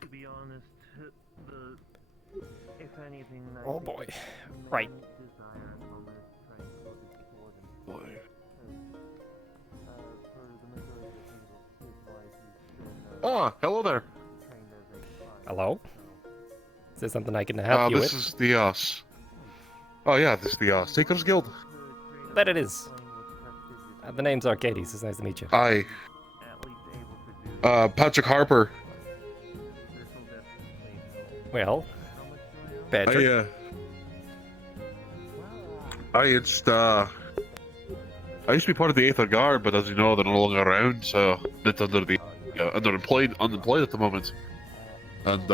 To be honest, if anything, Oh boy. Right. Oh, hello there. Hello? Is there something I can help you with? This is the, Oh yeah, this is the, Seekers Guild. That it is. The name's Arcadies. It's nice to meet you. Aye. Patrick Harper. Well, Patrick. I used to be part of the Aether Guard, but as you know, they're no longer around, so it's under the unemployed at the moment, and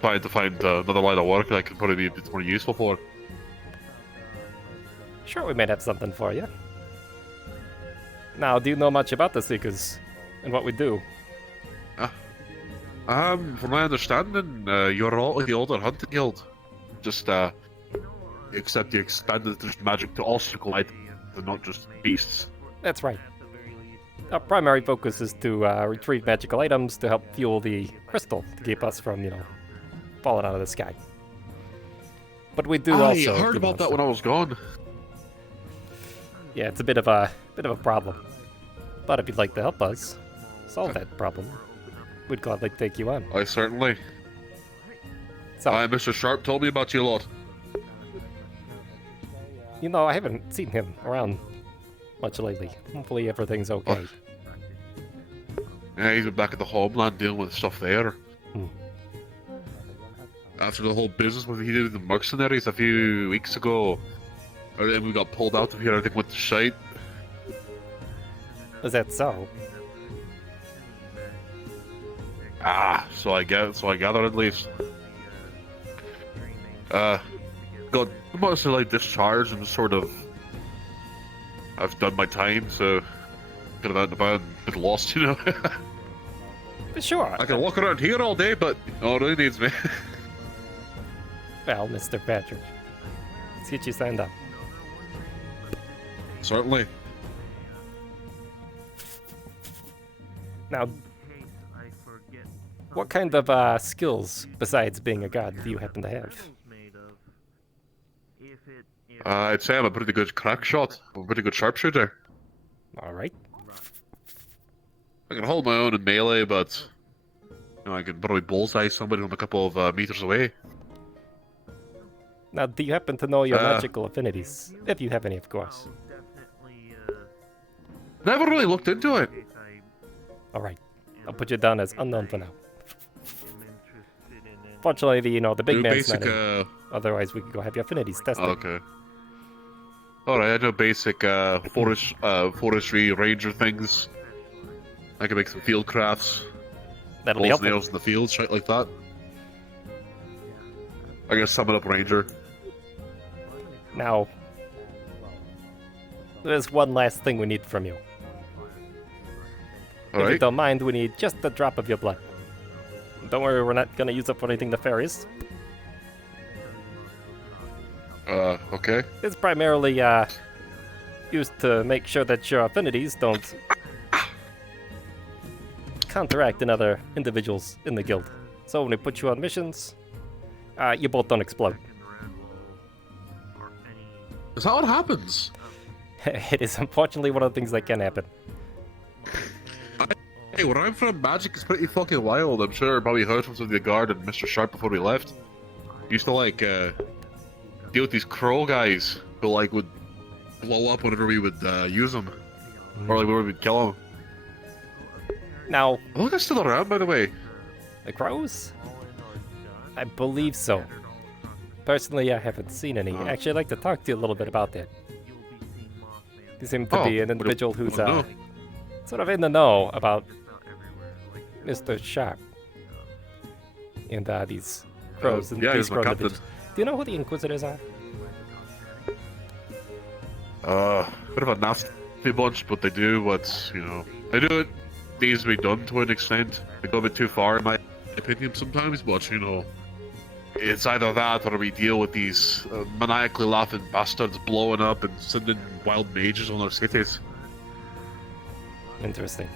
trying to find another line of work that I can probably be a bit more useful for. Sure, we might have something for you. Now, do you know much about the Seekers and what we do? From my understanding, you're all the older hunting guild. Just except you expanded the magic to all circle items and not just beasts. That's right. Our primary focus is to retrieve magical items to help fuel the crystal to keep us from, falling out of the sky. But we do also. I heard about that when I was gone. Yeah, it's a bit of a problem. But if you'd like to help us solve that problem, we'd gladly take you on. I certainly. So, Mr. Sharp told me about you a lot. I haven't seen him around much lately. Hopefully everything's okay. Yeah, he's been back at the homeland dealing with stuff there. After the whole business what he did with the mercenaries a few weeks ago, everything we got pulled out of here, everything went to shite. Is that so? So I gather at least. Got mostly like discharged and sort of. I've done my time, so kind of out and about and a bit lost, For sure. I can walk around here all day, but no one really needs me. Well, Mr. Patrick, let's get you signed up. Certainly. Now, what kind of skills, besides being a god, do you happen to have? I'd say I'm a pretty good crack shot. I'm a pretty good sharpshooter. Alright. I can hold my own in melee, but I can probably bullseye somebody from a couple of meters away. Now, do you happen to know your magical affinities? If you have any, of course. Never really looked into it. Alright. I'll put you down as unknown for now. Fortunately, the big man's not in. Otherwise, we could go have your affinities tested. Okay. Alright, I know basic forestry ranger things. I can make some field crafts. That'll be helpful. Nails in the field, shit like that. I gotta summon up ranger. Now, there's one last thing we need from you. If you don't mind, we need just a drop of your blood. Don't worry, we're not gonna use up anything nefarious. Okay. It's primarily, used to make sure that your affinities don't counteract in other individuals in the guild. So when we put you on missions, you both don't explode. Is that what happens? It is unfortunately one of the things that can happen. Hey, where I'm from, magic is pretty fucking wild. I'm sure I probably heard from some of the guard and Mr. Sharp before we left. Used to deal with these crow guys who would blow up whenever we would use them, or whenever we'd kill them. Now, I think they're still around, by the way. The crows? I believe so. Personally, I haven't seen any. Actually, I'd like to talk to you a little bit about that. You seem to be an individual who's sort of in the know about Mr. Sharp and these crows. Yeah, he's my captain. Do you know who the Inquisitors are? Bit of a nasty bunch, but they do what, they do it needs to be done to an extent. They go a bit too far, in my opinion, sometimes, but, it's either that or we deal with these maniacally laughing bastards blowing up and sending wild mages on our cities. Interesting.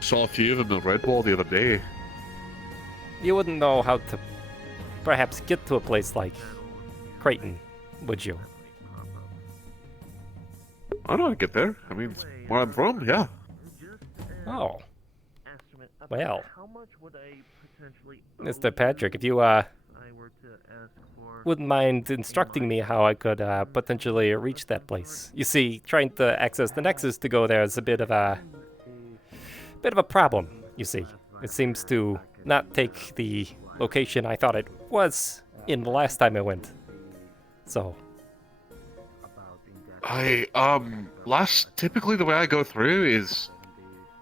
Saw a few of them in Red Wall the other day. You wouldn't know how to perhaps get to a place like Creighton, would you? I know how to get there. I mean, where I'm from, yeah. Oh. Well. Mr. Patrick, if you wouldn't mind instructing me how I could potentially reach that place. You see, trying to access the Nexus to go there is a bit of a problem, you see. It seems to not take the location I thought it was in the last time I went. So. Typically the way I go through is,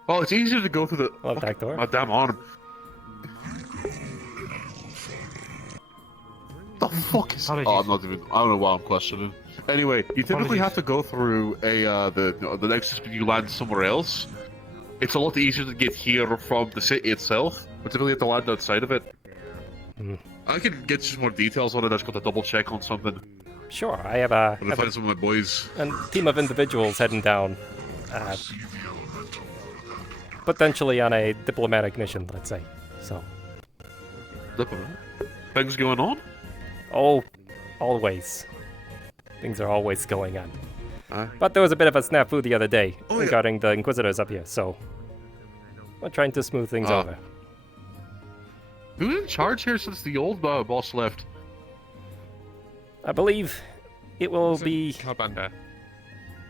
well, it's easier to go through the back door. My damn arm. The fuck is? Oh, I'm not even. I don't know why I'm questioning. Anyway, you typically have to go through the Nexus when you land somewhere else. It's a lot easier to get here from the city itself, but typically you have to land outside of it. I can get you some more details on it. I just got to double check on something. Sure, I have a. I'm gonna find some of my boys. A team of individuals heading down, potentially on a diplomatic mission, let's say. So. Things going on? Oh, always. Things are always going on. But there was a bit of a snafu the other day regarding the Inquisitors up here, so we're trying to smooth things over. Who's in charge here since the old boss left? I believe it will be...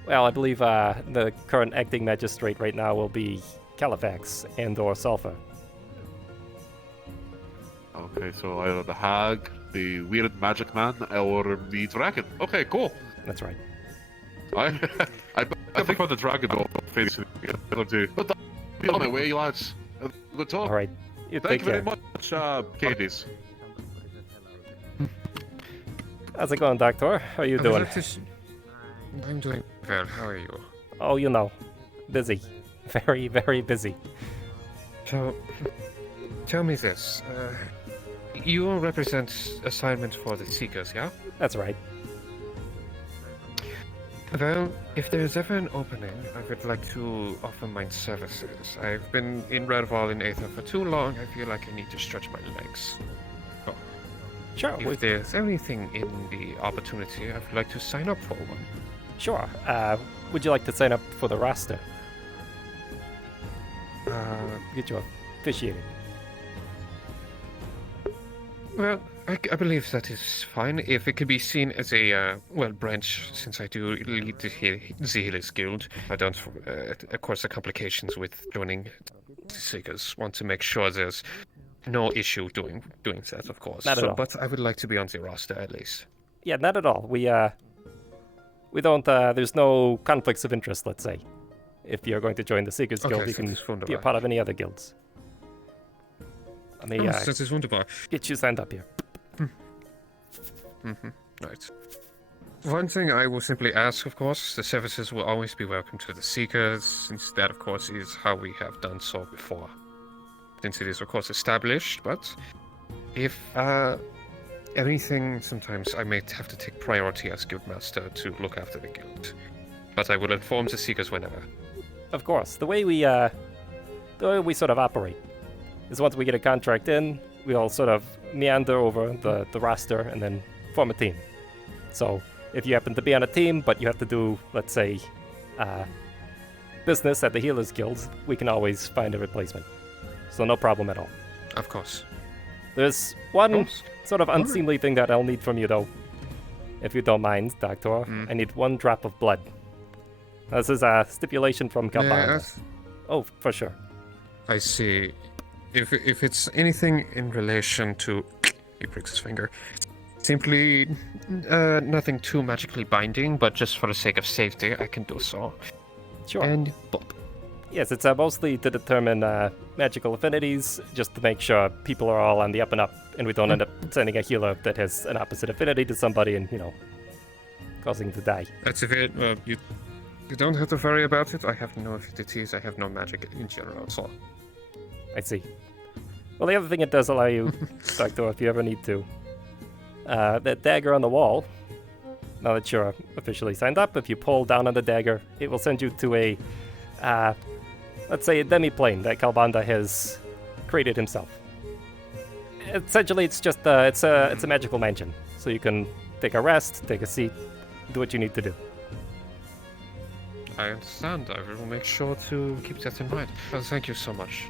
Well, I believe the current acting magistrate right now will be Califax and/or Sulfur. Okay, so either the Hag, the Weird Magic Man, or the Dragon. Okay, cool. That's right. I prefer the Dragon though. Facing the other two. But be on my way, lads. Good talk. All right. Thank you very much, Arcadies. How's it going, Doctor? How are you doing? I'm doing well. How are you? Oh, you know, busy. Very, very busy. So, tell me this. You represent assignment for the Seekers, yeah? That's right. Well, if there's ever an opening, I would like to offer my services. I've been in Redwall in Aether for too long. I feel like I need to stretch my legs. Oh. Sure. If there's anything in the opportunity, I would like to sign up for one. Sure. Would you like to sign up for the roster? Get you officiated. Well, I believe that is fine. If it could be seen as a, branch, since I do lead the Healers Guild, I don't, of course, the complications with joining the Seekers. Want to make sure there's no issue doing that, of course. Not at all. But I would like to be on the roster, at least. Yeah, not at all. We don't, there's no conflicts of interest, let's say. If you're going to join the Seekers Guild, you can be a part of any other guilds. Let me that is wunderbar. Get you signed up here. Right. One thing I will simply ask, of course, the services will always be welcome to the Seekers, since that, of course, is how we have done so before. Since it is, of course, established, but if anything, sometimes I may have to take priority as Guildmaster to look after the guild. But I will inform the Seekers whenever. Of course. The way we sort of operate is once we get a contract in, we all sort of meander over the roster and then form a team. So if you happen to be on a team, but you have to do, let's say, business at the Healers Guild, we can always find a replacement. So no problem at all. Of course. There's one sort of unseemly thing that I'll need from you, though. If you don't mind, Doctor. I need 1 drop of blood. This is a stipulation from Kobold. Yes. Oh, for sure. I see. If it's anything in relation to... He pricks his finger. Simply nothing too magically binding, but just for the sake of safety, I can do so. Sure. And Bob. Yes, it's mostly to determine magical affinities, just to make sure people are all on the up and up, and we don't end up sending a healer that has an opposite affinity to somebody and, causing to die. That's it. You don't have to worry about it. I have no affinities. I have no magic in general, so... I see. Well, the other thing it does allow you, Doctor, if you ever need to, that dagger on the wall, now that you're officially signed up, if you pull down on the dagger, it will send you to a let's say a demi-plane that Kalbanda has created himself. Essentially, it's just it's a magical mansion, so you can take a rest, take a seat, do what you need to do. I understand. I will make sure to keep that in mind. Well, thank you so much.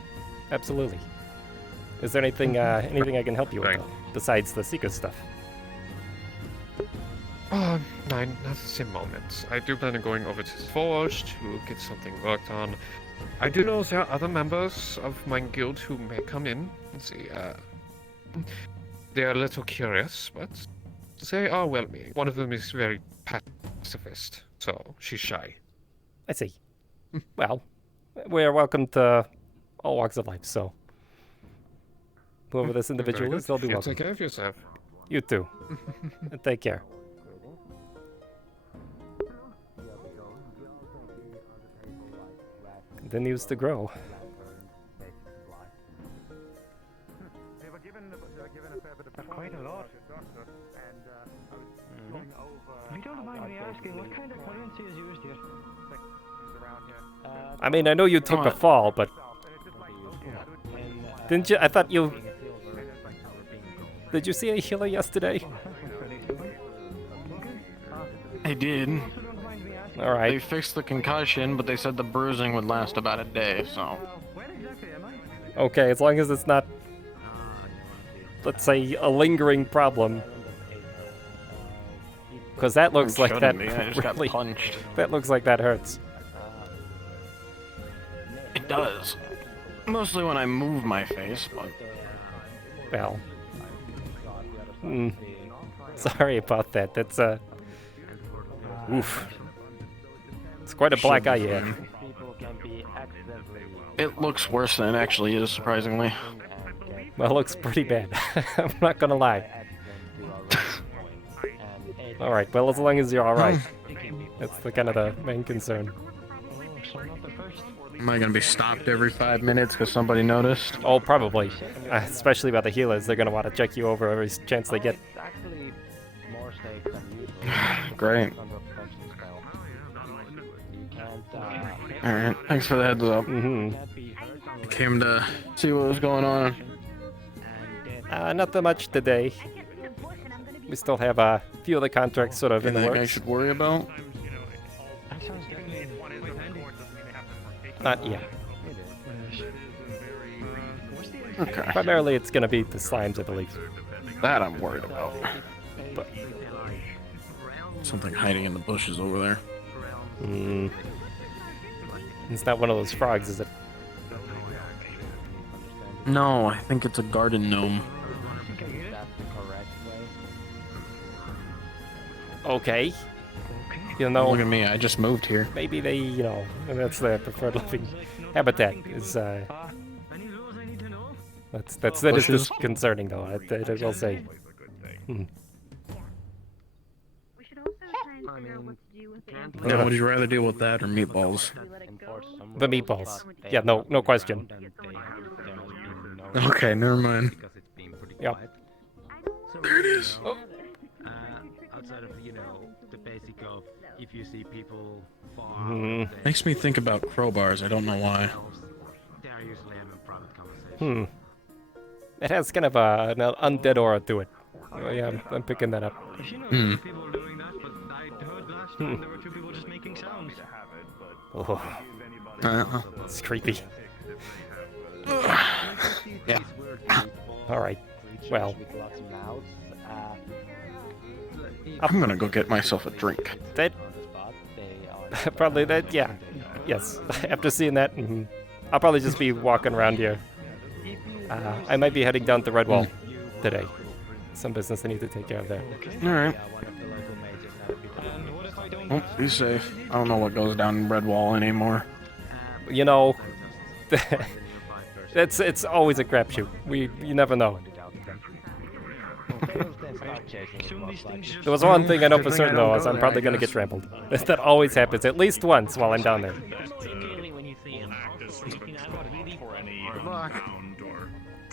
Absolutely. Is there anything anything I can help you with, Right. though, besides the secret stuff? Oh, no, not at the moment. I do plan on going over to the forge to get something worked on. I do know there are other members of my guild who may come in. They're a little curious, but they are welcoming. One of them is very pacifist, so she's shy. I see. Well, we're welcome to all walks of life, so whoever this individual is, they'll be You welcome. take care of yourself. You too. And take care. Continues to grow. Quite a lot. If you don't mind me asking, what kind of currency is used here? I mean, I know you took a fall, but didn't you? I thought you. Did you see a healer yesterday? I did. All They right. fixed the concussion, but they said the bruising would last about a day, so. Where exactly am I? Okay, as long as it's not, let's say, a lingering problem. Because that looks like that Shouldn't be, I just got really, punched. that looks like that hurts. It does. Mostly when I move my face, but Well. Sorry about that. That's oof. It's quite a black eye you have. it looks worse than it actually is, surprisingly. Well, it looks pretty bad. I'm not gonna lie. Alright, well, as long as you're alright. That's the kind of the main concern. Am I gonna be stopped every 5 minutes because somebody noticed? Oh, probably. Especially by the healers. They're gonna want to check you over every chance they get. Great. Alright, thanks for the heads up. Mm-hmm. Came to see what was going on. Not that much today. We still have a few of the contracts sort of in the Anything I works. should worry about? Not yet. Okay. Primarily, it's gonna be the slimes, I believe. That I'm worried about. But Something hiding in the bushes over there. it's not one of those frogs, is it? No, I think it's a garden gnome. Okay. You know, Look at me, I just moved here. maybe they, that's their preferred living habitat. Is that is Bushes? disconcerting though. I will say. We should also try and figure out what to do with the amp. Yeah, would you rather deal with that or meatballs? We let it go. The meatballs. Yeah, no question. Okay, never mind. Yep. There it is. Outside of, the basic of if you see people far Mhm. Makes me think about crowbars, I don't know why. they are usually having a private conversation. It has kind of an undead aura to it. Oh, yeah, I'm picking that up. Hmm. People are doing that, but I heard last time there were two people just making sounds. Oh, it's creepy. Yeah. All right. Well, I'm gonna go get myself a drink. that probably that. Yeah. Yes. After seeing that, I'll probably just be walking around here. I might be heading down to Redwall today. Some business I need to take care of there. Alright. Well, be safe. I don't know what goes down in Redwall anymore. You know, it's always a crapshoot. You never know. There was one thing I know for certain though, is I'm probably gonna get trampled. That always happens at least once while I'm down there.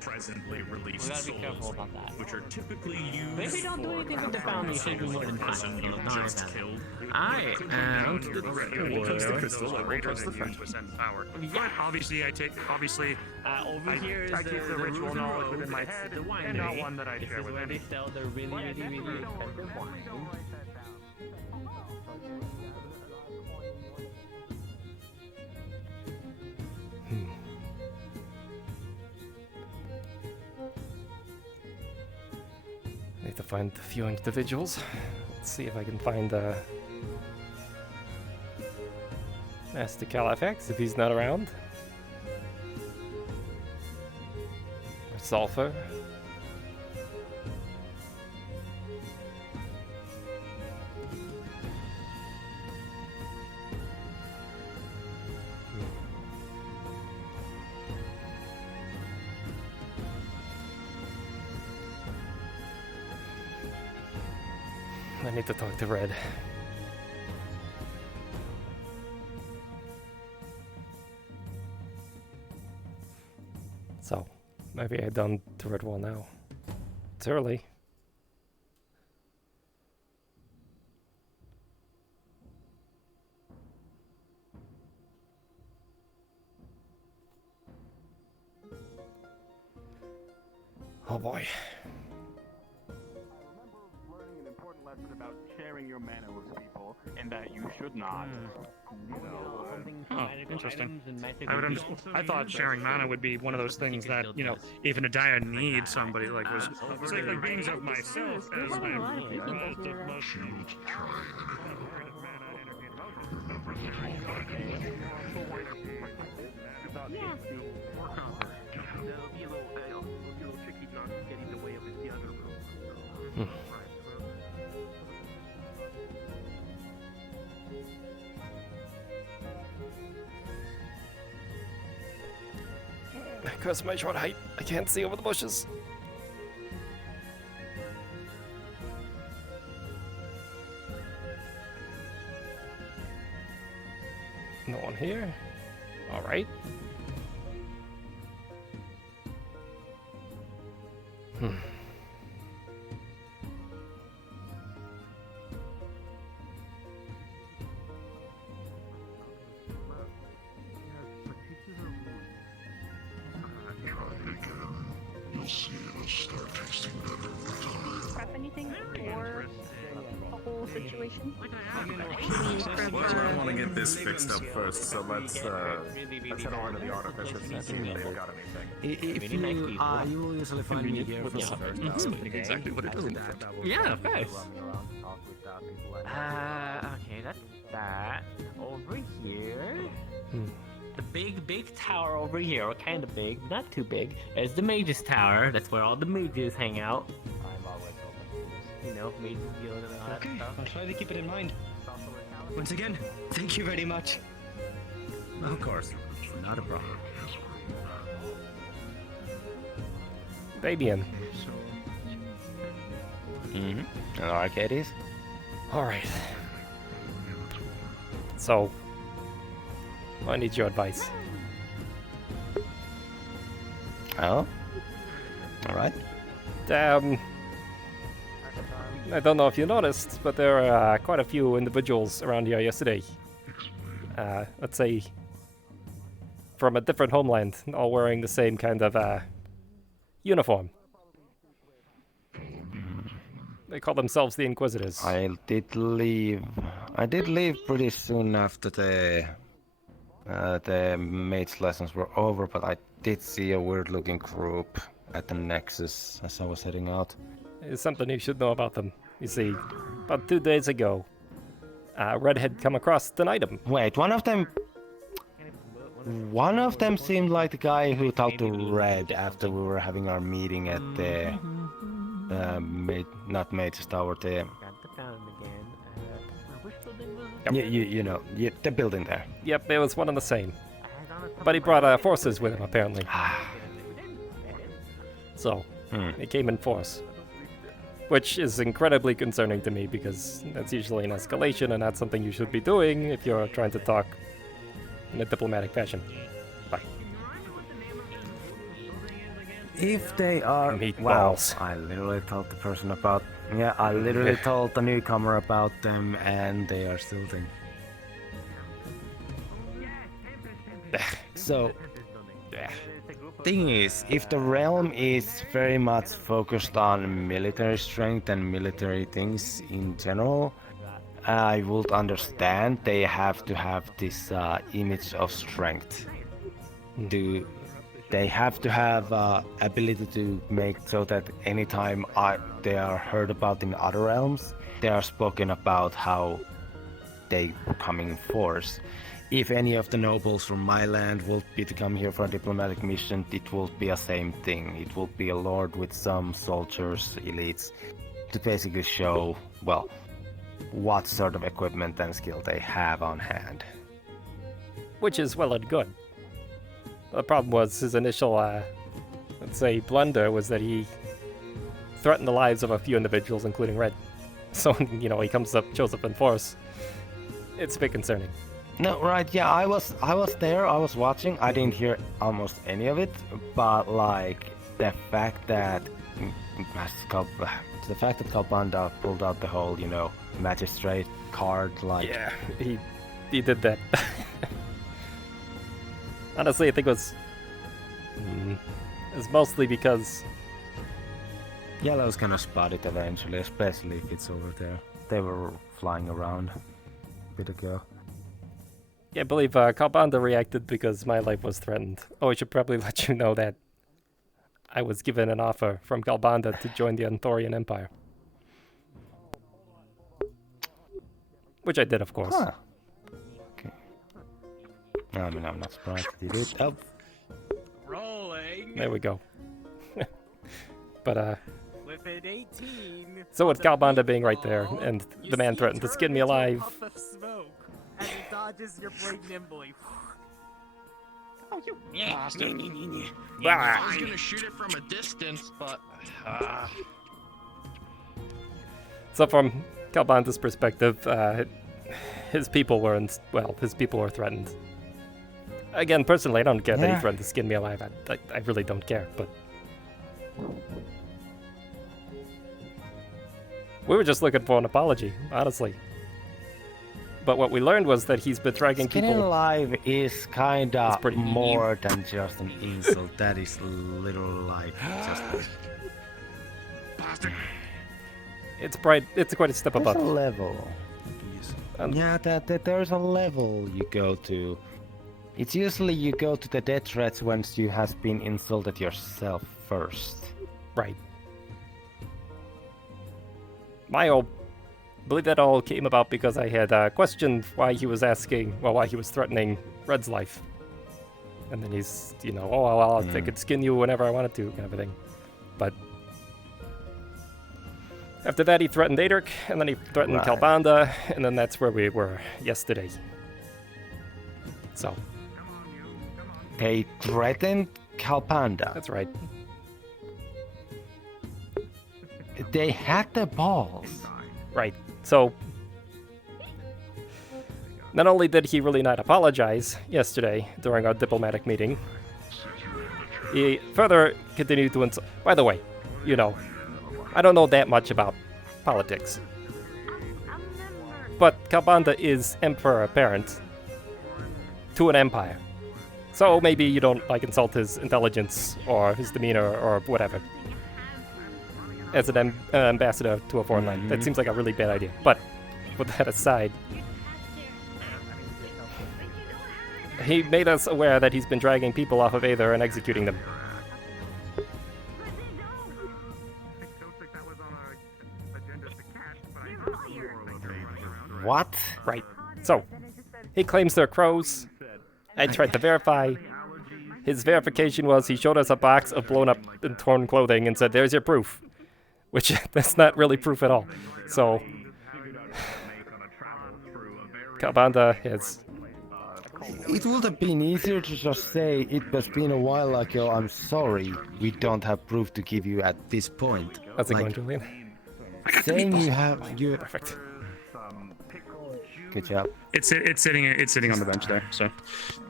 presently We released gotta be careful souls, about that. which are typically used Maybe don't do for anything with the bounty taking more than 5 person you kills. just killed. I am When it comes to crystal, I will greater trust the than friend. 1% power. But obviously, Over here is I keep the ritual Ruby knowledge Road, within my it's head, the and not winery. one that I This share is with where they anyone. sell their really expensive wine. Need to find a few individuals. Let's see if I can find Master Califax if he's not around. Or Sulfur. I need to talk to Red. So, maybe I done the red wall now. It's early. Oh boy. Lesson about sharing your mana with people, and that you should not. Oh, interesting. I thought sharing mana would be one of those things that, you know, even a dire need somebody like was sacred beings of myself as Because my short height, I can't see over the bushes. No one here. All right. Prep anything for the whole situation? I want to get this fixed up first, so let's head over to the artificers and see if they've got anything. If you will usually find me here for Exactly what it is. Yeah, of course. Okay, that's that. Over here. The big tower over here, kind of big, not too big, is the Mage's Tower. That's where all the mages hang out. You know, mages guild and all that Okay, stuff. I'll try to keep it in mind. Once again, thank you very much. Of course, not a problem. Fabian. Hello, Arcadies. All right. So, I need your advice. Oh? Alright. I don't know if you noticed, but there are quite a few individuals around here yesterday. Let's say from a different homeland, all wearing the same kind of uniform. They call themselves the Inquisitors. I did leave pretty soon after the mage lessons were over, but I did see a weird-looking group at the Nexus as I was heading out. It's something you should know about them. You see, about 2 days ago, Red had come across an item. Wait, one of them seemed like the guy who talked to Red after we were having our meeting at the not Mage's Tower, the you know, the building there. Yep, it was one and the same. But he brought forces with him, apparently. So, he came in force. Which is incredibly concerning to me, because that's usually an escalation and not something you should be doing if you're trying to talk in a diplomatic fashion. Bye. If they are Meatballs. Wow, I literally told the person about. Yeah, I literally told the newcomer about them, and they are still thing. So, thing is, if the realm is very much focused on military strength and military things in general, I would understand they have to have this image of strength. They have to have ability to make so that anytime they are heard about in other realms, they are spoken about how they come in force. If any of the nobles from my land will be to come here for a diplomatic mission, it will be a same thing. It will be a lord with some soldiers, elites, to basically show, well, what sort of equipment and skill they have on hand. Which is well and good. The problem was his initial, let's say, blunder was that he threatened the lives of a few individuals, including Red. So, you know, he shows up in force. It's a bit concerning. No, right, yeah, I was there, I was watching, I didn't hear almost any of it, but like, the fact that Kalpanda pulled out the whole, you know, magistrate card, like... Yeah, he did that. Honestly, I think it was mostly because... Yellow's gonna spot it eventually, especially if it's over there. They were flying around a bit ago. Yeah, I believe Kalpanda reacted because my life was threatened. Oh, I should probably let you know that I was given an offer from Kalpanda to join the Anthorian Empire. Which I did, of course. Huh. Okay. I mean, I'm not surprised that you did. Oh. Rolling. There we go. But, With an 18. so with Kalpanda being right there, and the man threatened to skin me alive. And it dodges your blade nimbly. Oh, you bastard. Yeah, I was gonna shoot it from a distance, but... So from Kalpanda's perspective, his people were threatened. Again, personally, I don't care that he threatened to skin me alive. I really don't care, but... We were just looking for an apology, honestly. But what we learned was that he's been dragging people... Skinning alive is kinda more than just an insult. That is literally like just... It's quite a step above. There's a level. Yeah, there's a level you go to. It's usually you go to the death threats once you have been insulted yourself first. Right. I believe that all came about because I had questioned why he was threatening Red's life. And then he's, you know, oh, well, I could skin you whenever I wanted to, kind of a thing. But after that, he threatened Aether, and then he threatened Kalpanda, and then that's where we were yesterday. So. They threatened Kalpanda. That's right. They had the balls. Right. So, not only did he really not apologize yesterday during our diplomatic meeting, he further continued to insult. By the way, you know, I don't know that much about politics, but Kalpanda is emperor apparent to an empire. So maybe you don't like insult his intelligence or his demeanor or whatever. As an ambassador to a foreign land. That seems like a really bad idea. But with that aside, he made us aware that he's been dragging people off of Aether and executing them. What? Right. So, he claims they're crows. I tried to verify. His verification was he showed us a box of blown up and torn clothing and said, "There's your proof." Which, that's not really proof at all. So, Kalpanda is... It would have been easier to just say, it has been a while ago, I'm sorry, we don't have proof to give you at this point. How's it going, Julian? Saying you Perfect. Good job. It's sitting on the bench there, so...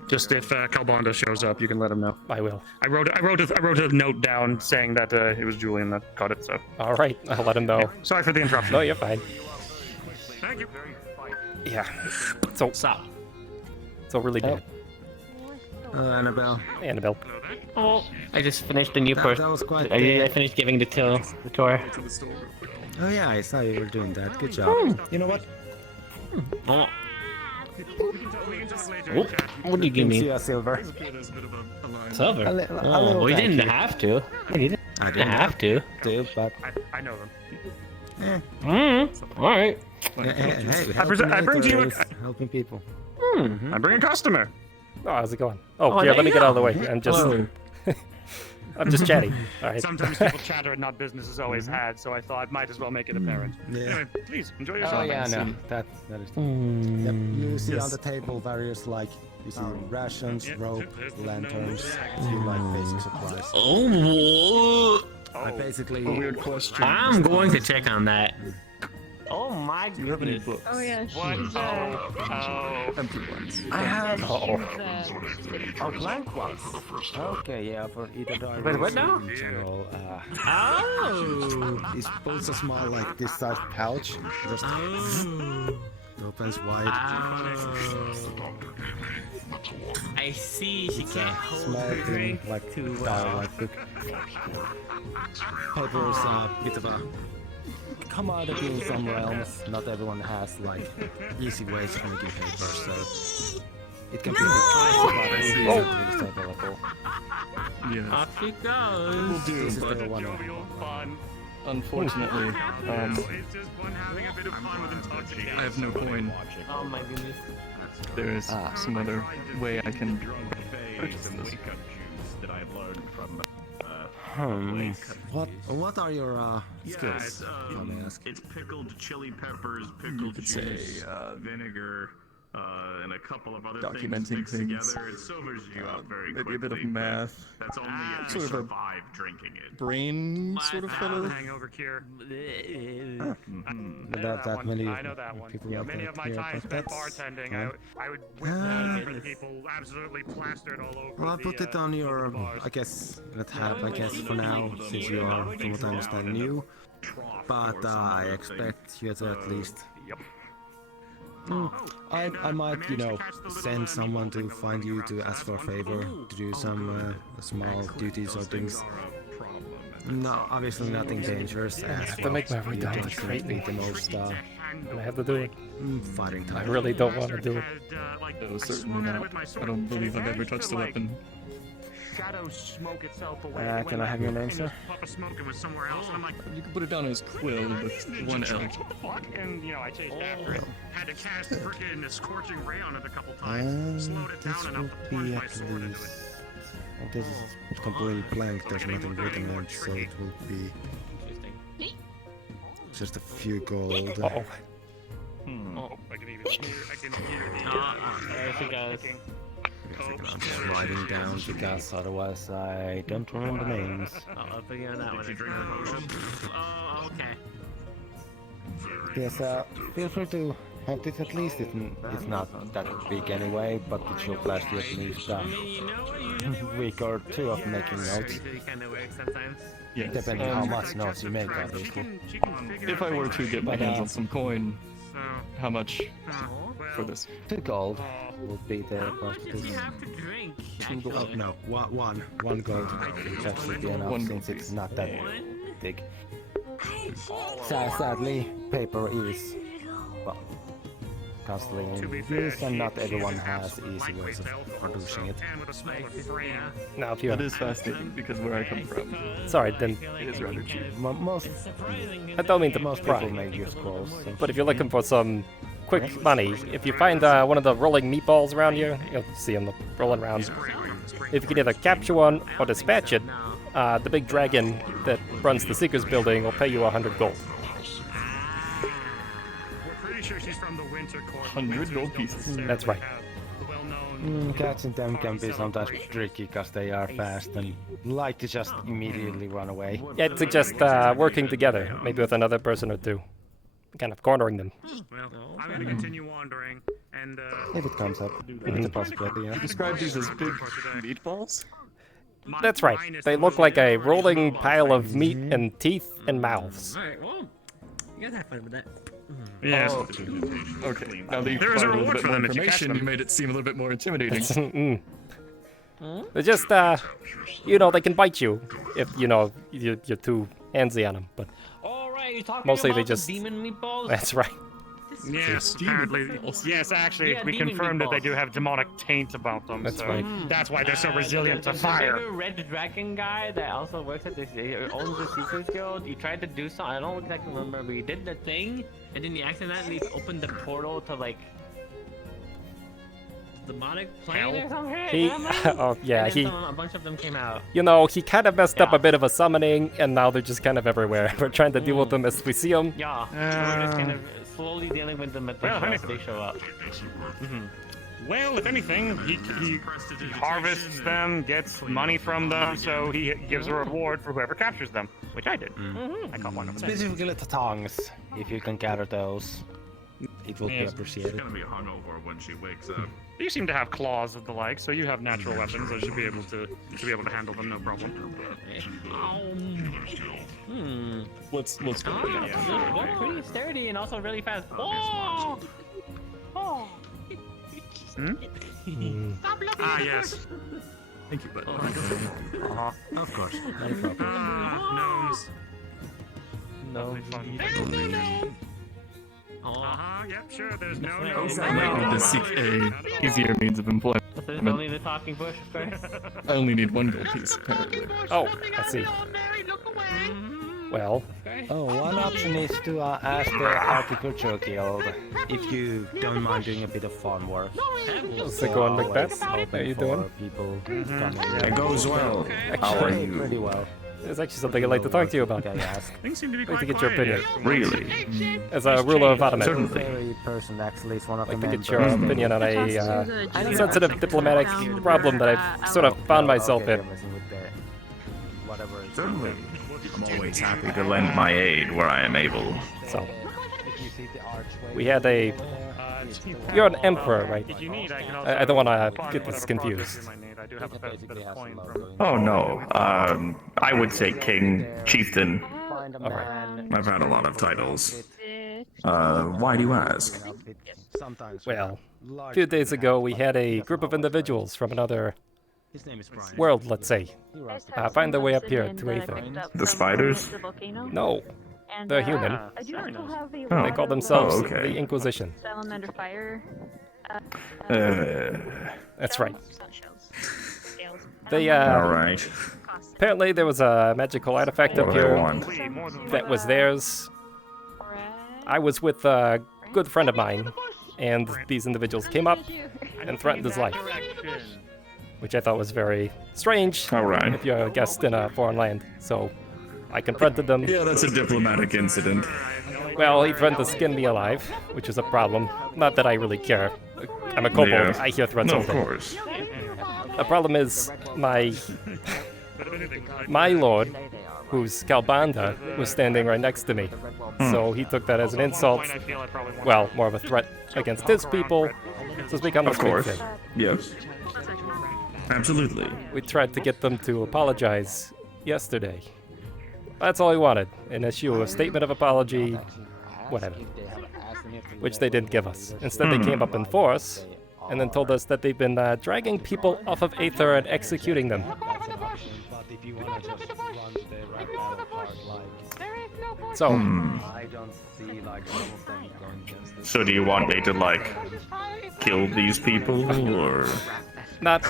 Just if Calbonda shows up, you can let him know. I will. I wrote a note down saying that it was Julian that got it. So. All right, I'll let him know. Yeah, sorry for the interruption. No, you're fine. Thank you. Yeah. So really good. Annabelle. Annabelle. Oh, I just finished a new That person. was quite I finished giving the tour. Oh yeah, I saw you were doing that. Good job. You know what? Oh. What do you give me? See a silver. Silver? A little we thank didn't you. have to. We didn't, I didn't have to. but I know them. All right. hey, I bring to you helping people. I bring a customer. Oh, how's it going? Oh, Oh, yeah, there let me you get go. out of the way. I'm just... I'm just chatting. All right. Sometimes people chatter and not business is always had, so I thought I might as well make it apparent. Yeah. Anyway, please enjoy your Oh shopping. yeah, no, that is. Yep. You see Yes. on the table various like you see rations, Yeah, rope, there's no lanterns, bag. a few like basic supplies. Oh, I basically Weird question. I'm going to check on that. Oh my Do you have any goodness. books? Oh yeah, What? she's Empty ones. I have oh, blank ones. Okay, yeah, for either diary. Wait, what now? General, Oh. It's both a small like this size pouch. Just opens wide. I see. She can't hold small her thing, drink like too dial, well. like book. Paper is a bit of a Commodity in some realms. Not everyone has like. easy ways of making paper, so it can be easily available. Yeah. Off she goes. Will do, This is but the one. Jovial fun. unfortunately, It's just fun having a bit of fun with intoxicating. I have no coin. Oh my goodness. There is some other way I can purchase this. What are your skills? If I may ask. It's pickled chili peppers, You pickled could say juice, vinegar, and a couple of other documenting things mixed things. together. It sobers you up very maybe quickly. a bit of math. That's only if Sort you of a survive drinking it. brain sort of fellow. Hangover cure. Not that many I know that one. people like Many that of my here, time but spent that's bartending, fine. I would witness different people absolutely plastered all over. Well, I'll put it on your, I guess, let's have, I guess, for now, since you are, from what I understand, new. But I expect you to at least... Yep. I might, you know, send someone to find you to ask for a favor, to do some small duties or things. No, obviously nothing dangerous. I have to make my way down to Creighton. The most, And I have to do it. fighting I time. really don't want to do it. No, certainly not. I don't believe I've ever touched a weapon. Shadows smoke itself away. Can I have your name, sir? Puff of smoke and was somewhere else, and I'm like, You can put it down as Quill with one L. what the fuck? And you know, I chased after it. Had to cast frickin' a scorching ray on it a couple times. Slowed it This down will enough to plunge be my at sword into it. least... Well, this is completely blank, there's nothing written on it, so it will be just a few gold. Uh-oh. Oh, I can even hear, I can hear the There she goes. clicking. I'm just writing down Because otherwise I don't remember names. I'll figure out that one. Did you drink the potion? Oh, okay. Yes, feel free to have this at least. It's not that big anyway, but it should last you at least I mean, you know what? Usually a week or two of making notes. usually kind of works sometimes. Yes. Depending how much notes you make, She obviously. can figure If out I were things to like get my that. hands on some coin, So, how much well, for this? 2 gold would be the cost of Does he this. have to drink? Oh, Actually? no, one gold. That should be enough One since gold it's not that One? big. Sadly, paper is, well, constantly to be in fair, use and not she everyone is an has absolute easy lightweight ways of stealth producing also, it. and with a smaller frame. Now, if you... That is fascinating because where I come from, Sorry, then... it is rather cheap. Most I don't mean to most people pry, make use scrolls. So. but if you're looking for some quick money, if you find one of the rolling meatballs around here, you'll see them rolling around. If you can either capture one or dispatch it, the big dragon that runs the Seekers building will pay you 100 gold. We're pretty sure she's from the Winter Court. 100 gold pieces. That's right. Catching them can be sometimes tricky because they are fast and like to just immediately run away. Yeah, I'd suggest working together, maybe with another person or two. Kind of cornering them. Well, I'm gonna continue wandering, And If it comes up, it's a possibility, yeah. Describe these as big meatballs? That's right. They look like a rolling pile of meat and teeth and mouths. Alright, well, you guys have fun with that. Yes. Oh, okay. Now that you There is a provided a little reward bit for more them if you catch information, them. you made it seem a little bit more intimidating. They're just, you know, they can bite you if, you know, you're too handsy on them, but Alright, you're talking mostly about they the just... demon meatballs? That's right. Yes, apparently. Yes, actually, Yeah, we demon confirmed that they meatballs. do have demonic taint about them. That's so right. That's why they're so resilient to the fire. bigger red dragon guy that also works at this, owns the Secrets Guild, he tried to do something, I don't exactly remember, but he did the thing, and then he accidentally opened the portal to, like, demonic plane or something? He, oh yeah, and he, then a bunch of them came out. you know, he kind of messed up a bit of a summoning, and now they're just kind of everywhere. We're trying to deal with them as we see them. Yeah, we're just kind of slowly dealing with them as they show up. Well, if anything, he harvests them, gets money from them, so he gives a reward for whoever captures them, which I did. I caught one of them. Specifically the tongues, if you can gather those. It will be appreciated. She's gonna be hungover when she wakes up. You seem to have claws of the like, so you have natural weapons. I should be able to handle them, no problem. Let's go. They're pretty sturdy and also really fast. Oh! Oh! Ah, yes. Thank you, bud. Of course, not a problem. Gnomes. No. Yep, sure, there's no Gnomes. I might need to seek a easier means of employment. There's only the talking bush, of course. I only need one gold piece, apparently. Oh, I see. Well, Oh, one option is to ask the Arcadies Guild If you don't mind doing a bit of farm work. how's it going, Macbeth? How open are you for doing? people coming. It goes well. How are you? Pretty well. There's actually something I'd like to talk to you about. I ask. Things seem to be I'd like quite to get your quiet opinion. here. Really? As a ruler of Ottoman, Certainly. Very person actually is one of I'd the like to members. get your opinion on a sensitive diplomatic problem that I've sort of found myself Okay, in. you're messing with the whatever it's Certainly. I'm always happy to lend my aid where I am able. So, If you see the archway we had a... You're an emperor, right? If you need, I can I don't want to find get this whatever progress confused. you might need. I do have a fair bit of coin from. Oh no. I would say king, chieftain. find a Alright. man. I've had a lot of titles. Why do you ask? Sometimes Well, a few days ago we had a group of individuals from another His name is Brian. world, let's say, find their way up here to Aether. The spiders? No, they're human. I do also have a Oh. They call themselves Oh, okay. the Inquisition. Salamander fire. That's right. They, Alright. apparently there was a magical artifact What up do they here want? that was theirs. I was with a good friend of mine, and these individuals came up and threatened his life, which I thought was very strange Alright. if you're a guest in a foreign land. So I confronted them. Yeah, that's a diplomatic incident. Well, he threatened to skin me alive, which is a problem. Not that I really care. I'm a kobold. Yeah. I hear threats No, all of day. course. The problem is my lord, who's Kalbanda, was standing right next to me. So he took that as an insult. Well, more of a threat against his people. So it's become a Of big course. thing. Yes. Absolutely. We tried to get them to apologize yesterday. That's all he wanted. An issue, a statement of apology, whatever. Which they didn't give us. Instead, they came up in force and then told us that they've been dragging people off of Aether and executing them. But if you want to just run the rap battle part, like, So, I don't see like some of them going against this. So do you want me to, like, kill these people, or... not...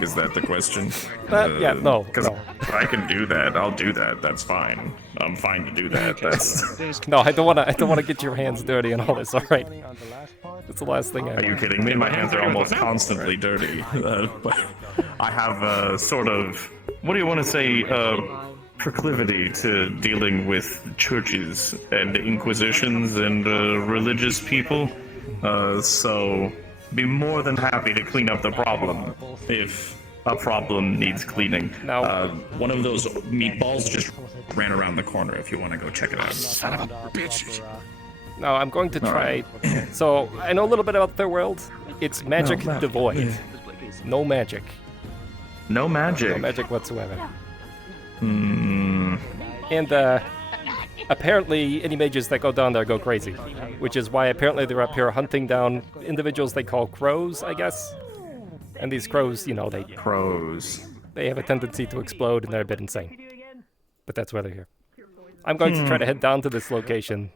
Is that the question? Yeah, no, Because no. if I can do that, I'll do that. That's fine. I'm fine to do that. That's... No, I don't want to get your hands dirty and all this, alright? That's the last thing I Are you kidding me? My hands are almost constantly dirty. But I have a sort of, what do you want to say, proclivity to dealing with churches and inquisitions and religious people. So be more than happy to clean up the problem if a problem needs cleaning. Now, One of those meatballs just ran around the corner if you want to go check it out. Son of a bitch. No, I'm going to try. So I know a little bit about their world. It's magic devoid. Yeah. No magic. No magic. No magic whatsoever. Hmm. And apparently, any mages that go down there go crazy, which is why apparently they're up here hunting down individuals they call crows, I guess. And these crows, you know, they have a tendency to explode, and they're a bit insane. But that's why they're here. I'm going to try to head down to this location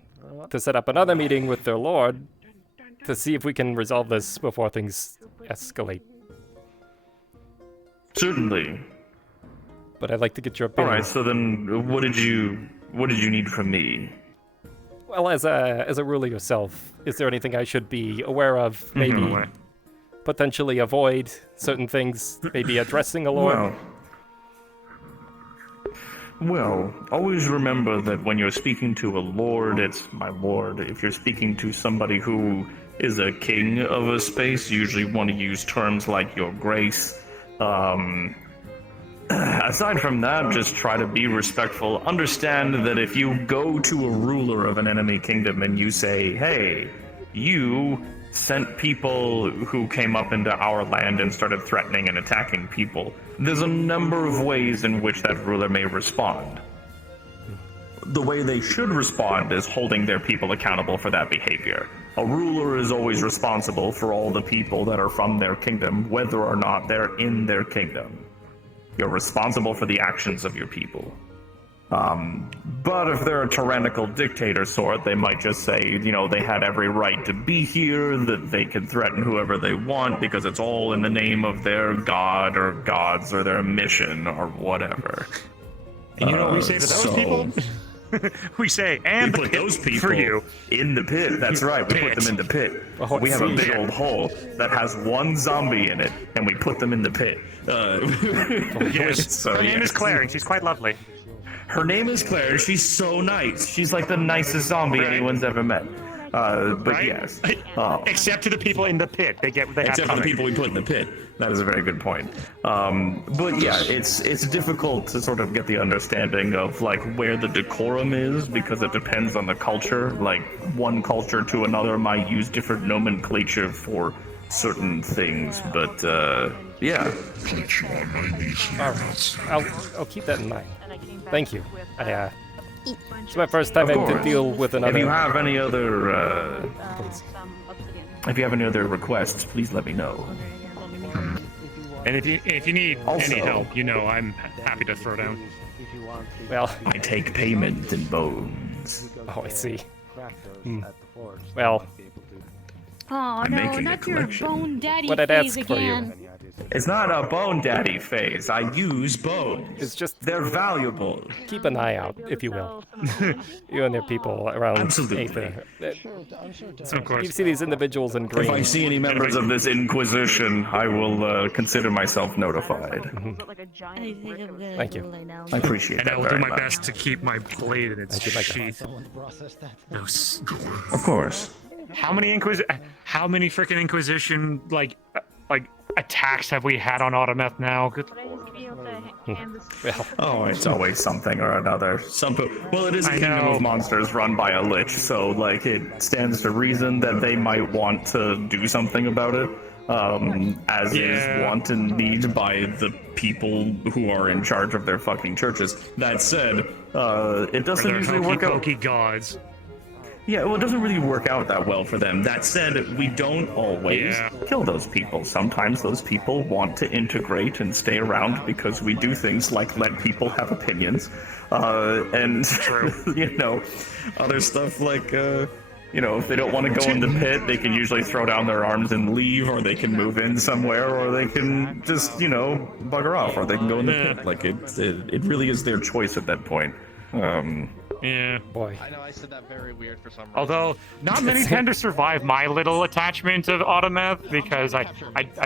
to set up another meeting with their lord to see if we can resolve this before things escalate. Certainly. But I'd like to get your opinion. All right. So then, what did you need from me? Well, as a ruler yourself, is there anything I should be aware of? Maybe potentially avoid certain things. Maybe addressing a lord. Well, always remember that when you're speaking to a lord, it's my lord. If you're speaking to somebody who is a king of a space, you usually want to use terms like your grace. Aside from that, just try to be respectful. Understand that if you go to a ruler of an enemy kingdom and you say, hey, you sent people who came up into our land and started threatening and attacking people, there's a number of ways in which that ruler may respond. The way they should respond is holding their people accountable for that behavior. A ruler is always responsible for all the people that are from their kingdom, whether or not they're in their kingdom. You're responsible for the actions of your people. But if they're a tyrannical dictator sort, they might just say, you know, they had every right to be here, that they can threaten whoever they want because it's all in the name of their god or gods or their mission or whatever. And you know what we say to those people? We say, and we put those people for you. In the pit. That's right. We put them in the pit. We have a big old hole that has one zombie in it, and we put them in the pit. Yes. Her name is Claire, and she's quite lovely. Her name is Claire. She's so nice. She's like the nicest zombie anyone's ever met. But yes. Except to the people in the pit. Except for the people we put in the pit. That is a very good point. But yeah, it's difficult to sort of get the understanding of like where the decorum is because it depends on the culture. Like one culture to another might use different nomenclature for certain things, but yeah. I'll keep that in mind. Thank you. It's my first time having to deal with another. If you have any other, if you have any other requests, please let me know. And if you need any help, you know I'm happy to throw down. Well, I take payment in bones. Oh, I see. Well. Oh no, not your bone daddy what I'd phase ask for again. you. It's not a bone daddy phase. I use bones. It's just they're valuable. Keep an eye out, if you will. You and their people around Absolutely. Aether. Of course. You see these individuals in green. If I see any members of this Inquisition, I will consider myself notified. Thank you. I appreciate and that I will very do my much. best to keep my blade in its sheath. Of course. How many freaking Inquisition like attacks have we had on Autometh now? Good Oh, it's always something or another. Well, it is a kingdom of monsters run by a lich, so like it stands to reason that they might want to do something about it. As is want and need by the people who are in charge of their fucking churches. That said, it doesn't usually work out. Gods. Yeah, well, it doesn't really work out that well for them. That said, we don't always kill those people. Sometimes those people want to integrate and stay around because we do things like let people have opinions. And, you know, other stuff like, you know, if they don't want to go in the pit, they can usually throw down their arms and leave, or they can move in somewhere, or they can just, you know, bugger off, or they can go in the pit. Like, it really is their choice at that point. Yeah. Boy. I know I said that very weird for some reason. Although, not many tend to survive my little attachment of Autometh, because I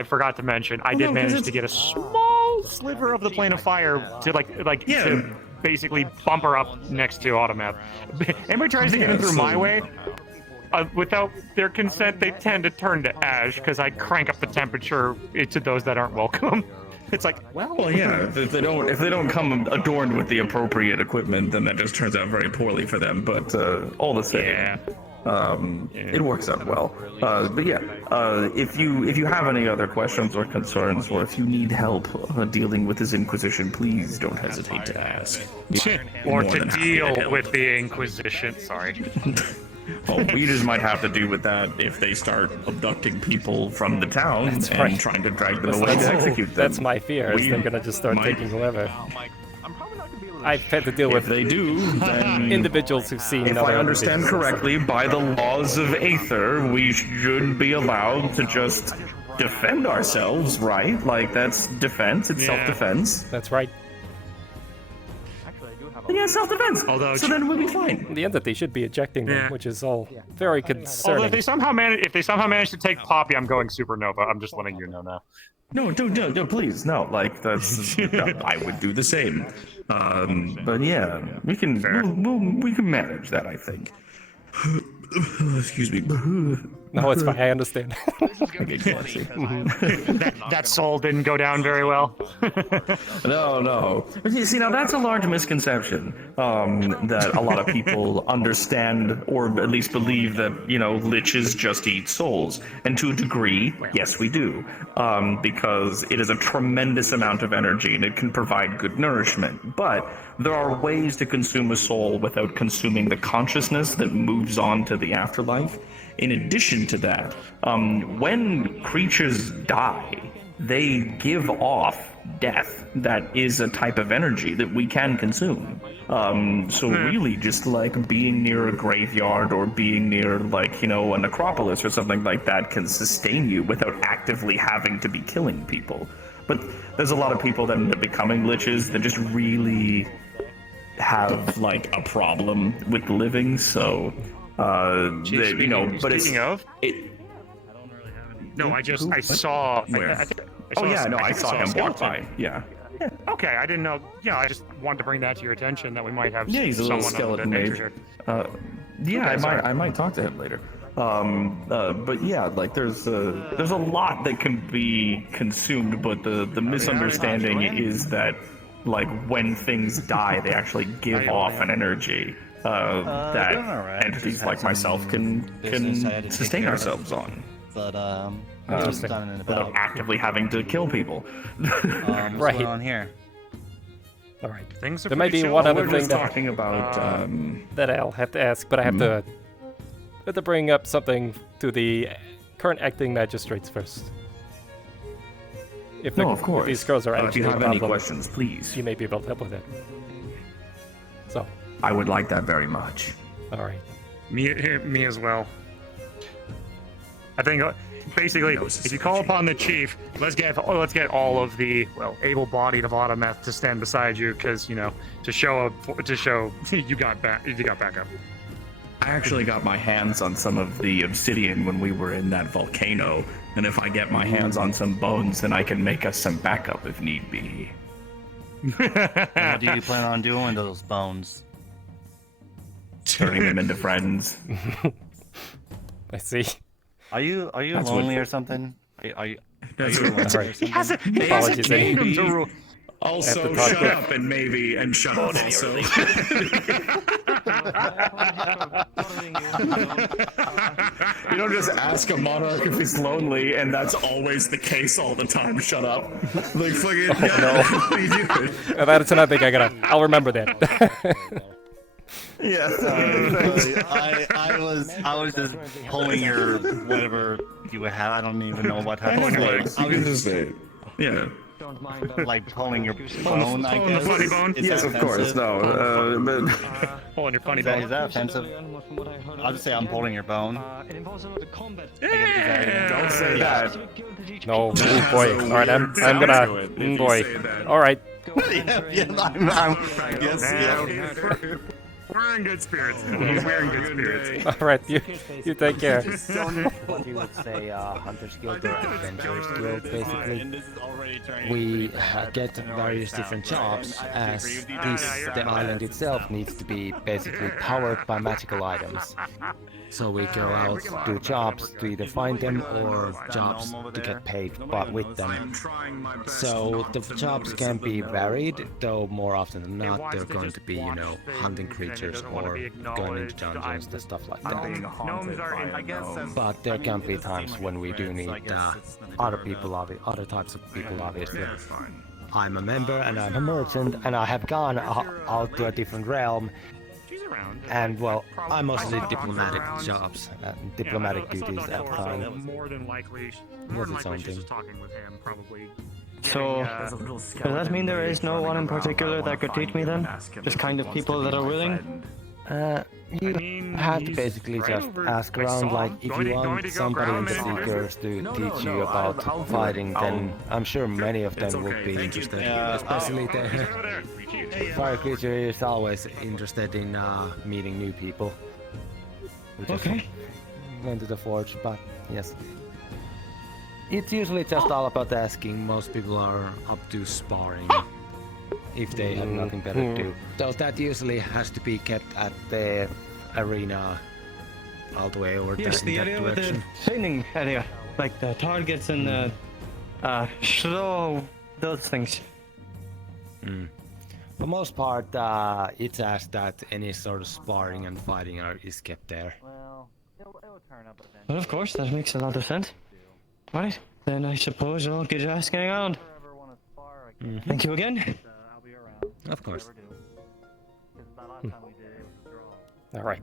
forgot to mention, I did manage to get a small sliver of the plane of fire to to basically bump her up next to Autometh. Anybody tries to get in through my way, without their consent, they tend to turn to ash, because I crank up the temperature to those that aren't welcome. It's like, well, yeah. If they don't come adorned with the appropriate equipment, then that just turns out very poorly for them. But all the same, It works out well. But yeah, if you have any other questions or concerns, or if you need help dealing with this Inquisition, please don't hesitate to ask. Or More to than happy deal help. with the Inquisition. Sorry. Well, we just might have to do with that if they start abducting people from the town That's and right. trying to drag them away to execute them. That's my fear, is We they're gonna just start might- taking whoever. I've had to deal If with they do, then individuals who've seen if other I understand individuals. correctly, by the laws of Aether, we should be allowed to just defend ourselves, right? Like, that's defense, it's self-defense. That's right. Yeah, self-defense. Although, so then we'll be fine. The entity should be ejecting them, Yeah. which is all very although concerning. if they somehow manage to take Poppy, I'm going supernova. I'm just letting you know now. No, please, no. Like, that's I would do the same. But yeah, we can we can manage that, I think. Excuse me. No, it's fine. I understand. that soul didn't go down very well. No. You see, now that's a large misconception that a lot of people understand, or at least believe that, liches just eat souls. And to a degree, yes, we do. Because it is a tremendous amount of energy and it can provide good nourishment. But there are ways to consume a soul without consuming the consciousness that moves on to the afterlife. In addition to that, when creatures die, they give off death. That is a type of energy that we can consume. So really, just like being near a graveyard or being near, like, a necropolis or something like that can sustain you without actively having to be killing people. But there's a lot of people that end up becoming liches that just really have, like, a problem with living, so... but it's... Speaking of... No, I saw... Where? I saw him walk by, yeah. Okay, I didn't know. Yeah, I just wanted to bring that to your attention that we might have Yeah, he's a little someone of skeleton that mage. nature. Yeah, Okay, I might talk to him later. But yeah, like there's a lot that can be consumed, but the misunderstanding is that, like, when things die, they actually give off an energy that entities like myself can sustain ourselves on. But done in Without actively having to kill people. what's Right. going on here? All right. Things are There may pretty be chill. one other We're thing just talking about that I'll have to ask, but I have to bring up something to the current acting magistrates first. If of course. If these girls are If actually you have any problem, questions, please. you may be able to help with it. So. I would like that very much. All right. Me as well. I think basically, if you call upon the chief, let's get all of the able-bodied of Autometh to stand beside you, because to show you got backup. I actually got my hands on some of the obsidian when we were in that volcano, and if I get my hands on some bones, then I can make us some backup if need be. What do you plan on doing with those bones? Turning them into friends. I see. Are you That's lonely what- or something? Are you That's lonely what- or Right. He has a Apologies, kingdom to rule. Also, Have to talk shut with- up and maybe, and shut up also. You don't just ask a monarch if he's lonely, and that's always the case all the time. Shut up. Like, fucking, Oh, what are you doing? That's another thing I'll remember that. Yeah. I was just pulling your whatever you would have. I don't even know what type of Anyway, legs. you can just say, yeah. Like pulling your bone, I Pulling the guess. funny bone? Is Yes, that of course. offensive? No, but Pulling your funny Is that, bone. is that offensive? I'll just say I'm pulling your bone. don't say that. No, oh boy. All right, I'm gonna. Boy. All right. Yes. We're in good spirits. We're in good spirits. All right, you take care. What you would say, Hunter's Guild or Adventurers Guild, basically. We get various different jobs, as the island itself needs to be basically powered by magical items. So we go out, do jobs to either find them or jobs to get paid but with them. So the jobs can be varied, though more often than not they're going to be, hunting creatures creatures doesn't want to or be going into acknowledged. dungeons and stuff like that. Gnomes are, I guess, But there can be times when we do need other people, other types of people, obviously. I'm a member and I'm a merchant and I have gone out to a different realm. And well, I mostly did diplomatic jobs, diplomatic duties at the time. More than likely, something. she's talking with him, probably. So, does that mean there is no one in particular that could teach me then? Just kind of people that are willing? You have to basically just ask around, like, if you want somebody in the Seekers to teach you about fighting, then I'm sure many of them would be interested. Especially the fire creature is always interested in meeting new people. We just went to the forge, but yes. It's usually just all about asking. Most people are up to sparring if they have nothing better to do. So that usually has to be kept at the arena all the way over there in that direction. With the training area, like the targets and the slow, those things. For most part, it's asked that any sort of sparring and fighting is kept there. Well, it'll turn up eventually. Well, of course, that makes a lot of sense. Right, then I suppose I'll get your ass getting on. Thank you again. Of course. Alright.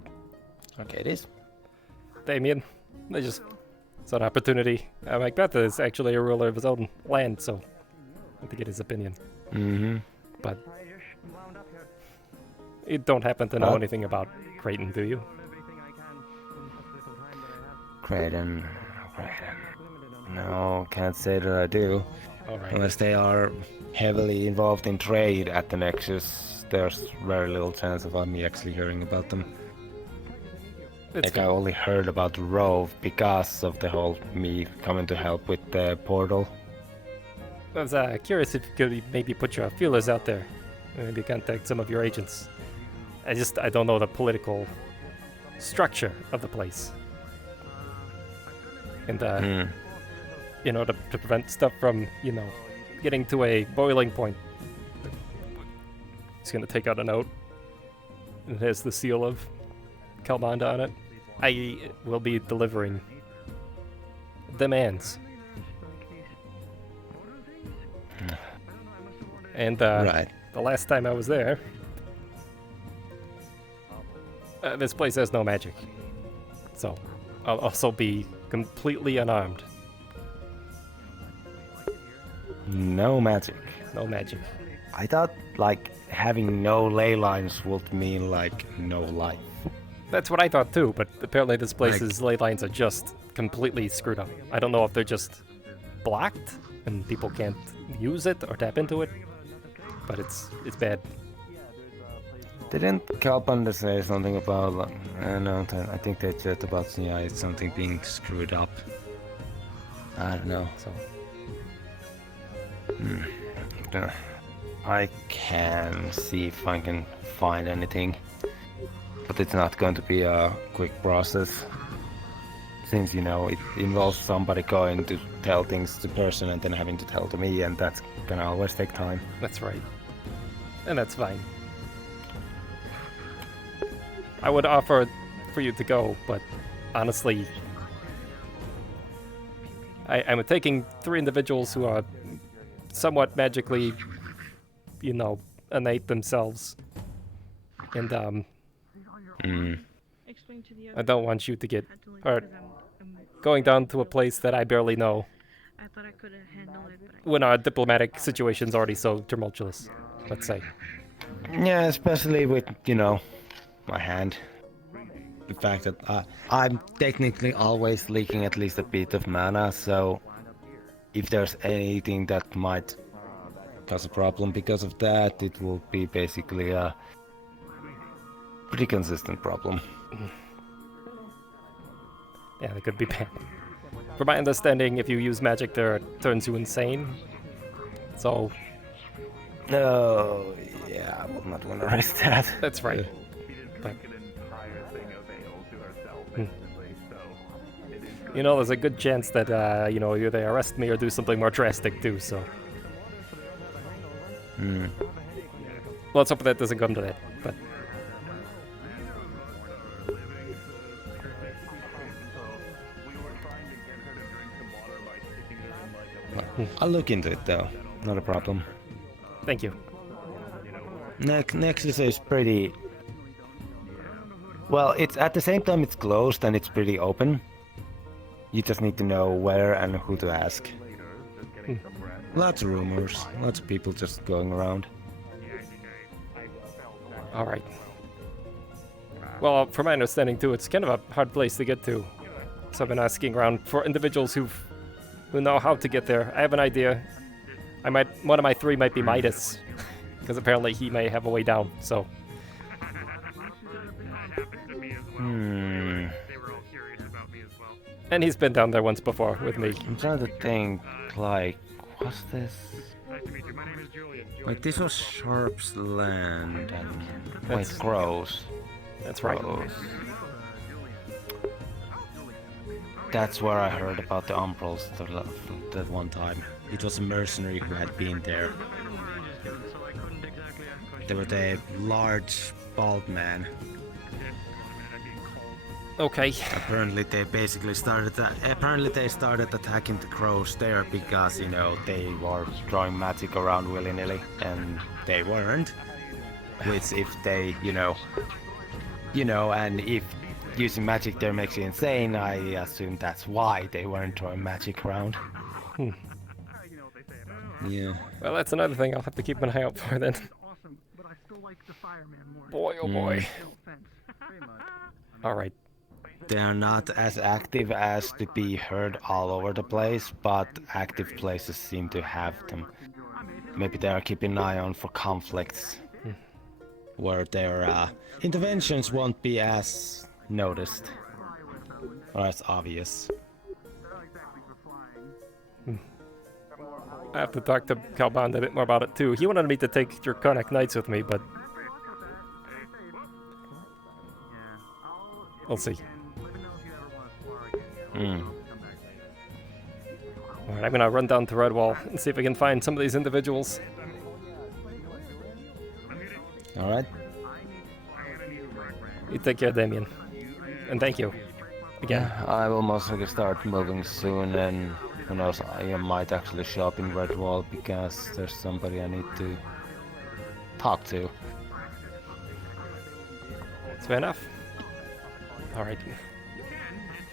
Okay, it is. Damien, I just saw an opportunity. Macbeth is actually a ruler of his own land, so I want to get his opinion. But you don't happen to know anything about Creighton, do you? Creighton. No, can't say that I do. Alright. Unless they are heavily involved in trade at the Nexus, there's very little chance of me actually hearing about them. I only heard about Rove because of the whole me coming to help with the portal. I was curious if you could maybe put your feelers out there. Maybe contact some of your agents. I don't know the political structure of the place. And, you know, to prevent stuff from, you know, getting to a boiling point. He's gonna take out a note. It has the seal of Kalmanda on it. I will be delivering demands. And the last time I was there, this place has no magic. So I'll also be completely unarmed. No magic. No magic. I thought, like, having no ley lines would mean, like, no life. That's what I thought too, but apparently this place's ley lines are just completely screwed up. I don't know if they're just blocked and people can't use it or tap into it, but it's bad. Didn't Kalpanda say something about, no, I think they said about something being screwed up. I don't know, so... I can see if I can find anything, but it's not going to be a quick process, since, you know, it involves somebody going to tell things to the person and then having to tell to me, and that's gonna always take time. That's right. And that's fine. I would offer for you to go, but honestly, I'm taking 3 individuals who are somewhat magically, you know, innate themselves. And, I don't want you to get hurt going down to a place that I barely know when our diplomatic situation's already so tumultuous, let's say. Yeah, especially with, you know, my hand. The fact that I'm technically always leaking at least a bit of mana, so if there's anything that might cause a problem because of that, it will be basically a pretty consistent problem. Yeah, that could be bad. From my understanding, if you use magic there, it turns you insane. So... No, yeah, I would not want to risk that. That's right. But... You know, there's a good chance that, you know, either they arrest me or do something more drastic too, so... Let's hope that doesn't come to that, but... I'll look into it though. Not a problem. Thank you. Nexus is pretty. Well, it's at the same time it's closed and it's pretty open. You just need to know where and who to ask. Lots of rumors, lots of people just going around. All right. Well, from my understanding too, it's kind of a hard place to get to. So I've been asking around for individuals who know how to get there. I have an idea. One of my three might be Midas, because apparently he may have a way down. So. And he's been down there once before with me. I'm trying to think, like, what's this? Like, this was Sharp's land, and wait, Gross. That's right. Gross. That's where I heard about the Umbrals that one time. It was a mercenary who had been there. They were the large, bald man. Okay. Apparently they basically started attacking the crows there because, you know, they were throwing magic around willy-nilly and they weren't. Which if they, you know, and if using magic there makes you insane, I assume that's why they weren't throwing magic around. Yeah. Well, that's another thing I'll have to keep an eye out for then. Boy, oh boy. All right. They are not as active as to be heard all over the place, but active places seem to have them. Maybe they are keeping an eye on for conflicts, where their interventions won't be as noticed or as obvious. I have to talk to Calband a bit more about it too. He wanted me to take Draconic Knights with me, but we'll see. Alright, I'm gonna run down to Redwall and see if I can find some of these individuals. Alright. You take care, Damien. And thank you. Again. I will most likely start moving soon, and who knows, I might actually show up in Redwall because there's somebody I need to talk to. That's fair enough. Alright.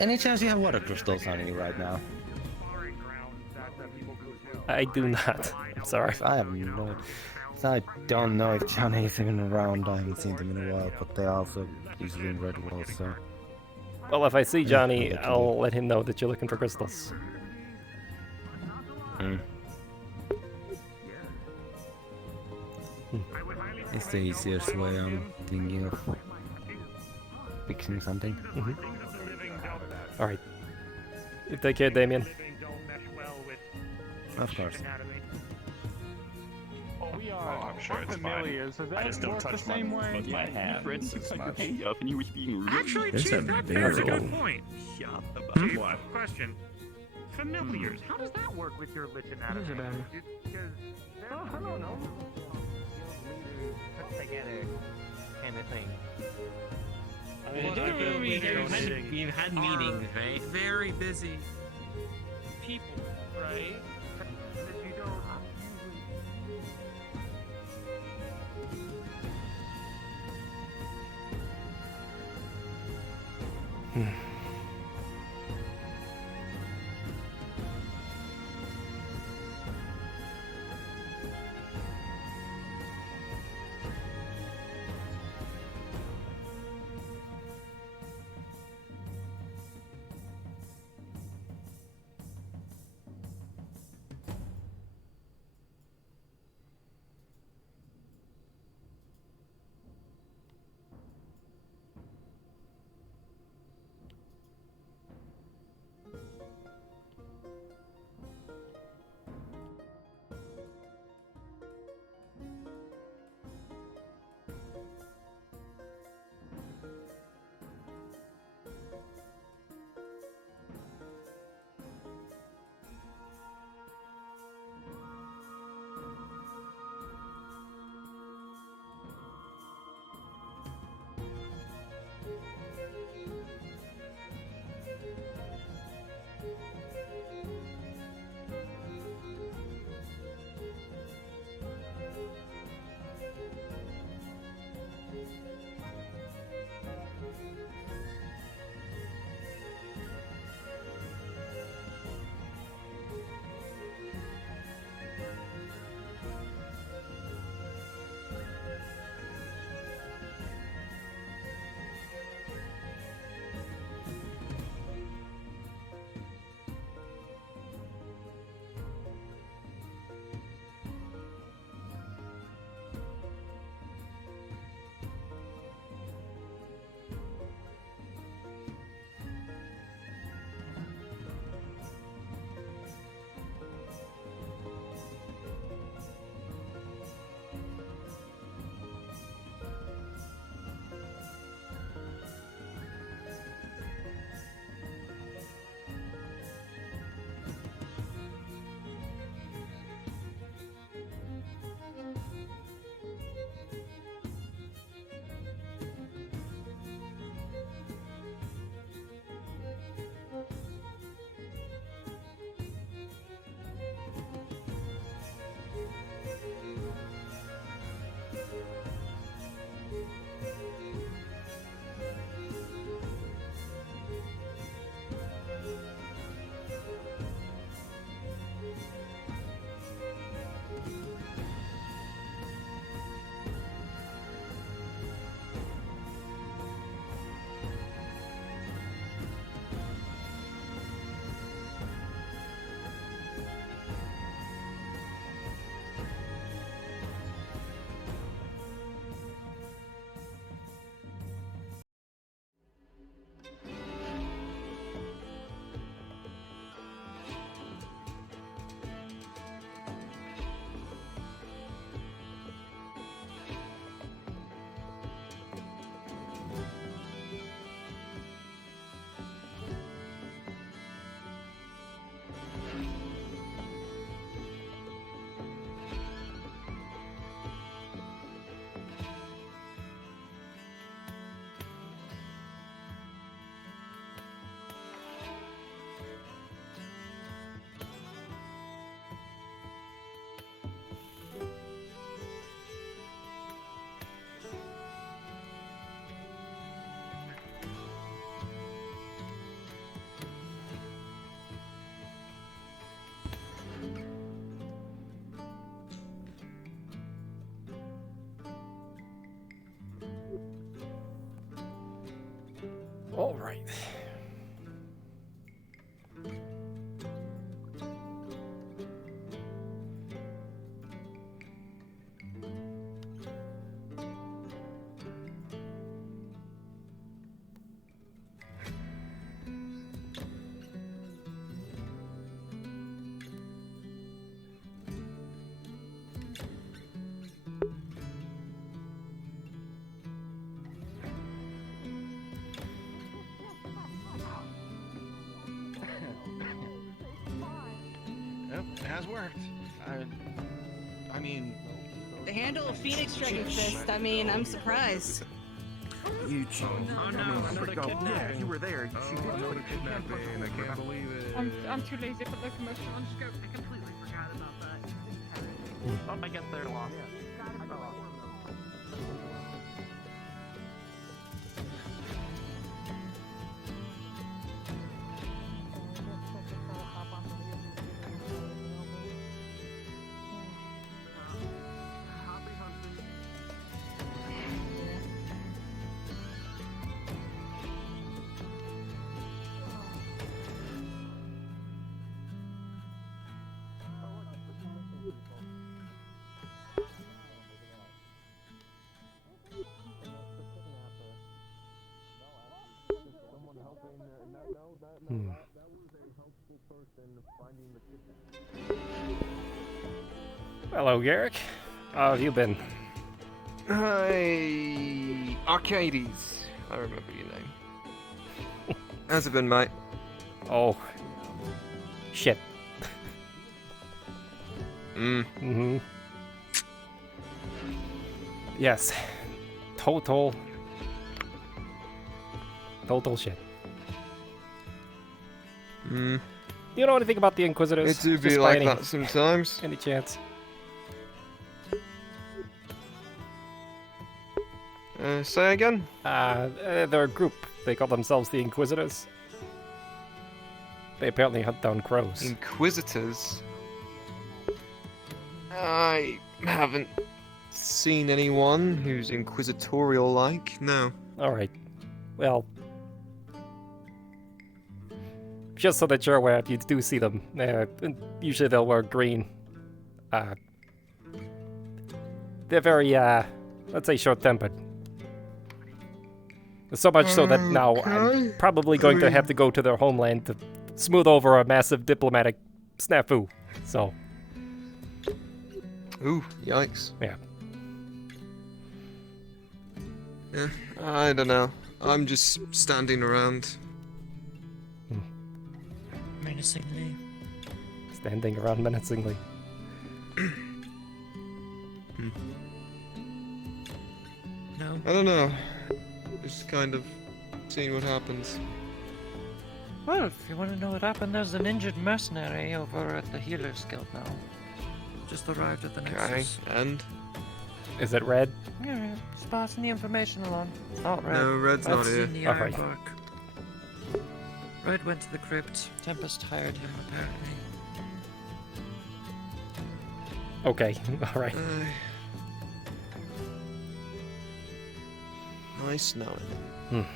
Any chance you have water crystals on you right now? I do not. I'm sorry. I have no... I don't know if Johnny is even around. I haven't seen them in a while, but they also usually in Redwall, so... Well, if I see Johnny, I'll let him know that you're looking for crystals. It's the easiest way I'm thinking of fixing something. Alright. You take care, Damien. Of course. I'm sure it's fine. I just don't touch one with my hands. It's much. Actually, There's Chief, a that's very a good point. Chief, What? Question. Familiars. How does that work with your lich anatomy? I don't know. Put together kind of thing. We've had meetings, right? Very busy people, right? All right. Yep, it has worked. I mean... To handle a Phoenix Dragon Fist, I mean, I'm surprised. You cheated. Oh no, another kidnapping. You were there. She did another kidnapping. I can't believe it. I'm too lazy for locomotion on scope. I completely forgot about that. Oh, I guess they're lost. Hello, Garrick. How have you been? Hi, Arcadies. I remember your name. How's it been, mate? Oh. Shit. Mm-hmm. Yes. Total shit. Hmm. You know anything about the Inquisitors? It do be Just by like that sometimes. Any chance? Say again? They're a group. They call themselves the Inquisitors. They apparently hunt down crows. Inquisitors? I haven't seen anyone who's inquisitorial-like, no. Alright. Well... Just so that you're aware, if you do see them, usually they'll wear green. They're very, let's say short-tempered. So much so that now I'm probably going to have to go to their homeland to smooth over a massive diplomatic snafu. So. Ooh, yikes. Yeah. Yeah, I don't know. I'm just standing around. Menacingly. Standing around menacingly. No. I don't know. Just kind of seeing what happens. Well, if you want to know what happened, there's an injured mercenary over at the Healers Guild now. Just arrived at the Nexus. Okay, and? Is it red? Yeah, just passing the information along. It's not red. No, red's not here. Seen the Ironbark. Red went to the crypt. Tempest hired him, apparently. Okay, alright. Nice knowing.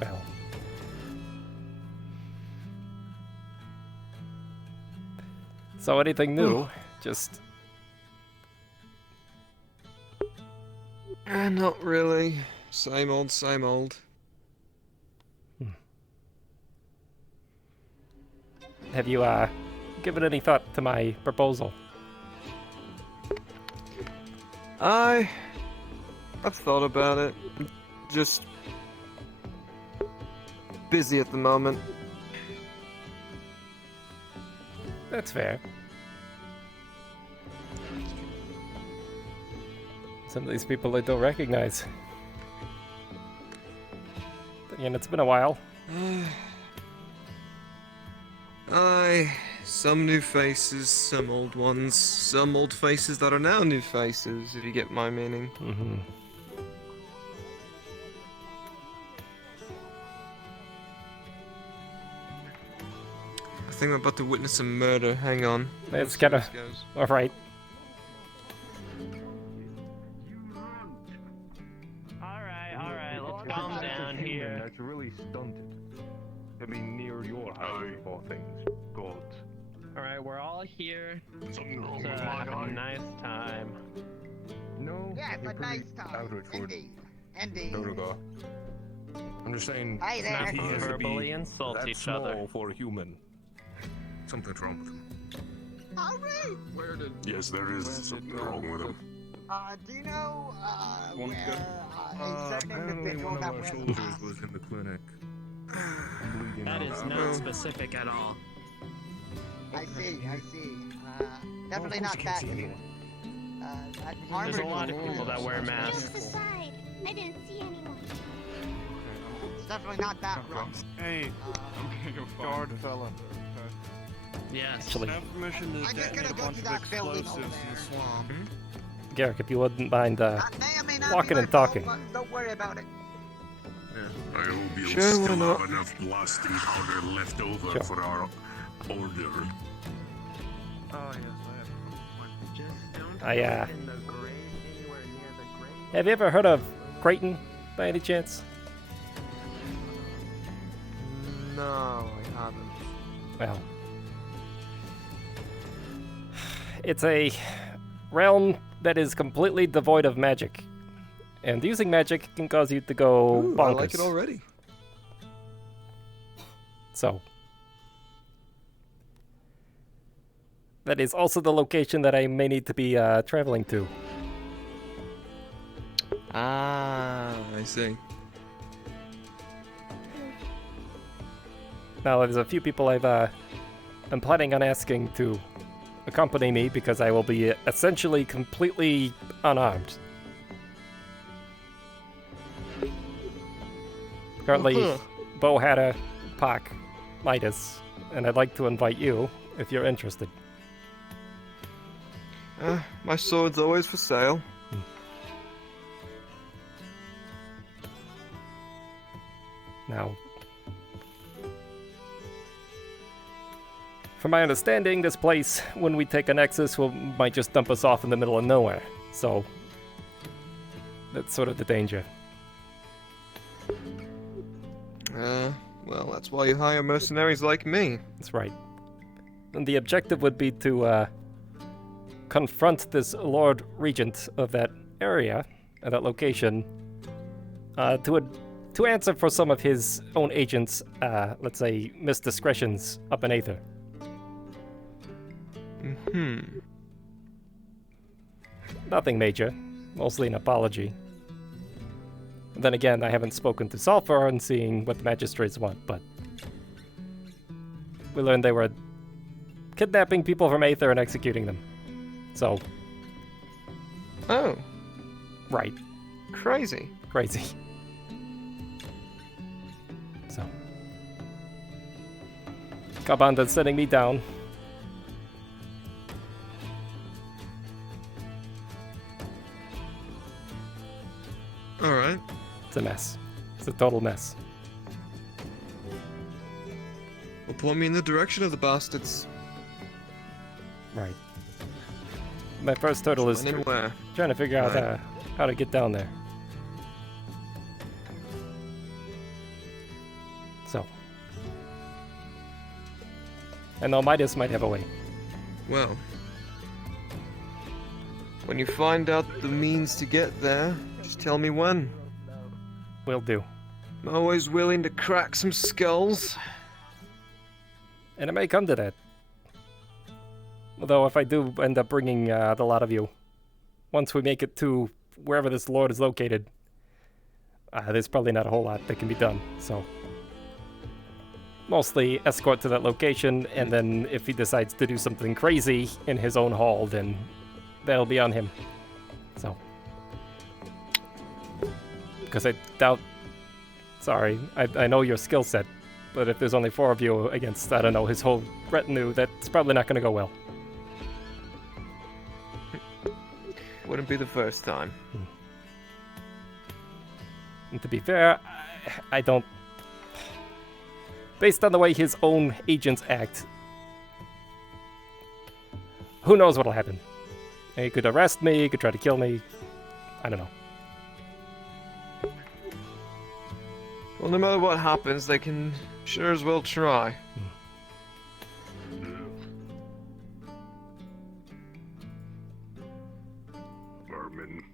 Well. So anything new? Just... Not really. Same old, same old. Have you, given any thought to my proposal? I've thought about it. Just busy at the moment. That's fair. Some of these people I don't recognize. And it's been a while. Some new faces, some old ones, some old faces that are now new faces, if you get my meaning. Mm-hmm. I think I'm about to witness a murder. Hang on. It's kind of... Alright. near your house of all things. Good. Alright, we're all here to have a nice time. No, Yes, you're a pretty nice time. average for Indeed. Dodoga. I'm just saying, Hi there. he has to Verbally be insult that each small other. for a human. Something's wrong with him. Alright. Where did? Yes, there is something wrong with him. Do you know, One where, good. a certain Apparently individual one of that our wears a soldiers mask? Was in the clinic. Bleeding That out. is not specific at all. I see. Definitely of course not you can't that see here. anyone. There's a lot of people that wear masks. Just aside. I didn't see anyone. It's definitely not that wrong. Hey, guard fella. Yes. Actually, Have permission to I'm just detonate gonna a go bunch to of that building explosives over in the there. swamp. Garrick, if you wouldn't mind May or may not walking be and my fault, talking. but don't worry about it. I hope you'll Sure, why still not? have enough blasting powder left over Sure. for our order. Oh, yes, I have. I have you ever heard of Creighton by any chance? No, I haven't. Well, it's a realm that is completely devoid of magic, and using magic can cause you to go Ooh, bonkers. I like it already. So, that is also the location that I may need to be traveling to. Ah, I see. Now, there's a few people I'm planning on asking to accompany me because I will be essentially completely unarmed. Currently, Bo, Hatta, Pak, Midas, and I'd like to invite you if you're interested. My sword's always for sale. Now, from my understanding, this place, when we take a Nexus, might just dump us off in the middle of nowhere. So, that's sort of the danger. Well, that's why you hire mercenaries like me. That's right. And the objective would be to confront this Lord Regent of that area, at that location, to answer for some of his own agents', let's say, misdiscretions up in Aether. Nothing major, mostly an apology. Then again, I haven't spoken to Sulfur and seeing what the magistrates want, but we learned they were kidnapping people from Aether and executing them. So. Oh. Right. Crazy. Crazy. So. Kabanda's sending me down. Alright. It's a mess. It's a total mess. Well, point me in the direction of the bastards. Right. My first hurdle is Anywhere. trying to figure out Right. how to get down there. So. I know Midas might have a way. Well. When you find out the means to get there, just tell me when. Will do. I'm always willing to crack some skulls. And it may come to that. Although if I do end up bringing the lot of you, once we make it to wherever this lord is located, there's probably not a whole lot that can be done, so. Mostly escort to that location, and then if he decides to do something crazy in his own hall, then that'll be on him. So. Because I doubt... Sorry, I know your skill set, but if there's only 4 of you against, I don't know, his whole retinue, that's probably not going to go well. Wouldn't be the first time. And to be fair, I don't... Based on the way his own agents act, who knows what'll happen? He could arrest me, he could try to kill me. I don't know. Well, no matter what happens, they can Sure as well try. Vermin.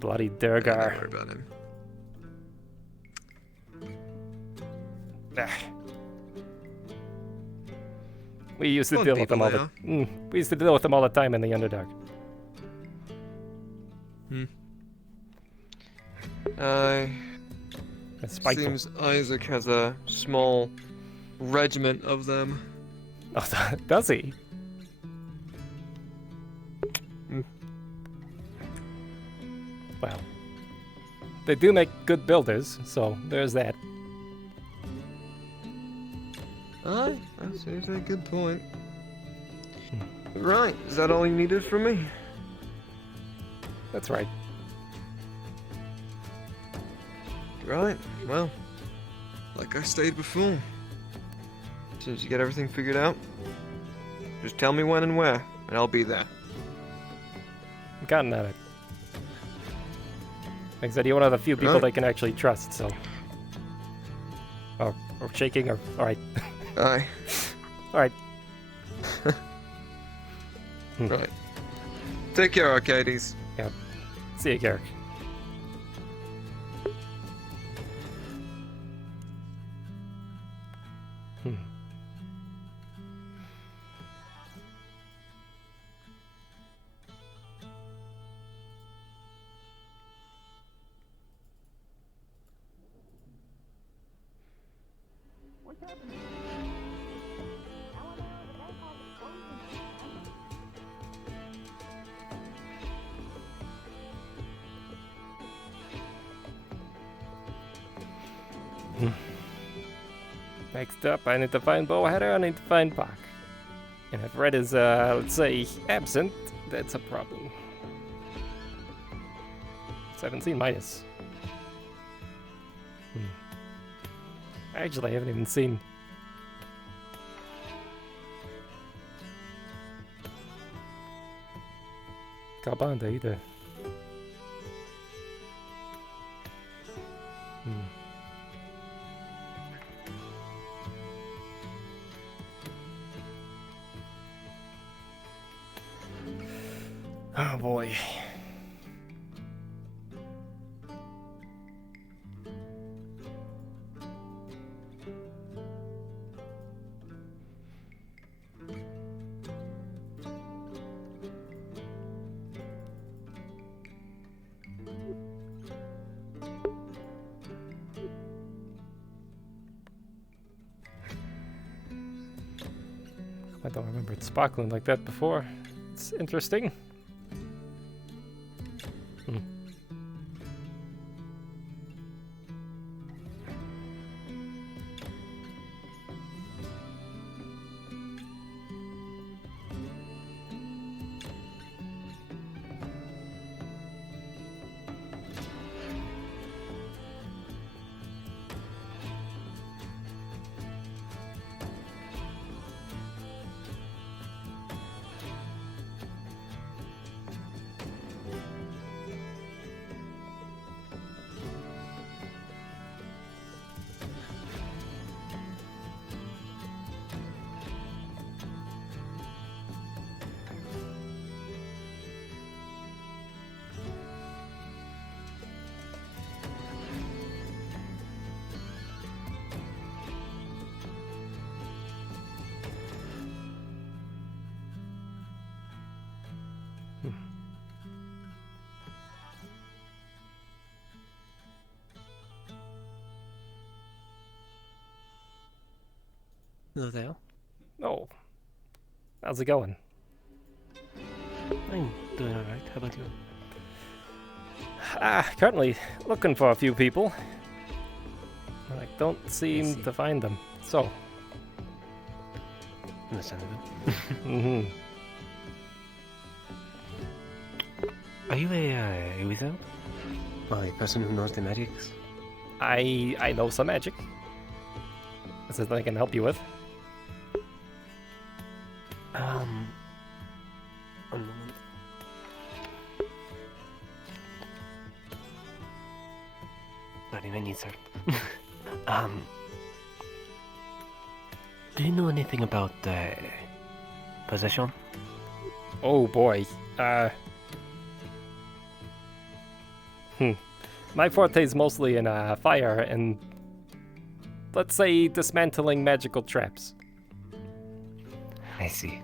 Bloody Durgar. Don't worry about him. Ah. We used to Fun deal with them all people the we used to deal with them all the time in the Underdark. Spiteful. Seems Isaac has a small regiment of them. Oh, does he? Well, they do make good builders, so there's that. Aye, that's a good point. Right, is that all you needed from me? That's right. Right, well, Like I stated before. as soon as you get everything figured out, just tell me when and where, and I'll be there. I'm counting on it. Like I said, you're one of the few people Right. they can actually trust, so. Oh, or shaking, or. Alright. Aye. Alright. Right. Take care, Arcadies. Yeah. See you, Garrick. Next up, I need to find Bowheader, I need to find Bach. And if Red is, let's say, absent, that's a problem. 17 minus. Actually, I haven't even seen. Carbanda either. Oh boy. I don't remember it sparkling like that before. It's interesting. Hello there. Oh. How's it going? I'm doing alright. How about you? Currently looking for a few people. I don't seem to find them. So. Understandable. Mm-hmm. Are you a wizard? Or a person who knows the magics? I know some magic. Is there something I can help you with? One moment. Very many, sir. Do you know anything about possession? Oh boy. My forte is mostly in fire and, let's say, dismantling magical traps. I see.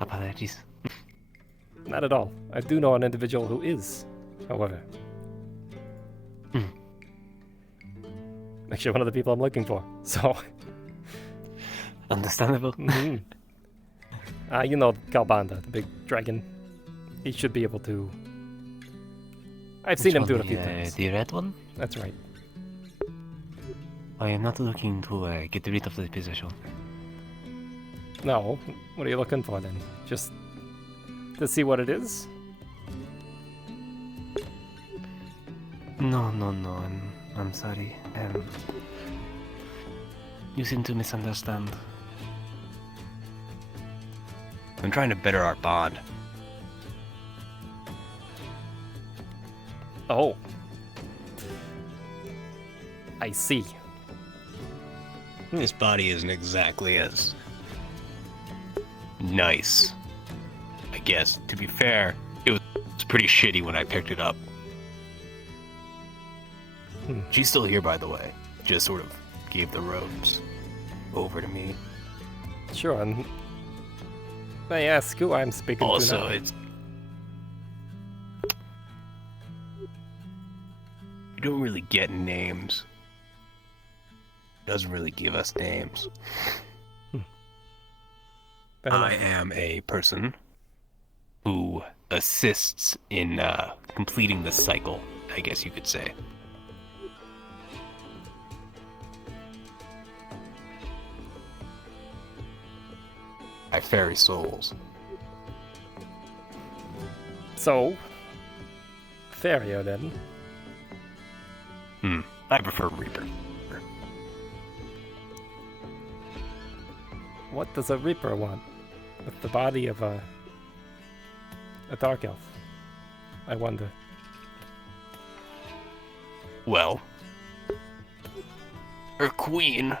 Apologies. Not at all. I do know an individual who is, however. Actually, one of the people I'm looking for, so... Understandable. You know Galbanda, the big dragon. He should be able to... I've seen him do it a few times. The red one? That's right. I am not looking to get rid of the possession. No, what are you looking for then? Just to see what it is? No, I'm sorry. You seem to misunderstand. I'm trying to better our bond. Oh. I see. This body isn't exactly as nice. I guess, to be fair, it was pretty shitty when I picked it up. She's still here, by the way. Just sort of gave the robes over to me. Sure, and may I ask who I'm speaking Also, to now? it's... You don't really get names. Doesn't really give us names. I am a person who assists in completing the cycle, I guess you could say. I ferry souls. So, Farrier then. I prefer Reaper. What does a Reaper want with the body of a Dark Elf? I wonder. Well, her queen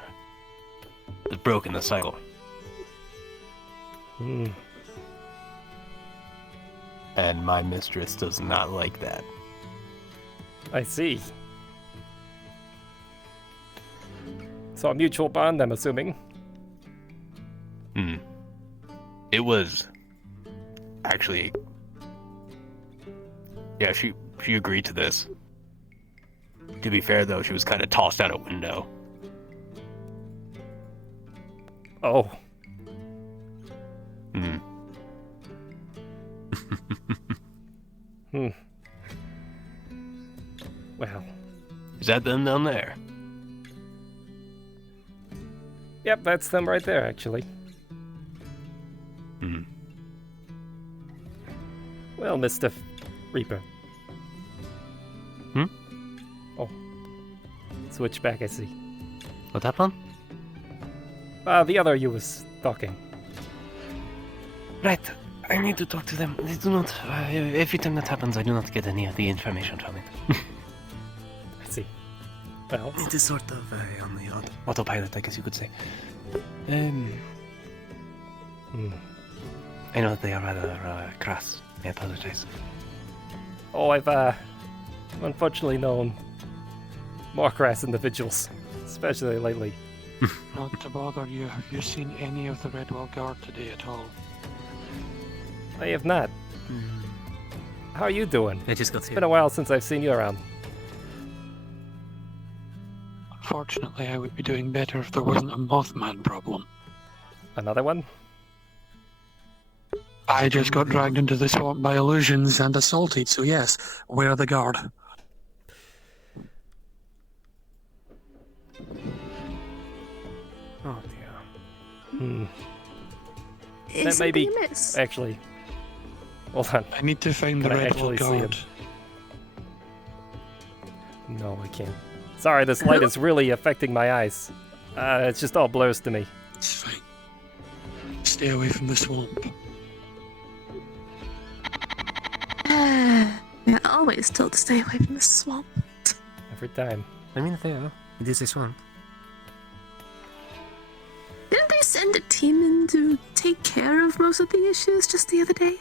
has broken the cycle. And my mistress does not like that. I see. So a mutual bond, I'm assuming. It was actually, yeah, she agreed to this. To be fair though, she was kind of tossed out a window. Oh. Well. Is that them down there? Yep, that's them right there, actually. Well, Mr. Reaper. Oh. Switch back, I see. What happened? The other you was talking. Right, I need to talk to them. They do not. Every time that happens, I do not get any of the information from it. I see. Well, it is sort of on the autopilot, I guess you could say. I know that they are rather crass. I apologize. Oh, I've unfortunately known more crass individuals, especially lately. Not to bother you, have you seen any of the Redwall Guard today at all? I have not. How are you doing? I just got It's here. been a while since I've seen you around. Unfortunately, I would be doing better if there wasn't a Mothman problem. Another one? I just got dragged into the swamp by illusions and assaulted, so yes, we're the guard. Oh dear. That may be actually. Hold on. I need to find the Can I Redwall actually see him? Guard. No, I can't. Sorry, this light is really affecting my eyes. It's just all blurs to me. It's fine. Stay away from the swamp. You're always told to stay away from the swamp. Every time. I mean, they are. It is this one. Didn't they send a team in to take care of most of the issues just the other day?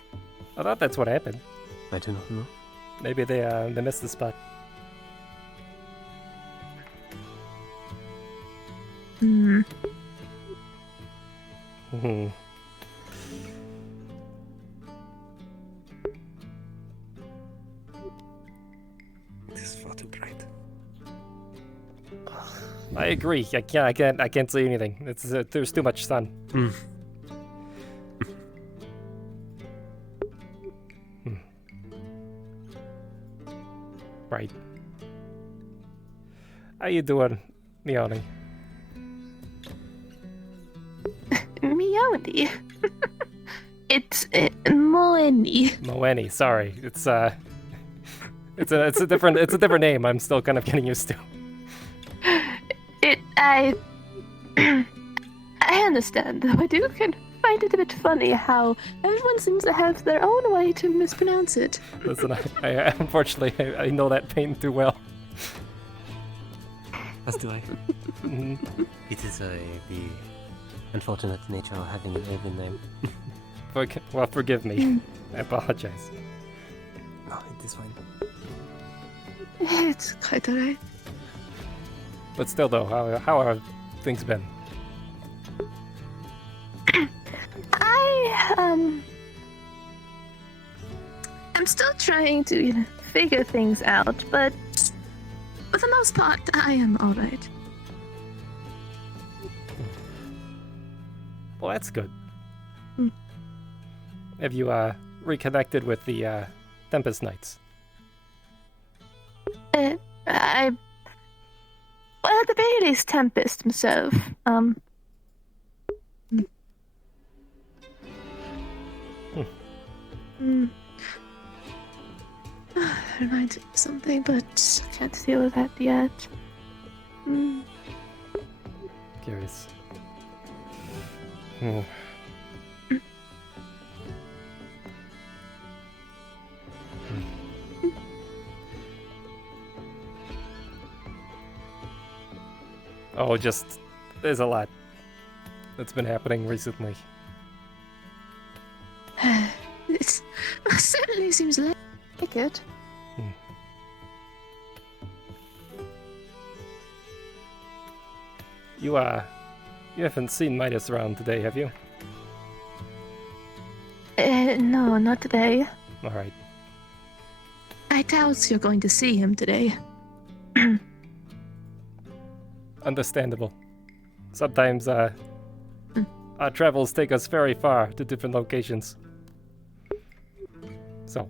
I thought that's what happened. I do not know. Maybe they missed the spot. Hmm. Hmm. It is far too bright. I agree. I can't see anything. It's there's too much sun. Hmm. Right. How you doing, Meowny? Meowdy. It's Moeni. Moeni, sorry. It's a different name. I'm still kind of getting used to. I understand, though I do kind of find it a bit funny how everyone seems to have their own way to mispronounce it. Listen, I unfortunately I know that pain too well. As do I. It is the unfortunate nature of having an alien name. Well, forgive me. I apologize. No, it is fine. It's quite alright. But still, though, how have things been? I'm still trying to, figure things out, but for the most part, I am alright. Well, that's good. Hmm. Have you reconnected with the Tempest Knights? Well, at the very least, Tempest himself. Reminds me of something, but I can't deal with that yet. Curious. Oh, just there's a lot that's been happening recently. It certainly seems like it. You haven't seen Midas around today, have you? No, not today. All right. I doubt you're going to see him today. Understandable. Sometimes our travels take us very far to different locations. So.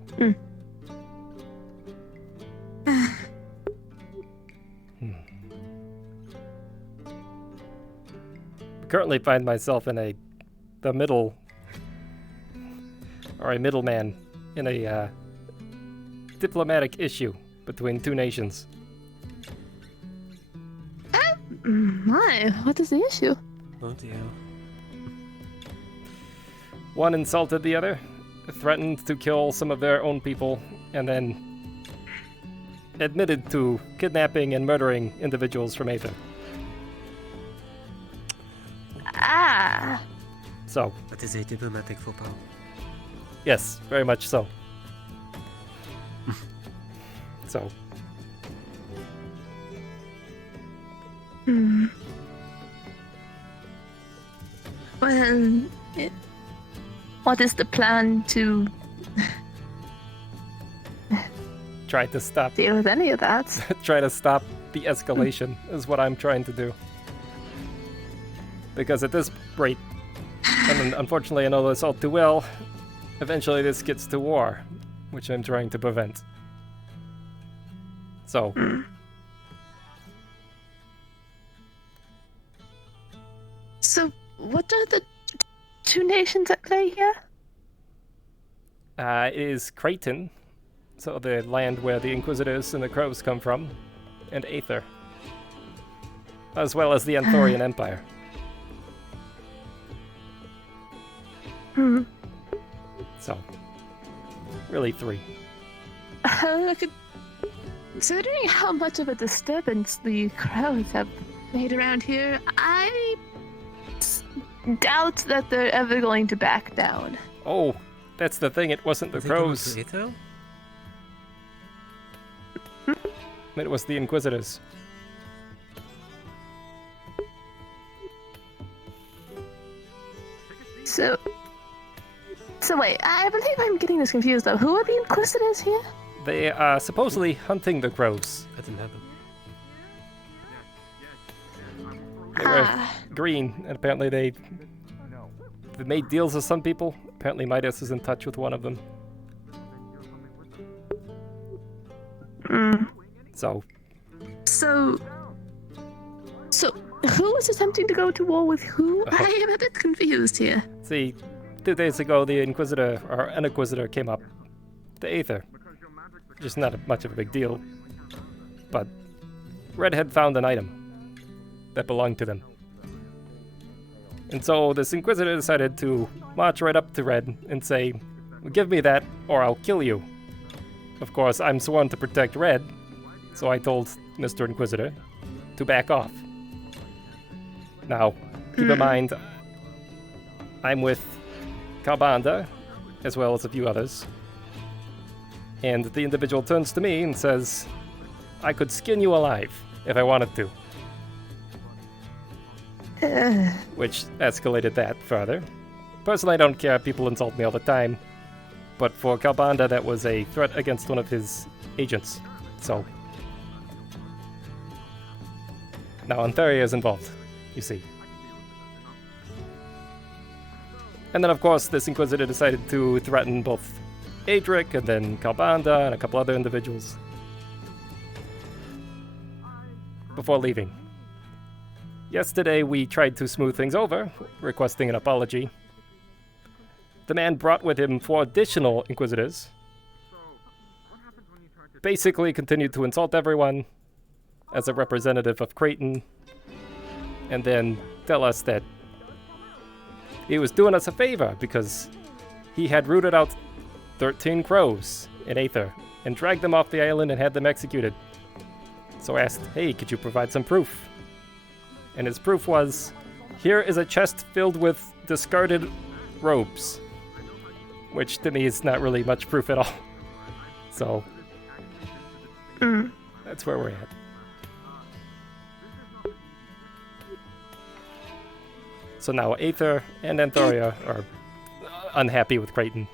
Currently find myself in a middleman in a diplomatic issue between two nations. My, what is the issue? Oh dear. One insulted the other, threatened to kill some of their own people, and then admitted to kidnapping and murdering individuals from Aether. So. That is a diplomatic faux pas. Yes, very much so. So. Well, what is the plan to try to stop deal with any of that? Try to stop the escalation is what I'm trying to do. Because at this rate, and unfortunately I know this all too well, eventually this gets to war, which I'm trying to prevent. So. So, what are the two nations at play here? It is Creighton, so the land where the Inquisitors and the Crows come from, and Aether, as well as the Anthorian Empire. So, really three. Considering how much of a disturbance the crows have made around here, I doubt that they're ever going to back down. Oh, that's the thing. It wasn't the crows. It was the Inquisitors. So wait, I believe I'm getting this confused though. Who are the Inquisitors here? They are supposedly hunting the crows. That didn't happen. They were green, and apparently they made deals with some people. Apparently Midas is in touch with one of them. So who is attempting to go to war with who? I am a bit confused here. See, 2 days ago the Inquisitor, or an Inquisitor, came up to Aether. Just not much of a big deal. But Red had found an item that belonged to them. And so this Inquisitor decided to march right up to Red and say, "Give me that, or I'll kill you." Of course, I'm sworn to protect Red, so I told Mr. Inquisitor to back off. Now, keep in mind, I'm with Kalbanda, as well as a few others. And the individual turns to me and says, "I could skin you alive if I wanted to." Which escalated that further. Personally, I don't care. People insult me all the time. But for Kalbanda, that was a threat against one of his agents. So now Antheria is involved, you see. And then, of course, this Inquisitor decided to threaten both Adric and then Kalbanda and a couple other individuals before leaving. Yesterday, we tried to smooth things over, requesting an apology. The man brought with him 4 additional Inquisitors. Basically continued to insult everyone as a representative of Creighton, and then tell us that he was doing us a favor because he had rooted out 13 crows in Aether and dragged them off the island and had them executed. So I asked, "Hey, could you provide some proof?" And his proof was, "Here is a chest filled with discarded robes." Which to me is not really much proof at all. So that's where we're at. So now Aether and Antheria are unhappy with Creighton.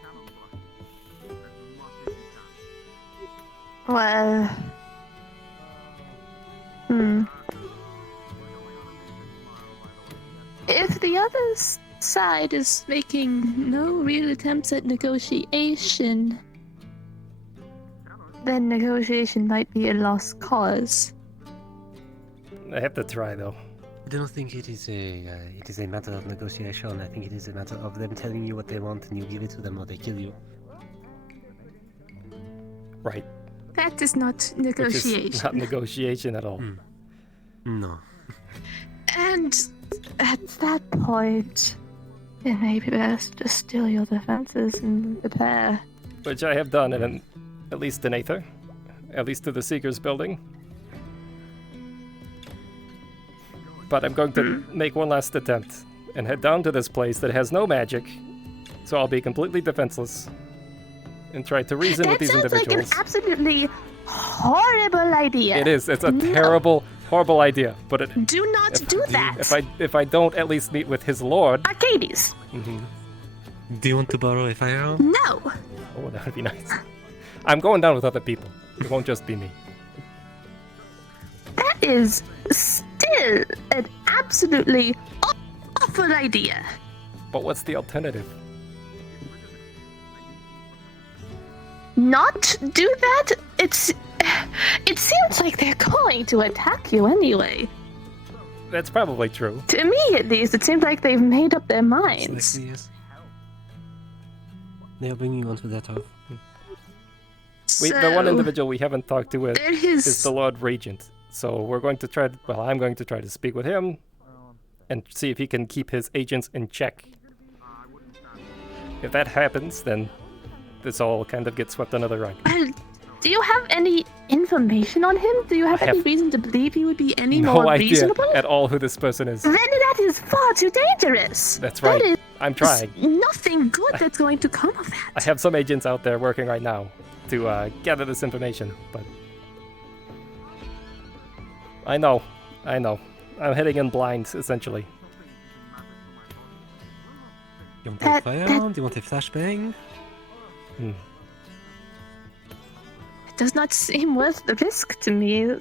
Well, if the other side is making no real attempts at negotiation, then negotiation might be a lost cause. I have to try, though. I don't think it is a matter of negotiation. I think it is a matter of them telling you what they want and you give it to them or they kill you. Right. That is not negotiation. Which is not negotiation at all. No. And at that point, it may be best to still your defenses and prepare. Which I have done, at least in Aether. At least to the Seeker's building. But I'm going to make one last attempt and head down to this place that has no magic, so I'll be completely defenseless, and try to reason with these individuals. That sounds like an absolutely horrible idea. It is. It's a terrible, horrible idea. But do not do that. If I don't at least meet with his lord, Arcadies. Do you want to borrow a firearm? No. Oh, that would be nice. I'm going down with other people. It won't just be me. That is still an absolutely awful idea. But what's the alternative? Not do that? It seems like they're going to attack you anyway. That's probably true. To me, at least, it seems like they've made up their minds. Yes. They are bringing you onto that off. The one individual we haven't talked to is the Lord Regent. So we're going to try. I'm going to try to speak with him and see if he can keep his agents in check. If that happens, then this all kind of gets swept under the rug. Do you have any information on him? Do you have any reason to believe he would be any No more idea reasonable? at all who this person is. Then that is far too dangerous. That's right. That is I'm trying. nothing good that's going to come of that. I have some agents out there working right now to gather this information, but I know. I'm heading in blind, essentially. You want a fire? Do you want a flashbang? Hmm. It does not seem worth the risk to me.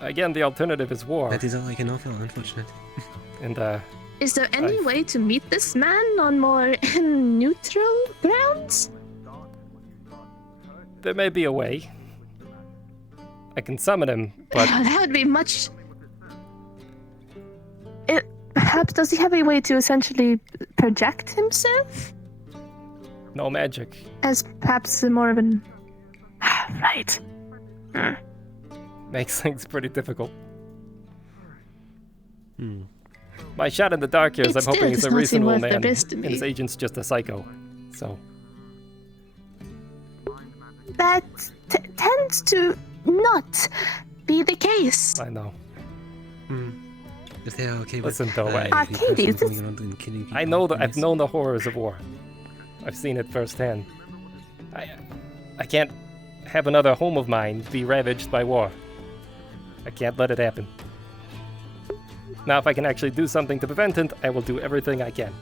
Again, the alternative is war. That is all I can offer, unfortunately. And Is there any way to meet this man on more neutral grounds? there may be a way. I can summon him, but That would be much. Perhaps does he have a way to essentially project himself no magic. as perhaps more of an right? Makes things pretty difficult. My shot in the dark here is I'm hoping he's a reasonable man, and his agent's just a psycho. So That tends to not be the case. I know. If they are okay with Listen, though, Arcadies, going around and killing people. I know that I've known the horrors of war. I've seen it firsthand. I can't have another home of mine be ravaged by war. I can't let it happen. Now, if I can actually do something to prevent it, I will do everything I can.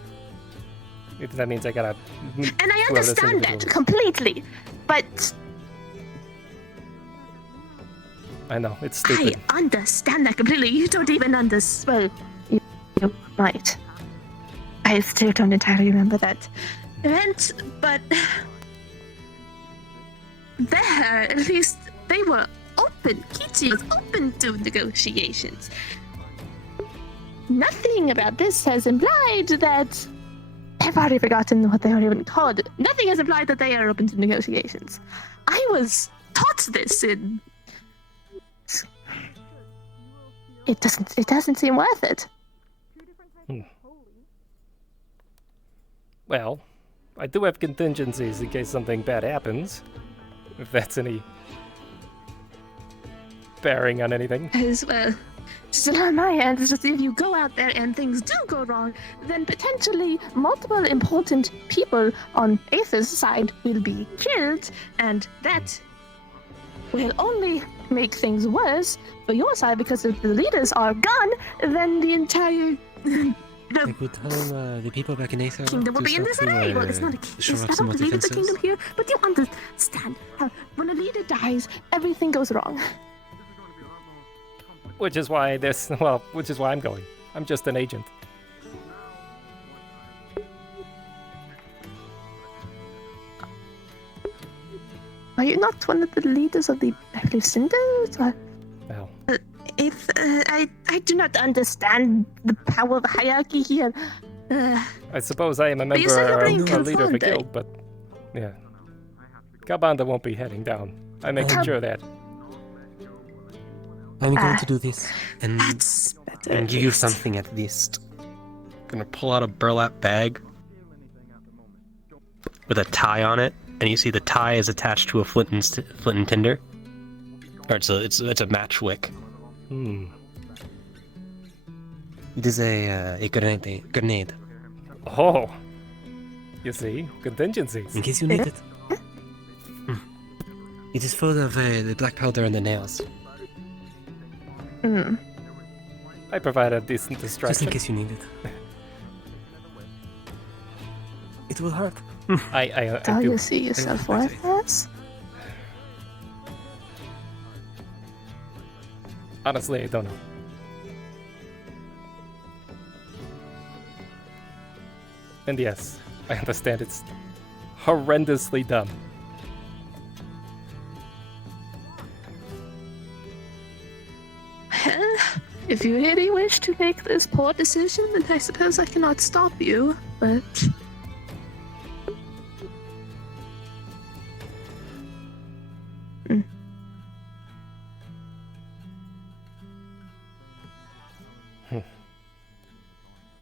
If that means I gotta. And I understand that completely, but I know, it's stupid. I understand that completely. You don't even understand. Well, you might. I still don't entirely remember that event, but there, at least, they were open. Kichi was open to negotiations. Nothing about this has implied that. I've already forgotten what they are even called. Nothing has implied that they are open to negotiations. I was taught this in. It doesn't seem worth it. Well, I do have contingencies in case something bad happens. If that's any bearing on anything. As well, just on my end, is just if you go out there and things do go wrong, then potentially multiple important people on Aether's side will be killed, and that will only make things worse for your side, because if the leaders are gone, then the entire I could tell the people back in Aether kingdom will to be in start disarray. to, Well, it's not a shore kingdom. up I some don't more believe it's a defenses. kingdom here, but you understand how when a leader dies, everything goes wrong. Which is why which is why I'm going. I'm just an agent. Are you not one of the leaders of the Cinders? No. I do not understand the power of hierarchy here. I suppose I am a But you member said you're or being a leader of a conformed, guild, but yeah. Kabanda won't be heading down. I'm making sure of that. I'm going to do this and give you least. something at least. Gonna pull out a burlap bag with a tie on it, and you see the tie is attached to a flint and tinder. Or it's a match wick. It is a grenade. Oh, you see, contingencies. In case you need it. It is full of the black powder and the nails. I provide a decent distraction. Just in case you need it. It will hurt. I Do do. you see yourself worth this? Honestly, I don't know. And yes, I understand it's horrendously dumb. Well, if you really wish to make this poor decision, then I suppose I cannot stop you, but...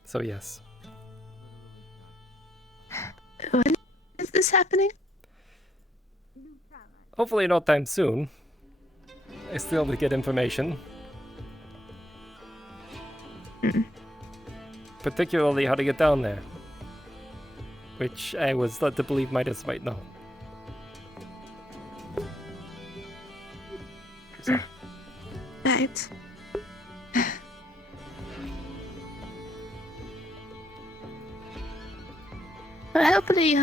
So yes. When is this happening? Hopefully no time soon. I still have to get information. Particularly how to get down there. Which I was led to believe Midas might know. So. Right. Well, hopefully,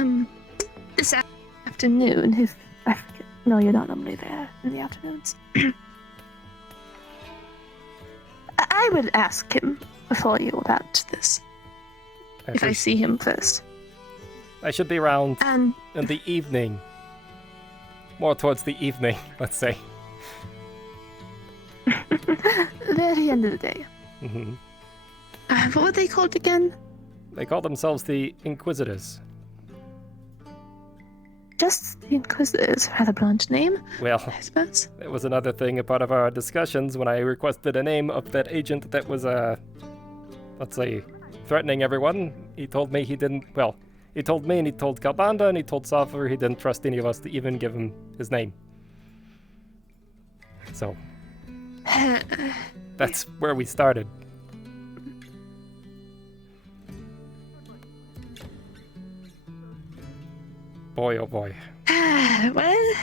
this afternoon, if I forget. No, you're not normally there in the afternoons. I will ask him before you about this. If I see him first. I should be around in the evening. More towards the evening, let's say. Very end of the day. Mm-hmm. What were they called again? They call themselves the Inquisitors. Just the Inquisitors, rather blunt name. Well, I suppose. That was another thing, a part of our discussions when I requested a name of that agent that was, let's say, threatening everyone. He told me he didn't, well, he told me and he told Kalbanda and he told Safar he didn't trust any of us to even give him his name. So, that's where we started. Boy, oh boy. Well...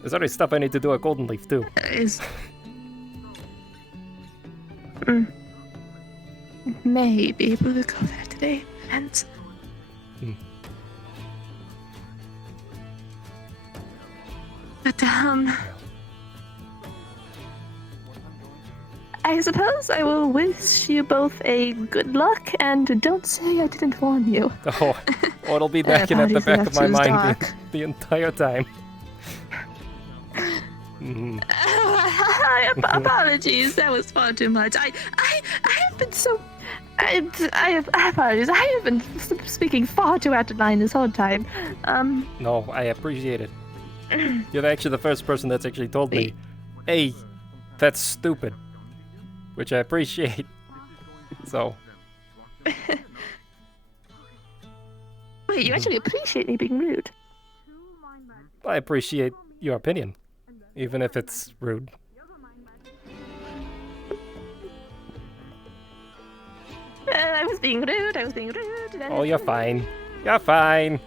There's already stuff I need to do at Golden Leaf, too. Maybe we'll go there today. And... But, I suppose I will wish you both a good luck, and don't say I didn't warn you. Oh, it'll be nagging at the back of my mind the entire time. Apologies, that was far too much. I have been so... I apologize. I have been speaking far too out of line this whole time. No, I appreciate it. You're actually the first person that's actually told me, hey, that's stupid. Which I appreciate. So. Wait, you actually appreciate me being rude? I appreciate your opinion, even if it's rude. I was being rude. Oh, you're fine. You're fine.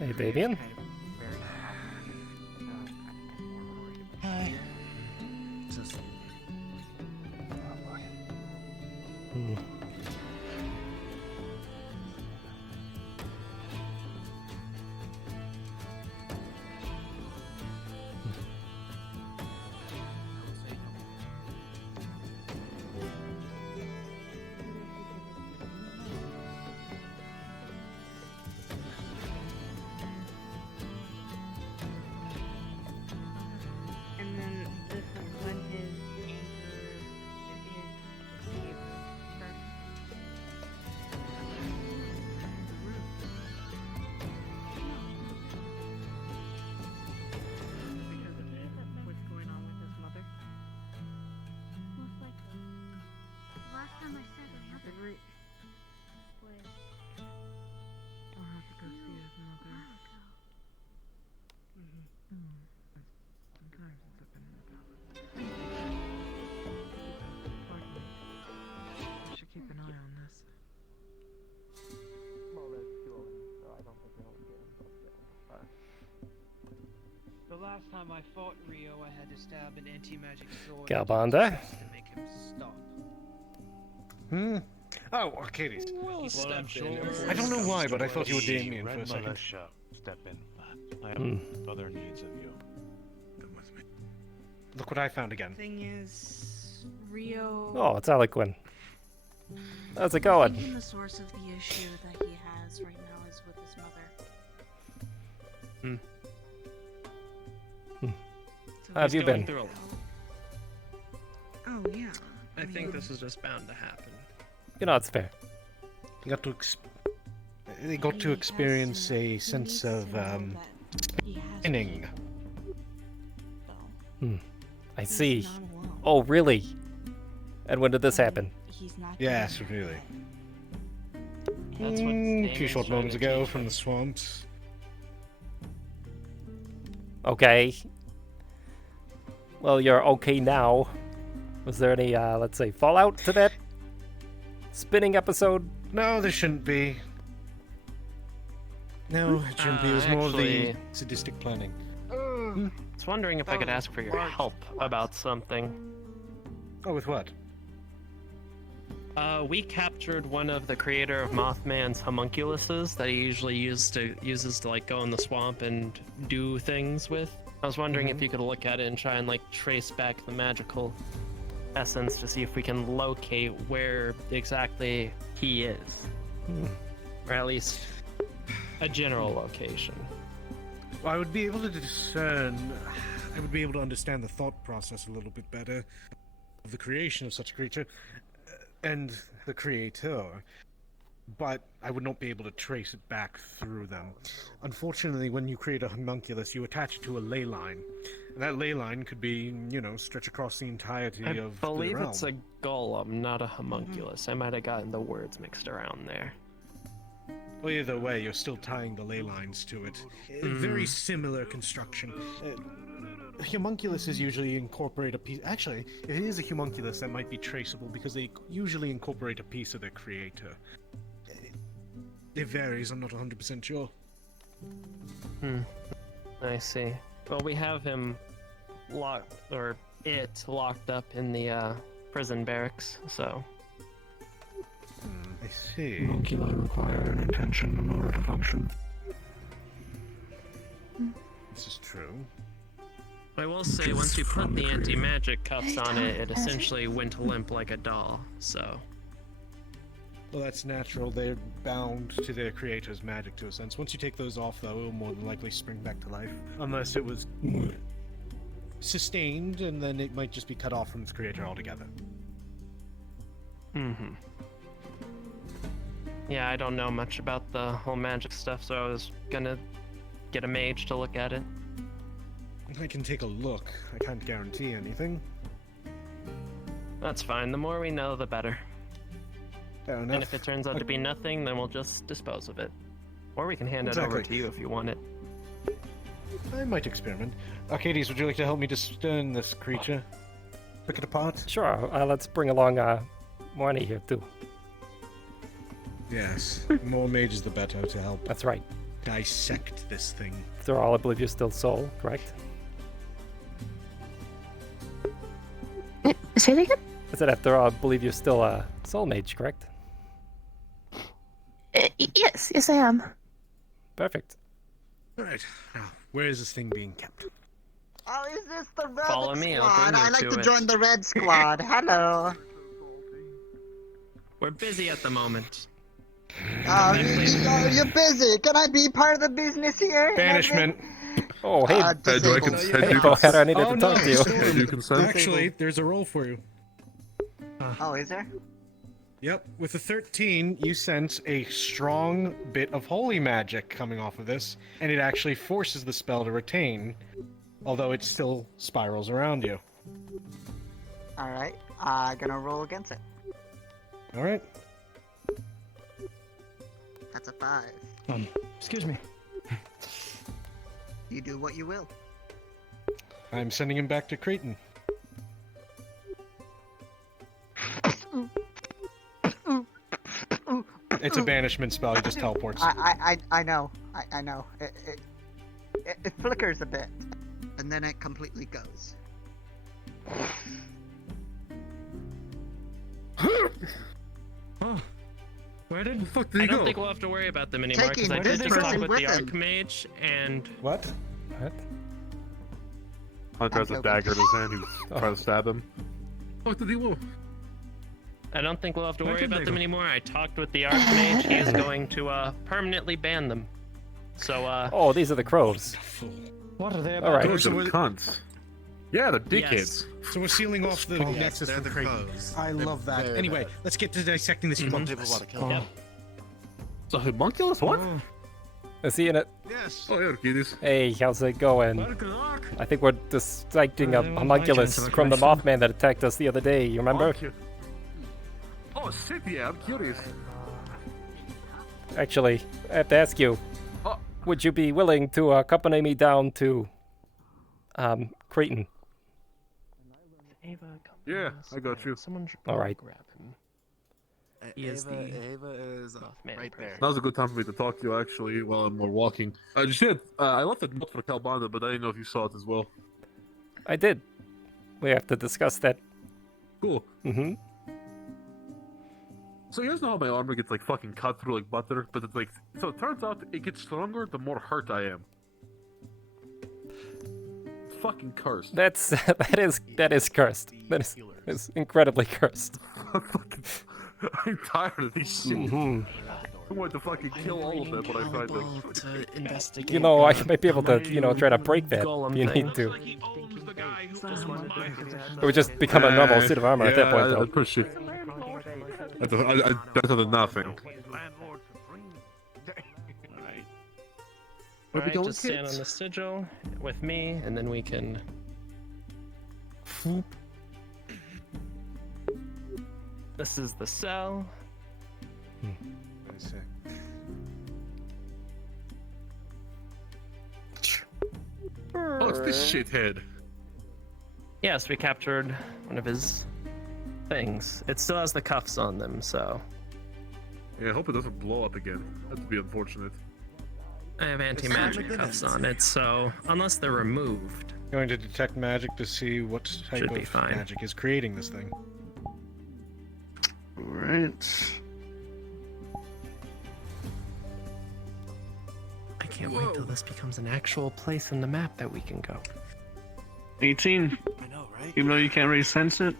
Hey, Babian. Hi. And then this is when his anger is received first. last time I fought Rio, I had to stab an anti-magic sword Galbanda. to make him stop. Oh, Arcadies. Well, I'm sure. I don't know why, but I thought you were Damien for a second. Step in. I have other needs of you. Come with me. Look what I found again. Thing is, Rio. Oh, it's Eloquin. How's it I going? think the source of the issue that he has right now is with his mother. How have you been? Oh yeah. I think this is just bound to happen. You know, it's fair. They got to experience a sense of inning. I see. Oh, really? And when did this happen? Yes, really. That's what A few short moments ago from the swamps. Okay. Well, you're okay now. Was there any, let's say, fallout to that spinning episode? No, there shouldn't be. No, it shouldn't be. It was more actually- the sadistic planning. I was wondering if I could ask for your help about something. Oh, with what? We captured one of the creator of Mothman's homunculuses that he usually uses to like go in the swamp and do things with. I was wondering if you could look at it and try and like trace back the magical essence to see if we can locate where exactly he is, or at least a general location. Well, I would be able to discern. I would be able to understand the thought process a little bit better of the creation of such a creature and the creator, but I would not be able to trace it back through them. Unfortunately, when you create a homunculus, you attach it to a ley line, and that ley line could be, stretch across the entirety I of believe the realm. it's a golem, not a homunculus. I might have gotten the words mixed around there. Well, either way, you're still tying the ley lines to it. Very similar construction. Homunculuses usually incorporate a piece. Actually, if it is a homunculus, that might be traceable because they usually incorporate a piece of their creator. It varies. I'm not 100% sure. I see. Well, we have him locked up in the prison barracks, so. I see. Homunculi require an intention in order to function. This is true. I will say, once you put the anti-magic cuffs on it, it essentially went limp like a doll, so. Well, that's natural. They're bound to their creator's magic to a sense. Once you take those off, though, it will more than likely spring back to life. Unless it was sustained, and then it might just be cut off from its creator altogether. Yeah, I don't know much about the whole magic stuff, so I was gonna get a mage to look at it. I can take a look. I can't guarantee anything. That's fine. The more we know, the better. Fair enough. And if it turns out to be nothing, then we'll just dispose of it. Or we can hand it over to you if you want it. I might experiment. Arcadies, would you like to help me discern this creature? Pick it apart? Sure, let's bring along Morny here too. Yes. More mages the better to help. That's right. Dissect this thing. After all, I believe you're still Soul, correct? Say it again? I said after all, I believe you're still a Soul Mage, correct? Yes, I am. Perfect. Alright, now, where is this thing being kept? Oh, is this the Red Follow me, I'll Squad? bring you I like to to it. join the Red Squad. Hello. We're busy at the moment. You're busy. Can I be part of the business here? Banishment. Oh, hey, do I hey, Bohead, I needed to talk to you. Hey, you consent? Actually, there's a role for you. Oh, is there? Yep, with a 13, you sense a strong bit of holy magic coming off of this, and it actually forces the spell to retain, although it still spirals around you. Alright, gonna roll against it. Alright. That's a 5. Excuse me. You do what you will. I'm sending him back to Creighton. It's a banishment spell, he just teleports. I know. I know. It flickers a bit. and then it completely goes. Oh, where did? Fuck did he I don't go? think we'll have to worry about them anymore because I Taking did this just talk person with with the him. Archmage and. What? What? Hunter has a dagger in his hand. He's trying to stab him. What did he do? I don't think we'll have to Where worry did about they them go? anymore. I talked with the Archmage. He is going to permanently ban them. So Oh, these are the crows. What are they All right. Those are cunts. Yeah, they're dickheads. Yes. So we're sealing off the nexus they're from the Creighton. foes. I They're love that. very Anyway, bad. let's get to dissecting this homunculus. want to kill them. So homunculus? What? Is he in it? Yes. Oh yeah, Arcadies. Hey, how's it going? I think we're dissecting a homunculus from the Mothman that attacked us the other day. You remember? Oh shit, yeah, I'm curious. Actually, I have to ask you. Oh. Would you be willing to accompany me down to Creighton? Yeah, I got you. Someone All right. grab him. He is the Ava is Mothman right there. Now's a good time for me to talk to you, actually, while we're walking. I just did. I left a note for Calbanda, but I didn't know if you saw it as well. I did. We have to discuss that. Cool. Mm-hmm. So you guys know how my armor gets like fucking cut through like butter, but it's like so it turns out it gets stronger the more hurt I am. It's fucking cursed. That is cursed. That is incredibly cursed. I'm tired of these shit. Mhm. I want to fucking kill all of them, but I tried to. to investigate. You know, I might be able to, try to break that Golem if you thing. need to. It would just become a normal suit of armor at that point, though. I push it. I better than nothing. Alright, just stand on the sigil with me, and then we can. This is the cell. I see. Oh, it's this shithead. Yes, we captured one of his things. It still has the cuffs on them, so. Yeah, I hope it doesn't blow up again. That'd be unfortunate. I have anti-magic cuffs on it, so unless they're removed. Going to detect magic to see what type Should be of fine. magic is creating this thing. Right. I can't wait till this becomes an actual place in the map that we can go. 18. I know, right? Even though you can't really sense it.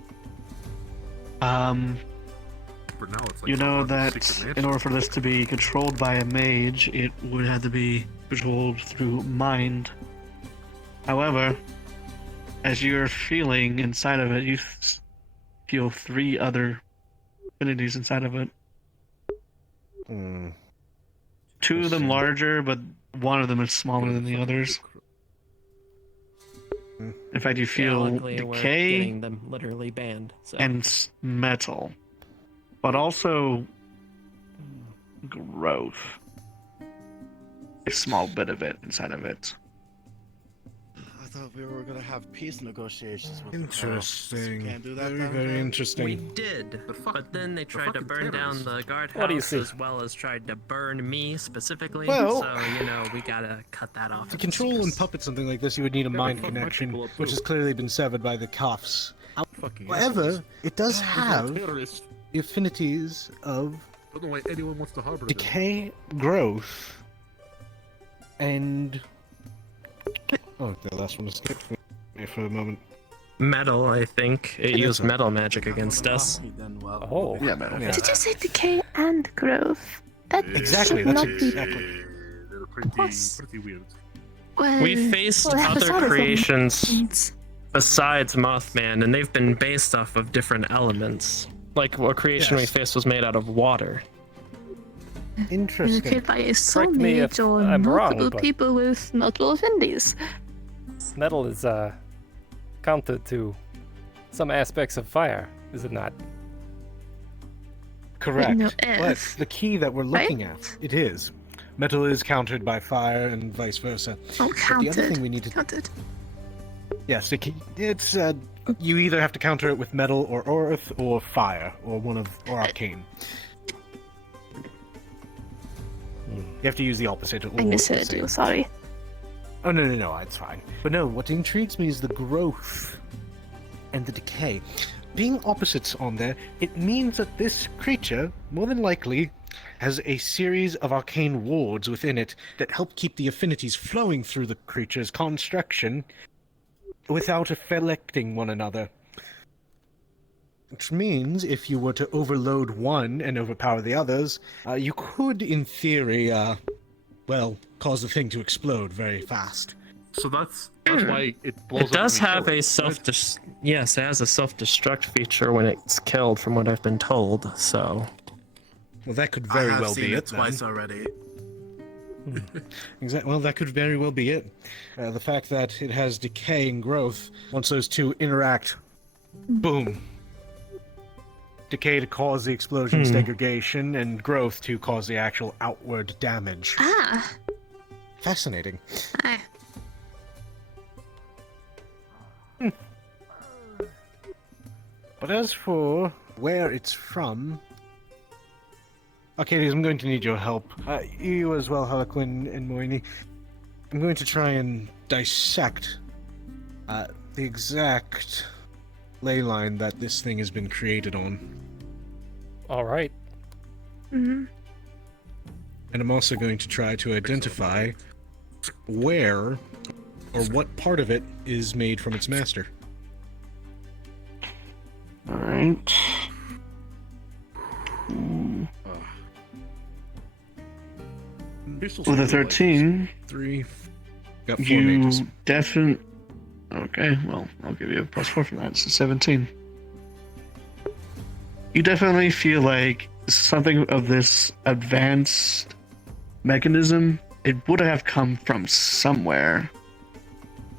For now, it's like You know some that secret in mansion. order for this to be controlled by a mage, it would have to be controlled through mind. However, as you're feeling inside of it, you feel 3 other affinities inside of it. 2 of them larger, but one of them is smaller than the others. In fact, you feel luckily we're decay getting them literally banned. So. and metal, but also growth. A small bit of it inside of it. I thought we were gonna have peace negotiations with Interesting. the can't do that. Very, down very there? interesting. We did, but then they tried to burn down the What do you guardhouse see? as well as tried to burn me specifically. Well- so we gotta cut that off. To control and puppet something like this, you would need a mind fuck my connection, people up which too. has clearly been severed by the cuffs. Fucking However, assholes. it does He's a have terrorist. the affinities of Don't know why anyone wants to harbor them. decay, growth, and... Oh, the last one escaped me for a moment. Metal, I think. It used metal magic against us. Oh. Yeah, metal. Yeah. Did you say decay and growth? That Exactly, should that's not be. exactly. They're pretty weird. Well, We faced well, other outside of creations them, besides Mothman, and they've been based off of different elements. Like, a creation we Yes. faced was made out of water. It was Interesting. created by a Correct me if soulmate or I'm wrong, multiple but- people with multiple affinities. Metal is counter to some aspects of fire, is it not? Correct. No, But the key that we're right? looking at, it is. Metal is countered by fire and vice versa. Oh, But the counted. other thing we need to... Counted. Yes, it's you either have to counter it with metal or earth or fire or or arcane. You have to use the opposite. Or I misheard the you, same. sorry. Oh, no, it's fine. But no, what intrigues me is the growth and the decay. Being opposites on there, it means that this creature, more than likely, has a series of arcane wards within it that help keep the affinities flowing through the creature's construction without affecting one another. Which means if you were to overload one and overpower the others, you could, in theory, cause the thing to explode very fast. So that's why it blows It does up when have we a yes, it has a self-destruct feature when it's killed, from what I've been told. So, well, that could very well be it. Twice already. Exactly. Well, that could very well be it. The fact that it has decay and growth, once those two interact, boom. Decay to cause the explosion's degradation, and growth to cause the actual outward damage. Ah. Fascinating. But as for where it's from... Arcadies, I'm going to need your help. You as well, Harlequin and Moini. I'm going to try and dissect the exact ley line that this thing has been created on. Alright. Mm-hmm. And I'm also going to try to identify where or what part of it is made from its master. Alright. With a 13, 3. Got 4 you mages. Okay, well, I'll give you a +4 for that. It's a 17. You definitely feel like something of this advanced mechanism, it would have come from somewhere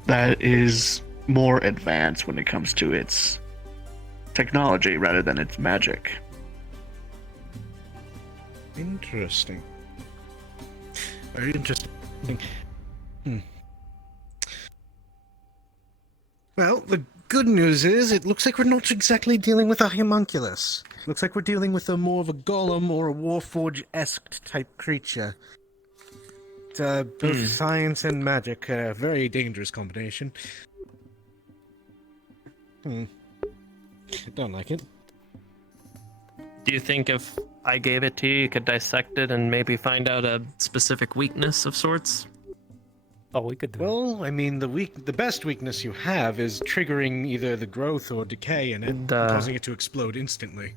that is more advanced when it comes to its technology rather than its magic. Interesting. Very interesting. Well, the good news is it looks like we're not exactly dealing with a homunculus. Looks like we're dealing with a more of a golem or a Warforged-esque type creature. Both science and magic, a very dangerous combination. Don't like it. do you think if I gave it to you, you could dissect it and maybe find out a specific weakness of sorts? Oh, we could do Well, I mean, the best weakness you have is triggering either the growth or decay in it, causing it to explode instantly.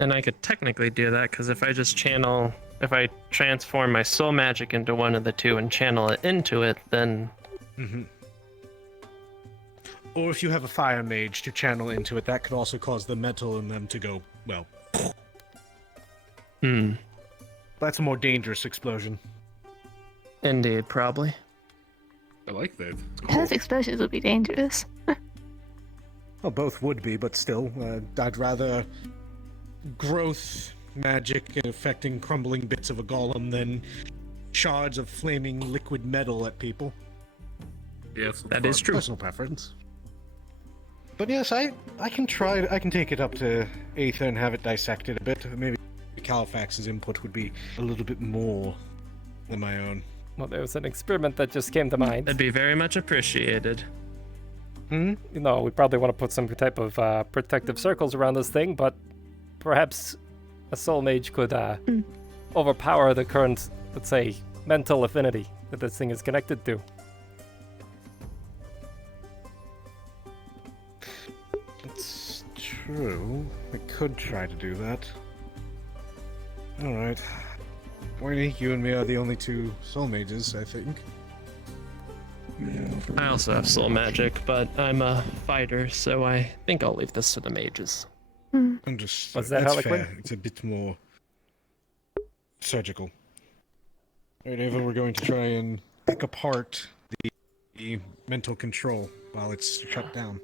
And I could technically do that, because if I transform my soul magic into one of the two and channel it into it, then... Mm-hmm. Or if you have a fire mage to channel into it, that could also cause the metal in them to go, well... That's a more dangerous explosion. Indeed, probably. I like that. Those explosions would be dangerous. Well, both would be, but still, I'd rather growth magic affecting crumbling bits of a golem than shards of flaming liquid metal at people. Yes, that is true. Personal preference. But yes, I can try. I can take it up to Aether and have it dissected a bit. Maybe Califax's input would be a little bit more than my own. Well, there was an experiment that just came to mind. That'd be very much appreciated. You know, we probably want to put some type of protective circles around this thing, but perhaps a soul mage could overpower the current, let's say, mental affinity that this thing is connected to. It's true. I could try to do that. Alright. Moini, you and me are the only two soul mages, I think. I also have soul magic, but I'm a fighter, so I think I'll leave this to the mages. I'm just... Was that that's Harlequin? fair. It's a bit more surgical. Alright, Ava, we're going to try and pick apart the mental control while it's shut down.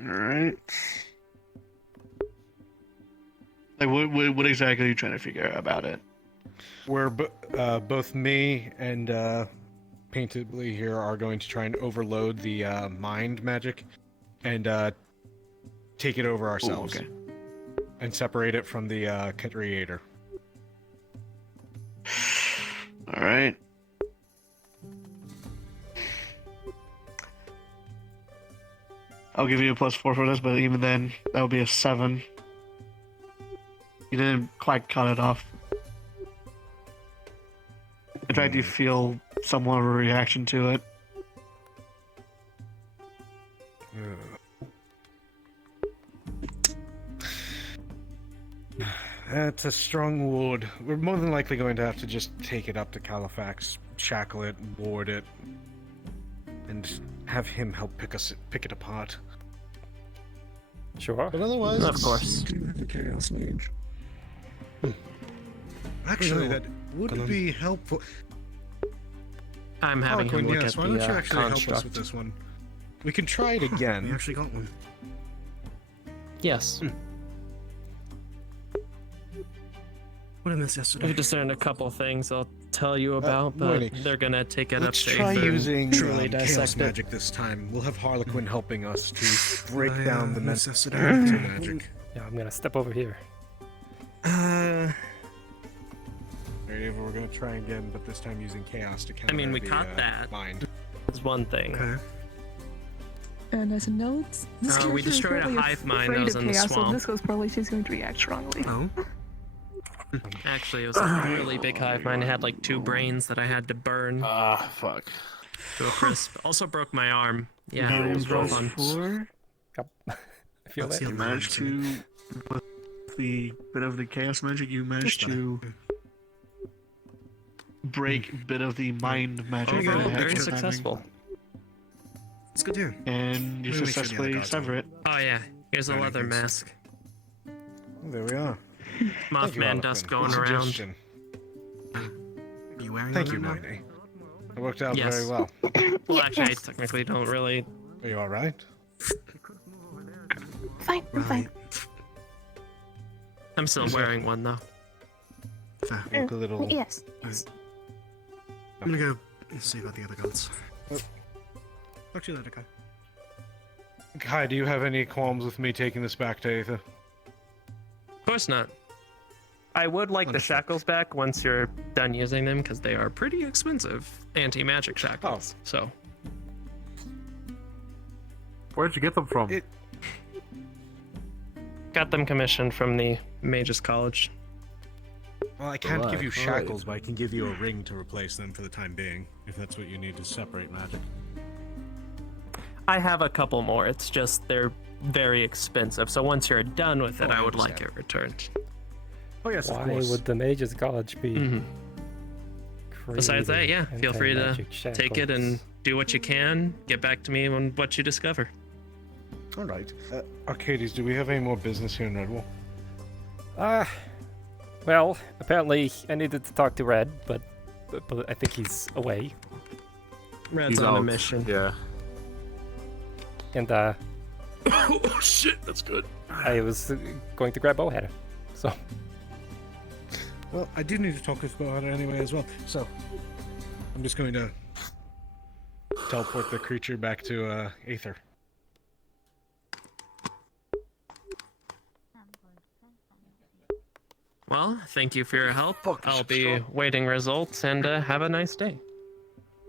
Alright. Like, what exactly are you trying to figure out about it? Where both me and Paintably here are going to try and overload the mind magic and take it over ourselves. Okay. And separate it from the creator. Alright. I'll give you a +4 for this, but even then, that would be a 7. You didn't quite cut it off. In fact, you feel somewhat of a reaction to it. That's a strong ward. We're more than likely going to have to just take it up to Califax, shackle it, ward it, and have him help pick it apart. Sure. But otherwise, Of course. The Chaos Mage. Actually, that would be helpful. I'm having him look yes, at why don't the you actually help us construct. with this one? We can try it again. We actually got one. Yes. What did I miss I yesterday? discerned a couple things I'll tell you about, but Moini, they're gonna take it Let's up to try Aether and using truly chaos dissect it. magic this time. We'll have Harlequin helping us to break I, down the miss mental yesterday? magic. Yeah, I'm gonna step over here. Alright, Ava, we're gonna try again, but this time using chaos to counter I mean, we the, caught that. mind. That's one thing. Okay. And as a note, this we character is destroyed a apparently hive mind afraid that was of in the chaos, so swamp. this goes poorly, she's going to react strongly. Oh. Actually, it was a really big hive mind. It had like 2 brains that I had to burn Fuck. to a crisp. Also broke my arm. Yeah, Now it was real fun. +4. Yep. I feel Let's that. see You how managed to, with the bit of the chaos magic, you managed to break a bit of the mind magic. Overall, that it had Very for successful. It's good to hear. And you Let me make sure the successfully other guards sever it. Oh yeah, here's a Very leather good. mask. There we are. Thank you, Mothman dust Harlequin. going Good around. suggestion. Are you wearing Thank them you, now? Moini. It worked out Yes. very well. Well, actually, I technically don't really. Are you alright? Fine, I'm fine. I'm still wearing one though. Fair. Look a little... Yes, yes. I'm gonna go see about the other gods. Talk to you later, Kai. Kai, do you have any qualms with me taking this back to Aether? Of course not. I would like the shackles back once you're done using them because they are pretty expensive anti-magic shackles. So Where'd you get them from? got them commissioned from the Mages College. Well, I can't give you Alright, shackles, but I can give you a ring to replace them for the time being, if that's what you need to separate magic. I have a couple more. It's just they're very expensive. So once you're done with it, Oh, I I would like understand. it returned. Oh yes, Why of course. would the Mages College be? Besides that, yeah, feel free to anti-magic take it and shackles? do what you can. Get back to me on what you discover. Alright. Arcadies, do we have any more business here in Redwall? Well, apparently I needed to talk to Red, but I think he's away. Red's on a mission. Yeah. And Oh shit, that's good. I was going to grab Bowhead. So Well, I do need to talk with Bohada anyway as well, so I'm just going to teleport the creature back to Aether. Well, thank you for your help. I'll be waiting results and have a nice day.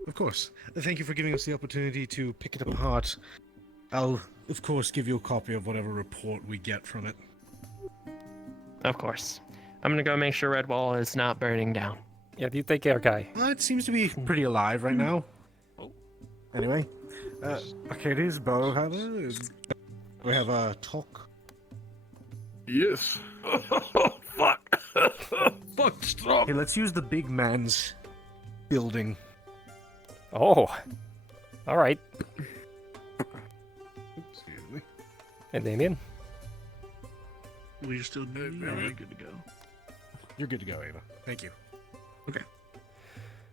Of course. Thank you for giving us the opportunity to pick it apart. I'll, of course, give you a copy of whatever report we get from it. Of course. I'm gonna go make sure Redwall is not burning down. yeah, you take care, Kai. It seems to be pretty alive right now. Anyway, Arcadies, Bowhunter, we have a talk. Yes. Fuck. Fuck, stop. Hey, let's use the big man's building. Oh, all right. Excuse me. And Damien? We're still good. Yeah, we're good to go. You're good to go, Ava. Thank you.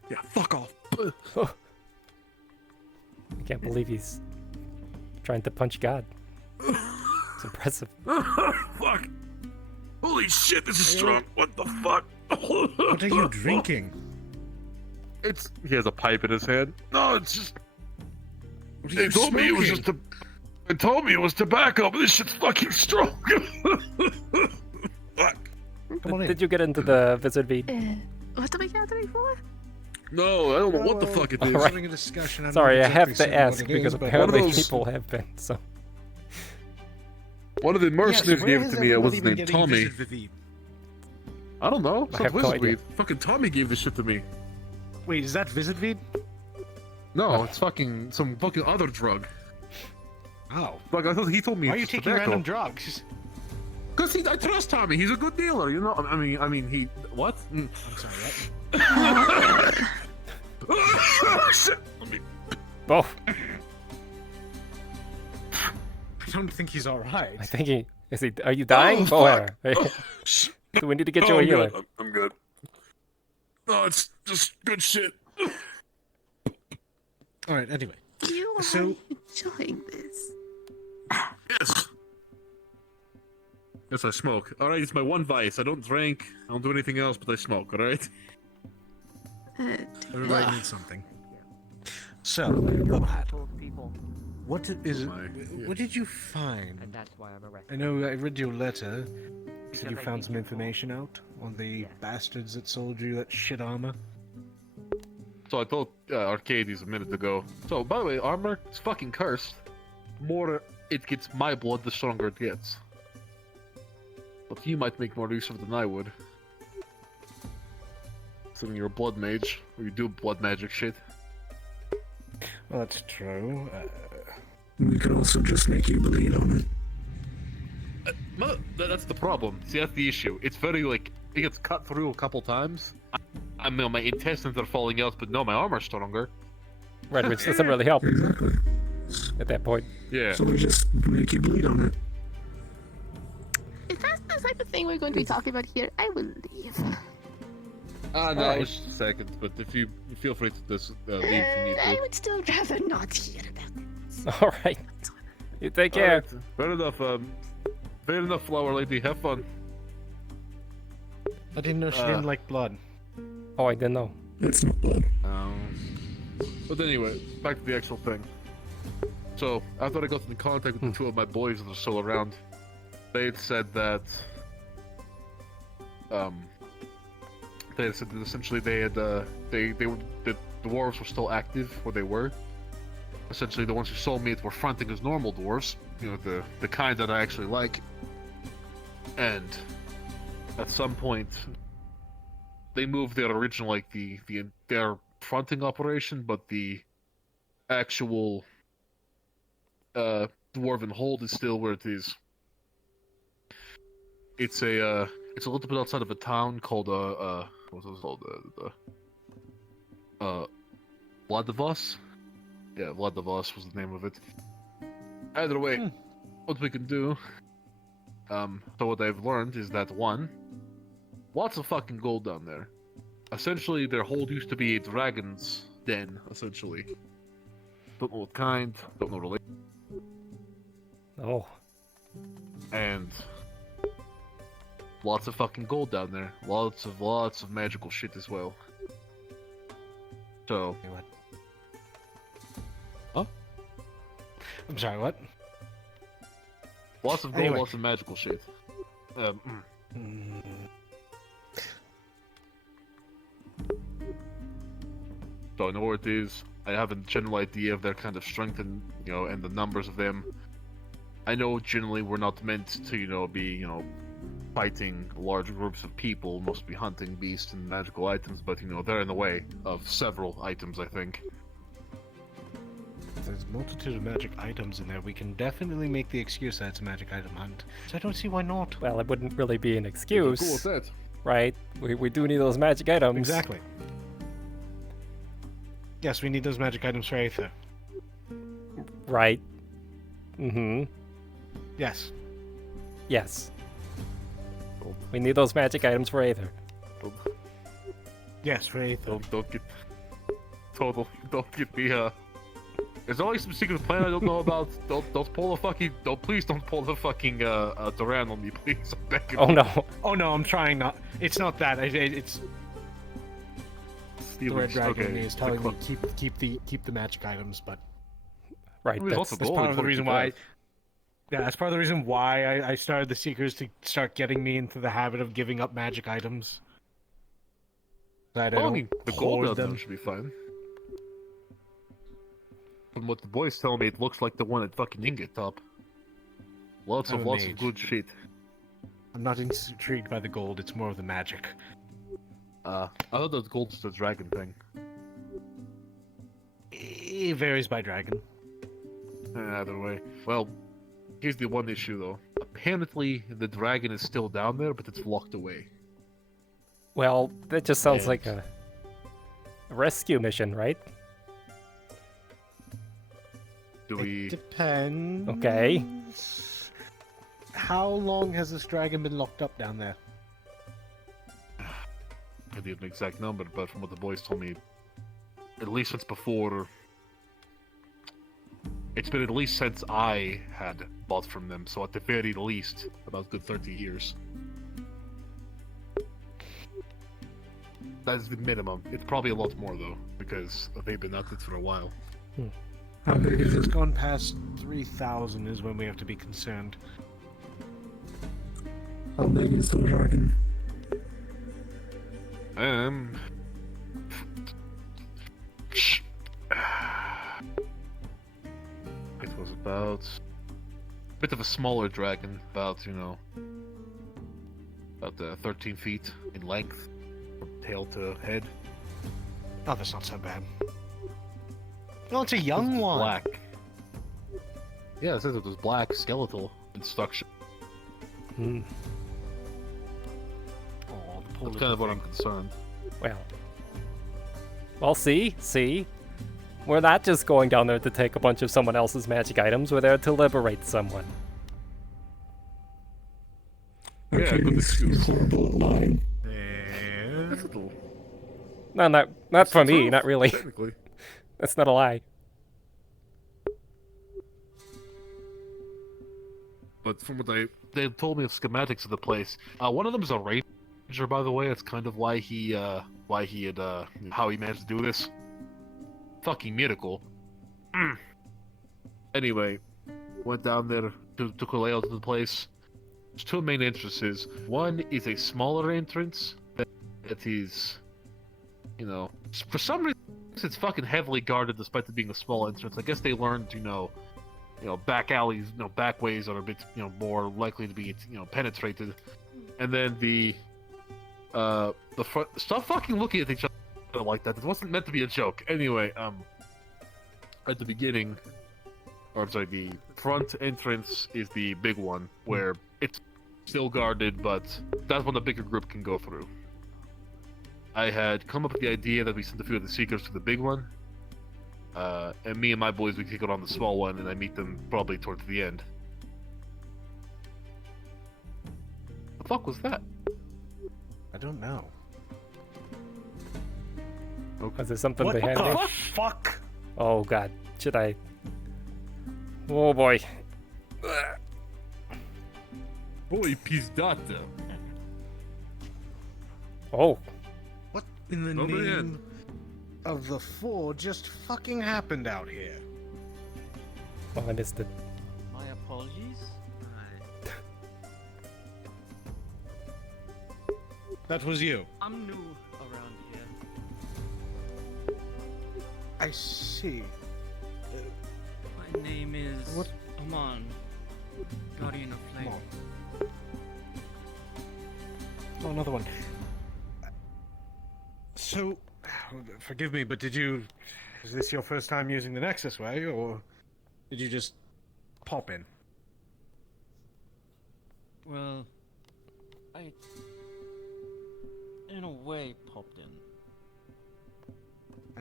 Yeah, fuck off. I can't believe he's trying to punch God. It's impressive. Fuck. Holy shit, this is strong. What the fuck? What are you drinking? He has a pipe in his hand. No, it's just. What are They you told me it was smoking? just. They told me it was tobacco, but this shit's fucking strong. Fuck. Come on in. Did you get into the Wizard V? What do we gather for? No, I don't know what the fuck it is. All right. Having a discussion. I'm Sorry, not I have exactly to certain what ask it because is, but apparently one of those- people have been. So One of the mercenaries where gave it has to me. everybody What's his been name? getting Tommy. Visit Vivid? I don't know. It's I not have no Wizard idea. Weed. Fucking Tommy gave this shit to me. Wait, is that Visit Vid? No, it's fucking some fucking other drug. Oh. Like I thought he told me. Why are you it's taking tobacco. random drugs? Cause I trust Tommy. He's a good dealer, you know. I mean, he what? I'm sorry. What? Shit. Let me- Both. I don't think he's all right. I think he is. He. Are you dying? Oh, Oh, do we need to get you a I'm healer? good. I'm good. No, it's just good shit. All right. Anyway, You are so enjoying this. Yes. Yes, I smoke. All right, it's my one vice. I don't drink. I don't do anything else, but I smoke. All right. everybody needs something. So, what is it? What did you find? And that's why I'm arrested. I know I read your letter. You said you found some information out on the bastards that sold you that shit armor. So I told Arcadies a minute ago. So, by the way, armor is fucking cursed. The more it gets my blood, the stronger it gets. But you might make more use of it than I would. Considering you're a blood mage, or you do blood magic shit. Well, that's true. We could also just make you bleed on it. That's the problem. See, that's the issue. It's very, like, it gets cut through a couple times. I mean, my intestines are falling out, but no, my armor's stronger. Right, which doesn't really help. Exactly. At that point. Yeah. So we just make you bleed on it. If that's the type of thing we're going to be talking about here, I will leave. No, Alright. just a second. But if you feel free to just leave if you need I to. would still rather not hear about it. All right. You take care. Alright, fair enough. Fair enough, flower lady. Have fun. I didn't know she didn't like blood. Oh, I didn't know. It's not blood. But anyway, back to the actual thing. So, after I got into contact with the two of my boys that are still around, they had said that essentially they had the dwarves were still active where they were. Essentially, the ones who sold me it were fronting as normal dwarves, you know, the kind that I actually like. And at some point, they moved their original, like their fronting operation, but the actual dwarven hold is still where it is. It's a little bit outside of a town called what's it called? Vladivos? Yeah, Vladivos was the name of it. Either way, what we can do, so what I've learned is that one, lots of fucking gold down there. Essentially, their hold used to be a dragon's den, essentially. Don't know what kind, don't know really. Oh. And lots of fucking gold down there. Lots of magical shit as well. So. Huh? I'm sorry, what? Lots of gold, Anyway. lots of magical shit. So I know where it is. I have a general idea of their kind of strength and, you know, and the numbers of them. I know generally we're not meant to, you know, be, you know, fighting large groups of people, mostly hunting beasts and magical items, but, you know, they're in the way of several items, I think. There's a multitude of magic items in there. We can definitely make the excuse that it's a magic item hunt. So I don't see why not. Well, it wouldn't really be an excuse. Cool with that. Right? We do need those magic items. Exactly. Yes, we need those magic items for Aether. Right. Mm-hmm. Yes. Yes. We need those magic items for Aether. Yes, for Aether. Don't get me, there's always some secret plan I don't know about. Don't pull the fucking, please don't pull the fucking, Duran on me, please. I'm begging Oh you. no. Oh no, I'm trying not. It's not that. It's the red dragon is telling me keep the magic items, but right. That's part of the reason why. Yeah, that's part of the reason why I started the Seekers to start getting me into the habit of giving up magic items. That I don't the gold hoard out there them. should be fine. From what the boys tell me, it looks like the one at fucking Ingot Top. Lots I'm of a lots of mage. good shit. I'm not intrigued by the gold, it's more of the magic. I thought that gold is the dragon thing. It varies by dragon. Either way. Well, here's the one issue though. Apparently, the dragon is still down there, but it's locked away. Well, that just sounds like a rescue mission, right? Do we? Depends. Okay. How long has this dragon been locked up down there? I didn't have an exact number, but from what the boys told me, at least since before. It's been at least since I had bought from them, so at the very least, about good 30 years. That is the minimum. It's probably a lot more though, because they've been at it for a while. How big is it? If it's gone past 3,000 is when we have to be concerned. How big is the dragon? It was about a bit of a smaller dragon, about, about 13 feet in length, from tail to head. Oh, that's not so bad. Oh, it's a young one. Black. Yeah, it says it was black, skeletal instruction. Oh, That's kind of what I'm concerned. Well, see? We're not just going down there to take a bunch of someone else's magic items, we're there to liberate someone. Yeah, good excuse. Horrible at lying. No, not for me, not really. Technically. That's not a lie. But from what they told me of schematics of the place, one of them is a ranger, by the way. That's kind of why he had how he managed to do this. Fucking miracle. Anyway, went down there took a layout of the place. There's two main entrances. One is a smaller entrance that is, for some reason it's fucking heavily guarded despite it being a small entrance. I guess they learned, back alleys, back ways are a bit, more likely to be, penetrated. And then the front, stop fucking looking at each other like that. It wasn't meant to be a joke. Anyway, at the beginning, the front entrance is the big one, where it's still guarded, but that's when the bigger group can go through. I had come up with the idea that we sent a few of the seekers to the big one, and me and my boys, we kick it on the small one, and I meet them probably towards the end. The fuck was that? I don't know. Is there something What behind the there? fuck? Oh god, should I? Oh boy. Boy, pizdata. Oh. What in the name of the four just fucking happened out here? Oh, I missed it. My apologies. That was you. I'm new around here. I see. My name is Aman, Guardian of Flame. Oh, another one. So, forgive me, but is this your first time using the Nexus way, or did you just pop in? Well, I, in a way, popped in.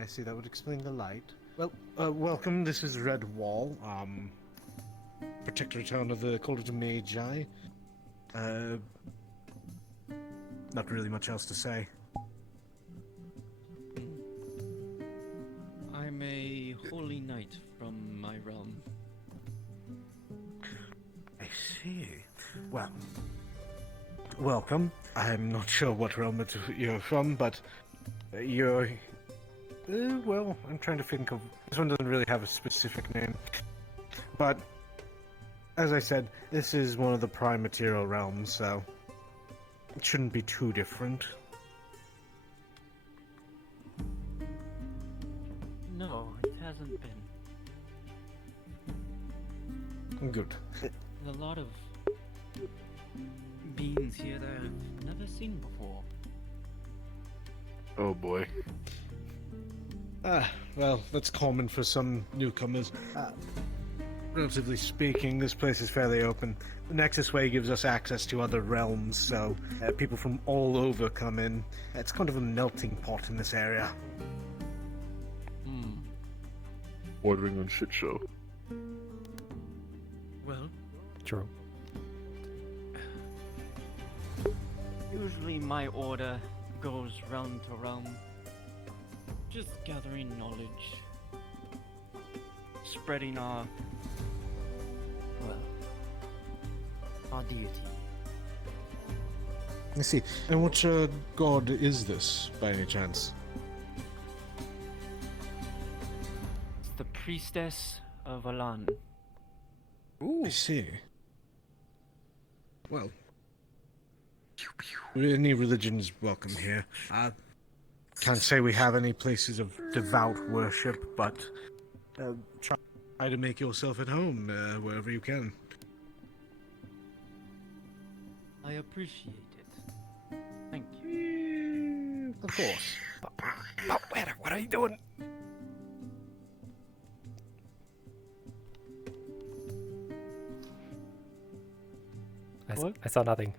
I see, that would explain the light. Well, welcome, this is Red Wall, Protector Town of the Cult of Magi. Not really much else to say. I'm a holy knight from my realm. I see. Well, welcome. I'm not sure what realm you're from, but you're... well, I'm trying to think of... This one doesn't really have a specific name. But, as I said, this is one of the prime material realms, so... It shouldn't be too different. No, it hasn't been. Good. a lot of beings here that I've never seen before. Oh boy. Well, that's common for some newcomers. Relatively speaking, this place is fairly open. The Nexus Way gives us access to other realms, so people from all over come in. It's kind of a melting pot in this area. Bordering on shit show. Well, True. usually my order goes realm to realm, just gathering knowledge, spreading our deity. I see. And what god is this, by any chance? It's the priestess of Alan. Ooh. I see. Well, any religion is welcome here. Can't say we have any places of devout worship, but try to make yourself at home wherever you can. I appreciate it. Thank you. Of course. What are you doing? I saw nothing.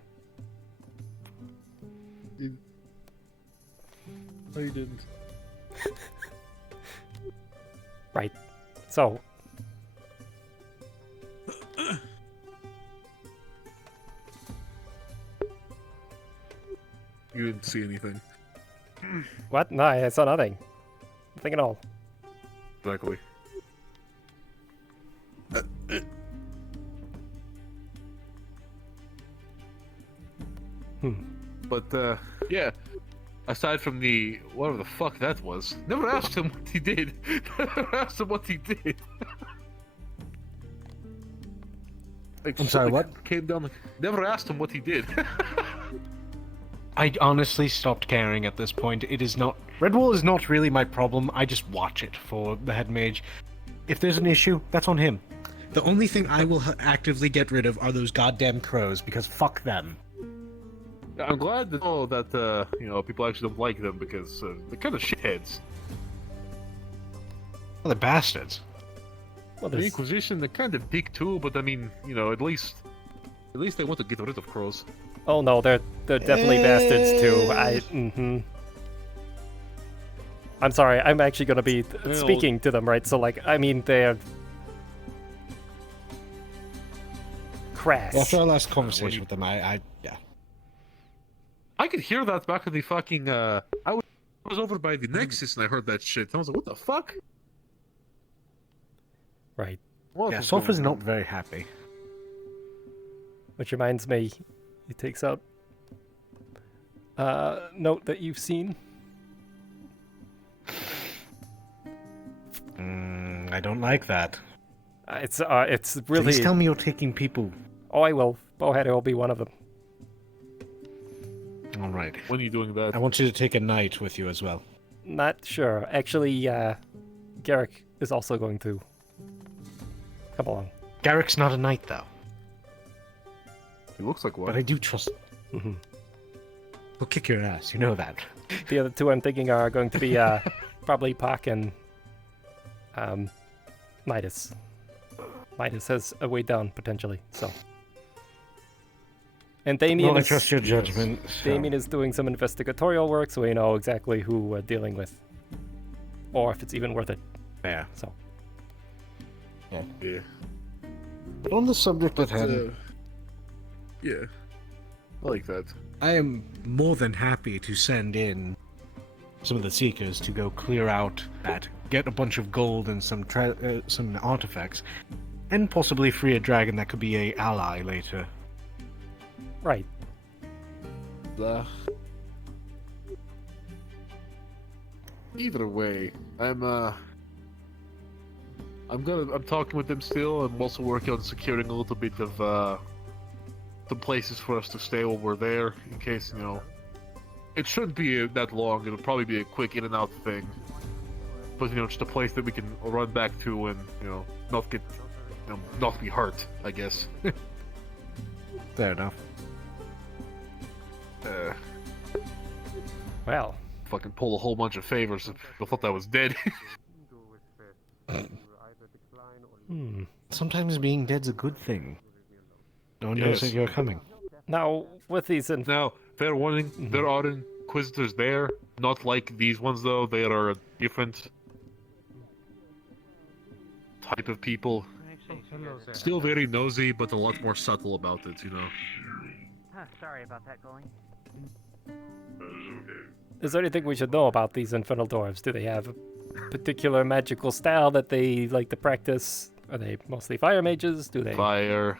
No, you didn't. Right. So. You didn't see anything. What? No, I saw nothing. Nothing at all. Exactly. But, yeah. Aside from the... whatever the fuck that was. Never asked him what he did. Never asked him what he did. Like, I'm sorry, what? Came down like... Never asked him what he did. I honestly stopped caring at this point. It is not... Red Wall is not really my problem. I just watch it for the head mage. If there's an issue, that's on him. The only thing I will actively get rid of are those goddamn crows, because fuck them. I'm glad to know that, you know, people actually don't like them, because they're kind of shitheads. Well, they're bastards. Well, the Inquisition, they're kind of big too, but I mean, you know, at least they want to get rid of crows. Oh no, they're definitely bastards too. I'm sorry, I'm actually gonna be speaking to them, right? So like, I mean, they're crass. After our last conversation with them, yeah. I could hear that back in the fucking, I was over by the Nexus and I heard that shit. I was like, what the fuck? Right. Yeah, Sulfur's not very happy. Which reminds me, he takes out note that you've seen. I don't like that. It's really... Please tell me you're taking people. Oh, I will. Bowhead will be one of them. Alright. When are you doing that? I want you to take a knight with you as well. Not sure. Actually, Garrick is also going to come along. Garrick's not a knight, though. He looks like one. But I do trust him. He'll kick your ass, you know that. The other two I'm thinking are going to be probably Pak and Midas. Midas has a way down, potentially, so... And Damien Well, I trust your judgment. Damien is doing some investigatorial work, so we know exactly who we're dealing with. Or if it's even worth it. Yeah. So. Yeah. But on the subject at hand... yeah. I like that. I am more than happy to send in some of the Seekers to go clear out that, get a bunch of gold and some artifacts, and possibly free a dragon that could be a ally later. Right. Either way, I'm talking with them still. I'm also working on securing a little bit of some places for us to stay while we're there, in case, you know, it shouldn't be that long. It'll probably be a quick in and out thing, but you know, just a place that we can run back to and, you know, not get, you know, not be hurt, I guess. Fair enough. Well. Fucking pull a whole bunch of favors. I thought that was dead. Sometimes being dead's a good thing. No one knows that you're coming. Now, with these... Now, fair warning, there are Inquisitors there. Not like these ones, though. They are a different type of people. Still very nosy, but a lot more subtle about it, you know. Sorry about that, going. Is there anything we should know about these infernal dwarves? Do they have a particular magical style that they like to practice? Are they mostly fire mages? Do they... Fire.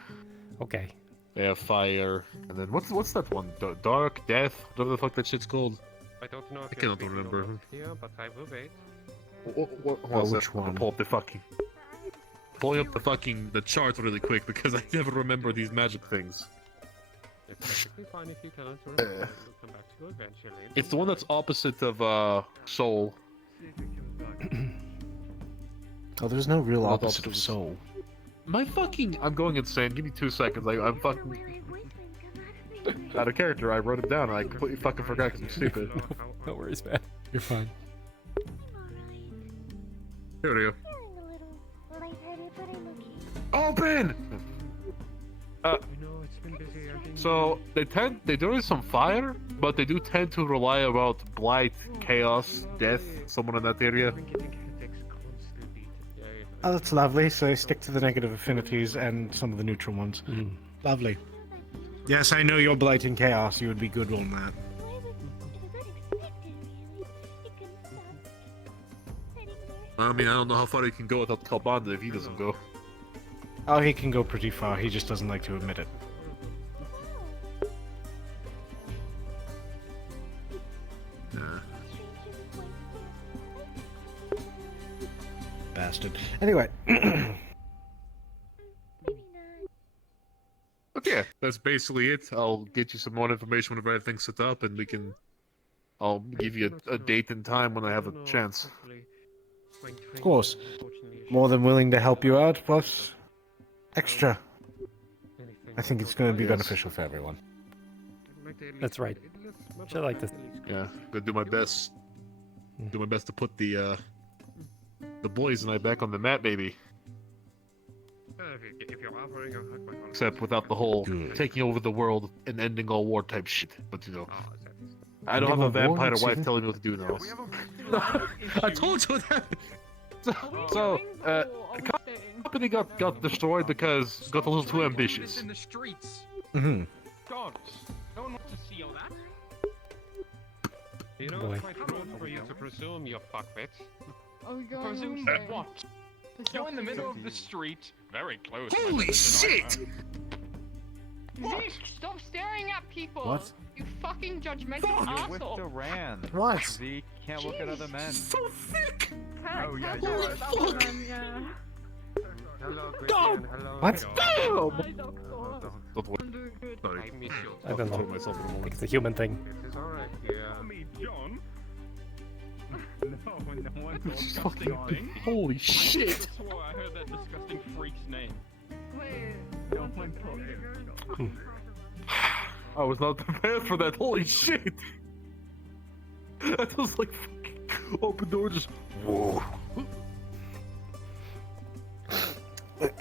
Okay. They have fire. And then, what's that one? Dark? Death? Whatever the fuck that shit's called. I don't know if I cannot remember. Here, but I will wait. Which one? Pull up the fucking... Pulling up the chart really quick because I never remember these magic things. It's perfectly fine if you cannot remember. We'll come back to you eventually. It's the one that's opposite of Soul. Oh, there's no real opposite of Soul. My fucking... I'm going insane. Give me 2 seconds. I'm fucking... Out of character, I wrote it down and I completely fucking forgot because I'm stupid. No worries, man. You're fine. Here we go. Open! So, they do some fire, but they do tend to rely about blight, chaos, death, someone in that area. Oh, that's lovely. So they stick to the negative affinities and some of the neutral ones. Lovely. Yes, I know you're blight and chaos. You would be good on that. I mean, I don't know how far he can go without Kobold if he doesn't go. Oh, he can go pretty far. He just doesn't like to admit it. Bastard. Anyway. Okay, that's basically it. I'll get you some more information whenever everything's set up, and I'll give you a date and time when I have a chance. Of course. More than willing to help you out, plus extra. I think it's going to be beneficial for everyone. That's right. Should like this. Yeah, gonna do my best. Do my best to put the boys and I back on the map, baby. Except without the whole taking over the world and ending all war type shit. But you know, I don't have a vampire wife telling me what to do now. I told you that. So, company got destroyed because got a little too ambitious. In the streets. Mm-hmm. God, no one wants to see all that. You know, Boy. it's quite rude for you to presume, you fuckwit. Oh god. Presume what? You're in the middle of the street, very close. Holy shit! Zeke, stop staring at people! What? You fucking judgmental asshole! What? Zeke can't look at other men. So thick! Oh yeah, Holy fuck! Hello, Christian. Hello. What? Don't worry. Sorry. I miss you. I don't know. I'll myself in a I think moment. it's a human thing. This is alright, yeah. Me, John. No one disgusting. Holy shit! I swore I heard that disgusting freak's name. Wait. No one talking. I was not prepared for that. Holy shit! That was like fucking open door, just whoa.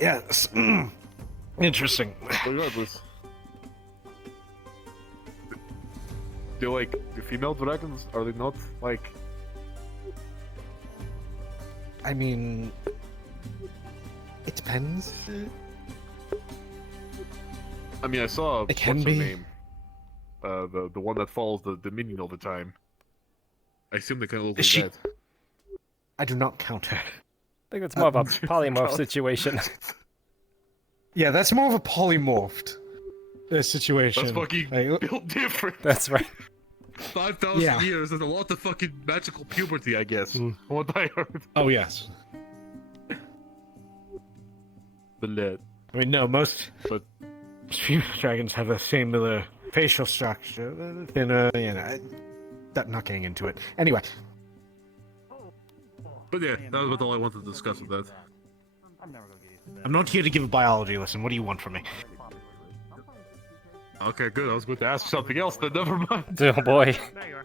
Yes. Interesting. Regardless. They're like, the female dragons, are they not like... I mean, it depends. I mean, I saw, It can what's her be. name? The one that follows the minion all the time. I assume they kind of look Is like she- that. I do not count her. I think it's more of a polymorph situation. Yeah, that's more of a polymorphed situation. That's fucking Like, built different. That's right. 5,000 Yeah. years, there's a lot of fucking magical puberty, I guess. From what I heard. oh yes. But I mean, no, most But- female dragons have a similar facial structure, thinner, you know. Not getting into it. Anyway, But yeah, that was about all I wanted to discuss with that. I'm not here to give a biology lesson. What do you want from me? Okay, good. I was going to ask something else, but never mind. Oh boy. There you are.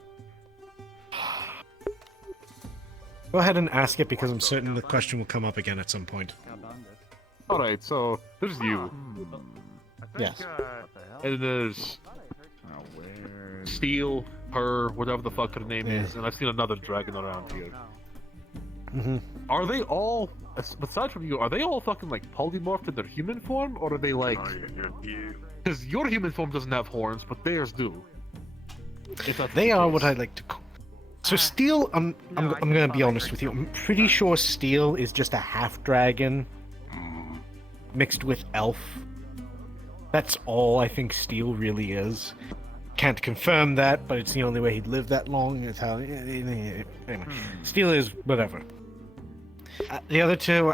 Go ahead and ask it because I'm certain the question will come up again at some point. Alright, so there's you. Yes. And there's Steel, her, whatever the fuck her name is, and I've seen another dragon around here. Mm-hmm. Are they all, aside from you, are they all fucking like polymorphed in their human form, or are they like? Because your human form doesn't have horns, but theirs do. They are what I like to call. So Steel, I'm gonna be honest with you. I'm pretty sure Steel is just a half dragon mixed with elf. That's all I think Steel really is. Can't confirm that, but it's the only way he'd live that long. It's how. Anyway, Steel is whatever. The other two,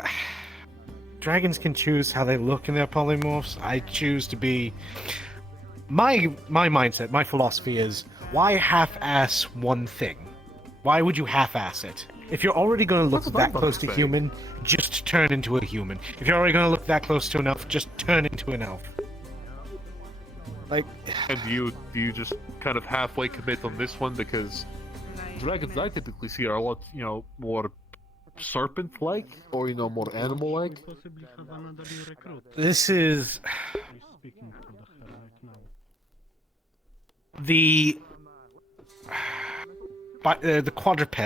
dragons can choose how they look in their polymorphs. I choose to be. My mindset, my philosophy is: why half-ass one thing? Why would you half-ass it? If you're already going to look that close to human, just turn into a human. If you're already going to look that close to an elf, just turn into an elf. Like, and do you just kind of halfway commit on this one because dragons I typically see are a lot, more serpent-like or more animal-like. This is the quadruped.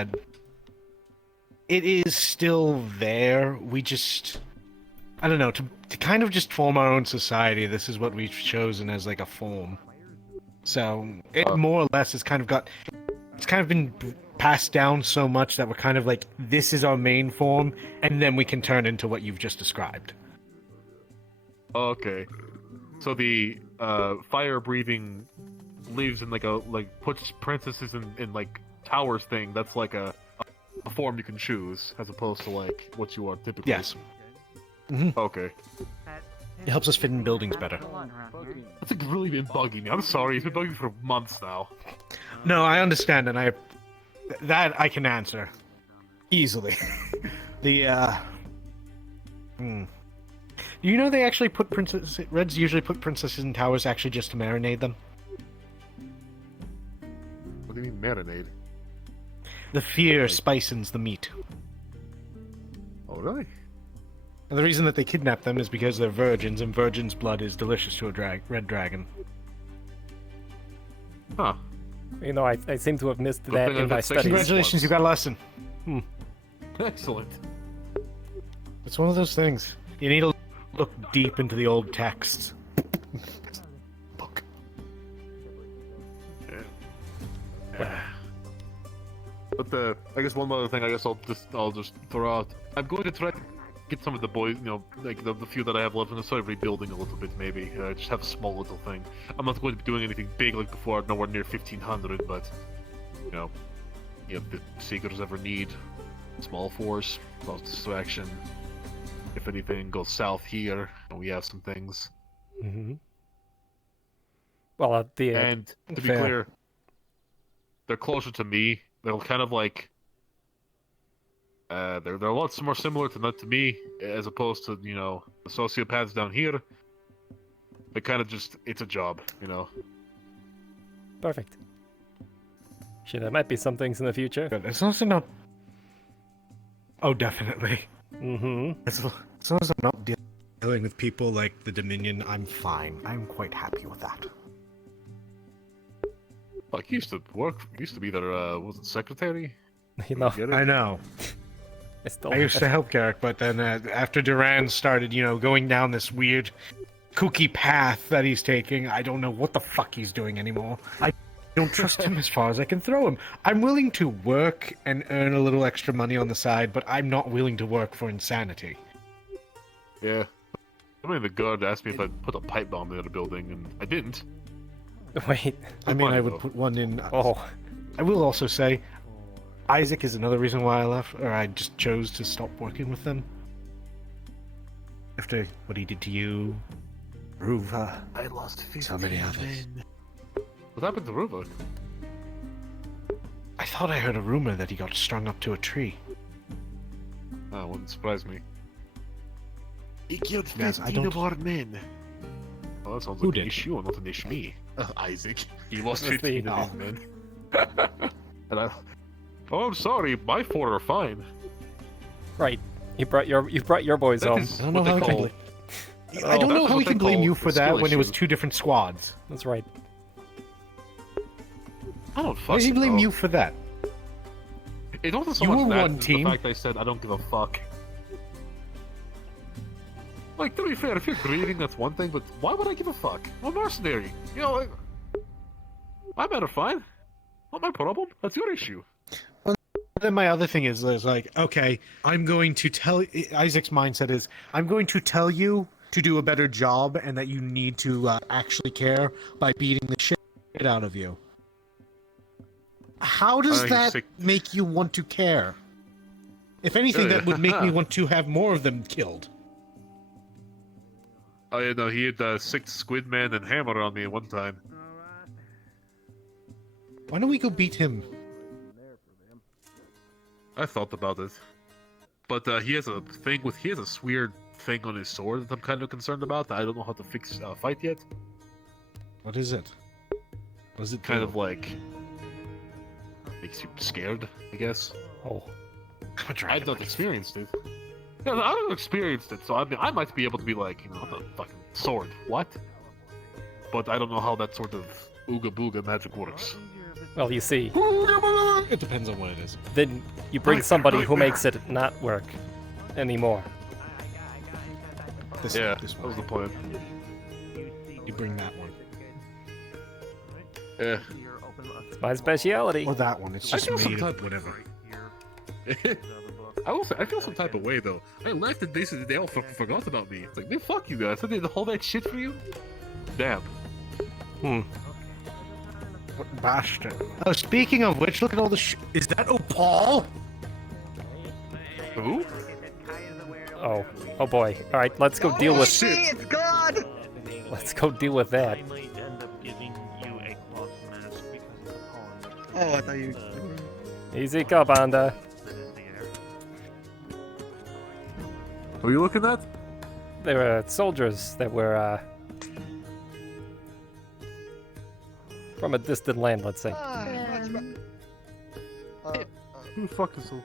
It is still there. We just, I don't know, to kind of just form our own society, this is what we've chosen as like a form. So it more or less has kind of been passed down so much that we're kind of like, this is our main form, and then we can turn into what you've just described. Okay. So the fire-breathing lives in puts princesses in like towers thing, that's like a form you can choose, as opposed to like what you are typically. Yes. Mm-hmm. Okay. It helps us fit in buildings better. That's really been bugging me. I'm sorry, it's been bugging me for months now. No, I understand, and that I can answer easily. Do you know they actually put Reds usually put princesses in towers actually just to marinate them? What do you mean marinade? The fear spicens the meat. Oh, really? And the reason that they kidnap them is because they're virgins, and virgin's blood is delicious to a red dragon. Huh. I seem to have missed that in my studies. Congratulations, you got a lesson. Excellent. It's one of those things. You need to look deep into the old texts. Book. But I guess one other thing I'll just throw out. I'm going to try to get some of the boys, like the few that I have left, and start rebuilding a little bit maybe. Just have a small little thing. I'm not going to be doing anything big like before, nowhere near 1500, but if the Seekers ever need small force, cause distraction. If anything goes south here, we have some things. Mm-hmm. Well, and to be clear, they're closer to me. They're kind of like they're a lot more similar to me as opposed to the sociopaths down here. They kind of just it's a job, Perfect. Sure, there might be some things in the future. But it's also not. Oh, definitely. Mm-hmm. As long as I'm not dealing with people like the Dominion, I'm fine. I'm quite happy with that. Like, used to be their, was it secretary? I know. I used to help Garrick, but then after Duran started, going down this weird, kooky path that he's taking, I don't know what the fuck he's doing anymore. I don't trust him as far as I can throw him. I'm willing to work and earn a little extra money on the side, but I'm not willing to work for insanity. Yeah. The guard asked me if I'd put a pipe bomb in the building, and I didn't. Wait. I mean, I would put one in. Oh. I will also say, Isaac is another reason why I left, or I just chose to stop working with them. After what he did to you, Ruva. I lost 50 so many others. men. What happened to Ruva? I thought I heard a rumor that he got strung up to a tree. Oh, wouldn't surprise me. He killed 15 Yes, I don't... of our men. Oh, that sounds Who like an did? issue, and not an issue me. Isaac. He lost That's 15 the- of his men. And I... Oh, I'm sorry. My 4 are fine. Right. You brought your boys That home. is I don't know what how they he can call- blame. I don't know that's how what we they can blame call you for a skill that when it was issue. 2 different squads. That's right. I don't Why does he fucking blame know. you for that? It wasn't so You much were that, one it's team. the fact I said I don't give a fuck. Like, to be fair, if you're grieving, that's one thing, but why would I give a fuck? I'm a mercenary. You know, like, I'm better fine. Not my problem. That's your issue. Then my other thing is like, okay, I'm going to tell... Isaac's mindset is, I'm going to tell you to do a better job and that you need to actually care by beating the shit out of you. How does I'm that sick. make you want to care? If anything, that would make me want to have more of them killed. Oh, yeah, no, he had 6 squid men and hammer on me at one time. Why don't we go beat him? I thought about it. But he has a thing with... He has a weird thing on his sword that I'm kind of concerned about. I don't know how to fix fight yet. What is it? What is it Kind do? of like... Makes you scared, I guess. Oh. I've not experienced it. Yeah, I haven't experienced it, so I mean, I might be able to be like, you know, the fucking sword. What? But I don't know how that sort of ooga booga magic works. Well, you see, It depends on what it is. then you bring somebody who makes it not work anymore. This, Yeah, this that one. was the plan. You bring that one. Yeah. It's my speciality. Or that one. It's I just feel some made type, whatever. I feel some type of way though. I left and basically they all forgot about me. It's like, man, fuck you guys. I did all that shit for you. Damn. What bastard. Oh, speaking of which, look at all the Is that Opal? Who? Oh. Oh boy. All right, let's go deal with. See, it's God! Let's go deal with that. Oh, I thought you... Easy, Kabanda. What are you looking at? They were soldiers that were from a distant land, let's say. Who the fuck is Hope?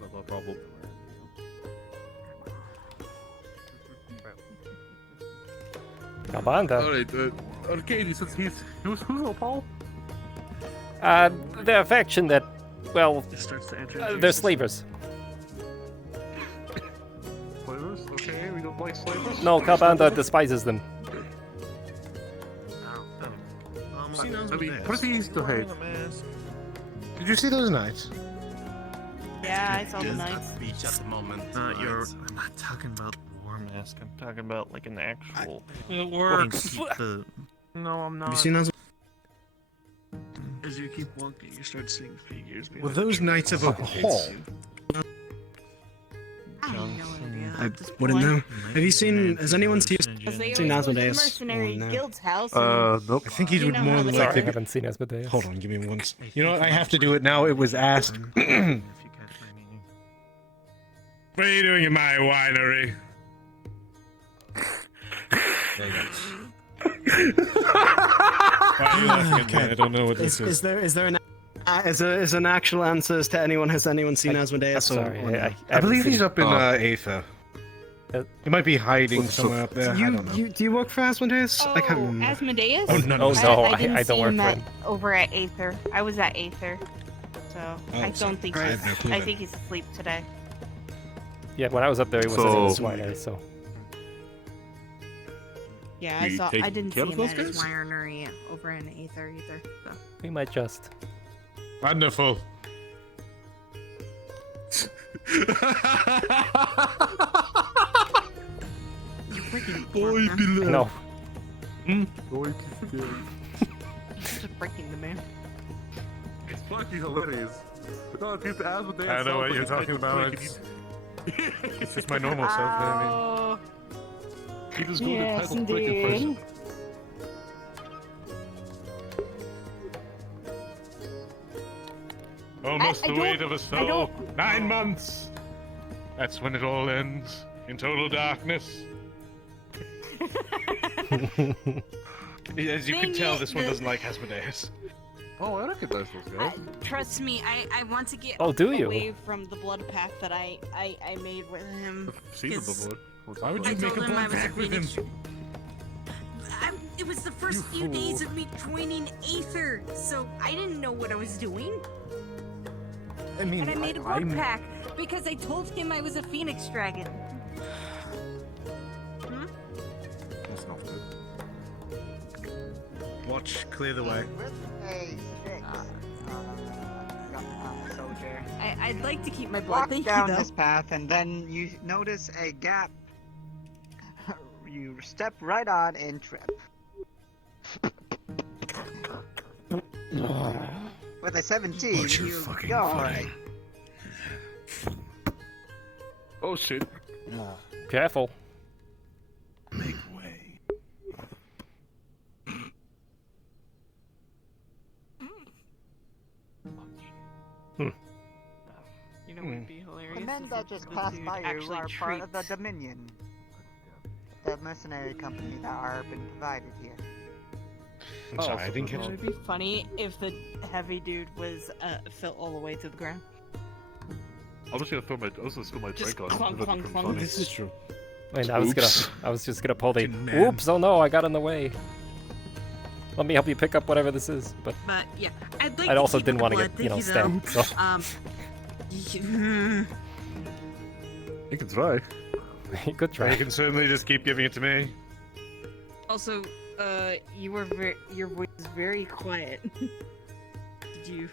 Not my problem. Kabanda. Alright, Arcadies, since who's Opal? They're a faction that, well, Just starts to enter. they're slavers. Slavers? Okay, we don't like slavers? No, Kabanda despises them. I mean, pretty easy to hate. Did you see those knights? Yeah, I saw the knights. Beach at the moment. I'm not talking about war mask. I'm talking about like an actual. It works. No, I'm not. Have you seen those? As you keep walking, you start seeing figures. Were those knights of Opal? I have no idea. I at this wouldn't point. know. Have you seen? Has anyone seen? 'Cause they Seen always go to the Asmodeus? mercenary Oh, no. guild's house. Nope. I think he You would know more how than they Sorry, I likely. haven't seen Asmodeus. Hold on, give me one. You know what? I have to do it now. It was asked. If you catch my meaning. What are you doing in my winery? Why are you laughing at me? I don't know what this is. Is there an actual answer as to anyone? Has anyone seen Asmodeus? Sorry, I believe he's up in Oh. Aether. He might be hiding somewhere up there. I don't know. Do you work for Asmodeus? I can't Oh, remember. Asmodeus? Oh, no, Oh, no, I didn't I don't see work him for at, him. over at Aether. I was at Aether. So, I sorry. don't think I he's, have no clue I then. think he's asleep today. Yeah, when I was up there, he wasn't in the So- winery, so. Yeah, I You saw. take I didn't see care of him those at his guys? winery over in Aether either. So. We might just. Wonderful. Boy, No. Just breaking the man. It's fucking hilarious. No, it's Asmodeus. I know what sounds you're like talking he's about. breaking It's just my normal self. I Oh, He just go Yes, the title break impression. indeed. mean, almost I the don't- weight of a I soul. don't- 9 months. That's when it all ends in total darkness. As you can Dang tell, it, this one the- doesn't like Asmodeus. Oh, I recognize those guys. Trust me, I want to get Oh, do you? away from the blood pact that I made with him. I've seen them 'cause before. Why would I you make told a him I blood was a pact with him? Phoenix. It was the first few days of me joining Aether, so I didn't know what I was doing. I mean, And I made a blood pact because I told him I was a Phoenix Dragon. That's not good. Watch, clear the way. Hey, soldier. I'd like to keep my blood. Walk Thank down you, though. this path, and then you notice a gap. You step right on and trip. With a 17, Watch your you fucking go. footing. Oh shit. Careful. Make way. You know what would be hilarious? The men is that if just the passed dude by you actually are part of the treats- Dominion. The mercenary company that are been provided here. I'm sorry, I didn't catch It it. would be funny if the heavy dude was fell all the way to the ground. I was gonna throw my Just drink on. clunk, That'd be clunk, pretty clunk. funny. This is true. Wait, Oops. I was just gonna pull the. Fucking man. Oops! Oh no, I got in the way. Let me help you pick up whatever this is. But But yeah, I'd like I to also keep didn't the want to blood, get, you know, thank stabbed. though. So You can try. good You try. can certainly just keep giving it to me. Also, you were your voice is very quiet. Did you?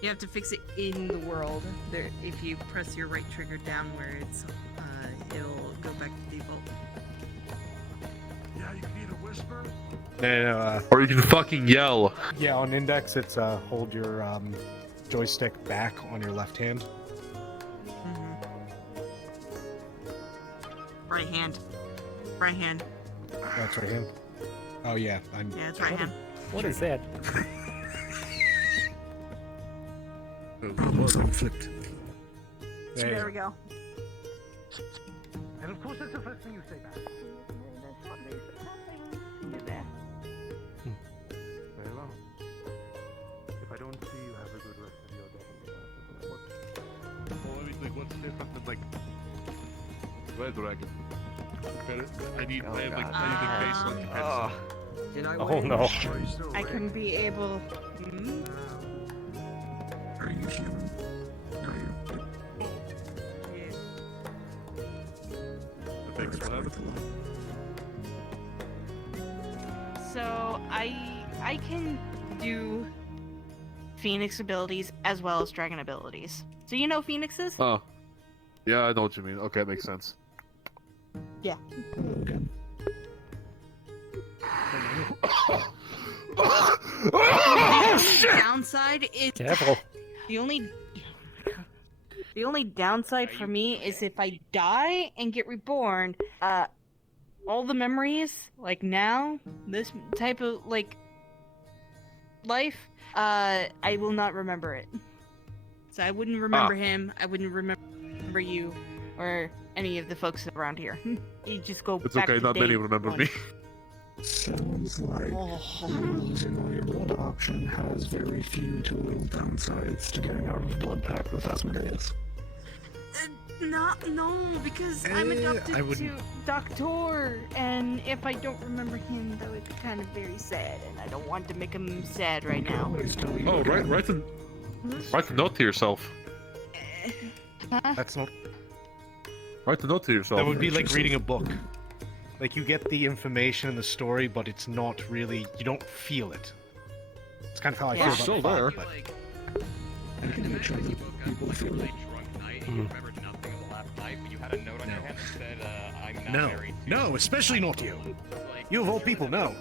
You have to fix it in the world. There, if you press your right trigger downwards, it'll go back to default. Yeah, you need a whisper? No, Or you can fucking yell. yeah, on index, it's hold your joystick back on your left hand. Right hand. Right hand. That's right hand. Oh yeah, I'm. Yeah, it's right hand. What is that? Problems flipped. There we go. And of course, that's the first thing you say back. Very well. If I don't see you, have a good rest of your day. Well, I mean, like, let's say something like Red Dragon. I need, I have, like, anything based on Oh no. I can be able. Are you human? Are you? Thanks for having me. So I can do Phoenix abilities as well as Dragon abilities. So you know Phoenixes? Oh. Yeah, I know what you mean. Okay, it makes sense. Yeah. The downside is Careful. the only downside for me is if I die and get reborn, all the memories, like now, this type of like life, I will not remember it. So I wouldn't remember him, I wouldn't remember you, or any of the folks around here. You just go It's back okay, to not many day remember one. me. Sounds like losing all your blood option has very few to little downsides to getting out of the blood pact with Asmodeus. No, because I'm adopted I to wouldn't- Doctor, and if I don't remember him, that would be kind of very sad, and I don't want to make him sad right now. Oh, write a note to yourself. That's not. Write a note to yourself. That would be like reading a book. Like you get the information in the story, but it's not really. You don't feel it. It's kind of how I Yeah. feel Still about there. the plot, I can imagine that people feel it. No, no, especially not you. You of all people, no.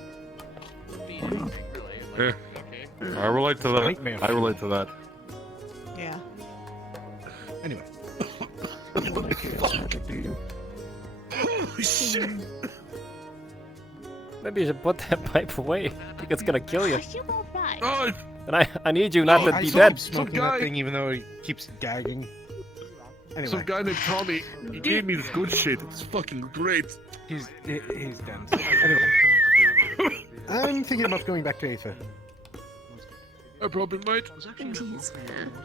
Yeah. I relate to that. Nightmare I relate to that. Yeah. Anyway. You like chaos magic, do you? Shit. Maybe you should put that pipe away. I think it's gonna kill you. Oh, And I need you not to I be saw dead. him smoking that thing, even though he keeps gagging. Anyway, Some guy named Tommy, he gave me this good shit. It's fucking great. he's done. Anyway, I'm thinking about going back to Aether. I probably might.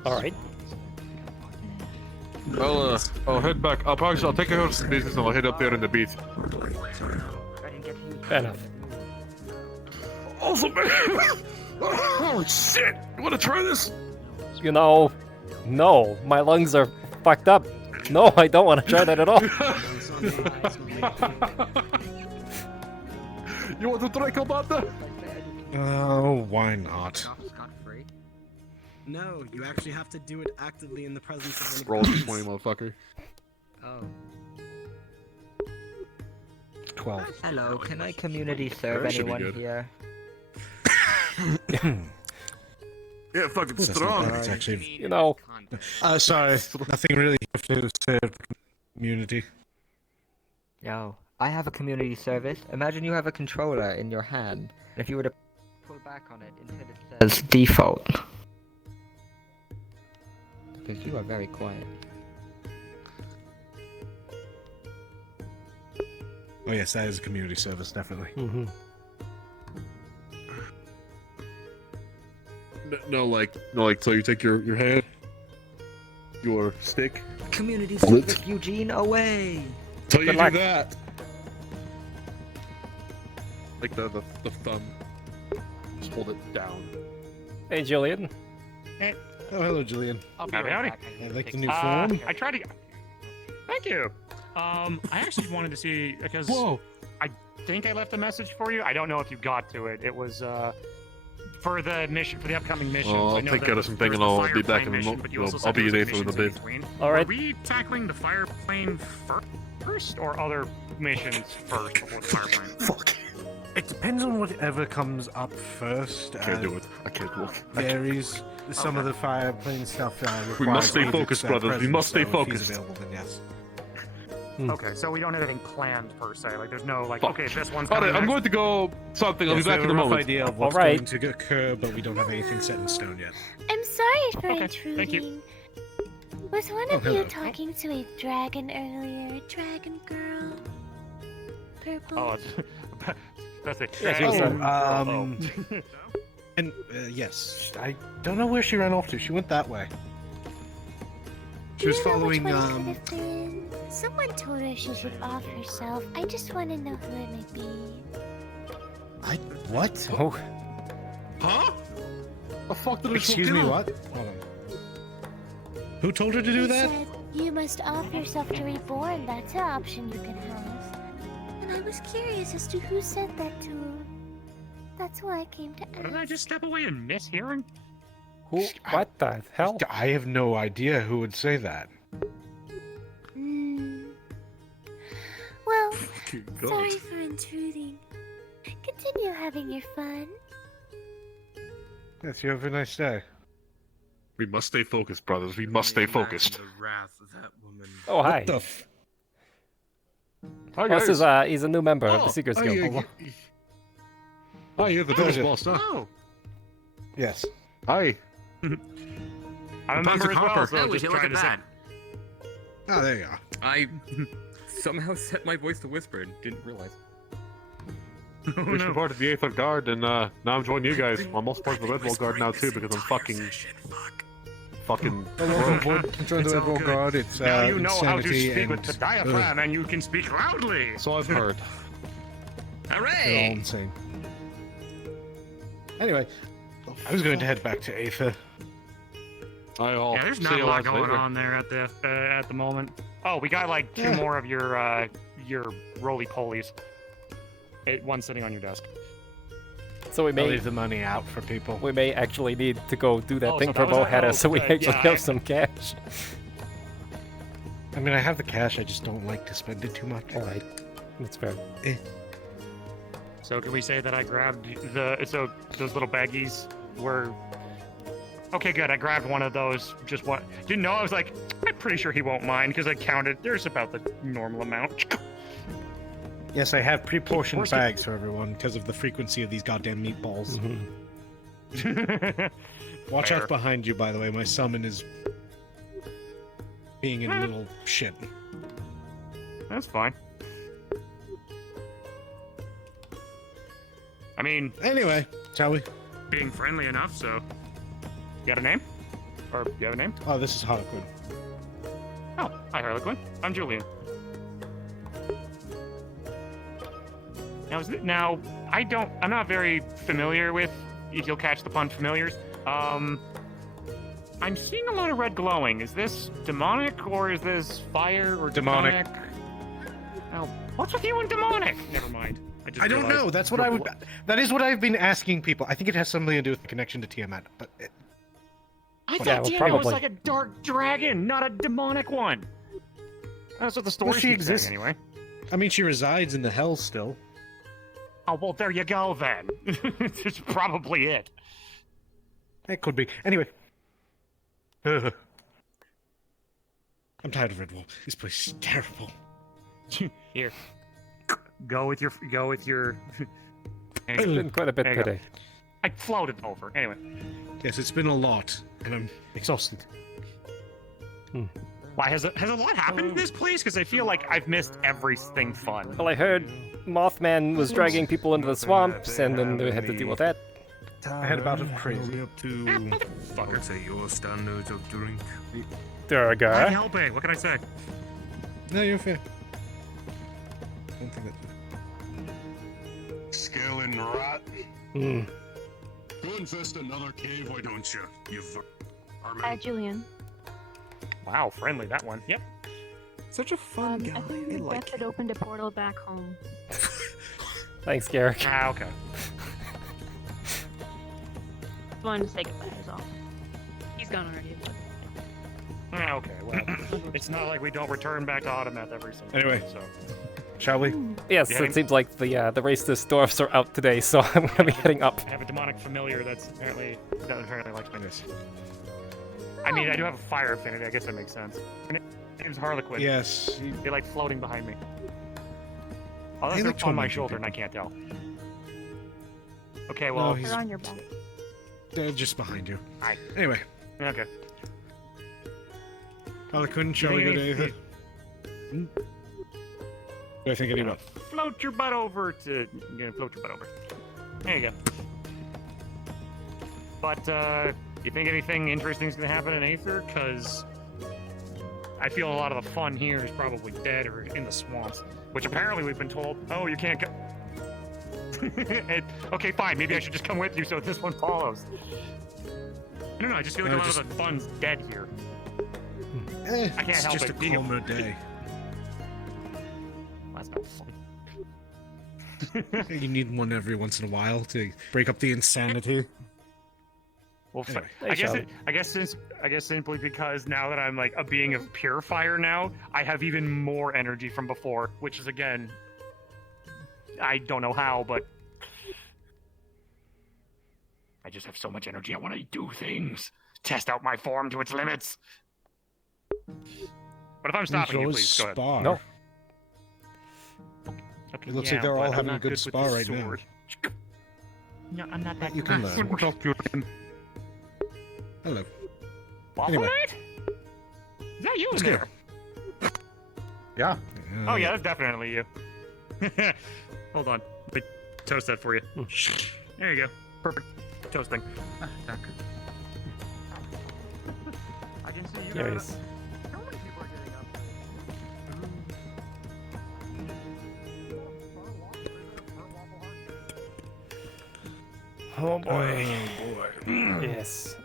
Alright. I'll head back. I'll take care of some business and I'll head up there in the beat. Fair enough. Awesome, man! Oh shit! You wanna try this? You know, no, my lungs are fucked up. No, I don't want to try that at all. You want to try Kobold? Oh, why not? No, you actually have to do it actively in the presence of Roll one of the 20, motherfucker. Oh. 12. Hello, can I community serve That should be anyone good. here? Yeah, fucking That's strong. not bad, it's actually. You know. Sorry, nothing really to serve the community. Yo, I have a community service. Imagine you have a controller in your hand, and if you were to pull back on it until it says default. Because you are very quiet. Oh yes, that is a community service, definitely. Mm-hmm. No, like, so you take your hand, your stick. Community Hold it. service, Eugene, away! So you Good do luck. that. Like the thumb. Just hold it down. Hey, Julian. Oh, hello, Julian. I'll be Howdy. right back. I like the new form. I tried to. Thank you. I actually wanted to see because I think I left a message for you. I don't know if you got to it. It was for the mission, for the upcoming mission. Oh, I'll take care of something and I'll be back in a moment. I'll be there for a bit. Alright. Are we tackling the fire plane first, or other missions first before the fire plane? Fuck. It depends on whatever comes up first. I can't do it. I can't do it. Varies. Some of the fire plane stuff. We must stay requires focused, agent's, brothers. We presence, must stay so if he's focused. available, then yes. Okay, so we don't have anything planned per se. Like, there's no like, Fuck. okay, this one's Alright, coming I'm next. going to go something. I'll Yes, be back we in a have a rough moment. idea of what's Alright. going to occur, but we don't have anything set in stone yet. I'm sorry for Okay, intruding. thank you. Was one Oh, of you hello. talking to a dragon earlier? A dragon girl? Purple? Oh, that's it. Yeah, she was, And yes, I don't know where she ran off to. She went that way. She was Do you know which following. way it could have been? Someone told her she should off herself. I just want to know who it might be. What? Oh. Huh? The fuck did I Excuse me, what? Hold on. Who told her to do She that? said you must off yourself to reborn. That's an option you can have. And I was curious as to who said that to her. That's why I came to ask. Did I just step away and miss hearing? Who? What the hell? I have no idea who would say that. Well, God. sorry for intruding. Continue having your fun. Yes, you have a nice day. We must stay focused, brothers. We must stay focused. Oh, hi. What the f- Hi, Oh, this guys. is, he's a new member of the Secret Guild. Hi, you're the Pleasure. boss now. Oh, Yes. Hi. I'm a member as well, so would just you look trying at to say. that? Oh, there you are. I somehow set my voice to whisper and didn't realize. Oh, We should no. be part of the Aether Guard, and now I'm joining you guys. I'm also part of the Red Wall Guard now too, because I'm fucking. Welcome aboard. Join the Red Wall Guard. It's Now you know how to insanity speak with and the diaphragm, and you can speak loudly. So I've heard. they're all Hooray! insane. Anyway, I was going to head back to Aether. Yeah, there's not a lot going on there at the moment. Oh, we got like two more of your roly-polies. One sitting on your desk. So we I'll may leave the money out for people. we may actually need to go do that Oh, thing so that was Provo that- had oh, us, so we good, actually yeah, have some cash. I mean, I have the cash. I just don't like to spend it too much. All right, that's fair. So can we say that I grabbed so those little baggies were. Okay, good. I grabbed one of those. Just one. Didn't know. I was like, I'm pretty sure he won't mind because I counted. There's about the normal amount. Yes, I have pre-portioned Of course you- bags for everyone because of the frequency of these goddamn meatballs. Watch Fair. out behind you, by the way. My summon is being a little shit. That's fine. I mean... Anyway, shall we? Being friendly enough, so... You got a name? Or you have a name? Oh, this is Harlequin. Oh, hi Harlequin. I'm Julian. Now, I'm not very familiar with, if you'll catch the pun, familiars. I'm seeing a lot of red glowing. Is this demonic, or is this fire, or demonic? Oh, what's with you and demonic? Never mind. I don't know. That's what I would. That is what I've been asking people. I think it has something to do with the connection to Tiamat, but. I thought Tiamat was like a dark dragon, not a demonic one. That's what the story exists anyway. I mean, she resides in the hell still. Oh, well, there you go, then. That's probably it. It could be. Anyway. I'm tired of Red Wolf. This place is terrible. Here. Go with your... It's been quite a bit today. I floated over. Anyway. Yes, it's been a lot, and I'm exhausted. Why, has a lot happened in this place? Because I feel like I've missed everything fun. Well, I heard Mothman was dragging people into the swamps, and then they had to deal with that. I had a bout of crazy. Up to, let's say, your standards of drink. There, guy. I'm helping. What can I say? No, you're fair. I don't think that. Scaling rat. Hmm. Go infest another cave, why don't you? Julian. Wow, friendly, that one. Yep. Such a fun guy. I think Beth had opened a portal back home. Thanks, Garrick. Ah, okay. Just wanted to say goodbye, is all. He's gone already. Ah, okay, well, it's not like we don't return back to Automath every single Anyway. day, so... Shall we? Yes, it seems like the race to dwarfs are out today, so I'm gonna be heading up. I have a demonic familiar that apparently likes my news. I mean, I do have a fire affinity. I guess that makes sense. Her name's Harlequin. Yes. They're like floating behind me. Unless they're on my shoulder and I can't tell. Okay, well... They're on your back. They're just behind you. Hi. Anyway. Okay. Harlequin, shall we go to Aether? Do I think any about? Float your butt over to... You're gonna float your butt over. There you go. But, you think anything interesting is gonna happen in Aether? Because I feel a lot of the fun here is probably dead or in the swamps. Which apparently we've been told, oh, you can't go... Okay, fine, maybe I should just come with you so this one follows. I don't know, I just feel like a lot of the fun's dead here. I can't help it. It's just a calmer day. That's not fun. You need one every once in a while to break up the insanity. Well, Anyway. I guess simply because now that I'm like a being of pure fire now, I have even more energy from before, which is again, I don't know how, but I just have so much energy. I want to do things, test out my form to its limits. But if I'm stopping you, please go ahead. No. Okay, It looks yeah, like they're all but I'm having a not good with spa the right now. sword. No, I'm not that You good can with learn. the sword. Hello. Waffle Anyway. Knight? Is that you in Let's there? Yeah. Oh yeah, that's definitely you. Hold on. Let me toast that for you. There you go. Perfect toasting. I can see you There he guys. is. How many people are getting up? Oh boy. Oh boy. Yes.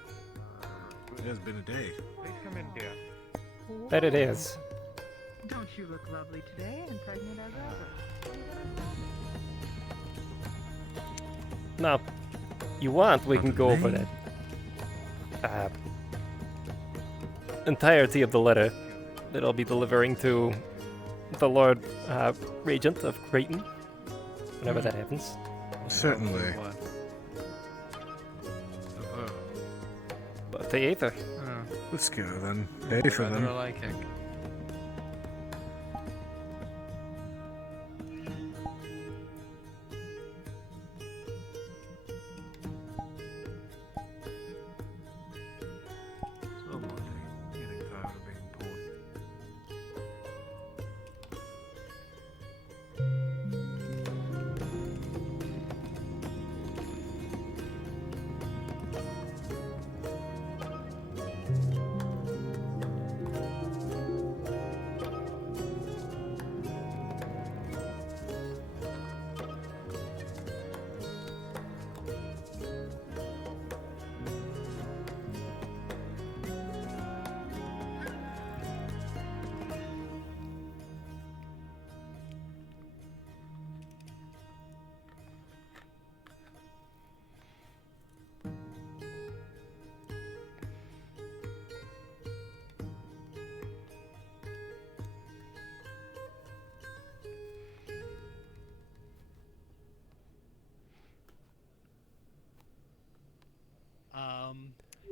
It has been a day. Please come in, dear. That it is. Don't you look lovely today and pregnant as ever? Now, you want, we can go over that entirety of the letter that I'll be delivering to the Lord Regent of Creighton, whenever that happens. Certainly. But the Aether. Let's go then. Aether then. Like it.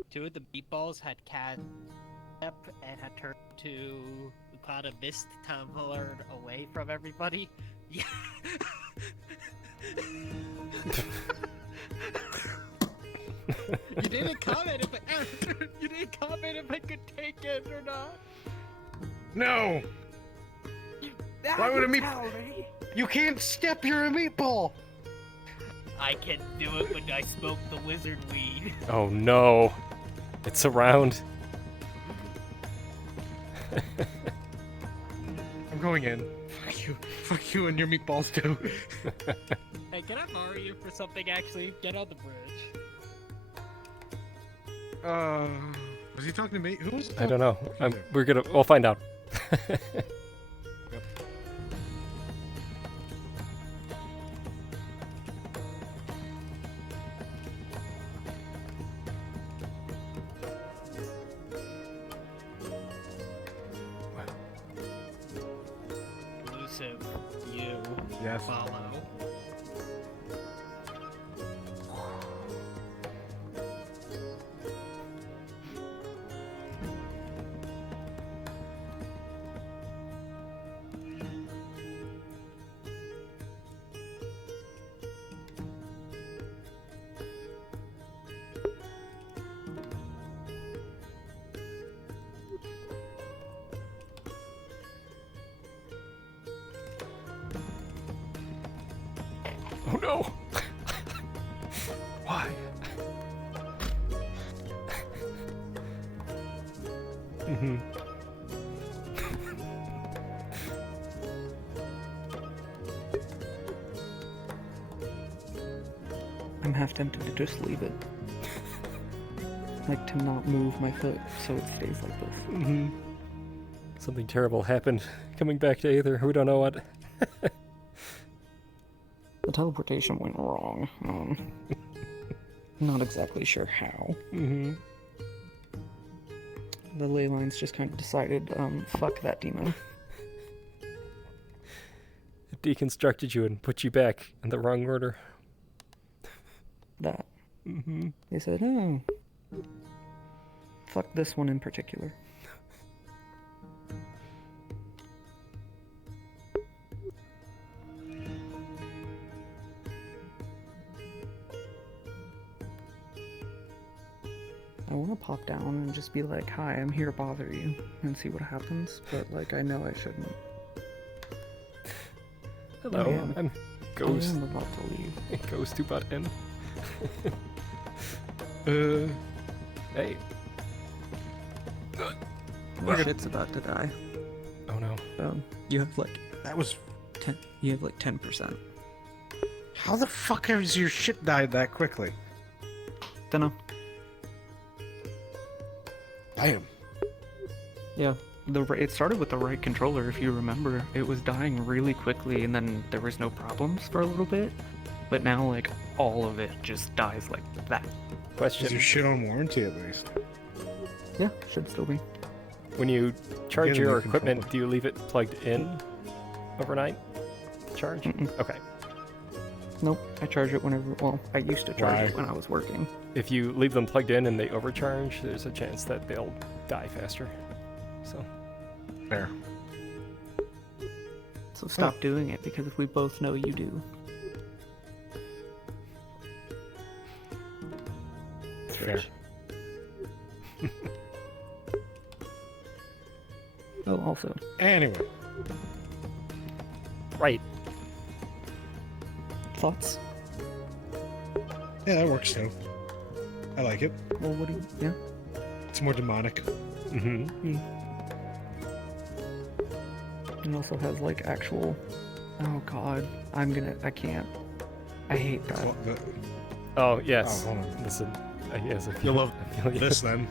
two of the meatballs had catnip and had turned to a cloud of mist tumbler away from everybody. Yeah. You didn't comment if I could take it or not. No! Why would a meatball? You can't step, you're a meatball! I can do it when I smoke the wizard weed. Oh no. It's around. I'm going in. Fuck you. Fuck you and your meatballs too. Hey, can I borrow you for something actually? Get on the bridge. Was he talking to me? Who was he I don't know. talking We'll find out. Elusive, you Yes. follow. Oh no! Why? Mm-hmm. I'm half tempted to just leave it. Like to not move my foot so it stays like this. Mm-hmm. Something terrible happened coming back to Aether. We don't know what. The teleportation went wrong. Not exactly sure how. Mm-hmm. The ley lines just kind of decided, fuck that demon. It deconstructed you and put you back in the wrong order. That. Mm-hmm. They said, oh, fuck this one in particular. I want to pop down and just be like, hi, I'm here to bother you, and see what happens, but, like, I know I shouldn't. Hello, I'm Ghost. I am about to leave. Ghost to butt in. Hey. My shit's about to die. Oh no. You have, like, That was... 10. You have, like, 10%. How the fuck has your shit died that quickly? Dunno. Damn. Yeah, it started with the right controller, if you remember. It was dying really quickly, and then there was no problems for a little bit. But now, like, all of it just dies like that. Question. Is your shit on warranty at least? Yeah, should still be. When you charge Get a your new equipment, controller. do you leave it plugged in overnight to charge? Okay. Nope, I charge it whenever, well, I used to charge it Why? when I was working. If you leave them plugged in and they overcharge, there's a chance that they'll die faster. So. Fair. So stop doing it, because if we both know you do. Fair. Oh, also. Anyway. Right. Thoughts? Yeah, that works too. I like it. Well, what do you, yeah? It's more demonic. Mm-hmm. It also has, like, actual, oh god, I can't. I hate that. Oh, yes. Oh, hold on. Listen. Yes, I feel, You'll love I feel you. this then.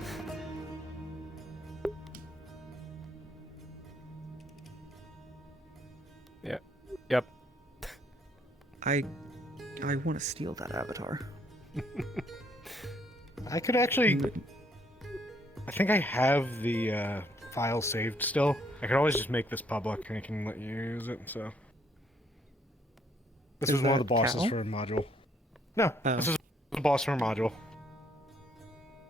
Yeah. Yep. I want to steal that avatar. I could actually... I think I have the file saved still. I could always just make this public and I can let you use it, so... This Is was one of that the bosses Cal? for a module. No, Oh. this is the boss for a module.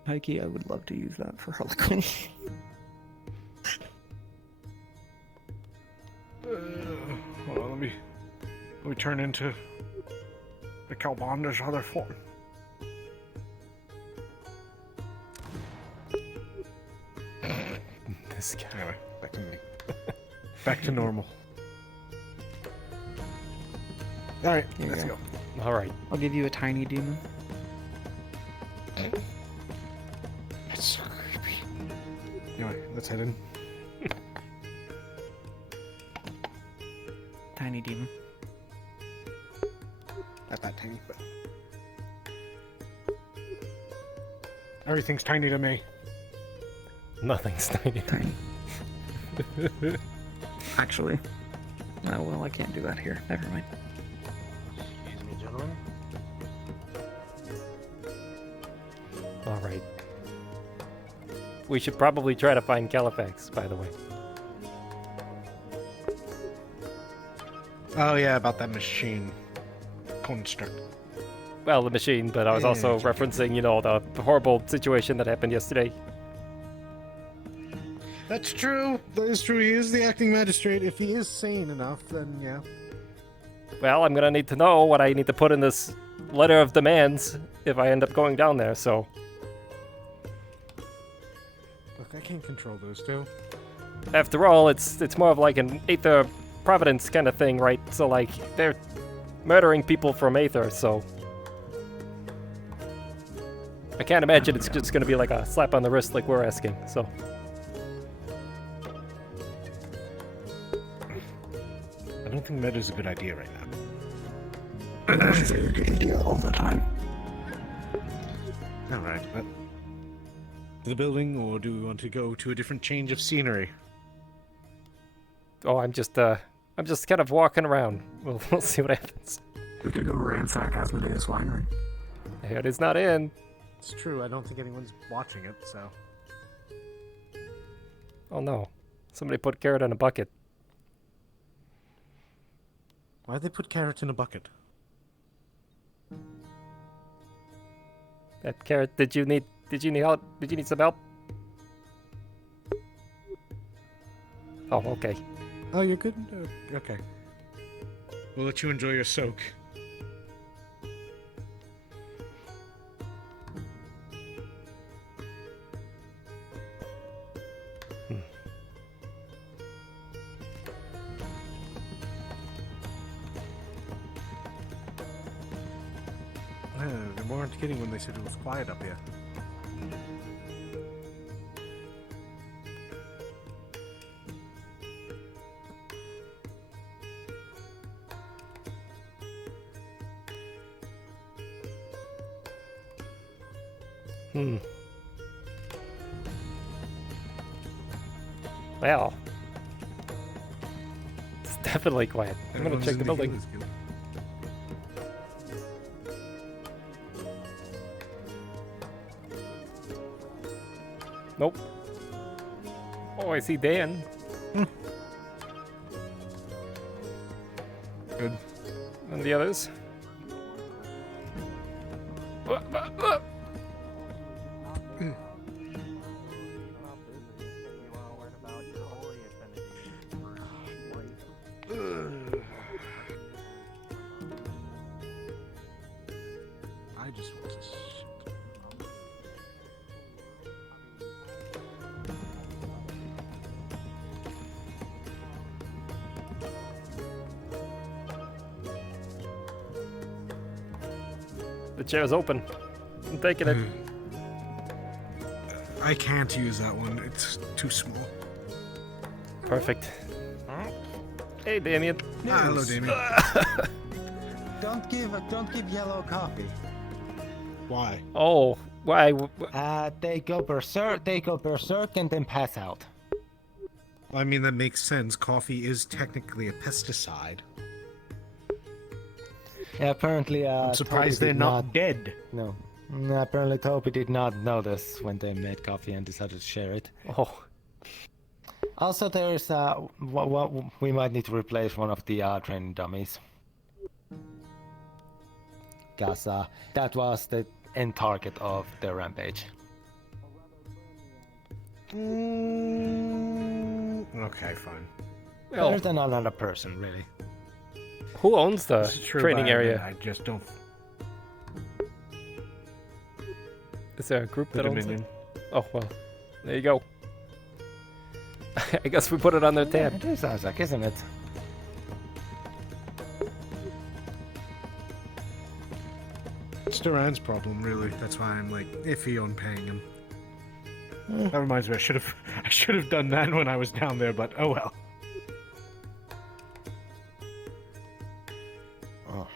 Heike, I would love to use that for Harlequin. Hold on, let me turn into the Kalbonder's other form. This guy. Anyway, back to me. Back to normal. Alright, let's go. Alright. I'll give you a tiny demon. It's so creepy. Anyway, let's head in. Tiny demon. Not that tiny, but... Everything's tiny to me. Nothing's tiny. Tiny. Actually. Oh, well, I can't do that here. Never mind. Excuse me, gentlemen. Alright. We should probably try to find Califax, by the way. Oh yeah, about that machine construct. Well, the machine, but I was also referencing, you know, the horrible situation that happened yesterday. That's true. That is true. He is the acting magistrate. If he is sane enough, then yeah. Well, I'm gonna need to know what I need to put in this letter of demands if I end up going down there, so... Look, I can't control those two. After all, it's more of like an Aether Providence kind of thing, right? So, like, they're murdering people from Aether, so... I can't imagine it's just gonna be like a slap on the wrist like we're asking, so... I don't think that is a good idea right now. That's a very good idea all the time. Alright, well... To the building, or do we want to go to a different change of scenery? Oh, I'm just kind of walking around. We'll see what happens. We could go ransack Asmodeus Winery. It is not in. It's true, I don't think anyone's watching it, so... Oh no. Somebody put Carrot in a bucket. Why'd they put Carrot in a bucket? That Carrot, did you need help? Did you need some help? Oh, okay. Oh, you're good? Okay. We'll let you enjoy your soak. They weren't kidding when they said it was quiet up here. Well, it's definitely quiet. I'm gonna check the building. Nope. Oh, I see Dan. Good. And the others. I just want to shit. The chair's open. I'm taking it. I can't use that one. It's too small. Perfect. Hey, Damien. Ah, hello, Damien. Don't give yellow coffee. Why? Oh, why? They go berserk and then pass out. Well, I mean, that makes sense. Coffee is technically a pesticide. Yeah, apparently, I'm surprised they're not dead. No. Apparently Toby did not know this when they made coffee and decided to share it. Oh. Also, there's we might need to replace one of the training dummies. Because that was the end target of their rampage. Okay, fine. Well, Better than another person, really. who owns the This is true, training but area? I just don't. Is there a group The that owns it? Dominion. Oh, well. There you go. I guess we put it on their tab. It is Isaac, isn't it? It's Duran's problem, really. That's why I'm like iffy on paying him. That reminds me, I should have done that when I was down there, but oh well. Oh.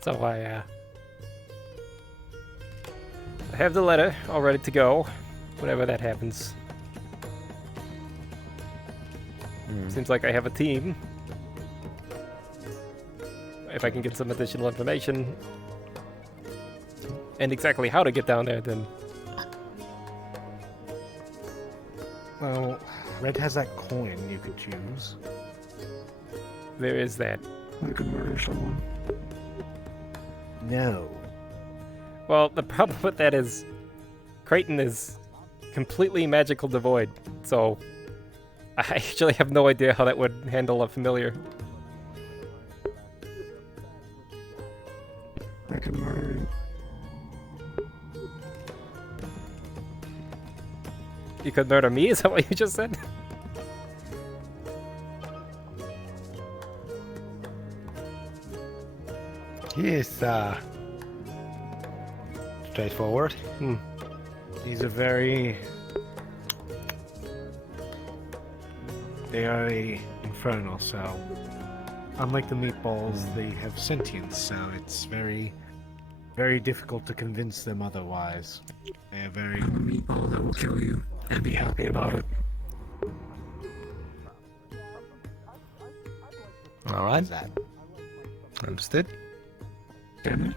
So I have the letter all ready to go, whenever that happens. Seems like I have a team. If I can get some additional information and exactly how to get down there, then Well, Red has that coin you could choose. there is that. I could murder someone. No. Well, the problem with that is Creighton is completely magical devoid, so I actually have no idea how that would handle a familiar. I could murder you. You could murder me, is that what you just said? He is straightforward. He's a very... They are a infernal, so... Unlike the meatballs, they have sentience, so it's very, very difficult to convince them otherwise. They are very... I'm a meatball that will kill you, and be happy about it. Alright. Understood. Damn it.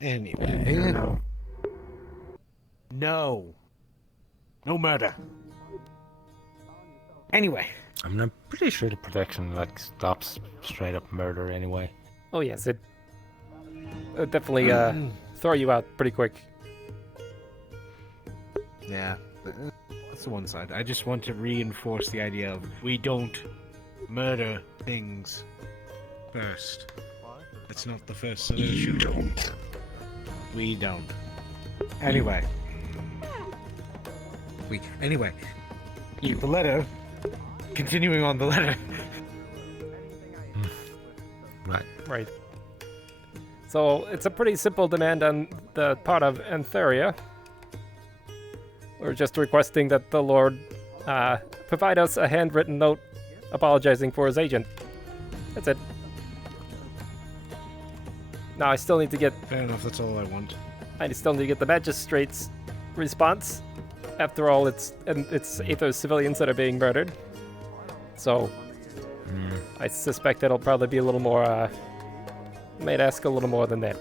Anyway. No. No. No murder. Anyway. I'm not pretty sure the protection like stops straight up murder anyway. Oh yes, it definitely throw you out pretty quick. Yeah, that's the one side. I just want to reinforce the idea of we don't murder things first. That's not the first solution. You don't. We don't. Anyway. Anyway. The letter. Continuing on the letter. Right. So it's a pretty simple demand on the part of Antheria. We're just requesting that the Lord provide us a handwritten note apologizing for his agent. That's it. Now I still need to get... Fair enough, that's all I want. I still need to get the magistrate's response. After all, it's Aether civilians that are being murdered. So, I suspect it'll probably be a little more, might ask a little more than that.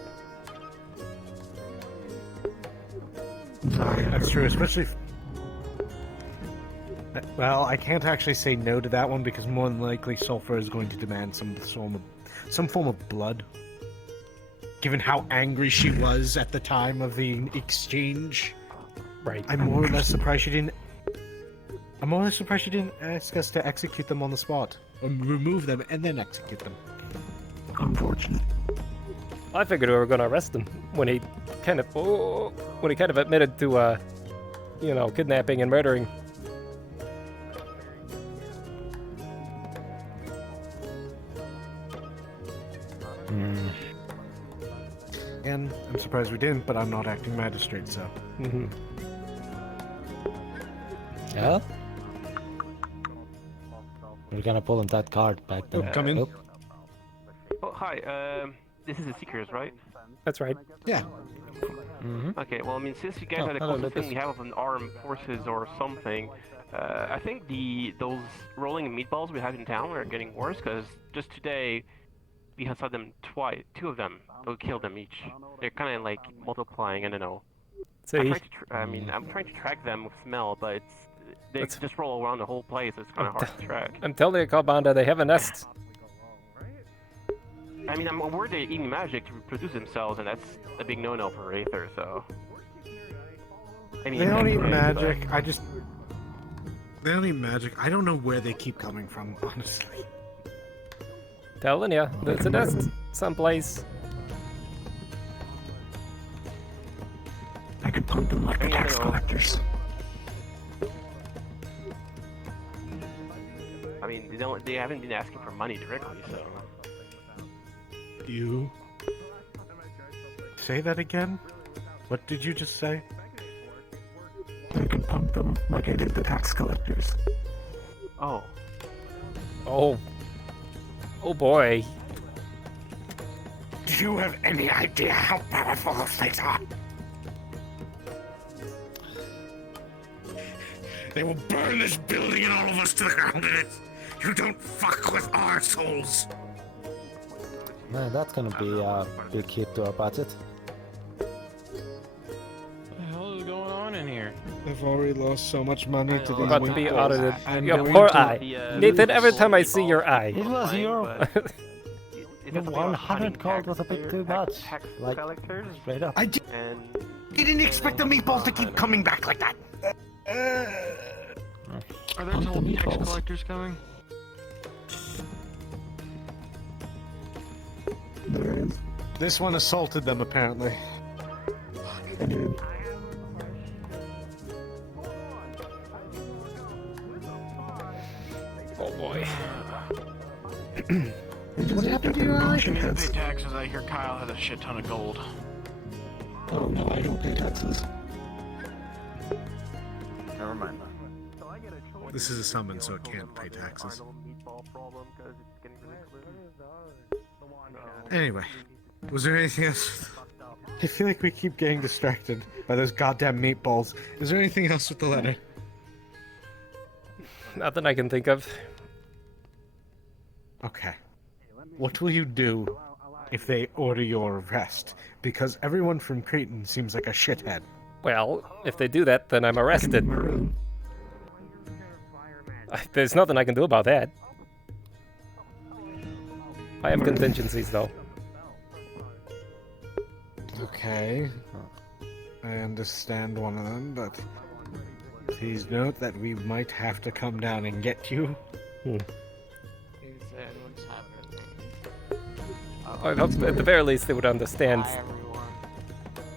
That's true, especially well, I can't actually say no to that one because more than likely Sulfur is going to demand some form of blood. Given how angry she was at the time of the exchange. Right. I'm more or less surprised she didn't ask us to execute them on the spot. Or remove them and then execute them. Unfortunate. I figured we were going to arrest him when he kind of admitted to, kidnapping and murdering. And I'm surprised we didn't, but I'm not acting magistrate, so. Yeah? We're gonna pull in that card back then. Come in. Oh, hi. This is the Seekers, right? That's right. Yeah. Okay, well, I mean, since you guys Oh, are the hello, closest thing Lucas. we have of an armed forces or something, I think those rolling meatballs we have in town are getting worse, because just today we had saw them twice, two of them. We killed them each. They're kind of like multiplying. I don't know. See? I'm trying to track them with smell, but they just roll around the whole place. It's kind of hard to track. I'm telling you, Kobold, they have a nest. I mean, I'm aware they're eating magic to reproduce themselves, and that's a big no-no for Aether, so... I mean, They don't eat technically, magic. but- They don't eat magic. I don't know where they keep coming from, honestly. Telling ya, there's a nest someplace. I could pump them like the tax collectors. I mean, they haven't been asking for money directly, so... You... Say that again? What did you just say? I could pump them like I did the tax collectors. Oh. Oh. Oh boy. Do you have any idea how powerful those things are? They will burn this building and all of us to the ground in it. You don't fuck with our souls. Man, that's gonna be a big hit to our budget. What the hell is going on in here? They've already lost so much money to these About to be meatballs. audited. I'm Your going poor to- eye. Nathan, every time I see your eye. It was your... The 100 gold was a bit too much. Like, straight up. I didn't expect the meatballs to keep coming back like that. Are there no tax collectors coming? There is. This one assaulted them, apparently. I did. Oh boy. What happened to your eye? You need to pay taxes. I hear Kyle has a shit ton of gold. Oh no, I don't pay taxes. Never mind. This is a summon, so it can't pay taxes. Anyway, was there anything else? I feel like we keep getting distracted by those goddamn meatballs. Is there anything else with the letter? Nothing I can think of. Okay. What will you do if they order your arrest? Because everyone from Cretan seems like a shithead. Well, if they do that, then I'm arrested. There's nothing I can do about that. I have contingencies, though. Okay. I understand one of them, but please note that we might have to come down and get you. I hope at the very least they would understand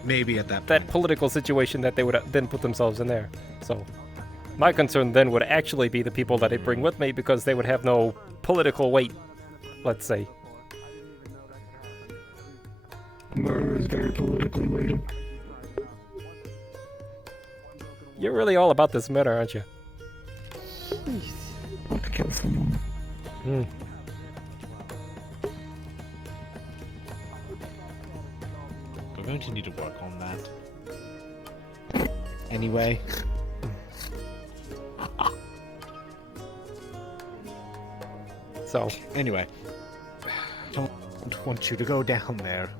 Maybe at that political situation that they would then put themselves in there. So, my concern then would actually be the people that I bring with me because they would have no political weight, let's say. Murder is very politically weighted. You're really all about this murder, aren't you? Want to kill someone. Hmm. We're going to need to work on that. Anyway. So. Anyway. I don't want you to go down there.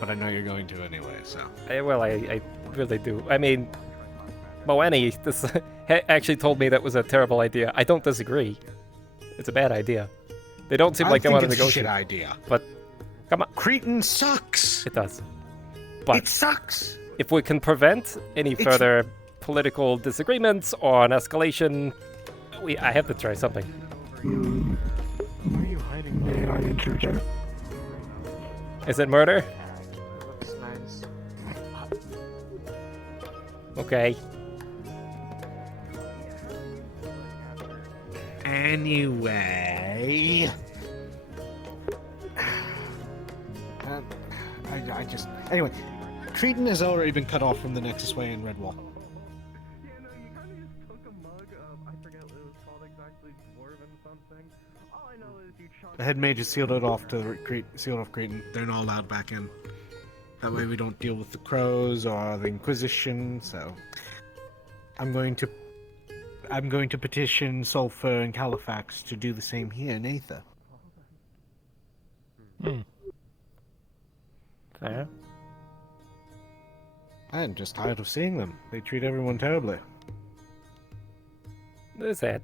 But I know you're going to anyway, so. Well, I really do. I mean, Moani actually told me that was a terrible idea. I don't disagree. It's a bad idea. They don't seem like they want to negotiate. Shit idea. But come on. Cretan sucks. It does. But it sucks. If we can prevent any further political disagreements or an escalation, I have to try something. Why are you hiding? Yeah, I did church out. Is it murder? Looks nice. Okay. Anyway. Anyway, Cretan has already been cut off from the Nexus Way in Redwall. The head mage has sealed it off to sealed off Cretan. They're not allowed back in. That way we don't deal with the crows or the Inquisition. So I'm going to petition Sulfur and Califax to do the same here in Aether. Fair. I'm just tired of seeing them. They treat everyone terribly. There's that.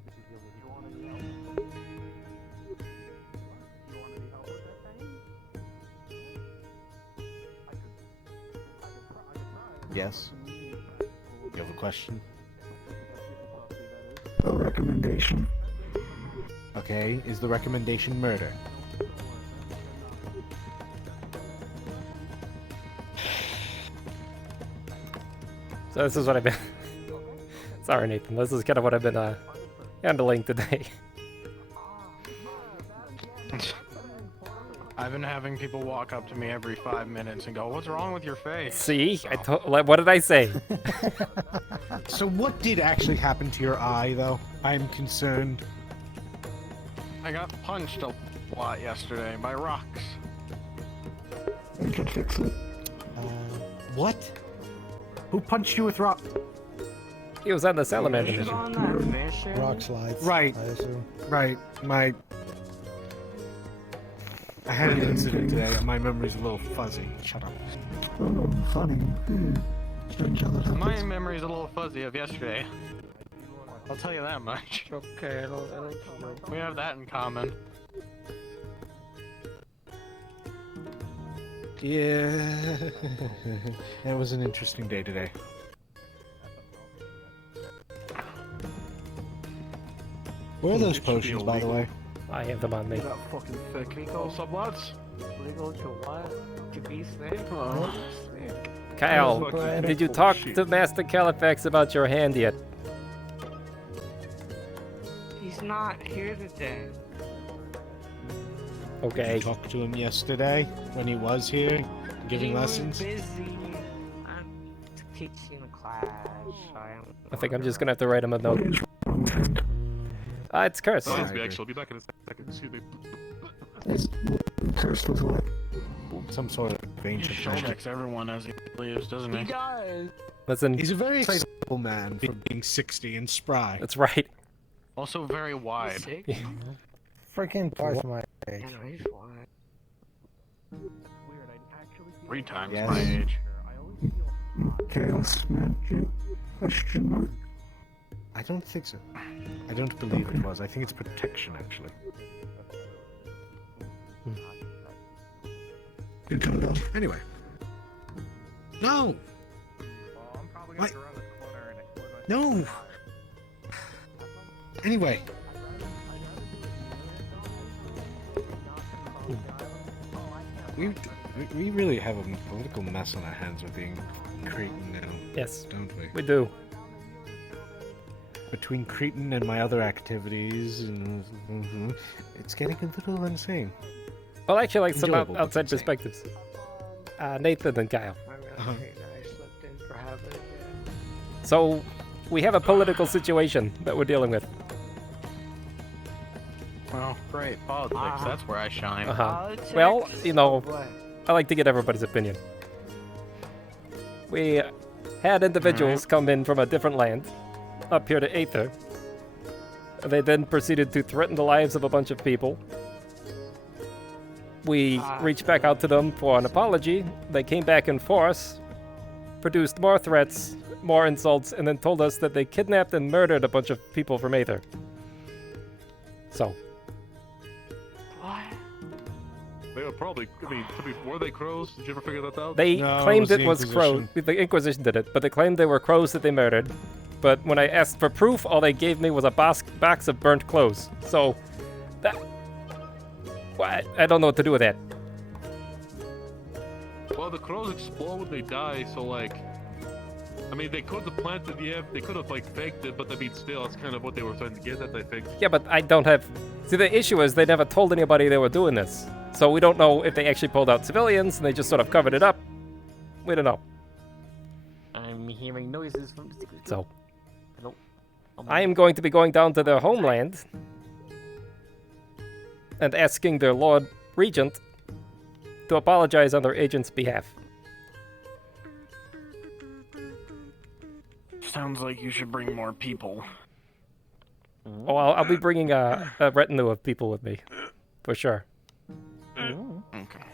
Yes. You have a question? A recommendation. Okay, is the recommendation murder? So this is what I've been... Sorry, Nathan. This is kind of what I've been handling today. I've been having people walk up to me every 5 minutes and go, "What's wrong with your face?" See? What did I say? So what did actually happen to your eye, though? I'm concerned. I got punched a lot yesterday by rocks. I can fix it. What? Who punched you with rock? He was on the salamander He's mission. on that mission. Rock slides. Right. I assume. Right. I had an incident today. My memory's a little fuzzy. Shut up. Oh, funny. Strange how that happens. My memory's a little fuzzy of yesterday. I'll tell you that much. Okay, it'll We have that in common. Yeah. That was an interesting day today. Where are those potions, by the way? I have them on me. That fucking thick. Can you call sublets? Legal to what? To be snake? Oh, Kyle, did you talk to Master Califax about your hand yet? He's not here today. Did Okay. you talk to him yesterday when he was here, giving lessons? He was busy. I'm teaching a class. I think I'm just gonna have to write him a note. It's cursed. Oh, actually, I'll be back in a second. Excuse me. It's cursed with what? Some sort of He ancient show magic. checks everyone as he leaves, doesn't he? He does. Listen, He's a very excitable man for being 60 and spry. that's right. Also very wide. Freaking twice my age. Yeah, no, he's wide. 3 times Yes. my age. Chaos magic? Question mark. I don't think so. I don't believe it was. I think it's protection, actually. You turn it off. Anyway. No! What? No! Anyway. We really have a political mess on our hands with being Cretan now. Yes, don't we? we do. Between Cretan and my other activities, and it's getting a little insane. Well, actually, like some Enjoyable, but outside insane. perspectives. Nathan and Kyle. I slept in for half of it. So, we have a political situation that we're dealing with. Well, great. Politics, that's where I shine. Well, you know, I like to get everybody's opinion. We had individuals come in from a different land up here to Aether. They then proceeded to threaten the lives of a bunch of people. We reached back out to them for an apology. They came back in force, produced more threats, more insults, and then told us that they kidnapped and murdered a bunch of people from Aether. So. They were probably, were they crows? Did you ever figure that out? They claimed it was crows. The Inquisition did it, but they claimed they were crows that they murdered. But when I asked for proof, all they gave me was a box of burnt clothes. So, that... What? I don't know what to do with that. Well, the crows explode when they die, so like... I mean, they could have planted, yeah, they could have like faked it, but I mean, still, that's kind of what they were trying to get at, I think. Yeah, but I don't have... See, the issue is they never told anybody they were doing this. So we don't know if they actually pulled out civilians and they just sort of covered it up. We don't know. I'm hearing noises from the secret. So, Hello? I am going to be going down to their homeland and asking their Lord Regent to apologize on their agent's behalf. Sounds like you should bring more people. Oh, I'll be bringing a retinue of people with me, for sure. Okay.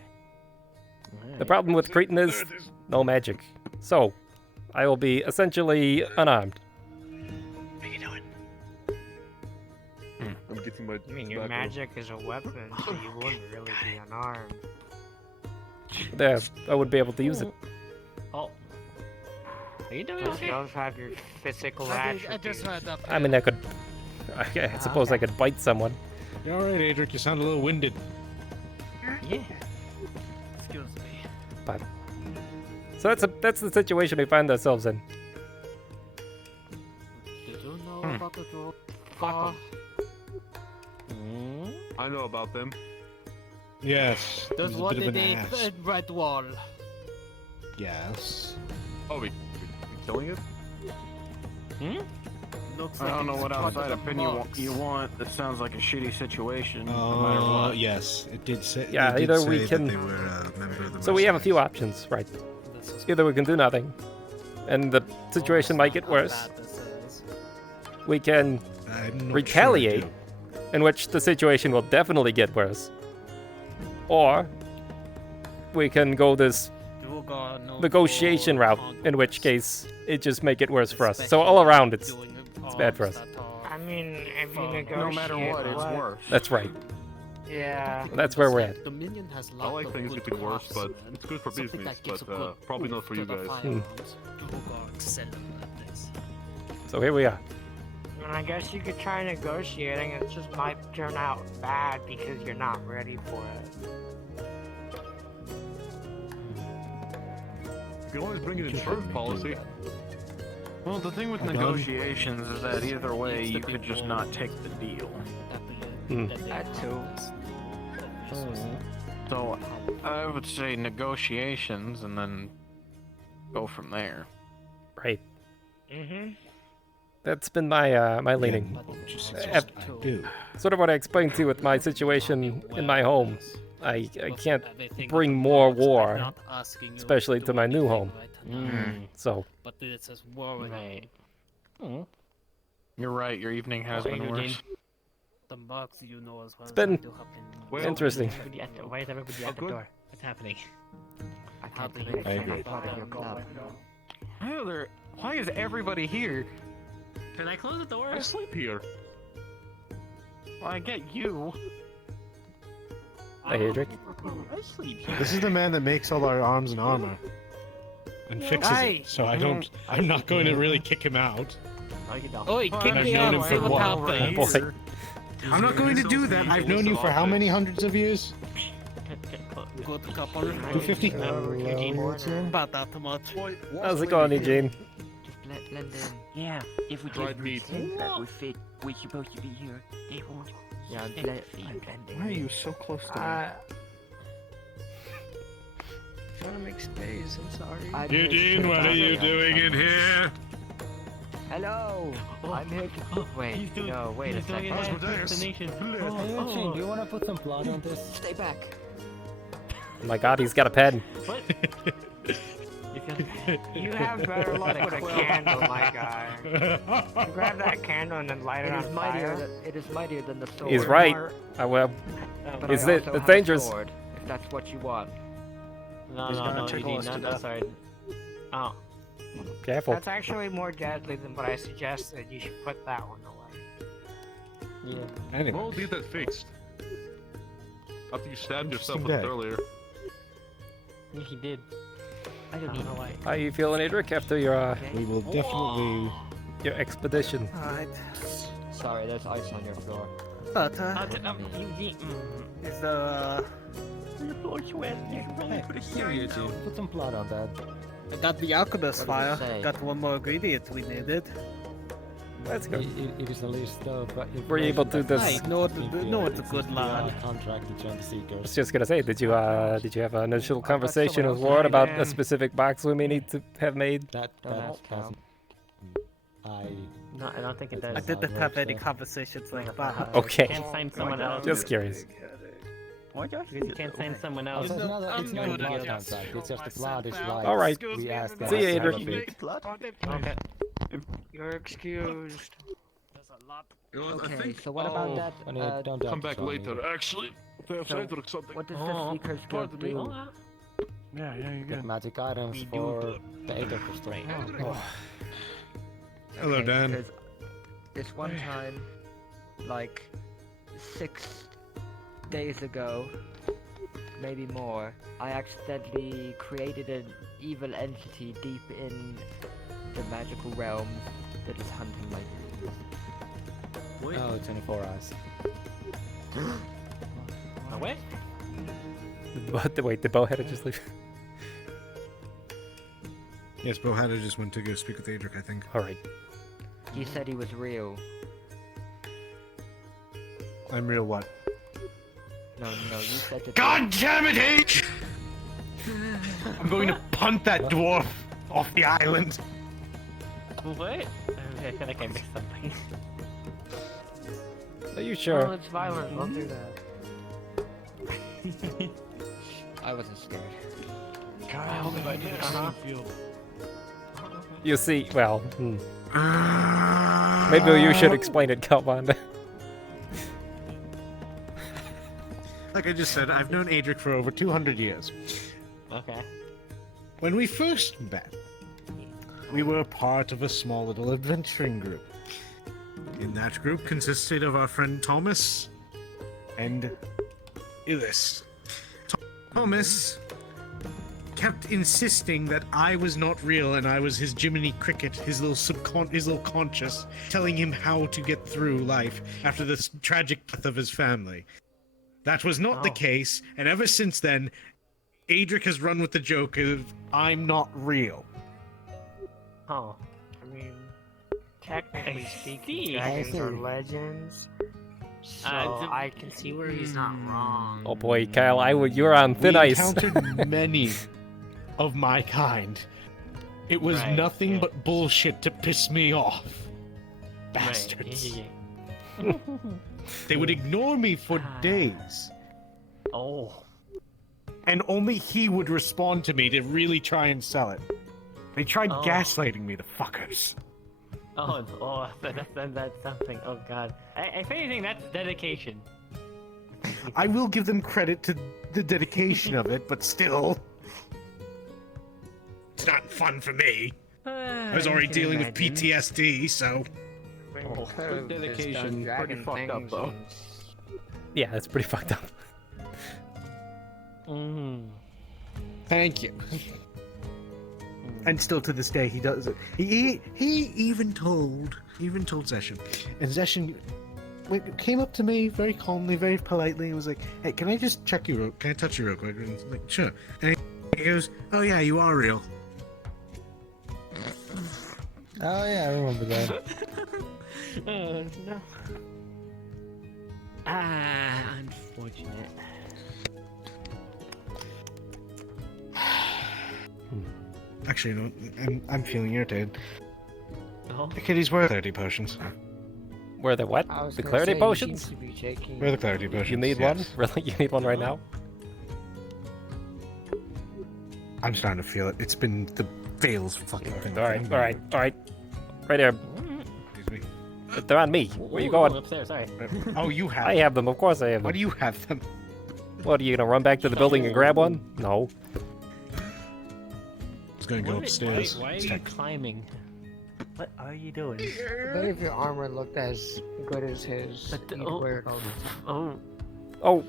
The problem with Cretan is no magic. So, I will be essentially unarmed. I'm getting my... I mean, your magic is a weapon, so you wouldn't really be unarmed. There, I would be able to use it. Oh. Are you doing okay? You also have your physical attributes. I just read up. I mean, I suppose I could bite someone. You're alright, Adric. You sound a little winded. Yeah. Excuse me. But so that's the situation we find ourselves in. Did you know about the draw? I know about them. Yes. There's he's a one bit of in an the ass. red wall. Yes. Oh, we killing it? Looks I like don't know it's what part of outside the opinion box. you want. This sounds like a shitty situation. No matter what. Yes. It did say. Yeah, it did either say we that can. they were a member of the So we have a few options, right? Either we can do nothing, and the situation might get worse. We can retaliate, in which the situation will definitely get worse. Or we can go this negotiation route, in which case it just make it worse for us. So all around, it's bad for us. I mean, if you negotiate, No matter what, it's worse. That's right. Yeah. That's where we're at. Dominion has I like things getting worse, but it's good for business, but probably not for you guys. So here we are. And I guess you could try negotiating, it just might turn out bad because you're not ready for it. You can always bring an insurance policy. Well, the thing with negotiations is that either way, you could just not take the deal. That too. So, I would say negotiations and then go from there. Right. Mm-hmm. That's been my my leaning. Sort of what I explained to you with my situation in my home. I can't bring more war, especially to my new home. So. But this is worrying. You're right. Your evening has been worse. The box, you know as well. It's been interesting. Why is everybody at the door? What's happening? I can't believe you're part of your club. Why is everybody here? Can I close the door? I sleep here. Well, I get you. Hey, Adric. I sleep here. This is the man that makes all our arms and armor. And fixes it. So I'm not going to really kick him out. Oi, kick me known out, him see for what what? happens. Boy. I'm not going to do that. I've known you for how many hundreds of years? Good couple. 250? About that much. How's it going, Eugene? Blend in. Yeah, if we Dried meat. that we fit, we're supposed to be here. They won't. Yeah, I'm blending. Why are you so close to me? Trying to make space, I'm sorry. Eugene, what are you doing in here? Hello! I'm here to... Wait, no, wait a second. Eugene, do you want to put some blood on this? Stay back. Oh my God, he's got a pen. You have better luck with a candle, my guy. You grab that candle and then light it on fire. It is mightier than the sword. He's right. I will. But It's I also have a dangerous. sword, if that's what you want. No, sorry. Oh. Careful. That's actually more deadly than what I suggested. You should put that one away. Yeah. Anyway. We'll get that fixed. After you stabbed yourself with day. it earlier. Yeah, he did. I don't know why. How you feeling, Adric, after your We will definitely... your expedition? Alright. Sorry, there's ice on your floor. But, is the... The floor's wet. You should probably put a Here, Eugene, put some blood on that. I got the Arcadies What Skryfire. does it say? Got one more ingredient we needed. Let's go. It is a list of Were you able to Hey, no, it's a good lad. Contract to join the I Seekers. was just gonna say, did you have an initial conversation with Ward about a specific box we may need to have made? That hasn't. No, I don't think it does. I didn't have any conversations like that. Okay. You can't sign someone else. Just curious. Because you can't sign someone else. It's not a blood contract. It's just the blood is like. All right. We asked them See you, to Adric. sign it. Okay. You're excused. Okay, so what about that? Don't Come back later. Actually, there's So, something. what does the Seekers Guild do? Yeah, you're Get good. magic items for the Aether Crystal. Hello, Dan. Because this one time, like 6 days ago, maybe more, I accidentally created an evil entity deep in the magical realm that is hunting my dreams. Oh, 24 hours. Oh, wait. Wait, did Bowhead just leave? Yes, Bowhead just went to go speak with Adric, I think. Alright. You said he was real. I'm real what? No, you said that. God damn it, H! I'm going to punt that dwarf off the island. What? I feel like I missed something. Are you sure? Oh, it's violent. Don't do that. I wasn't scared. God, I hope I didn't feel. You see, well, maybe you should explain it, Calvin. Like I just said, I've known Adric for over 200 years. Okay. When we first met, we were part of a small little adventuring group. And that group consisted of our friend Thomas and Illis. Thomas kept insisting that I was not real and I was his Jiminy Cricket, his little conscious, telling him how to get through life after the tragic death of his family. That was not the case, and ever since then, Adric has run with the joke of I'm not real. Oh. I mean, technically speaking, dragons are legends, so I can see where he's not wrong. Oh boy, Kyle, you're on thin ice. We encountered many of my kind. It was nothing but bullshit to piss me off. Bastards. They would ignore me for days. Oh. And only he would respond to me to really try and sell it. They tried gaslighting me, the fuckers. That's something. Oh god. If anything, that's dedication. I will give them credit to the dedication of it, but still. It's not fun for me. I was already dealing with PTSD, so... Good dedication, pretty fucked up though. Yeah, that's pretty fucked up. Thank you. And still to this day he does it. He even told Zeshin. And Zeshin came up to me very calmly, very politely, and was like, "Hey, can I just check you? Can I touch you real quick?" And I was like, "Sure." And he goes, "Oh yeah, you are real." Oh yeah, I remember that. Oh no. Unfortunate. Actually, no, I'm feeling irritated. Oh. The kitties were 30 potions. Where the what? The clarity potions? Where the clarity potions? You need one? Really? You need one right now? I'm starting to feel it. It's been the fails fucking thing. Alright. Right there. Excuse me. They're on me. Where you going? Upstairs, sorry. Oh, you have I have them, of course I have them. Why do you have them? What, are you gonna run back to the building and grab one? No. He's gonna go upstairs. Why are you climbing? What are you doing? But if your armor looked as good as his, you'd wear it all the time.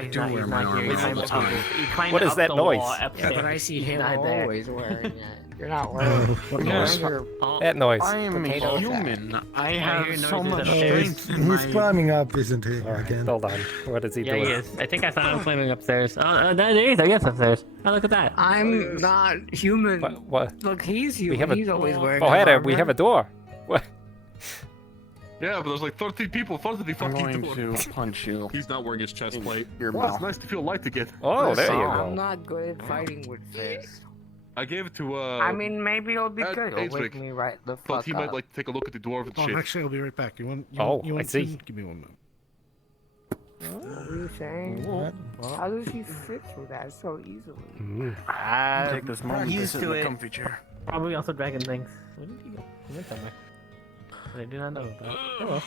I do wear my armor all the time. What is that noise? Yeah, but I see him always wearing it. You're not wearing that noise. I am a human. I have so much strength. He's climbing up, isn't he? Alright, Again. hold on. What is he doing? Yeah, he is. I think I saw him climbing upstairs. Oh, there he is. I guess upstairs. Oh, look at that. I'm not human. What? Look, he's human. He's always wearing Heather, we have a door. What? Yeah, but there's like 13 people in front of the I'm fucking going door. to punch you. He's not wearing his chest plate. Your Well, it's mouth. nice to feel light again. Oh, there you I'm go. not good at fighting with fists. I gave it to I mean, maybe it'll be good. It'll Adric. wake me right the Thought fuck he up. might like to take a look at the dwarven Oh, shit. actually, I'll be right back. You want I see. to? Give me 1 minute. What are you saying? How does he fit through that so easily? Take this moment used to sit to in it. the comfy chair. Probably also dragon things. Where did he go? He went somewhere. I do not know. Oh.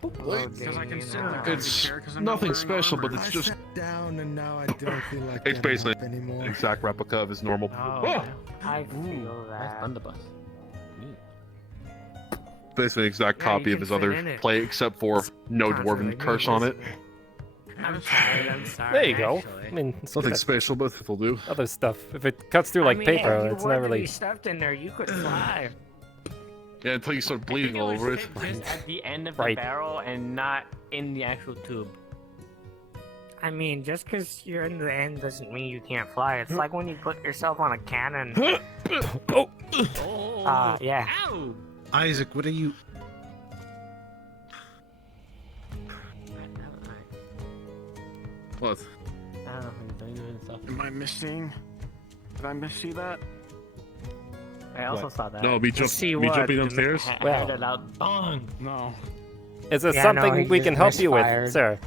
Because I can sit in the comfy It's chair because I'm nothing not wearing special, armor. but it's just Sat down and now I don't feel like it's getting basically up anymore. an exact replica of his normal. Oh. I feel Nice that. blunderbuss. Basically an exact Yeah, you copy of can his fit other in it. plate, except for no Can't dwarven really curse move on it. it. I'm tired. I'm sorry. There you go. actually. I mean, it's Nothing good. special, but it'll do. Other stuff. If it cuts through like I mean, paper, if you it's were not to really. be stuffed in there, you could fly. Yeah, until you start bleeding all over it. Just at the end of Right. the barrel and not in the actual tube. I mean, just because you're in the end doesn't mean you can't fly. It's like when you put yourself on a cannon. Oh. Yeah. Isaac, what are you? What? Am I missing? Did I see that? I also What? saw that. No, me jumping downstairs? Well, it out. No. Is there Yeah, something no, we he can help you with, misfired. sir?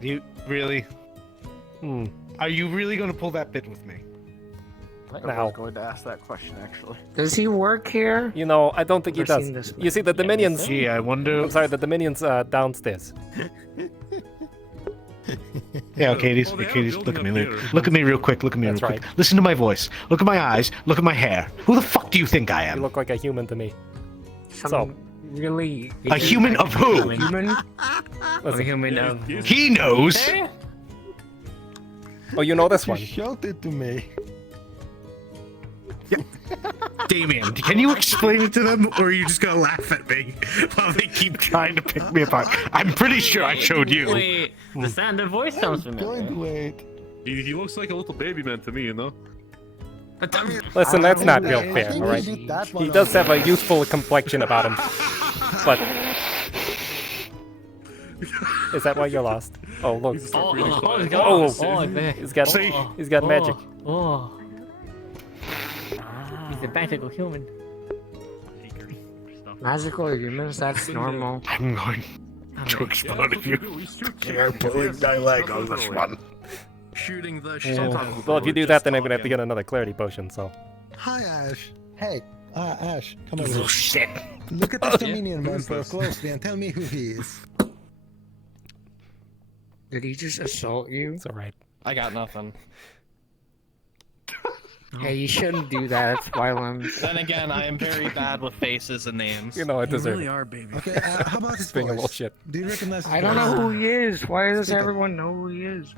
You really? Hmm. Are you really going to pull that bit with me? I Now. was going to ask that question actually. Does he work here? You know, I don't think he Never does. seen this You see, the Dominions. Gee, I wonder. I'm sorry, the Dominions downstairs. Yeah, Arcadies, Oh, they have a Arcadies, building look at me, up look, here. look at me real quick, look at me That's real quick. right. Listen to my voice, look at my eyes, look at my hair. Who the fuck do you think I You am? look like a human to me. Some really. A human of who? Human? A Listen. human of. He knows! Oh, you know this one. Shout it to me. Damien, can you explain it to them, or are you just gonna laugh at me while they keep trying to pick me apart? I'm pretty sure I showed you. Wait, the sound of voice sounds familiar. Wait. He looks like a little baby man to me, you know? Listen, that's not real I fair, think all we right? beat that He one does have a already. youthful complexion about him, but is that why you're lost? Oh, look. He's really quiet. He's He's got magic. Oh. He's a magical human. Magical humans, that's normal. I'm going to explode if you. You're pulling my leg on this one. Shooting the Well, if you do that, then I'm gonna have to get another clarity potion. So. Hi, Ash. Hey, Ash, come over. Little shit. Look at this Dominion member closely and tell me who he is. Did he just assault you? It's alright. I got nothing. Hey, you shouldn't do that while I'm. Then again, I am very bad with faces and names. You know, I deserve really it. are, baby. Okay, how about his Being a little voice? shit. Do you recognize his I don't voice? know who he is. Why does Speak up. everyone know who he is?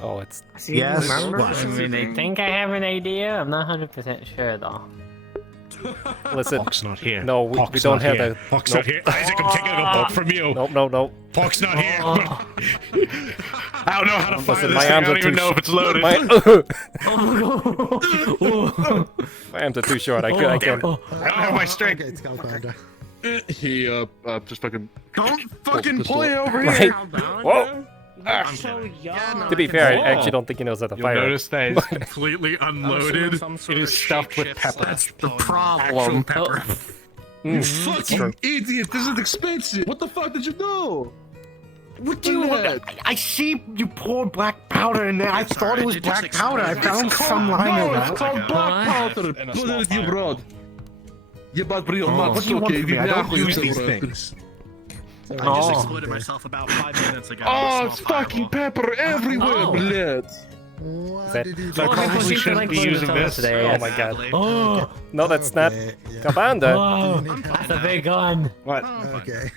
Oh, it's. See, Yes, remember? what? I mean, I think I have an idea. I'm not 100% sure though. Listen. Pock's not here. No, we Pock's don't not have here. the. Pock's nope. not here. Isaac, I'm taking a bolt from you. Nope, no. Pock's not here. Oh. I don't know how to fire Listen, this my thing. I arms don't are even too know if it's loaded. My arms are too short. I can't. I don't have my strength. Okay, Scout Commander. He, just fucking... Don't fucking pistol. play over Right. here. Whoa. I'm so young. To be fair, I actually don't think he knows how to You'll fire. notice that it's completely unloaded. It is stuffed with pepper. That's the problem. Actual pepper. You Mm, fucking true. idiot! This is expensive! What the fuck did you know? What do you? I see you poured black powder in there. I thought it was black powder. I found some line No, of it's that. called black powder! In a Put small it in your fire. blood! You bought real What do you want from me? I don't use these things. I just exploded myself about 5 minutes ago. Oh, with a it's small fucking fireball. pepper everywhere, Oh. blood! What that- did he So I do? probably shouldn't be using this. today. Oh my god. Sadly. Oh, No, that's not. Okay, yeah. Kabanda. oh, Do you need help? that's a big gun. What? Okay.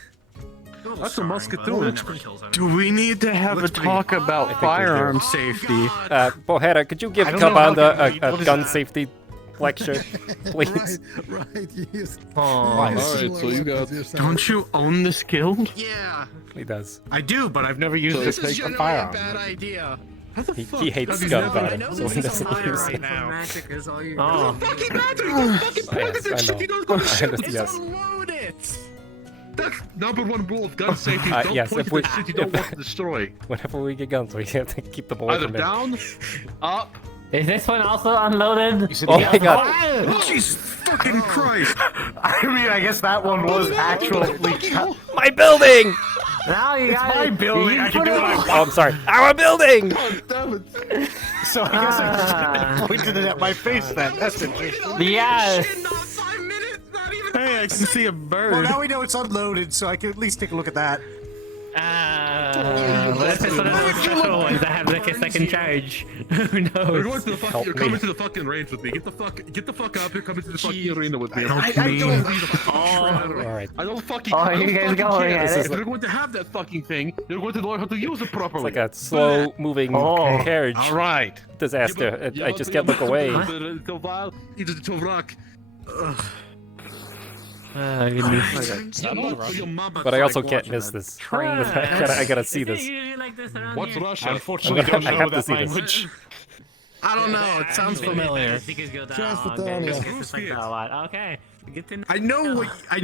That's a musketeer. Do we need to have a talk about firearm safety? Bohera, could you give I don't know how Kabanda to- a what is gun that? safety lecture, please? Right, yes. Oh, Alright, so you got... Don't you own this guild? Yeah. He does. I do, but I've never used This this is thing for generally a firearm. bad idea. He hates I've gun never- powder, I know so this he is doesn't fire use right it. now. Magic is all you oh. Fucking magic! You fucking pointed Yes, that I shit! You know. don't go to I shit! understand. Yes. Unload it! That's number one rule of gun safety. Don't yes, point if at we- the shit you don't want to destroy. Whenever we get guns, we have to keep them away Either from him. down, up... Is this one also unloaded? Oh my god. Jesus fucking Christ! I mean, I guess that one was actually. My building! Now you It's got my building. I can do what I want. Oh, I'm sorry. Our building! God damn it! So I guess I pointed it at my face then. That's interesting. Yes. Hey, I can see a bird. Well, now we know it's unloaded, so I can at least take a look at that. What if it's one of those special ones that have like a second charge? Who knows? You're going to the fucking. You're coming to the fucking range with me. Get the fuck up. You're coming to the fucking arena with me. I don't need a fucking Alright. I don't fucking. Oh, you guys going at it? If you're going to have that fucking thing, you're going to learn how to use it properly. It's like a slow-moving carriage. All right. Disaster. I just can't look away. But I also can't miss this. I gotta see this. What's Russia? I unfortunately don't know that see language. I don't know. It sounds familiar. Okay. I know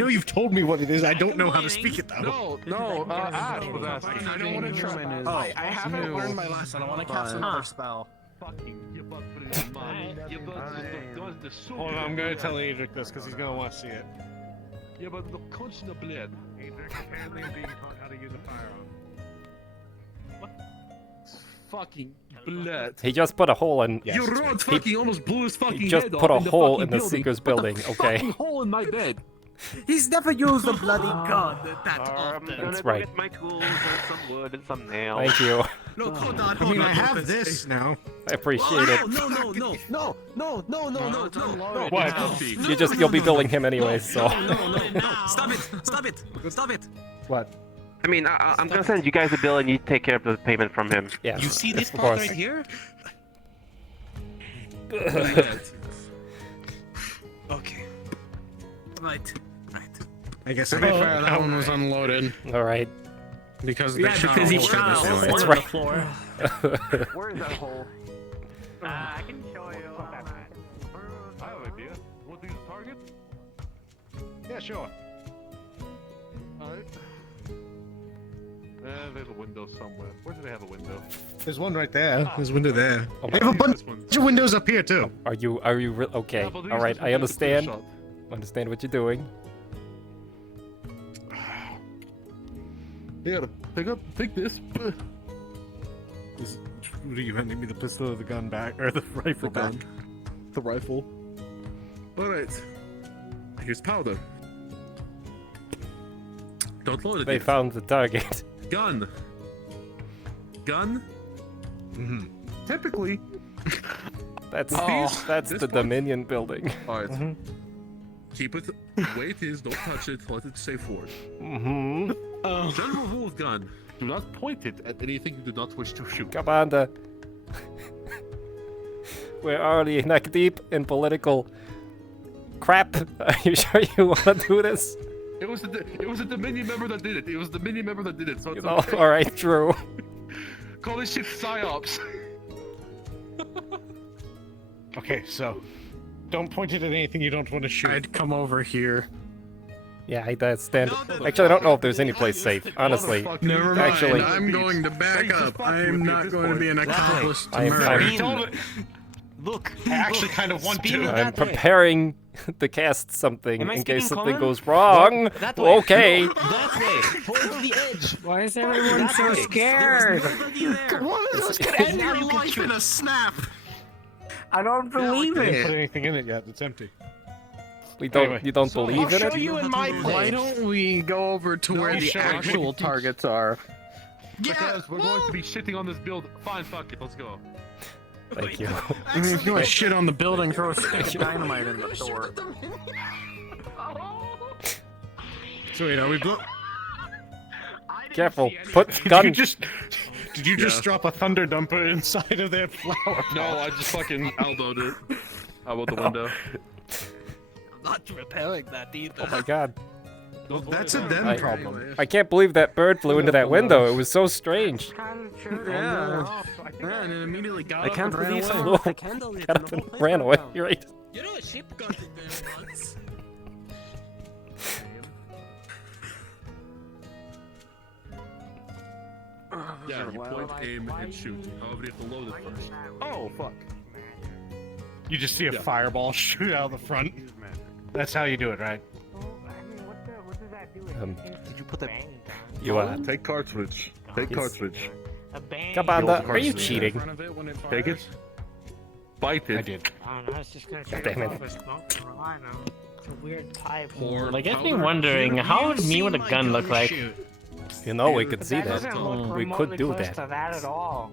you've told me what it is. I don't know how to speak it though. No, Ash was asking. I don't want to try. I haven't learned my lesson. I want to cast another spell. Hold on, I'm gonna tell Adric this because he's gonna want to see it. Yeah, but the constant bled. Adric apparently being taught how to use a firearm. Fucking bled. He just put a hole in. Your rod fucking almost blew his fucking He just head put off a hole in the fucking Seeker's building. building, What the okay? fucking hole in my bed. He's never used a bloody gun that often. That's right. Get my tools and some wood and some nails. Thank you. Look, hold on. I mean, I have this now. I appreciate it. No. What? You'll be billing him anyways, so. Stop it. What? I mean, I'm gonna send you guys a bill and you take care of the payment from him. Yeah. You see this of part course. right here? Okay. Right. I guess to be fair, that one was unloaded. All right. Because they because he shot a hole in That's the right. floor. Where is that hole? I can show you. I have an idea. Want to use a target? Yeah, sure. Alright. There's a window somewhere. Where do they have a window? There's one right there. There's a window there. Oh, I have a bunch of windows up here too. Are you okay? Yeah, but these All right. just I look at the understand. shot. Understand what you're doing. Here, take this. What are you handing me, the pistol or the gun back, or the rifle back? The rifle. Alright. Here's powder. Don't load it They yet. found the target. Gun. Mm-hmm. Typically. That's This the part? Dominion building. Alright. Keep it the way it is, don't touch it, let it stay forward. Mm-hmm. General rule of gun. Do not point it at anything you do not wish to shoot. Commander. We're already neck deep in political crap. Are you sure you want to do this? It was a Dominion member that did it. It was the Dominion member that did it, so it's Oh, okay. alright, true. Call this shit psyops. Okay, so don't point it at anything you don't want to shoot. I'd come over here. Yeah, I stand. Actually, I don't know if there's any place safe. Honestly, Never mind. actually, I'm going to back up. I'm not going to be an accomplice to murder. Look, I actually kind of want to. I'm preparing to cast something Am I in case speaking something common? goes wrong. That way. Okay. No, that way. Towards the edge. Why is everyone that so way? scared? One of those could end your life in a snap. I don't believe I didn't it. put anything in it yet. It's empty. We don't. Anyway, You don't believe in I'll it? show you in my place. Why don't we go over to where the actual targets are? Because we're going to be shitting on this build. Fine, fuck it, let's go. Thank you. If you want to shit on the building, throw a stick of dynamite in the door. So wait, are we Careful. Put gun. Did you just drop a thunder dumper inside of their flower? No, I just fucking elbowed it. How about the window? I'm not repairing that either. Oh my god. That's a them problem. I can't believe that bird flew into that window. It was so strange. Yeah. Yeah, and it immediately got I up can't and ran believe away. someone lit a candle lit Got and up the whole and place ran burned away. down. You're right. You know a ship got in there once. Yeah, you point, aim, and shoot. However, you have to load it first. Oh, fuck. You just see a fireball shoot out of the front. That's how you do it, right? Did you put the You Take cartridge. Take Yes. cartridge. Commander, are you cheating? Take it. Bite it. I did. I don't know, it's just gonna God damn it. It's a weird pipe. Pour Like, gets me powder. wondering, how would me with a gun look like? You know, we could But see that. doesn't look We could remotely do close that. to that at all.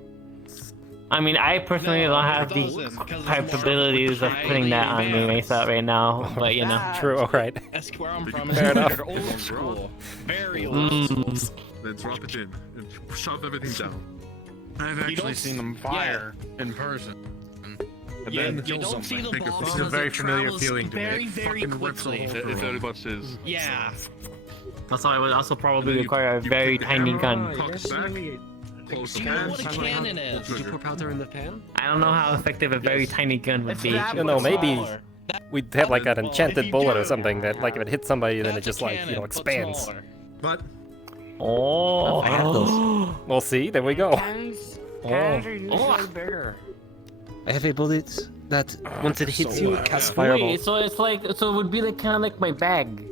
I mean, I personally don't have the capabilities of putting that on me myself right now, but you know. True, alright. That's where I'm from. Fair enough. They're old school. Very old school. Then drop it in and shove everything down. I've actually seen them fire in person. And Yeah, then you kill don't see the something. bombs This is as a very it familiar travels feeling to very, me. very Fucking rips the quickly. whole thing. It very much is. Yeah. Also, I would also probably you- require a you very click the tiny hammer, gun. cock it back, close the Do you know pan, what a pull cannon is? trigger. Did you put powder in the pan? I don't know how effective a very tiny gun would be. You know, maybe we'd have like an enchanted bullet or something that, like, if it hits somebody, then it just like, you know, expands. But Oh, I have those. Well, see, there we go. Cannons are usually bigger. I have a bullet that once it hits you, it casts Wait, fireball. so it's like, so it would be like kind of like my bag.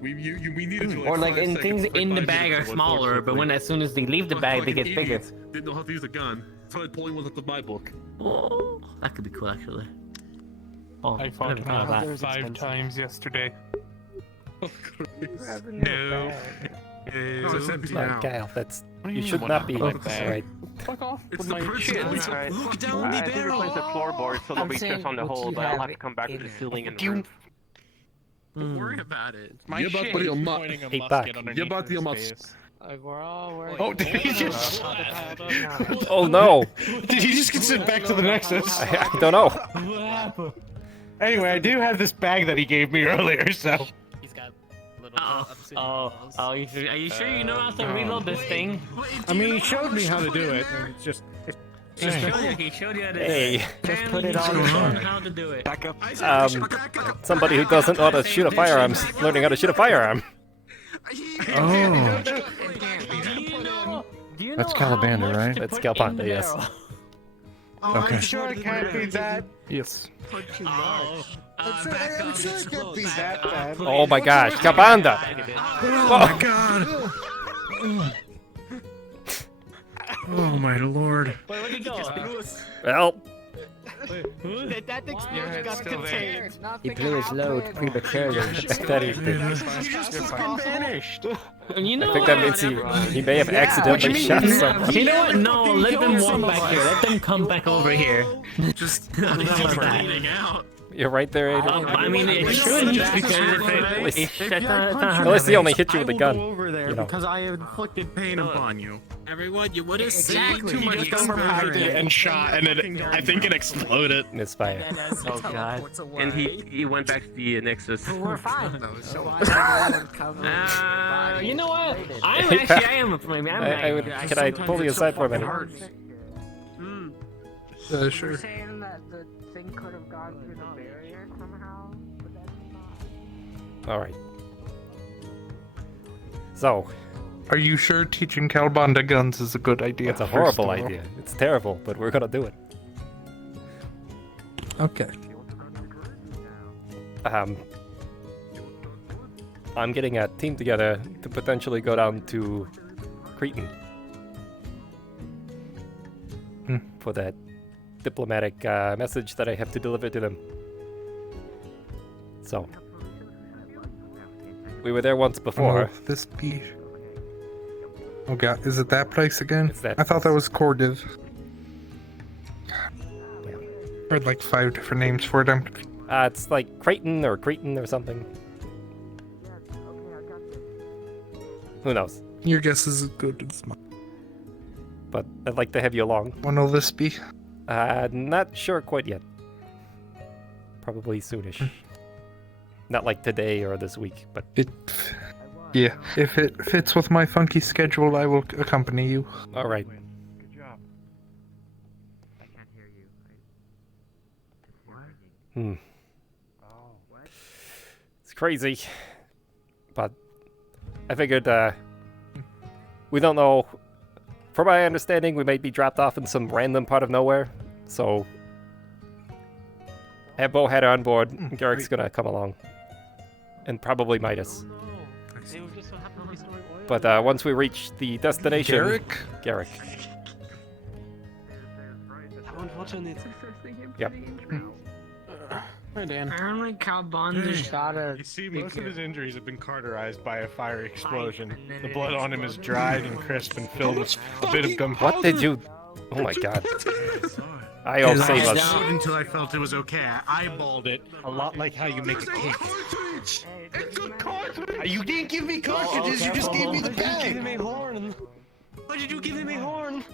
We needed to, Or like 5 in seconds, things like in the 5 bag are minutes, smaller, but when as soon as they leave the But bag, they fucking get bigger. idiots Didn't know how to use a gun. Started pulling one out of my book. Oh, that could be cool actually. Oh, I never fought thought of that that. 5 times yesterday. no. It's empty now. Kyle, that's What do you mean should what not happened be to my like bag? right. Fuck off It's with the my person. shit. Alright. Look down the I did barrel. replace the floorboard, so I'm there'll be saying, chips on the what hole, you but I'll have have to come back to the in- ceiling and you- roof. Don't worry about it. It's my Yeah, but shit. buddy, He's I'm not- pointing a Hey, musket back. underneath Yeah, but his you must- face. Like we're all wearing. Oh, did he just? Oh no! Did he just get sent back to the Nexus? I don't know. What happened? Anyway, I do have this bag that he gave me earlier, so. He's got little obsidian Oh, balls. oh, are you sure you know how to reload this thing? I mean, he showed me how to do it, and it's just. He showed you how to Hey. Just put it on how to do it. Back up. Somebody who doesn't know how to shoot a firearm's learning how to shoot a firearm. Oh. That's Calabanda, right? That's Calabanda, yes. Okay. I'm sure it can't be that. Yes. I'm sure it can't be that bad. Oh my gosh, Calabanda! Oh my god! Oh my lord. Where'd he go? Well, That explosion got contained. He blew his load prematurely. that is Vanished. You know I think that means he may have accidentally shot someone. You know what? No, let them walk back here. Let them come back over here. Just bleeding out. You're right there, Aiden. I mean, it shouldn't because At least he only hit you with a gun. Over there You know. because I inflicted pain upon you. Everyone, you would have seen Exactly. too He much just overpacked it and shot, and I think it exploded. Misfire. Oh god. And he went back to the Nexus. We're fine though, so you know what? I am. Can I pull you aside for a minute? Sure. You're saying that the thing could have gone through the barrier somehow, but that's not. Alright. So, Are you sure teaching Calabanda guns is a good idea? it's a horrible idea. It's terrible, but we're gonna do it. Okay. I'm getting a team together to potentially go down to Cretan. For that diplomatic message that I have to deliver to them. So, we were there once before. Oh, this beach. Oh god, is it that place again? It's that I thought that was Cordiv. Heard like 5 different names for it. It's like Cretan or something. Who knows? Your guess is as good as mine. But I'd like to have you along. When will this be? Not sure quite yet. Probably soonish. Not like today or this week, but Yeah, if it fits with my funky schedule, I will accompany you. all right. Good job. It's crazy, but I figured we don't know. From my understanding, we might be dropped off in some random part of nowhere, so have Bowhead on board. Garrick's gonna come along, and probably Midas. But once we reach the destination, Garrick. Unfortunately, Yep. Apparently, Kobold just got a. You see, most of his injuries have been cauterized by a fiery explosion. The blood on him is dried and crisp and filled with a bit of gunpowder. What did you? Oh my god. I'll save us. Until I felt it was okay. I eyeballed it a lot like how you make a cake. You didn't give me cartridges, you just gave me the bag. Give him a horn. Why did you give him a horn?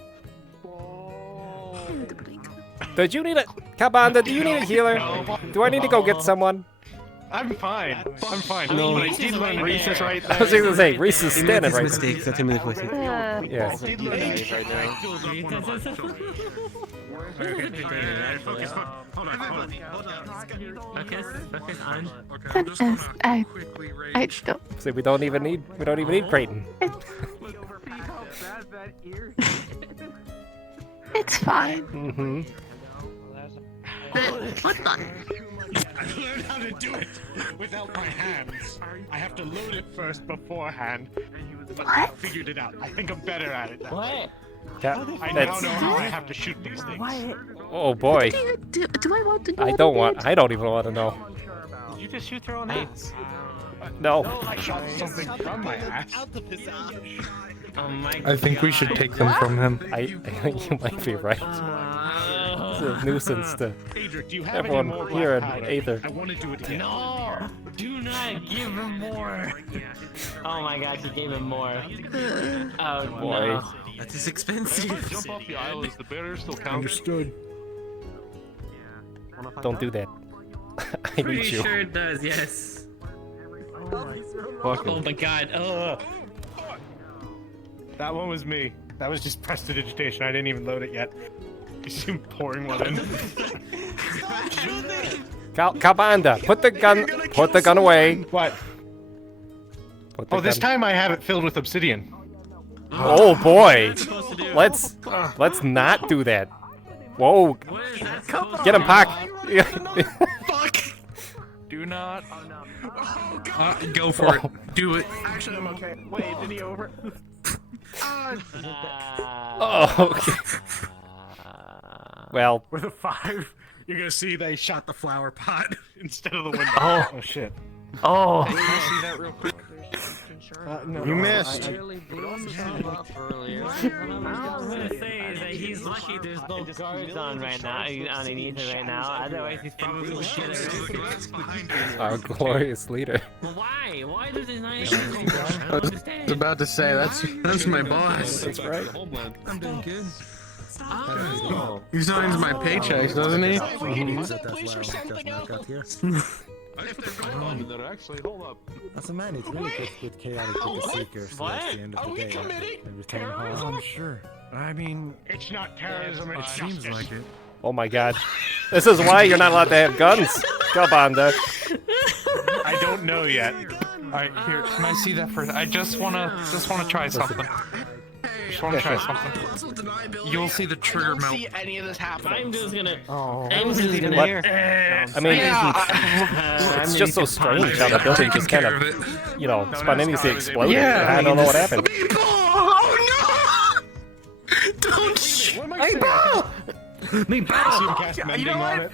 Did you need a Kabanda? Do you need a healer? Do I need to go get someone? I'm fine. I'm fine. No. But I did learn Reese is right there. I was just gonna say, Reese is standing right there. Mistakes. That's him with it. Yeah. I don't. See, we don't even need Creighton. It's fine. Mm-hmm. What the? I learned how to do it without my hands. I have to load it first beforehand. But I figured it out. I think I'm better at it now. What? I now know how I have to shoot these things. Oh boy. Do I want to know? I don't even want to know. Did you just shoot your own ass? No. I shot something from my ass. Oh my I think we should take them from him. I think you might be right. It's a nuisance to Adric, do you have everyone any more here in black powder? Aether. I want to do it again. No! Do not give him more! Oh my god, you gave him more. Oh Boy. no. That is expensive. Jump off the islands, the barrier still counts. Understood. Don't do that. I Pretty need you. sure it does, yes. Oh my god, That one was me. That was just prestidigitation. I didn't even load it yet. You see him pouring one in. Kabanda, put the gun away. What? Oh, this time I have it filled with obsidian. Oh boy. Let's not do that. Whoa. Get him, Pac. Do not. Go for it. Do it. Actually, I'm okay. Wait, did he over? Oh, okay. Well, With a 5, you're gonna see they shot the flower pot instead of the window. Oh shit. Oh! Can I see that real quick? No, You missed. I was gonna say is that he's lucky there's no guards on right now, on Aether right now, otherwise he's probably shit. our glorious leader. Well, why? Why does he not issue no guards? I don't understand. About to say that's my boss. That's right. I'm doing good. He signs my paychecks, doesn't he? If they're going there, actually, hold up. As a man, it's really good chaotic with the seekers towards the end of the day. And return home. I'm sure. I mean, It's not terrorism, it it's seems justice. like it. Oh my god. This is why you're not allowed to have guns. Kabanda. I don't know yet. Alright, here, can I see that first? I just wanna try something. Just wanna try something. You'll see the trigger melt. see any of this happen. I'm just gonna. Oh, I'm just gonna. What? I mean, it's just so strange how the building just kind of, you know, spontaneously exploded. Yeah, I don't know what happened. Oh no! Don't shoot! Hey, ball! Meatball! Cast mending on it.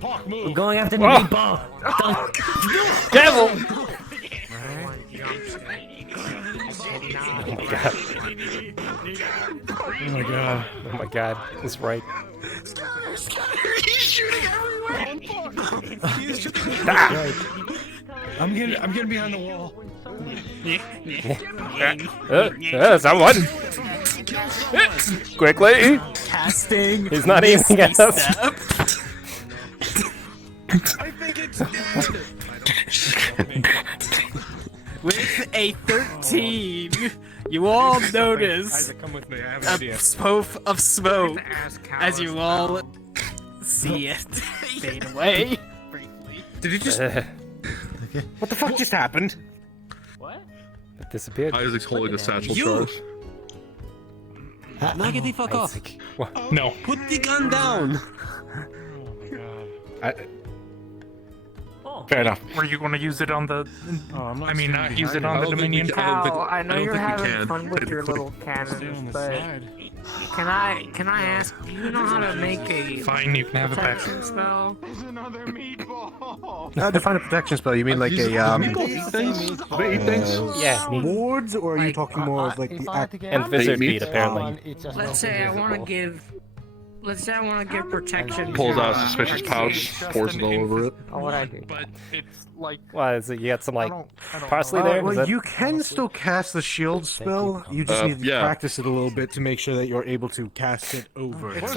Park, move. I'm going after the Whoa. meatball. Devil! Oh my god. Oh my god. That's right. He's shooting everywhere! I'm getting behind the wall. Someone! Quickly! Casting. He's not aiming at us. I think it's dead. With a 13, you all notice Isaac, come with me. I have an a idea. puff of smoke as you all see it fade away. Did he just? What the fuck just happened? What? It disappeared. Isaac's holding a satchel You- charge. Knock it the fuck off. What? No. Put the gun down. I, Oh. Fair enough. Were you going to use it on the? I mean, not use it on the Dominion. Al, I know you're having fun with your little cannons, but can I ask? Do you know how to make a Fine, you can have it back. protection spell? Define a protection spell. You mean like a Yeah. wards, or are you talking more of like the act? And Wizard Beat, apparently. Let's say I want to give protection. Pulls out a suspicious pouch, pours it all over it. Oh, what I do? But it's like. Why is it? You got some like parsley there? Is Well, that- you can still cast the shield spell. You just need to practice it a little bit to make sure that you're able to cast it over. It's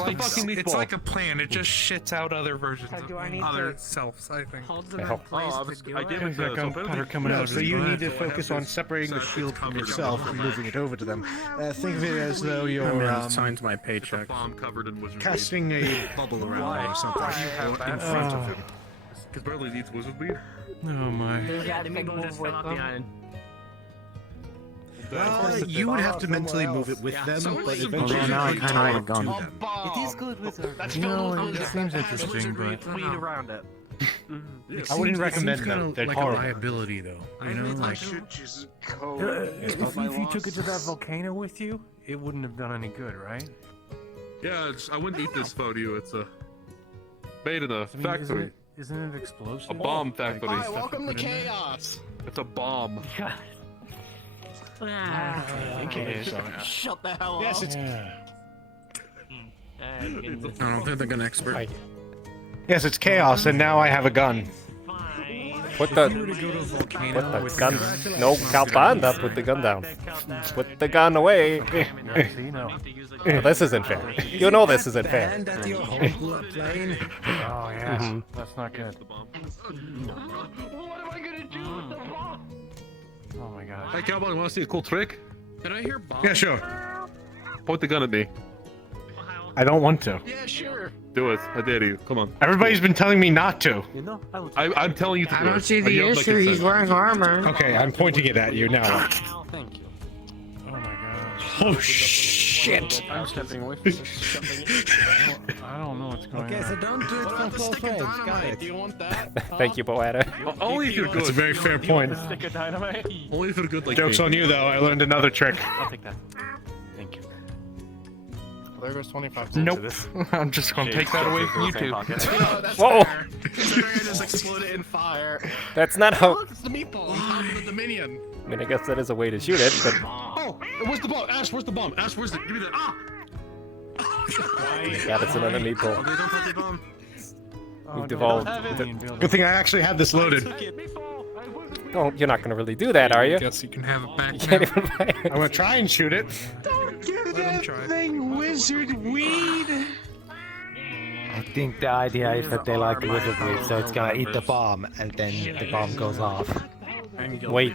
like a plan. It just shits out other versions of other selves, I think. I did with the gunpowder coming out. So you need to focus on separating the shield from yourself and moving it over to them. Think of it as though you're signs my paycheck. Bomb covered in wizard casting a bubble around him or something in front of him. Because Burley needs wizard beat. Oh my. You would have to mentally move it with them, but eventually now I you kinda can want talk a to gun. them. It is good with her. You know, it seems interesting, but. Lead around it. I wouldn't recommend them. They're like horrible. a liability, though. You know, like If you took it to that volcano with you, it wouldn't have done any good, right? Yeah, I wouldn't eat this photo. It's made in a factory. Isn't it explosive? A bomb factory. Hi, welcome to chaos. It's a bomb. Shut the hell up. Yes, it's. I don't think they're gonna expert. Yes, it's chaos, and now I have a gun. Put the gun. No, Calpanda, put the gun down. Put the gun away. Well, this isn't fair. You know this isn't fair. Oh yeah, that's not good. Oh my god. Hey, Cowboy, want to see a cool trick? Did I hear bomb? Yeah, sure. Point the gun at me. I don't want to. Yeah, sure. Do it. I dare you. Come on. Everybody's been telling me not to. I'm telling you to do it. I don't see the yield like issue. it He's says. wearing armor. Okay, I'm pointing it at you now. Thank you. Oh my god. Oh shit! I'm stepping away. I don't know what's going Okay, so on. don't do it from close range. Got it. Do you want that? Thank you, Boada. Only if you're good. That's a very fair point. Stick of dynamite? Only if you're good like Joke's me. on you, though. I learned another trick. I'll take that. Thank you. There goes 25 Nope. I'm just gonna take that away from you two. Whoa! Considering I just exploded in fire. That's not how. Look, it's the meatball on top of the Dominion. I mean, I guess that is a way to shoot it, but Oh, where's the bomb? Ash, where's the bomb? Ash, where's the? Give me that. Ah! God, it's another meatball. Okay, don't touch the bomb. We've devolved. Good thing I actually had this loaded. Oh, you're not gonna really do that, are you? Guess you can have it back. You can't even fire I'm gonna try and shoot it. Don't give that thing wizard weed. I think the idea is that they like the wizard weed, so it's gonna eat the bomb, and then the bomb goes off. Wait,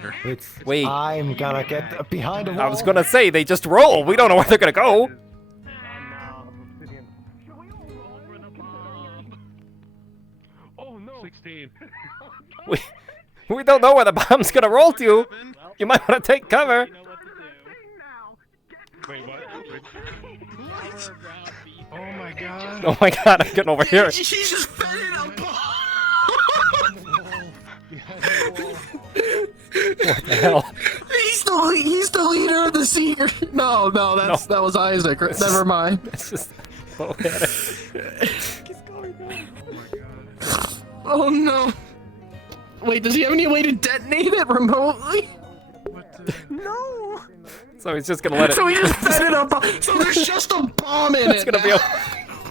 wait. I'm gonna get behind the wall. I was gonna say, they just roll. We don't know where they're gonna go. Oh no. 16. We don't know where the bomb's gonna roll to. You might want to take cover. Wait, what? Oh my god. Oh my god, I'm getting over here. He just fed it up. What the hell? He's the leader of the senior. No, that was Isaac. Never mind. It's just. Oh no. Wait, does he have any way to detonate it remotely? No. So he's just gonna let it. So he just fed it up. So there's just a bomb in It's it. gonna be.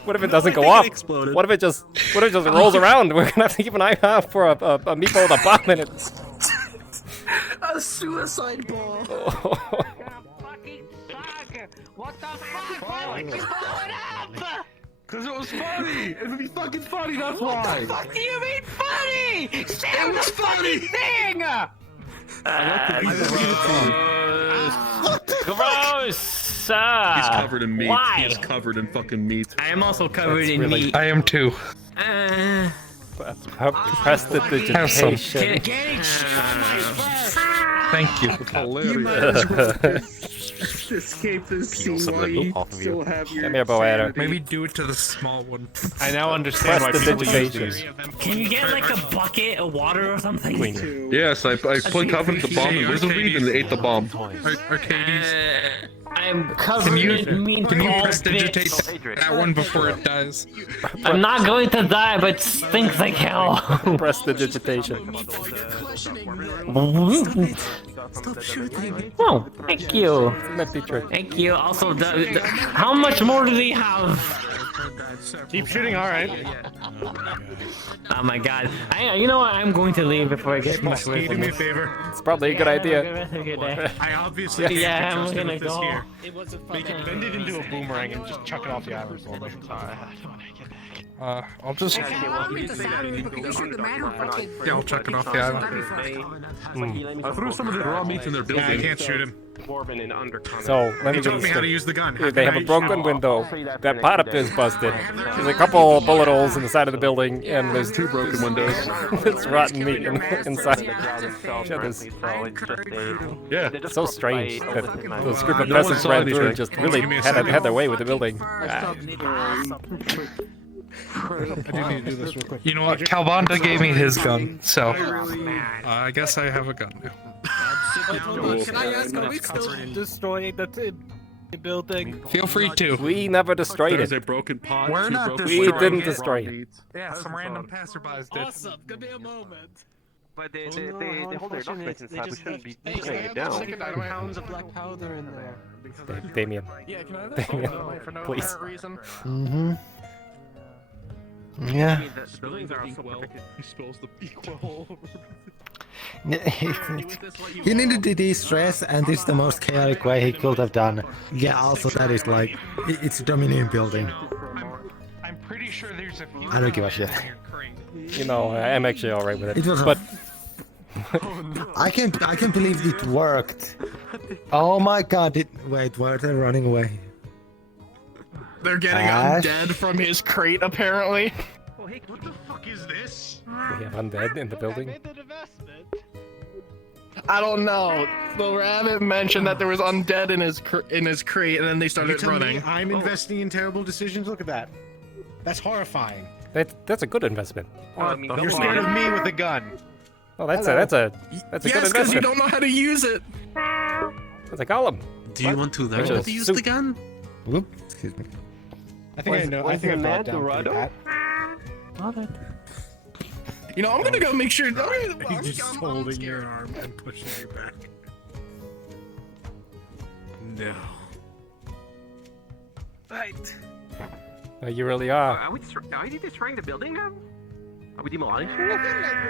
What if it doesn't go off? What if it just? What if it just rolls around? We're gonna have to keep an eye out for a meatball with a bomb in it. A suicide ball. What the fuck? Why would you blow it up? Cause it was funny. It would be fucking funny. That's What why. the fuck do you mean funny? Say the fucking thing! Gross! He's covered in meat. Why? He is covered in fucking meat. I am also covered in meat. I am too. Press the digitation. Getting shot my first. Thank you. Hilarious. You might as well escape this scene some of while the loot you off of still you. have your Come here, Boater. sanity. Maybe do it to the small one. I now understand why Press the people use digitation. these. Can you get like a bucket of water or something? Yes, I put covered the bomb in wizardry and they ate the bomb. Arcadies. I'm covered in mean Can you ball prestidigitate bits. that one before it dies? I'm not going to die, but stinks like hell. Press the digitation. Stop shooting. Oh, thank you. Thank you. Also, how much more do they have? Keep shooting, alright. Oh my god. You know what? I'm going to leave before I get much Can you do me a favor? It's probably a good idea. I obviously can't Yeah, I'm trust him gonna with this go. here. Make it, bend it into a boomerang and just chuck it off the island. I'll just. Yeah, I'll chuck it off the island. I threw some of the raw meat in their building. I can't shoot him. So, let me He get taught this me how to straight. use the gun. How They can have I a shoot broken him? window. That part up is busted. There's a couple of bullet holes in the side of the building, and there's 2 broken windows. There's rotten meat inside. Shit, this- Yeah. It's so strange that those group of No one peasants saw ran through anything. and just really had their way with the building. I do need to do this real quick. You know what? Calvanda gave me his gun, so I guess I have a gun now. Can I ask, are we still destroying the building? Feel free to. We never destroyed There's it. a broken pot. We're two not broken We destroying didn't it. destroy it. Yeah, some random passerbys did. Awesome, give me a moment. But they hold their documents inside. We shouldn't be Hey, taking I it have down. 2 pounds of black powder in there. Damien. Yeah, can I have Damien, that? For no please. apparent reason. Mm-hmm. Yeah. The buildings are also perfect. He spills the equal. He needed to de-stress, and it's the most chaotic way he could have done. Yeah, also that is like, it's a dominion building. I'm pretty sure there's a few. I don't give a shit. You know, I'm actually alright with it. It was a- But I can't believe it worked. Oh my god, wait, why are they running away? They're getting Ash? undead from his crate, apparently. What the fuck is this? we have undead in the building. I don't know. The rabbit mentioned that there was undead in his crate, and then they You started tell running. me I'm investing in terrible decisions? Look at that. That's horrifying. That's a good investment. You're scared of me with a gun. Oh, that's a good Yes, because investment. you don't know how to use it. That's a column. Do you want to learn Actually, how to use soup. the gun? Whoop, excuse me. I think I know. I think I brought down pretty bad. You know, I'm gonna go make sure. He's just holding your arm and pushing you back. No. Right. Oh, you really are. Are we destroying the building now? Are we demolishing it?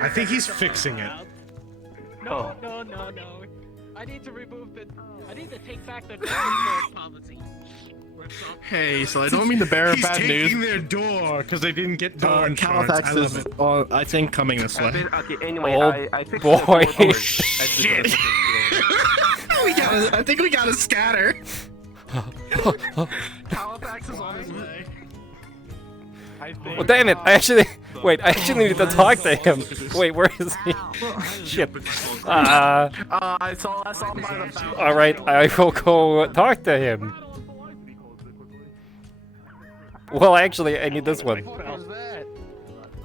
I think he's fixing it. Oh. No. I need to remove the. I need to take back the transport policy. Hey, so I don't mean to bear He's bad taking news. their door because they didn't get door insurance. Califax I love is, it. I think, coming this way. Okay, anyway, Oh, I fixed boy. the door. Shit. I think we gotta scatter. Halifax is on his way. Well, damn it! I actually need to talk to him. Wait, where is he? Shit. I saw by the fountain. All right, I will go talk to him. Well, actually, I need this one.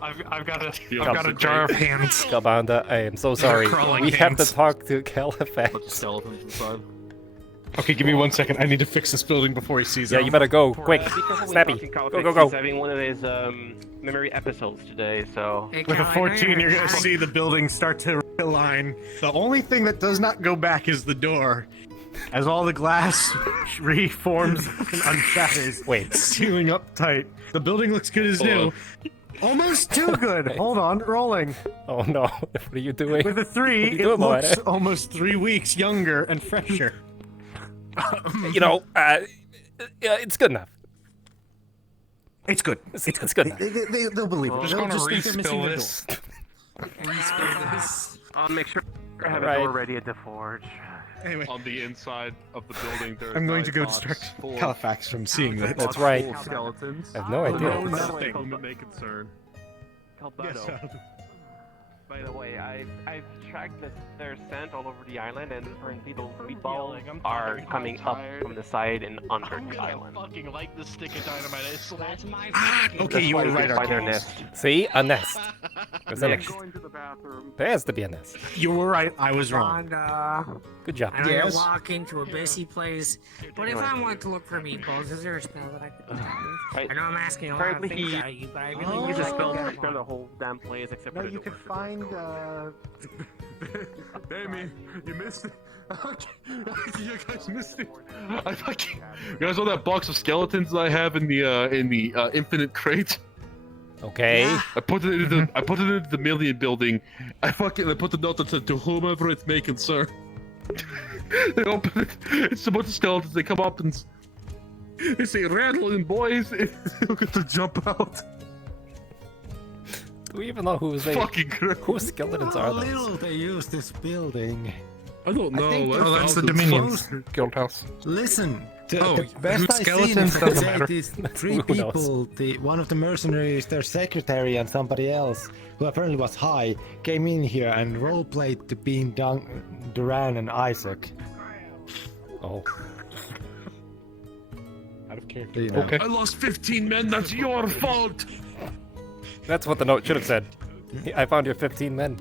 I've got a jar of hands. Kabanda, I am so sorry. crawling We have hands. to talk to Califax. Skeletons inside. Okay, give me 1 second. I need to fix this building before he sees Yeah, it. you better go quick, snappy. Go. He's having one of his memory episodes today, so. With a 14, you're gonna see the building start to realign. The only thing that does not go back is the door. As all the glass reforms and unshatters. Wait. Sealing up tight. The building looks good as new. Almost too good. Hold on, rolling. Oh no, what are you doing? With a 3, What are you it doing, boy? looks almost 3 weeks younger and fresher. You know, it's good enough. It's good. It's good enough. They'll believe it. I'm just They'll gonna think they're missing respill the door. this. I'll make sure I have a Right. door ready at the forge. Anyway, On the inside of the building, there I'm going to go pots distract full of- Califax from seeing that. That's right. full of skeletons. I have no idea. Nothing may concern. Yes, By the way, I've tracked their scent all over the island, and apparently those meatballs are coming up from the side and under the island. Fucking like the stick of dynamite. I swear. That's my Okay, you were right, Find their Arcadies. nest. See? A nest. There's a Nick. nest. There has to be a nest. You were right, I was wrong. Good job. I know Yes. you're walking to a busy place, but if I want to look for meatballs, is there a spell that I could do? I know I'm asking a lot of Apparently things he out of you, but I really used a spell to to secure the whole damn place except No, for the you door. could find, Damien, you missed it. You guys missed it. I fucking. You guys know that box of skeletons that I have in the infinite crate? Okay. I put it into the million building. I put the note that said to whomever it may concern. They open it. It's a bunch of skeletons. They come up and they say, "Rattling boys." Look at the jump out. Do we even know whose skeletons How are little those? they use this building. I don't know. Oh, that's the Dominions. Guild house. Listen, Oh, the best whose I skeletons seen doesn't is matter. these three Who knows? people, one of the mercenaries, their secretary, and somebody else, who apparently was high, came in here and roleplayed to being Duran and Isaac. Oh. Out of character. Okay. I lost 15 men. That's your fault. That's what the note should have said. I found your 15 men.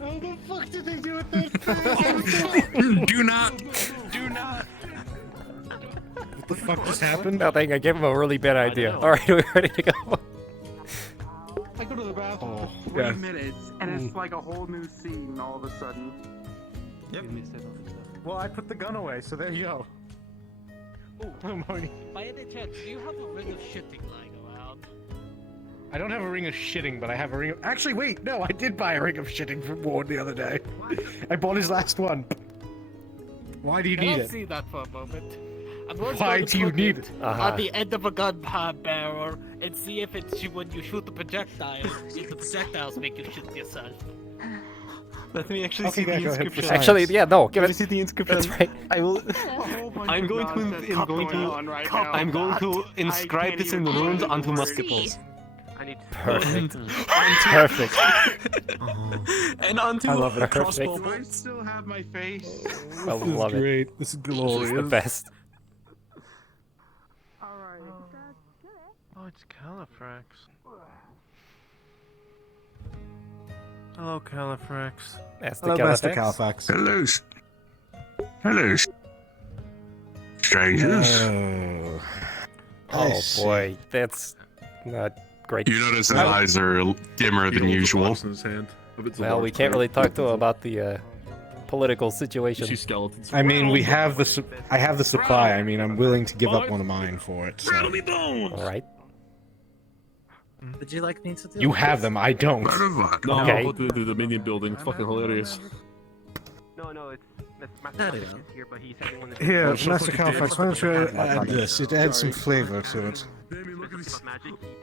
How the fuck did they do it that Do not. Do not. What the fuck just happened? Nothing. I gave him a really bad idea. All right, we're ready to go. I go to the bathroom for 3 minutes, and it's like a whole new scene all of a sudden. Yep. Well, I put the gun away, so there you go. By any chance, do you have a ring of shitting lying around? I don't have a ring of shitting, but I have a ring of... Actually, wait, no, I did buy a ring of shitting from Ward the other day. I bought his last one. Why do you Can need I it? see that for a moment? I'm going Why to do you put need it it? on the end of a gun barrel and see if it's when you shoot the projectile, if the projectiles make you shoot yourself. Let me actually Okay, see the yeah, go ahead, inscription. proceed. Actually, yeah, no, give Let me it. see the inscription. That's right. I will. I'm going to inscribe this in the runes onto muscles. I need Perfect. Perfect. And onto I love it. crossbow Perfect. Do I still have my face? I love it. Great. This is glorious. This is the best. Alright. Oh, it's Califrax. Hello, Califrax. Master Hello, Master Califax. Califax. Hello, strangers. Oh boy, that's not great. You notice his eyes are dimmer than usual. Well, we can't really talk to him about the political situation. Skeletons. I mean, I have the supply. I mean, I'm willing to give up one of mine for it. So. All right. Would you like me to do You have them. I don't. No, Okay. I'll go to the minion building. It's fucking hilarious. No, it's Master There you Califax go. is here, but he's having one of Here, the Master Califax, why don't you add this? It adds some flavor to it.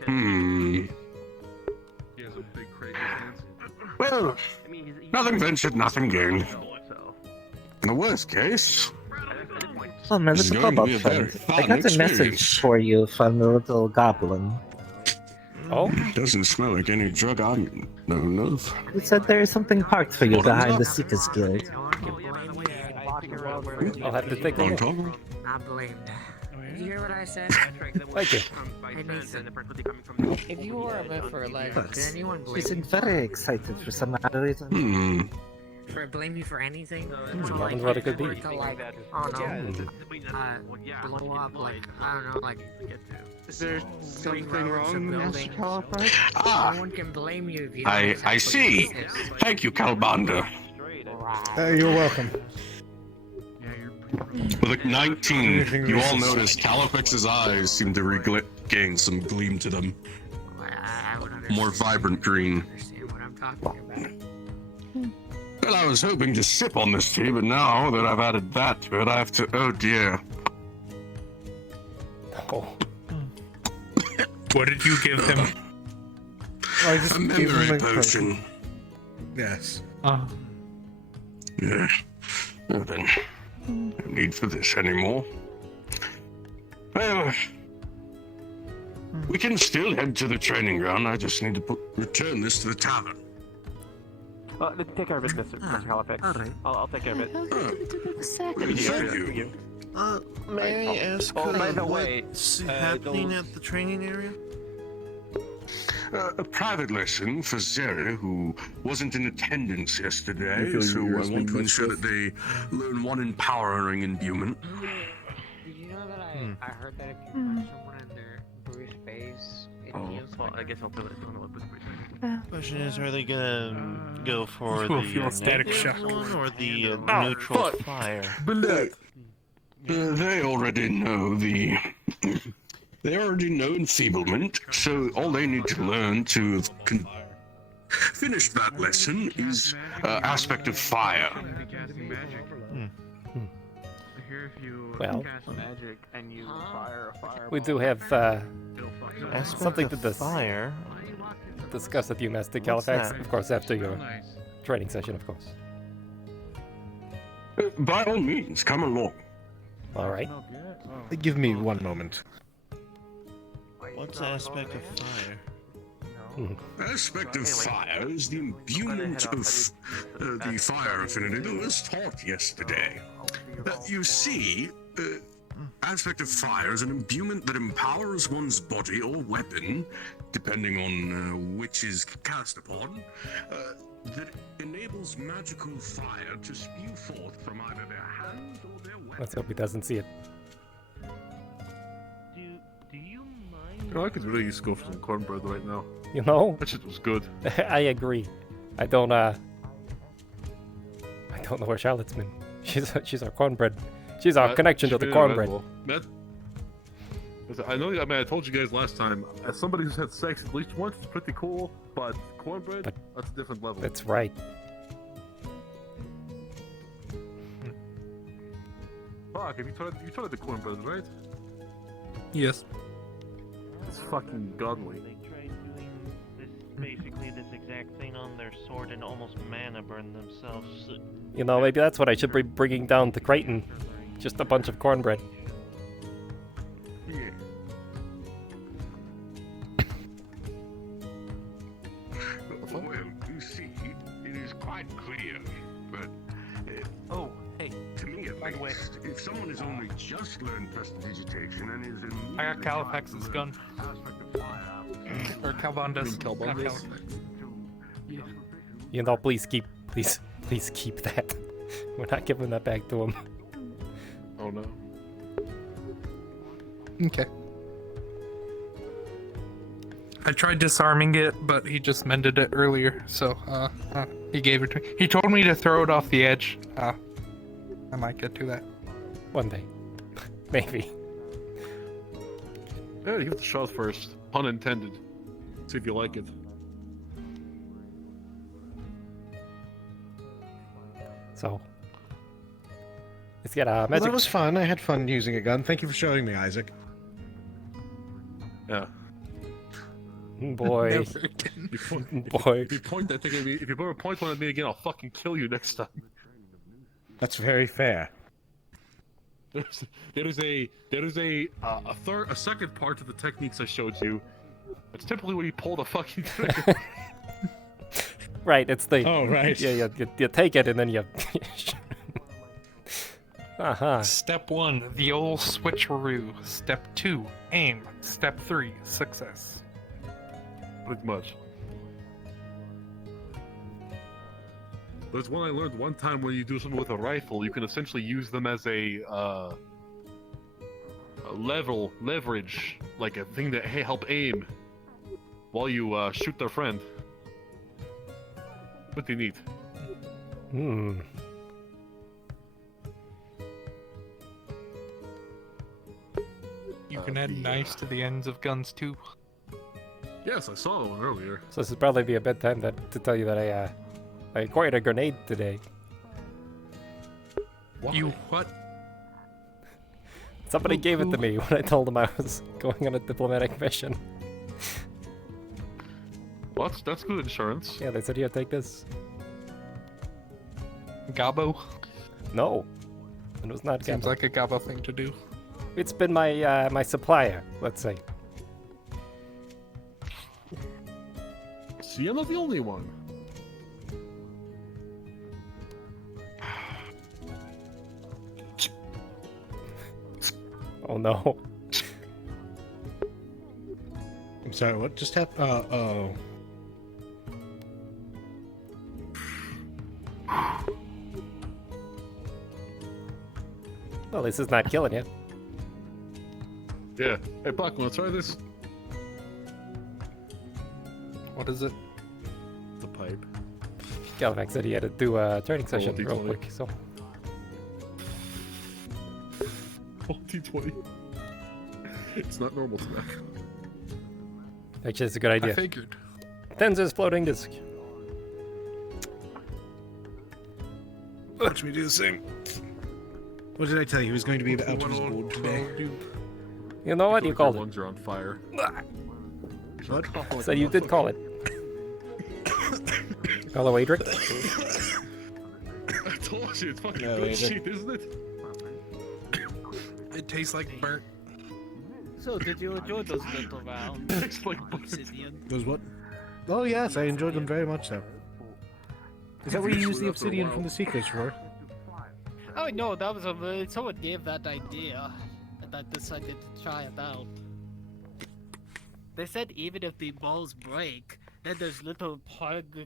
Hmm. Well, nothing ventured, nothing gained. In the worst case, Oh, my This is little going to be Kobold a very friend. I fun got a experience. message for you from the little goblin. Oh? Doesn't smell like any drug I'm known of. He said there is something parked for you behind the Seekers Guild. I'll have to take a look. Not blamed. Did you hear what I said? Thank you. Hey, Nathan. If you are a man for a life, can anyone blame He you seemed very excited for some odd reason. Hmm. for blame you for anything? Nothing's what it could be. To like, oh no, blow up, like, I don't know, like, Is there something wrong, Master Califax? No one can blame you if you I see. Thank you, Calbanda. You're welcome. With a 19, you all notice Califex's eyes seem to regain some gleam to them. More vibrant green. what I'm talking about. Well, I was hoping to sip on this tea, but now that I've added that to it, I have to. Oh dear. Oh. What did you give him? I just A gave him memory my potion. Yes. Yeah. Well then, no need for this anymore. Well, we can still head to the training ground. I just need to return this to the tavern. Take care of it, Mr. Halifax. Alright. I'll take care of it. Thank you. May I ask by the way, what's happening at the training area? A private lesson for Zera, who wasn't in attendance yesterday, You feel so yours I want being to ensure messed that they learn one empowering imbuement. Did you know that I heard that if you punch someone in their bruised face, it heals? Well, I guess I'll do it. I don't know what this Question is, are they gonna go for You'll the feel static negative shock. one or the Oh, neutral fuck. fire? They already know the. They already know enfeeblement, so all they need to learn to finish that lesson is aspect of fire. Well, magic and use fire, we do have something to fire. discuss with you, Master What's Halifax. that? Of course, after your training session, of course. By all means, come along. All right. Give me one moment. What's aspect of fire? Aspect of fire is the imbuement of the fire affinity that was taught yesterday. You see, aspect of fire is an imbuement that empowers one's body or weapon, depending on which is cast upon, that enables magical fire to spew forth from either their hand or their weapon. Let's hope he doesn't see it. You know, I could really use to go for some cornbread right now. You know? That shit was good. I agree. I don't know where Charlotte's been. She's our cornbread. She's our connection to the cornbread. I know. I mean, I told you guys last time. As somebody who's had sex at least once, it's pretty cool. But cornbread, that's a different level. That's right. Fuck, have you tried the cornbread, right? Yes. It's fucking godly. They tried doing this, basically this exact thing on their sword and almost mana burn themselves. You know, maybe that's what I should be bringing down to Creighton. Just a bunch of cornbread. Yeah. Well, you see, it is quite clear, but to me at least, if someone has only just learned prestidigitation and is in I got Califax's gun. Or Calvon does. You know, please keep that. We're not giving that back to him. Oh no. Okay. I tried disarming it, but he just mended it earlier, so he gave it to me. He told me to throw it off the edge. I might get to that. One day. Maybe. Yeah, give it a shot first. Pun intended. See if you like it. So. Let's get a magic. Well, that was fun. I had fun using a gun. Thank you for showing me, Isaac. Yeah. Boy. Boy. If you point that thing at me, if you ever point one at me again, I'll fucking kill you next time. That's very fair. There is a second part to the techniques I showed you. It's typically when you pull the fucking trigger. Right, it's the. Oh, right. Yeah, you take it and then you. Step 1, the old switcheroo. Step 2, aim. Step 3, success. Pretty much. There's one I learned one time when you do something with a rifle, you can essentially use them as a leverage, like a thing that help aim while you shoot their friend. Pretty neat. Hmm. You can add knives to the ends of guns too. Yes, I saw one earlier. So this would probably be a bad time to tell you that I acquired a grenade today. What? You what? Somebody gave it to me when I told them I was going on a diplomatic mission. What? That's good insurance. Yeah, they said, here, take this. Gabo? No. It was not Seems Gabo. like a Gabo thing to do. It's been my my supplier, let's say. See, I'm not the only one. Oh no. I'm sorry, what just happened? Oh. Well, this is not killing you. Yeah. Hey, Buck, wanna try this? What is it? The pipe. Galvax said he had to do a training session real D20. quick, so. T20. It's not normal tobacco. Actually, it's a good idea. I figured. Tenz's floating disc. Watch me do the same. What did I tell you? He was going to be out of his gourd today. You know what? You called it. Lungs are on fire. What? So you did call it. Hello, Adric. I told you, it's fucking No, good Adric. shit, isn't it? It tastes like burnt. So, did you enjoy those little rounds? It's like Obsidian. Those what? Oh yes, I enjoyed them very much so. Is that where you use the obsidian from the Seekers for? Oh no, that was someone gave that idea, and I decided to try it out. They said even if the balls break, then there's little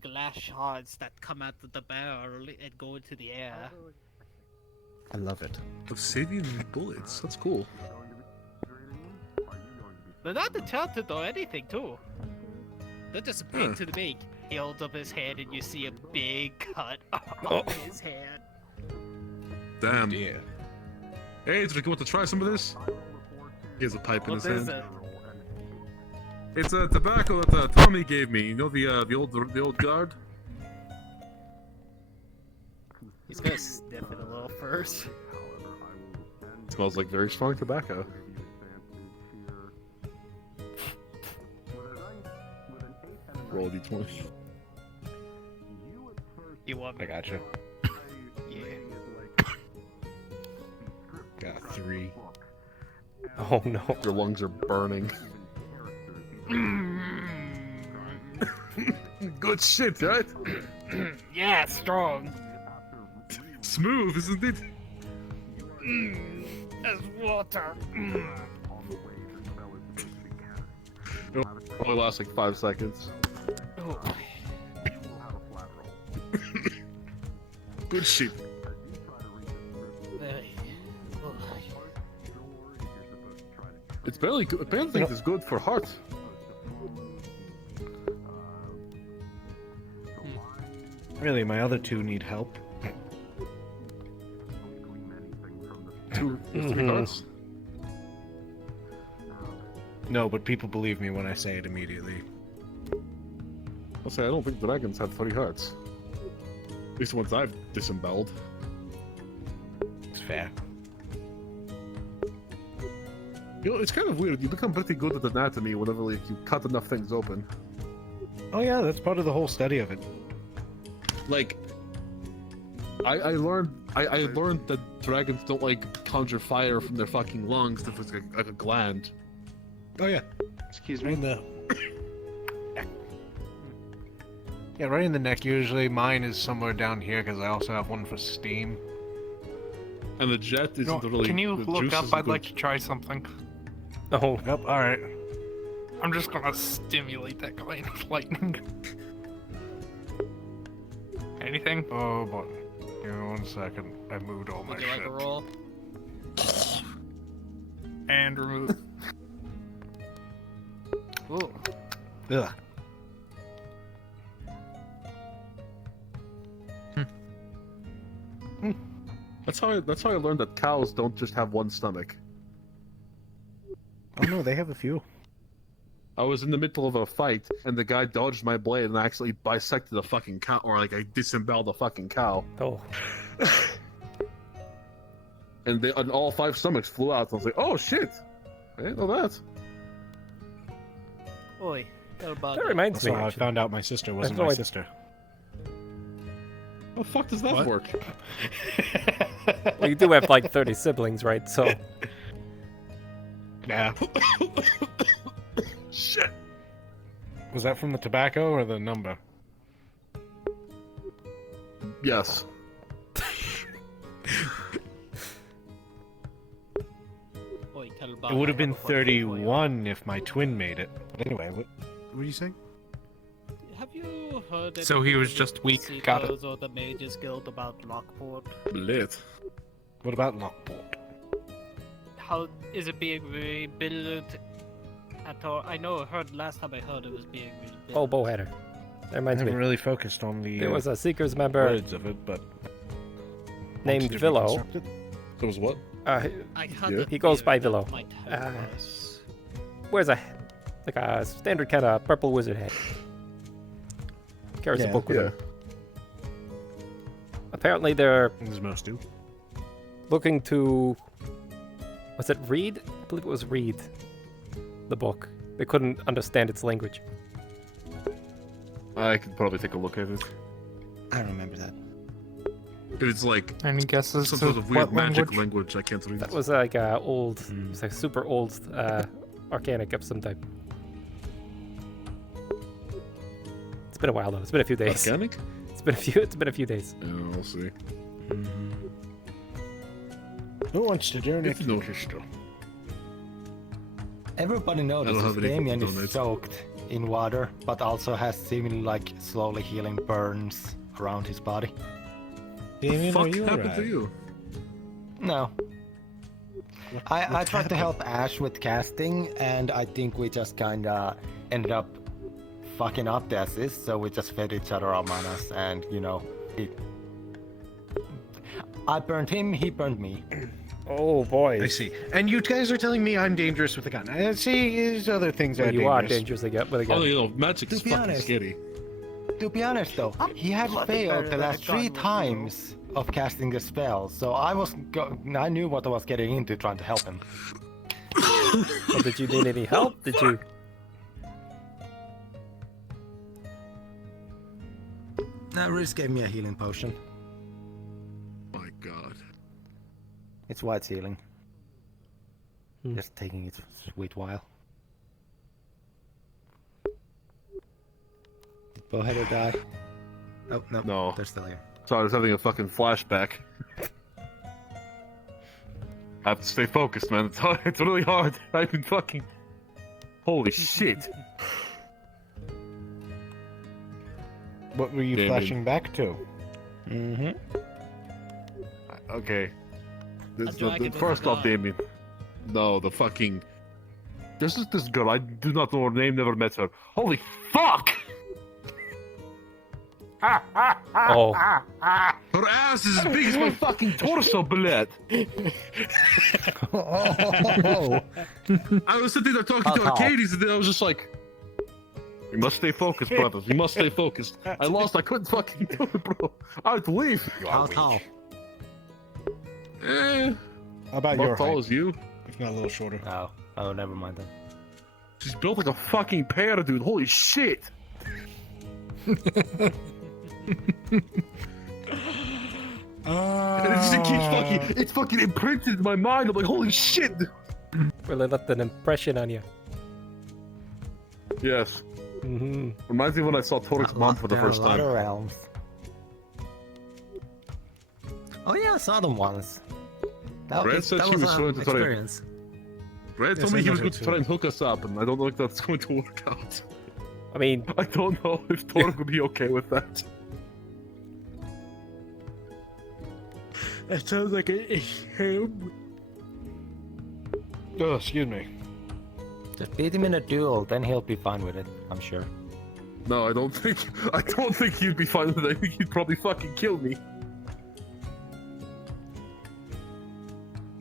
glass shards that come out of the barrel and go into the air. I love it. Obsidian bullets, that's cool. They're not enchanted or anything, too. They're just big to the make. He holds up his hand and you see a big cut on his hand. Damn. Hey, Adric, you want to try some of this? He has a pipe in his hand. It? It's a tobacco that Tommy gave me. You know the old guard? He's gonna sniff it a little first. It smells like very strong tobacco. Roll a d20. You want I gotcha. Yeah. Got 3. Oh no. Your lungs are burning. Good shit, right? Yeah, strong. Smooth, isn't it? As water. It only lasts like 5 seconds. Oh. Good shit. It's barely good. Apparently, it's good for heart. Really, my other 2 need help. 2, 3 hearts. No, but people believe me when I say it immediately. I'll say I don't think dragons have 3 hearts. At least the ones I've disemboweled. It's fair. You know, it's kind of weird. You become pretty good at anatomy whenever like, you cut enough things open. Oh yeah, that's part of the whole study of it. Like, I learned that dragons don't like conjure fire from their fucking lungs if it's like a gland. Oh yeah. Excuse Right me. in the... Yeah, right in the neck usually. Mine is somewhere down here because I also have one for steam. And the jet isn't really. Can you the look juice up? isn't I'd good. like to try something. Oh. Yep, alright. I'm just gonna stimulate that guy with lightning. Anything? Oh boy. Give me 1 second. I moved all my Would you shit. like a roll? And remove. Ooh. Ugh. That's how I learned that cows don't just have one stomach. Oh no, they have a few. I was in the middle of a fight, and the guy dodged my blade, and I actually bisected a fucking cow, or like I disemboweled a fucking cow. Oh. And all 5 stomachs flew out. I was like, oh shit! I didn't know that. Oi. That reminds That's me. how I found out my sister wasn't That's my why- sister. How the fuck does that What? work? Well, you do have like 30 siblings, right? So. Yeah. Shit. Was that from the tobacco or the number? Yes. Oi. about. It would have I been a question for you. 31 if my twin made it. But anyway, what were you saying? Have you heard So he was just weak. Got it. or the Mages Guild about Lockport? Lit. What about Lockport? How is it being rebuilt at all? I know I heard last time I heard it was being rebuilt. Oh, Bowheader. That reminds I me. haven't really focused on the. There was a Seekers member words of it, but named once it Villo. reconstructed- There was what? I had that He goes by feeling Villo. that might have was. Wears a like a standard kind of purple wizard hat. Carries a book with him. Apparently, they're As most do. looking to. Was it read? I believe it was read. The book. They couldn't understand its language. I could probably take a look at it. I remember that. It's like Any guesses some to sort of weird what magic language? language. I can't read. That was like a old, it's like super old arcanic of some type. It's been a while though. It's been a few days. Arcanic? It's been a few days. Yeah, we'll see. Who wants to do It's it? no history. Everybody I notices don't have anything Damien to is donate. soaked in water, but also has seemingly like slowly healing burns around his body. Damien, Fuck are you happened alright? to you? No. I tried to help Ash with casting, and I think we just kinda ended up fucking up the assist, so we just fed each other our manas, and you know, I burned him, he burned me. Oh boy. I see. And you guys are telling me I'm dangerous with a gun. I see, there's other things Well, that you are dangerous again with a gun. Oh, you know, magic is To be fucking honest. scary. To be honest though, he had failed the last 3 times of casting the spell, so I knew what I was getting into trying to help him. Well, did you need any help? Did you? No, Riz gave me a healing potion. My God. It's white healing. Just taking its sweet while. Did Bowheader die? Oh, no. No. They're still here. So I was having a fucking flashback. I have to stay focused, man. It's really hard. I've been fucking. Holy shit. What were you Damien. flashing back to? Mm-hmm. Okay. This, dragon in the first off, dark. Damien. No, the fucking. This is this girl. I do not know her name. Never met her. Holy fuck! Oh. Her ass is as big as my fucking torso, bullet. Oh. I was sitting there talking to Arcadies, and then I was just like, "You must stay focused, brothers. You must stay focused." I lost. I couldn't fucking do it, bro. I had to leave. How tall? Eh, How about about your tall height? as you. If not a little shorter. Oh, never mind then. She's built like a fucking pear, dude. Holy shit. And it just keeps fucking. It's fucking imprinted in my mind. I'm like, holy shit. Really left an impression on you. Yes. Mm-hmm. Reminds me when I saw Torik's mom for the first There are a lot time. of realms. Oh yeah, I saw them once. Red said she was going to try. experience. Red Yes, told me I he know was her going to too. try and hook us up, and I don't know if that's going to work out. I mean, I don't know if Torik would be okay with that. That sounds like him. Oh, excuse me. Just beat him in a duel, then he'll be fine with it, I'm sure. No, I don't think he'd be fine with it. I think he'd probably fucking kill me.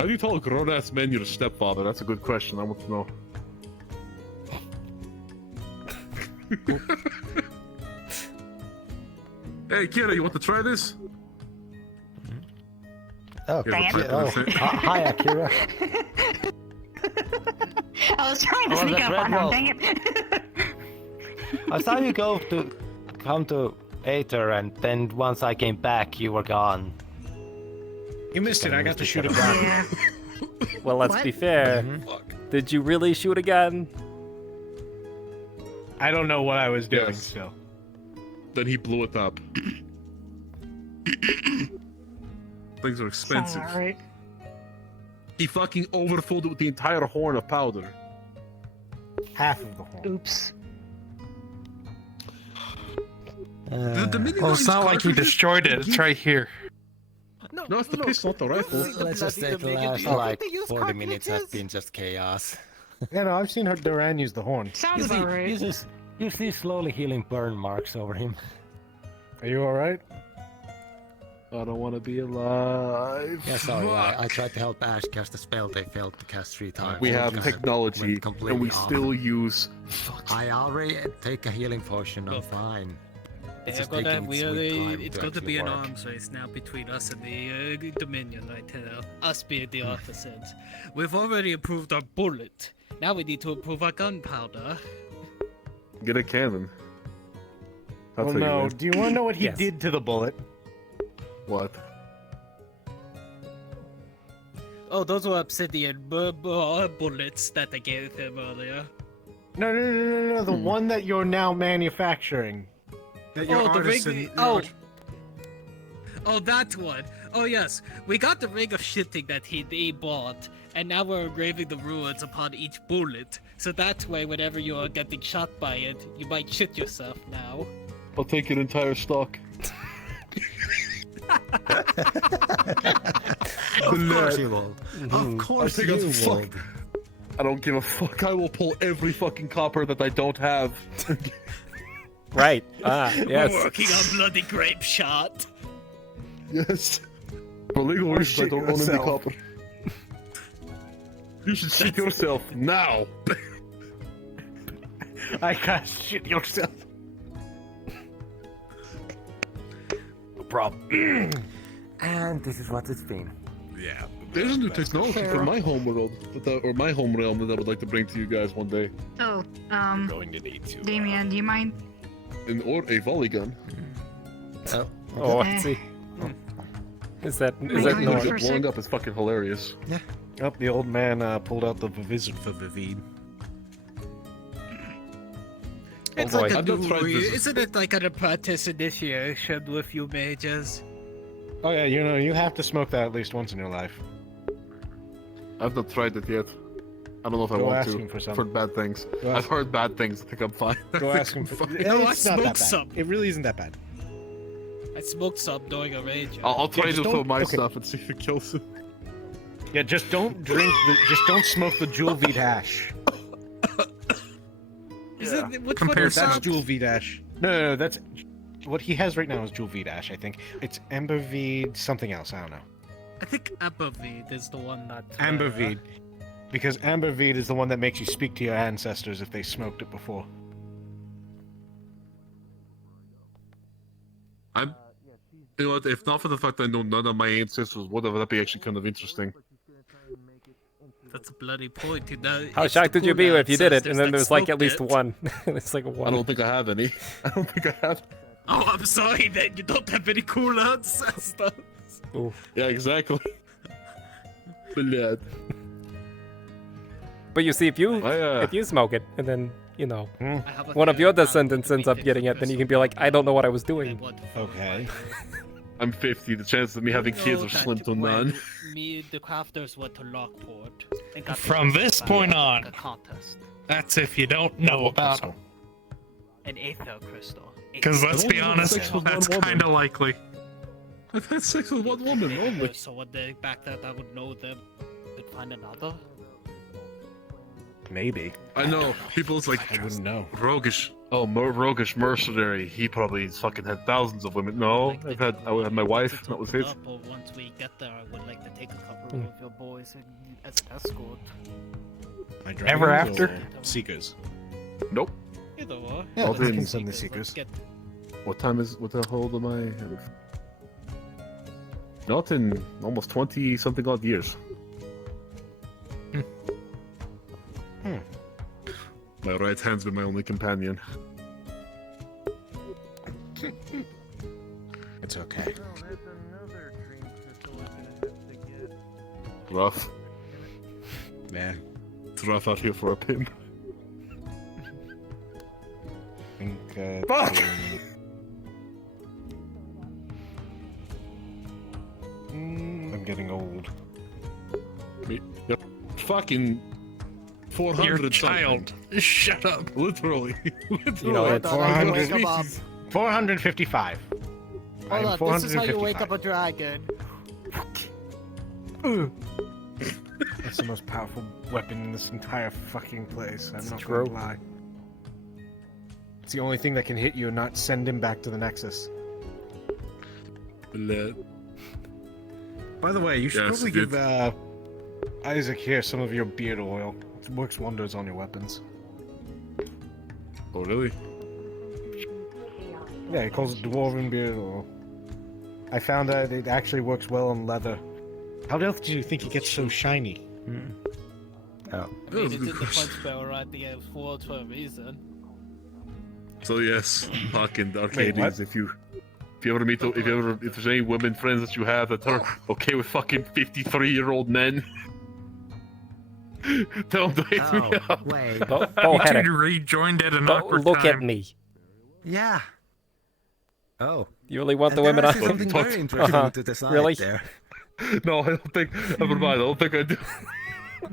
How do you tell a grown-ass man you're a stepfather? That's a good question. I want to know. Hey, Kira, you want to try this? Oh, Yeah, shit. but- Hi, Akira. I was trying to Oh, sneak that up red on him, wall. dang it. I saw you come to Aether, and then once I came back, you were gone. You missed it. I got to shoot a it. gun. Yeah. well, let's be fair. Did you really shoot a gun? I don't know what I was doing Yes. still. Then he blew it up. Things are expensive. Alright. He fucking overfilled it with the entire horn of powder. Half of the horn. Oops. Well, it's not like he destroyed it. It's right here. No, it's the pistol, not the rifle. Let's just say the last like 40 minutes has been just chaos. Yeah, no, I've seen Duran use the horn. Sounds about right. You see slowly healing burn marks over him. Are you alright? I don't want to be alive. Yeah, sorry. I tried to help Ash cast a spell they failed to cast 3 times. We have Because it technology, went completely and we off. still use. I already take a healing potion. I'm fine. It's just It's taking sweet time going to actually be an work. arms race now between us and the Dominion, I tell you. Us being the opposite. We've already improved our bullet. Now we need to improve our gunpowder. Get a cannon. That's Well, how you no. win. Do you want to know what he Yes. did to the bullet? What? Oh, those were obsidian bullets that they gave him earlier. No. The one that you're now manufacturing. That your Oh, the artisan. ring. Oh, that one. Oh yes, we got the ring of shitting that he bought, and now we're engraving the runes upon each bullet. So that way, whenever you are getting shot by it, you might shit yourself now. I'll take your entire stock. Of course you will. Of course you will. I don't give a fuck. I will pull every fucking copper that I don't have. Right. Yes. We're working on bloody grape shot. Yes. For legal reasons, I don't own any copper. You should shit yourself now. I can't shit yourself. No problem. And this is what it's been. Yeah. There's a new technology for my home world, or my home realm that I would like to bring to you guys one day. Oh, Going to need to. Damien, do you mind? Or a volley gun. Oh, I see. Is that Wait, that wait, no? wait. Blowing up is fucking hilarious. Yeah. Oh, the old man pulled out the visit for Vivid. It's boy. like a I've not tried new, this. isn't it like an apprentice initiation with you mages? Oh yeah, you have to smoke that at least once in your life. I've not tried it yet. I don't know if I Go want ask to. him for some. I've heard bad things. Go I've ask- heard bad things. I think I'm fine. Go ask him for. No, I It's not that smoked bad. some. It really isn't that bad. I smoked some during a rage. I'll try just to fill don't- my okay. stuff and see if it kills him. Yeah, just don't drink. Just don't smoke the Jewel V Dash. Is it which Compared, one that's is Jewel V Dash. No, that's what he has right now is Jewel V Dash. I think it's Amber V something else. I don't know. I think Amberweed is the one that. Amber V, because Amber V is the one that makes you speak to your ancestors if they smoked it before. You know what? If not for the fact I know none of my ancestors, whatever, that'd be actually kind of interesting. That's a bloody point. You know, How it's shocked the would you cool be if you did it, ancestors and then that there's like at smoked least it. one? It's like a one. I don't think I have any. I don't think I have. Oh, I'm sorry then. You don't have any cool ancestors. Yeah, exactly. But yeah. But you see, if you smoke it, and then you know, have a one of feeling your that descendants ends up getting it, then you can be like, I don't know what I was doing. Okay. I'm 50. The chances of me having kids are slim to none. Me and the crafters went to Lockport. and got From the this first point battle on. of the contest. That's if you don't know about him. An Aether crystal. Because let's be honest, sex with that's one woman. kind of likely. I've had sex with one woman only. So when they back that, I would know them. Could find another. Maybe. I know. People's like, I wouldn't know. roguish. Oh, roguish mercenary. He probably fucking had thousands of women. No, I had my wife. That was his. But once we get there, I would like to take a couple of your boys as escort. My Ever dragons after? or Seekers. Nope. Either or. Yeah, I'll let's do- send the Seekers. What time is? What the hell am I? Not in almost 20 something odd years. My right hand's been my only companion. It's okay. Rough. Yeah. It's rough out here for a pimp. Fuck! I'm getting old. You're fucking 400 Your child. Shut up. Literally. You know, it's 455. Hold on, this is how you wake up a dragon. That's the most powerful weapon in this entire fucking place. I'm not true. gonna lie. It's the only thing that can hit you and not send him back to the Nexus. By the way, you should probably give Isaac here some of your beard oil. It works wonders on your weapons. Oh, really? Yeah, he calls it dwarven beard oil. I found that it actually works well on leather. How the hell did you think it gets so shiny? Oh. I mean, it's in the punch barrel right there for a reason. So yes, fucking Arcadies. If you ever meet, if there's any women friends that you have that are okay with fucking 53-year-old men, tell them to hit me up. Wait. You two rejoined at an awkward look time. at me. Yeah. Oh. You really want the women on? Something very interesting to decide Really? there. No, I don't think. Never mind. I don't think I do.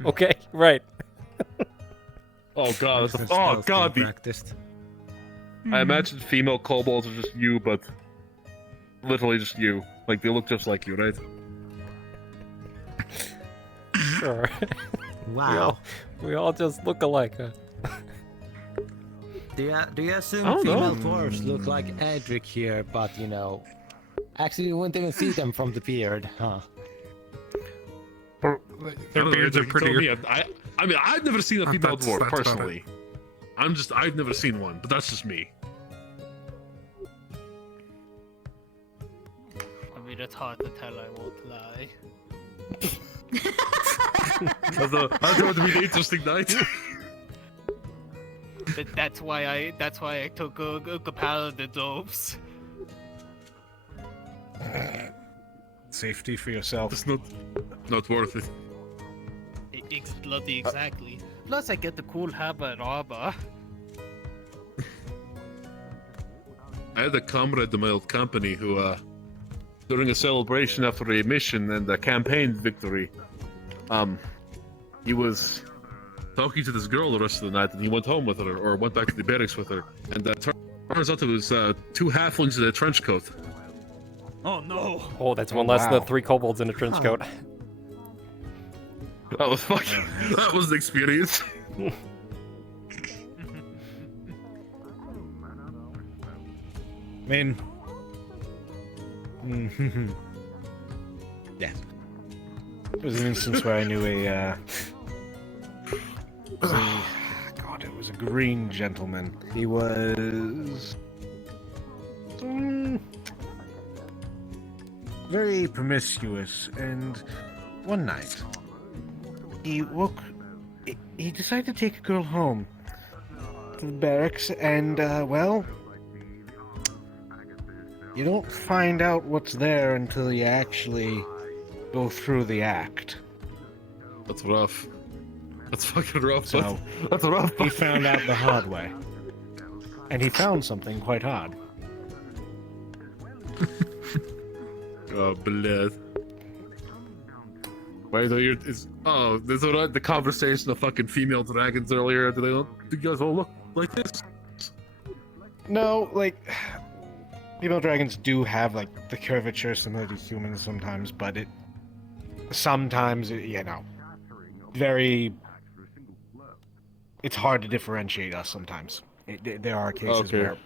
Okay, right. Oh god. This is Oh god. practiced. I imagine female kobolds are just you, but literally just you. Like they look just like you, right? Sure. Wow. We all just look alike. Do you assume I don't female know. dwarves look like Edric here, but you know, actually you wouldn't even see them from the beard, huh? Their beards are prettier. I mean, I've never seen a female That's dwarf about it. personally. I've never seen one, but that's just me. I mean, it's hard to tell, I won't lie. I thought it would be an interesting night. But that's why I took a paladin dopes. Safety for yourself. It's not worth it. Bloody exactly. Plus, I get the cool hammer and armor. I had a comrade in my old company who, during a celebration after a mission and a campaign victory, he was talking to this girl the rest of the night, and he went home with her, or went back to the barracks with her, and turns out it was 2 halflings in a trench coat. Oh no! Oh, that's one less than 3 kobolds in a trench coat. That was fucking. That was the experience. I mean, yeah. It was an instance where I knew God, it was a green gentleman. He was very promiscuous, and one night he decided to take a girl home to the barracks, and well, you don't find out what's there until you actually go through the act. That's rough. That's fucking rough. So that's rough. He found out the hard way, and he found something quite hard. Oh, blood. Wait, there's the conversation of fucking female dragons earlier. Do you guys all look like this? No, like, female dragons do have, like, the curvature similar to humans sometimes, but it's hard to differentiate us sometimes. There are cases where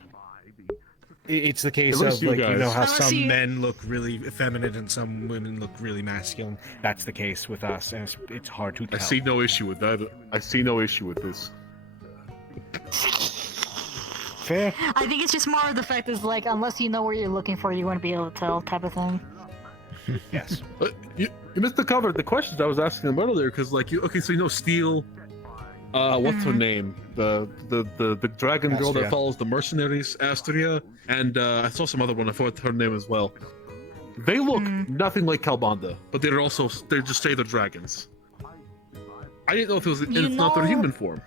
it's the case of, like, you know how some men look really effeminate and some women look really masculine. That's the case with us, and it's hard to tell. I see no issue with that. I see no issue with this. Fair. I think it's just more of the fact is like, unless you know what you're looking for, you wouldn't be able to tell, type of thing. Yes. But you missed the questions I was asking them earlier, because like so you know Steel, what's her name? The dragon girl that Astria. follows the mercenaries, Astria, and I saw some other one. I forgot her name as well. They look nothing like Kalbanda, but they just say they're dragons. I didn't know if it's not their human form.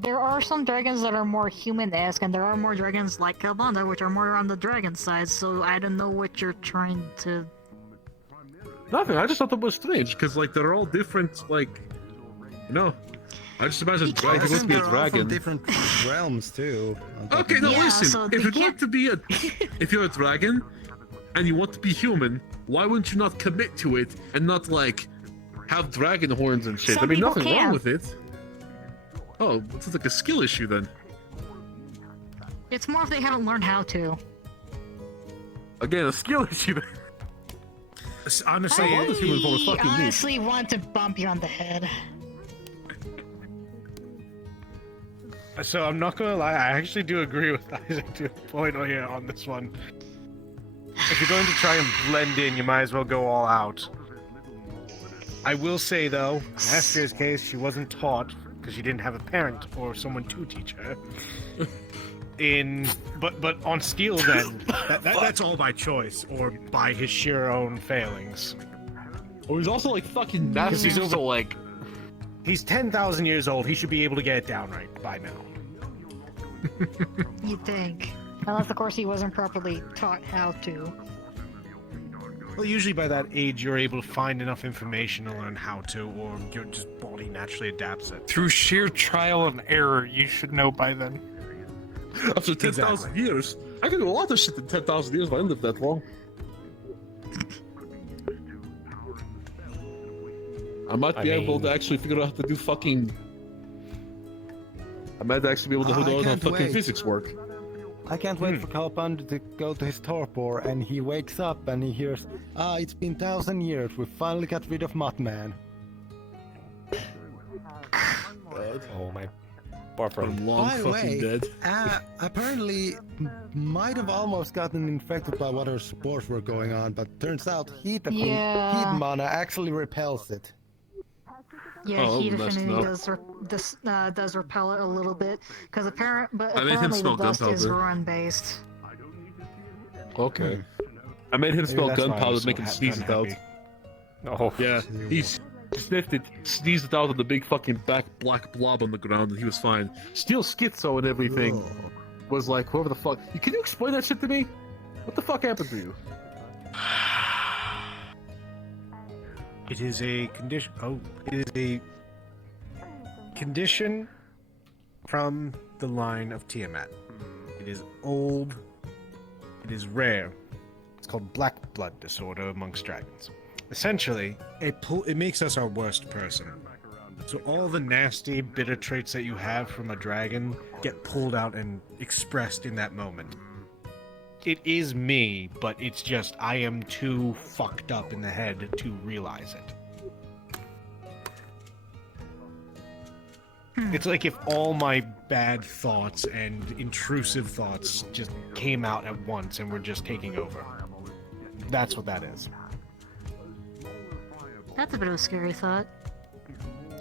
There are some dragons that are more human-esque, and there are more dragons like Kalbanda, which are more on the dragon side, so I don't know what you're trying to... Nothing. I just thought that was strange because like they're all different. Like, you know, I just imagine he must be a dragon. From different realms too. Okay, no, Yeah, listen. so If they it want to be a, if you're a dragon, and you want to be human, why wouldn't you not commit to it and not like have dragon horns and shit? Some I mean, people nothing can. wrong with it. Oh, it's like a skill issue then. It's more if they haven't learned how to. Again, a skill issue. Honestly, all this human form is fucking neat. honestly want to bump you on the head. So I'm not gonna lie, I actually do agree with Isaac to a point here on this one. If you're going to try and blend in, you might as well go all out. I will say though, in Astria's case, she wasn't taught because she didn't have a parent or someone to teach her. But on Steel's end, that's all by choice or by his sheer own failings. Oh, he's also like fucking massive. He's over like. He's 10,000 years old. He should be able to get it down right by now. You'd think. Unless, of course, he wasn't properly taught how to. Well, usually by that age, you're able to find enough information to learn how to, or your just body naturally adapts it. Through sheer trial and error, you should know by then. After 10,000 years, I can do a lot of shit in 10,000 years if I live that long. I might be able to actually figure out how to do fucking. I might actually be able to learn how fucking physics work. I can't wait for Kalpand to go to his torpor, and he wakes up and he hears, it's been 1,000 years, we finally got rid of Muttman. Oh my boyfriend. I'm long By the fucking way, dead. apparently might have almost gotten infected by whatever spores were going on, but turns out heat mana actually repels it. Yeah, heat affinity does repel it a little bit, because apparently the dust is run based. Okay. I made him smell gunpowder to make him sneeze it out. Oh. Yeah, he sniffed it, sneezed it out of the big fucking black blob on the ground, and he was fine. Still schizo and everything. Was like, whoever the fuck. Can you explain that shit to me? What the fuck happened to you? It is a condition. Oh, it is a condition from the line of Tiamat. It is old. It is rare. It's called black blood disorder amongst dragons. Essentially, it makes us our worst person. So all the nasty, bitter traits that you have from a dragon get pulled out and expressed in that moment. It is me, but it's just I am too fucked up in the head to realize it. It's like if all my bad thoughts and intrusive thoughts just came out at once and were just taking over. That's what that is. That's a bit of a scary thought.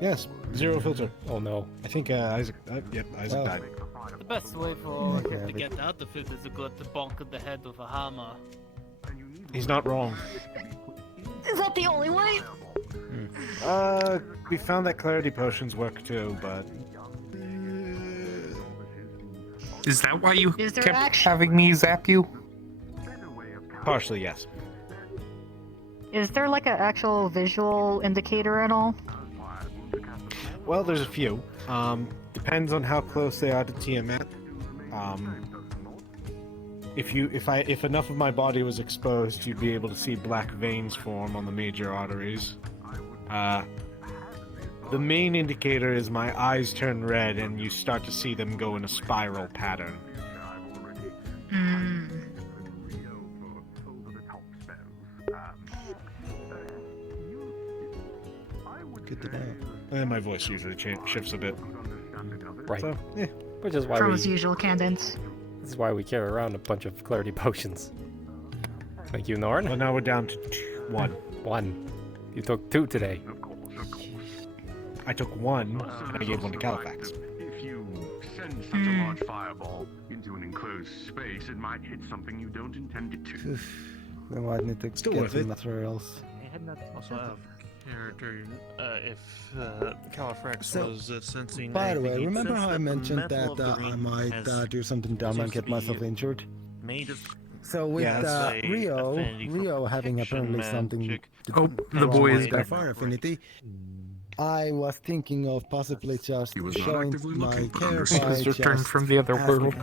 Yes, zero filter. Oh no. I think Isaac. Isaac died. The best way for him to get out of it is to go to bonk the head with a hammer. He's not wrong. Is that the only way? We found that clarity potions work too, but Is that why you Is there kept having me zap you? partially yes. Is there like an actual visual indicator and all? Well, there's a few. Depends on how close they are to Tiamat. If enough of my body was exposed, you'd be able to see black veins form on the major arteries. The main indicator is my eyes turn red and you start to see them go in a spiral pattern. Good to know. And my voice usually shifts a bit. Right. So, yeah. Which is why From we. his usual cadence. This is why we carry around a bunch of clarity potions. Thank you, Norn. Well, now we're down to one. One. You took 2 today. I took 1, and I gave 1 to Califax. If you send such a large fireball into an enclosed space, it might hit something you don't intend it to. Then I need to Still get worth some it. materials. Also, out of character, if Califrax So, was sensing. By the anything, way, he'd remember sense how I the mentioned metal that of the I ring might has- do something dumb and seems to get myself be injured? Made of So with Rio having apparently something to the boy is back. Fire Affinity, I was thinking of possibly just showing my care by He's returned from the other world.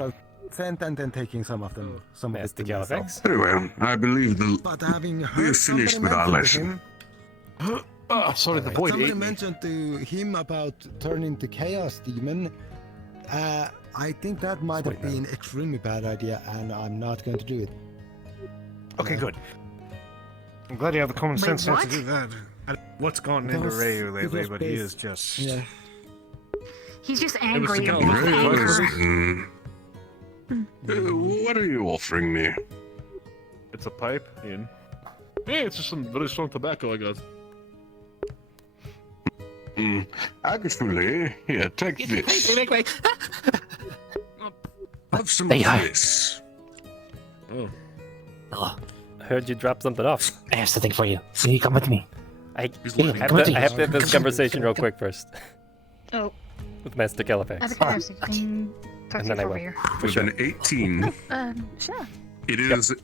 Consent and then taking some of them, some of it to myself. Anyway, I believe But having heard we're finished with our lesson. Sorry, the boy somebody ate me. mentioned to him about turning to Chaos Demon. I think that might have been extremely bad idea, and I'm not going to do it. Okay, good. I'm glad you have the common sense not to what? do that. What's gone into Ryu lately, but he is just... Yeah. He's just angry. What are you offering me? It's a pipe, Ian. Hey, it's just some very strong tobacco I got. Actually, here, take this. Have some of this. Oh. I heard you drop something off. I have something for you. Will you come with me? I have to have this conversation real quick first. Oh. With Master Califax. And then I will. For With sure. an 18, Sure. it is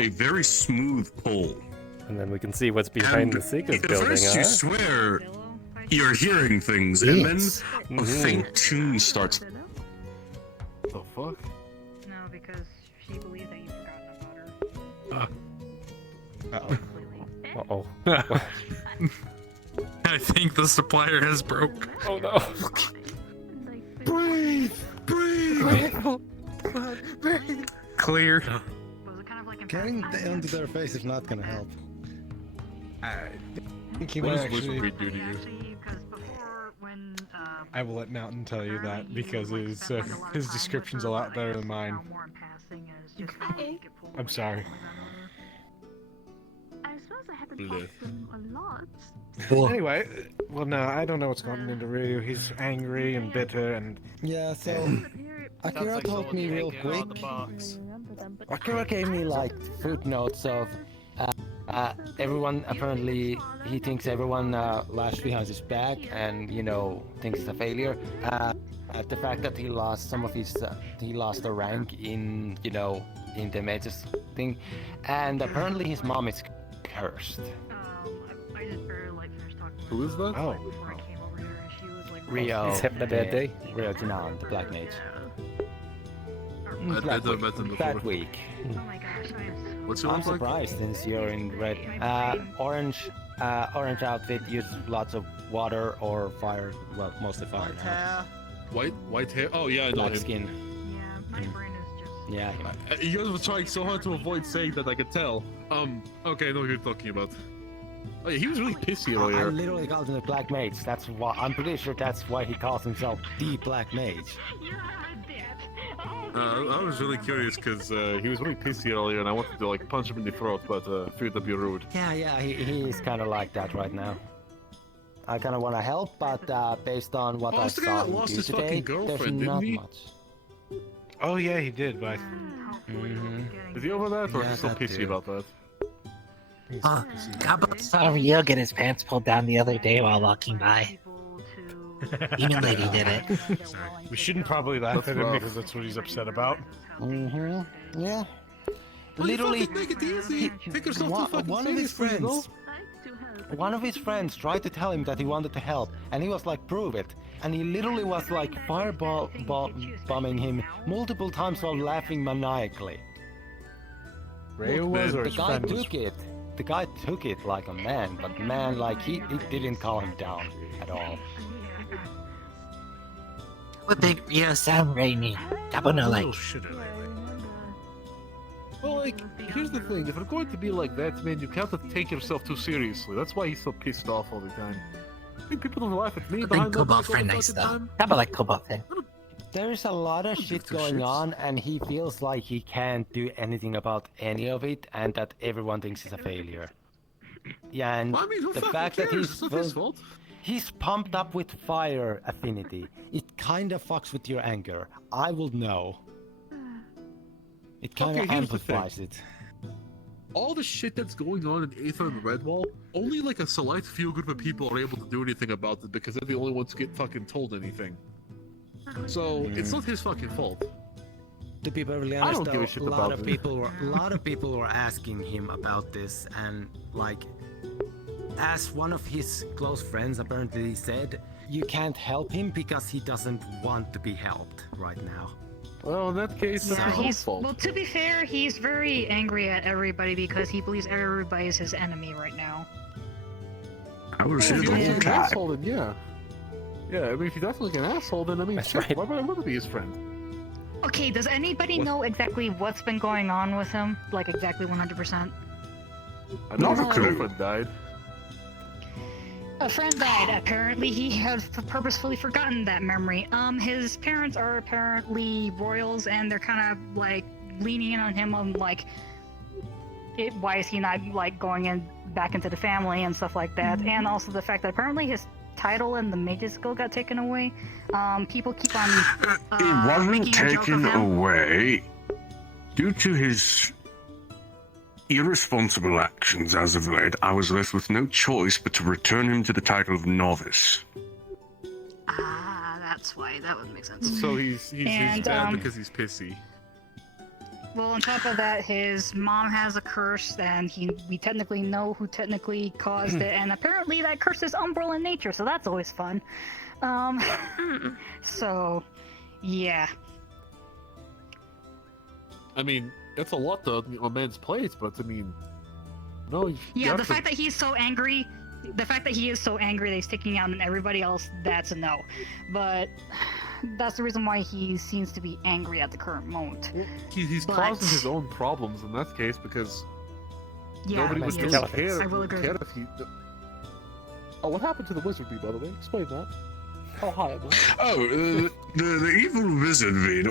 a very smooth pull. And then we can see what's behind the Seeker's At building, first you swear you're hearing things, and then a faint tune starts. The fuck? No, because she believes that you've forgotten about her. Uh-oh. I think the supplier has broke. Oh no. Breathe! Breathe! Breathe! Clear. Carrying the onto their face is not gonna help. I think he What might does actually... Whisper do to you? I will let Mountain tell you that because his description's a lot better than mine. I'm sorry. I suppose I haven't talked to him a lot. Anyway, well, no, I don't know what's gotten into Ryu. He's angry and bitter and... Yeah, so Akira told me real quick. Akira gave me like footnotes of everyone apparently he thinks everyone lashed behind his back and thinks it's a failure. The fact that he lost some of his he lost a rank in in the mages thing, and apparently his mom is cursed. Who is that? Oh. Rio. He's having a bad day. Rio Jinan, the Black Mage. I never met him before. Black Week. What's your I'm look like? surprised since you're in red. Orange outfit, use lots of water or fire. Well, mostly fire now. White hair? Oh yeah, I know Black him. skin. Yeah. You guys were trying so hard to avoid saying that I could tell. Okay, I know what you're talking about. Oh yeah, he was really pissy I earlier. literally called him the Black Mage. That's why I'm pretty sure that's why he calls himself the Black Mage. I was really curious because he was really pissy earlier, and I wanted to like punch him in the throat, but figured that'd be rude. Yeah, he's kind of like that right now. I kind of want to help, but based on what I the guy saw that him lost do his today, fucking there's girlfriend, didn't not he? much. Oh yeah, he did, but... Is he over that, or Yeah, is he still that pissy too. about that? How about saw Rio get his pants pulled down the other day while walking by? Demon Lady did it. We shouldn't probably laugh That's at him rough. because that's what he's upset about. Yeah. Well, Literally, make it easy. Take yourself to one of his friends. One of his friends tried to tell him that he wanted to help, and he was like, "Prove it." And he literally was like bombing him multiple times while laughing maniacally. Ryu was, or The his guy friend was? took it. The guy took it like a man, but man, like he didn't calm him down at all. What did Rio sound rainy? Tabono like. Well, like, here's the thing. If we're going to be like that, man, you can't take yourself too seriously. That's why he's so pissed off all the time. I think people don't laugh at me I behind think my back Kobold all friend the nice fucking though. time. Tabo like Kobold thing. There's a lot of shit going on, and he feels like he can't do anything about any of it, and that everyone thinks he's a failure. Yeah, and Well, I mean, who the fucking fact that cares? It's not his fault. he's pumped up with fire affinity. It kind of fucks with your anger. I will know. It kind of Okay, here's the thing. amplifies it. All the shit that's going on in Aether and Redwall, only like a select few group of people are able to do anything about it because they're the only ones who get fucking told anything. So, it's not his fucking fault. To be perfectly I honest, don't give a though, shit a lot about of this. people were asking him about this, and like, as one of his close friends apparently said, you can't help him because he doesn't want to be helped right now. Well, in that case, Yeah, that's his he's fault. well. To be fair, he's very angry at everybody because he believes everybody is his enemy right now. I would If say he's the an whole cat. asshole, then yeah. Yeah, I mean, if he's acting like an asshole, then I mean, shit, why would I want to be his friend? Okay, does anybody know exactly what's been going on with him? Like exactly 100%? I know Not a his clue. girlfriend died. A friend died. Apparently, he has purposefully forgotten that memory. His parents are apparently royals, and they're kind of like leaning in on him on like, why is he not like going in back into the family and stuff like that, and also the fact that apparently his title and the mage's skill got taken away. People keep on. It wasn't making a joke of taken him. away due to his irresponsible actions as of late. I was left with no choice but to return him to the title of novice. Ah, that's why. That would make sense. So he's And, bad because he's pissy. Well, on top of that, his mom has a curse, and we technically know who technically caused it, and apparently that curse is umbral in nature, so that's always fun. So, yeah. I mean, it's a lot to a man's plate, but I mean, no. Yeah, the fact that he's so angry, the fact that he is so angry that he's taking out on everybody else, that's a no. But that's the reason why he seems to be angry at the current moment. He's But- causing his own problems in that case because Yeah, nobody would he really is. care. I will agree. Care if he. Oh, what happened to the wizard bee, by the way? Explain that. Oh, hi, man. Oh, the evil wizard bee.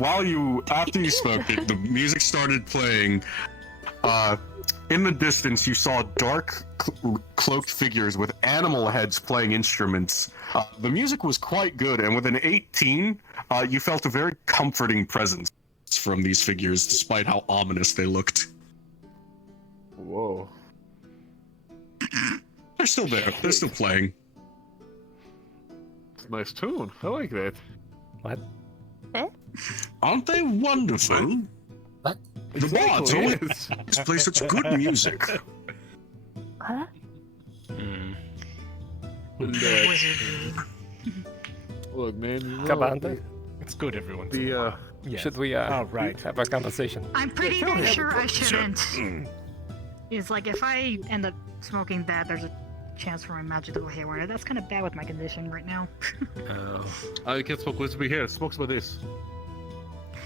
After you spoke it, the music started playing. In the distance, you saw dark, cloaked figures with animal heads playing instruments. The music was quite good, and with an 18, you felt a very comforting presence from these figures, despite how ominous they looked. Whoa. They're still there. They're still playing. It's a nice tune. I like that. What? Aren't they wonderful? What? The bards always play such good music. Huh? Look, man. You know, Kabanda? It's good, everyone. Should we right. have our conversation? I'm pretty damn sure I shouldn't. It's like if I end up smoking that, there's a chance for my magic to go haywire. That's kind of bad with my condition right now. I can't smoke wizard bee here. Smoke some of this.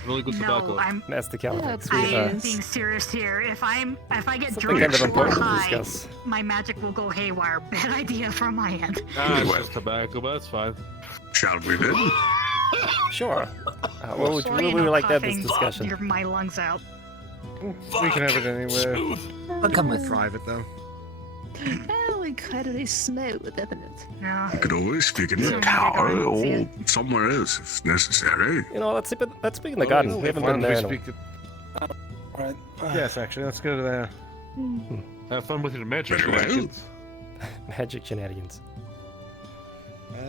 Really good No, tobacco. I'm- That's the Caliphate. I am being serious here. If I get Something drunk kind of or important to high, discuss. my magic will go haywire. Bad idea from my end. It's just tobacco, but that's fine. Shall we then? Sure. Where would Sorry, we no like to have this coughing. discussion? You're my lungs out. We can have it anywhere. I'll come with private though. Oh, incredibly smooth, isn't it? No. I could always speak in the tower or somewhere else if necessary. You know, let's speak in the garden. We haven't been there in a while. Alright. Yes, actually, let's go to there. Have fun with your magic Very well. shenanigans. Magic shenanigans.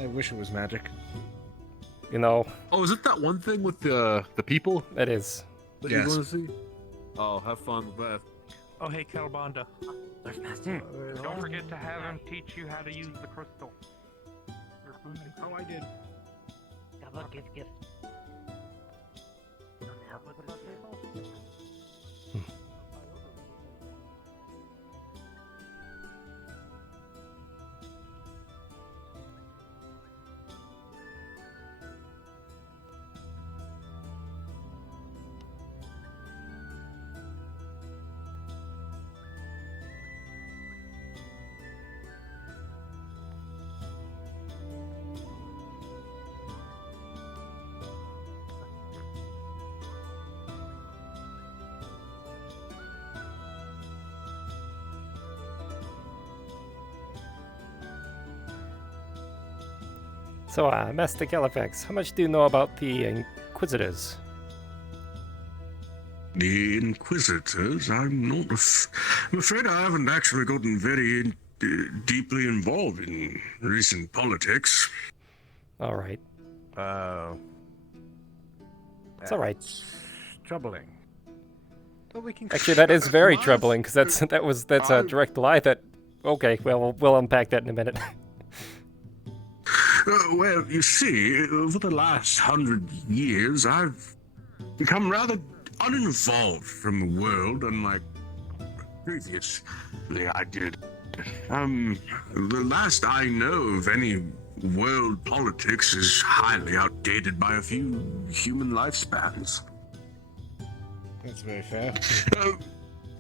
I wish it was magic. You know. Oh, is it that one thing with the people? It is. That Yes. you're going to see? Oh, have fun with that. Oh, hey, Calbanda. Don't forget to have him teach you how to use the crystal. Oh, I did. Give. So, Master Califax, how much do you know about the Inquisitors? The Inquisitors? I'm afraid I haven't actually gotten very deeply involved in recent politics. All right. It's alright. Troubling. But we can Actually, that is very troubling, because that's a direct lie that... Okay, well, we'll unpack that in a minute. Well, you see, over the last 100 years, I've become rather uninvolved from the world, unlike previously I did. The last I know of any world politics is highly outdated by a few human lifespans. That's very fair.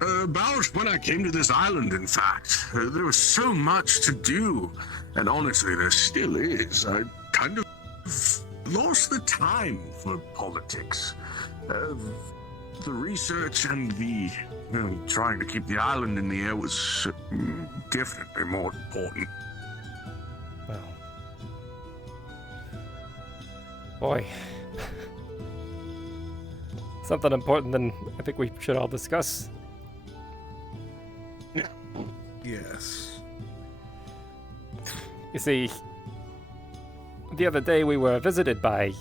About when I came to this island, in fact, there was so much to do, and honestly, there still is. I kind of lost the time for politics. The research and the trying to keep the island in the air was definitely more important. Well, boy. Something important then I think we should all discuss. Yes. You see, the other day we were visited by,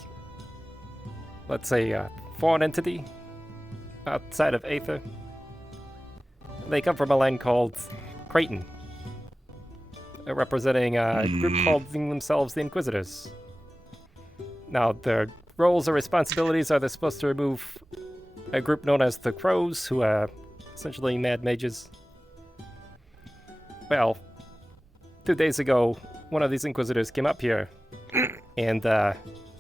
let's say, a foreign entity outside of Aether. They come from a land called Creighton, representing a group calling themselves the Inquisitors. Now, their roles or responsibilities are they're supposed to remove a group known as the Crows, who are essentially mad mages. Well, 2 days ago, one of these Inquisitors came up here and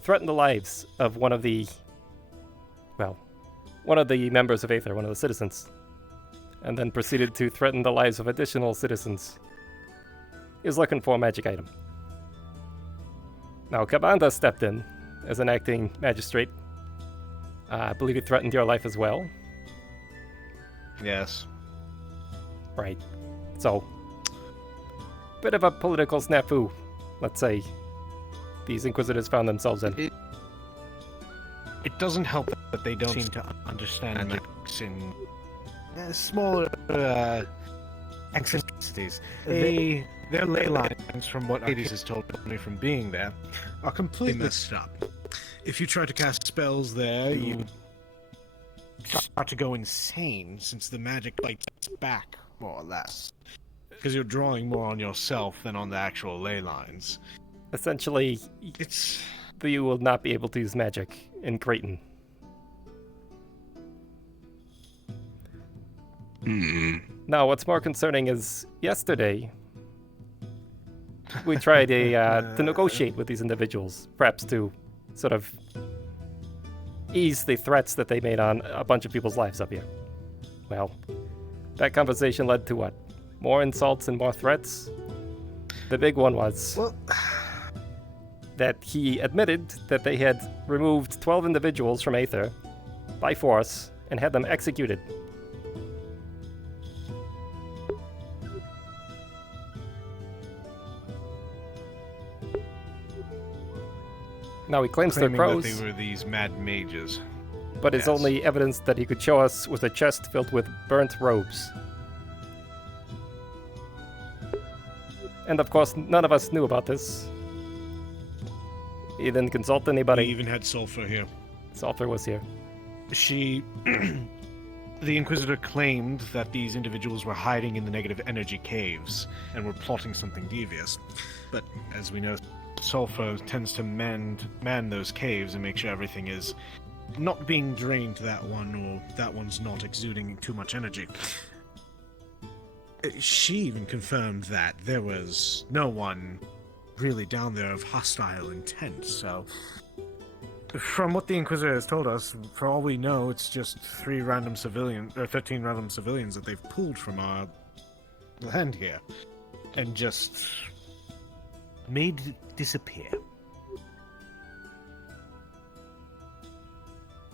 threatened the lives of one of the members of Aether, one of the citizens, and then proceeded to threaten the lives of additional citizens. He was looking for a magic item. Now, Kabanda stepped in as an acting magistrate. I believe he threatened your life as well. Yes. Right. So, bit of a political snafu, let's say, these Inquisitors found themselves in. It doesn't help that they don't seem to understand magics in smaller eccentricities. Their ley lines, from what Arcadies has told me from being there, are completely messed up. If you try to cast spells there, you start to go insane, since the magic bites back, more or less. Because you're drawing more on yourself than on the actual ley lines. Essentially, you will not be able to use magic in Creighton. Now, what's more concerning is yesterday we tried to negotiate with these individuals, perhaps to sort of ease the threats that they made on a bunch of people's lives up here. Well, that conversation led to what? More insults and more threats? The big one was that he admitted that they had removed 12 individuals from Aether by force and had them executed. Now he claims they're crows. That they were these mad mages. But his only evidence that he could show us was a chest filled with burnt robes. And of course, none of us knew about this. He didn't consult anybody. We even had Sulfur here. Sulfur was here. The Inquisitor claimed that these individuals were hiding in the negative energy caves and were plotting something devious. But as we know, Sulfur tends to man those caves and make sure everything is not being drained to that one, or that one's not exuding too much energy. She even confirmed that there was no one really down there of hostile intent, so... From what the Inquisitor has told us, for all we know, it's just 13 random civilians that they've pulled from our land here, and just made disappear.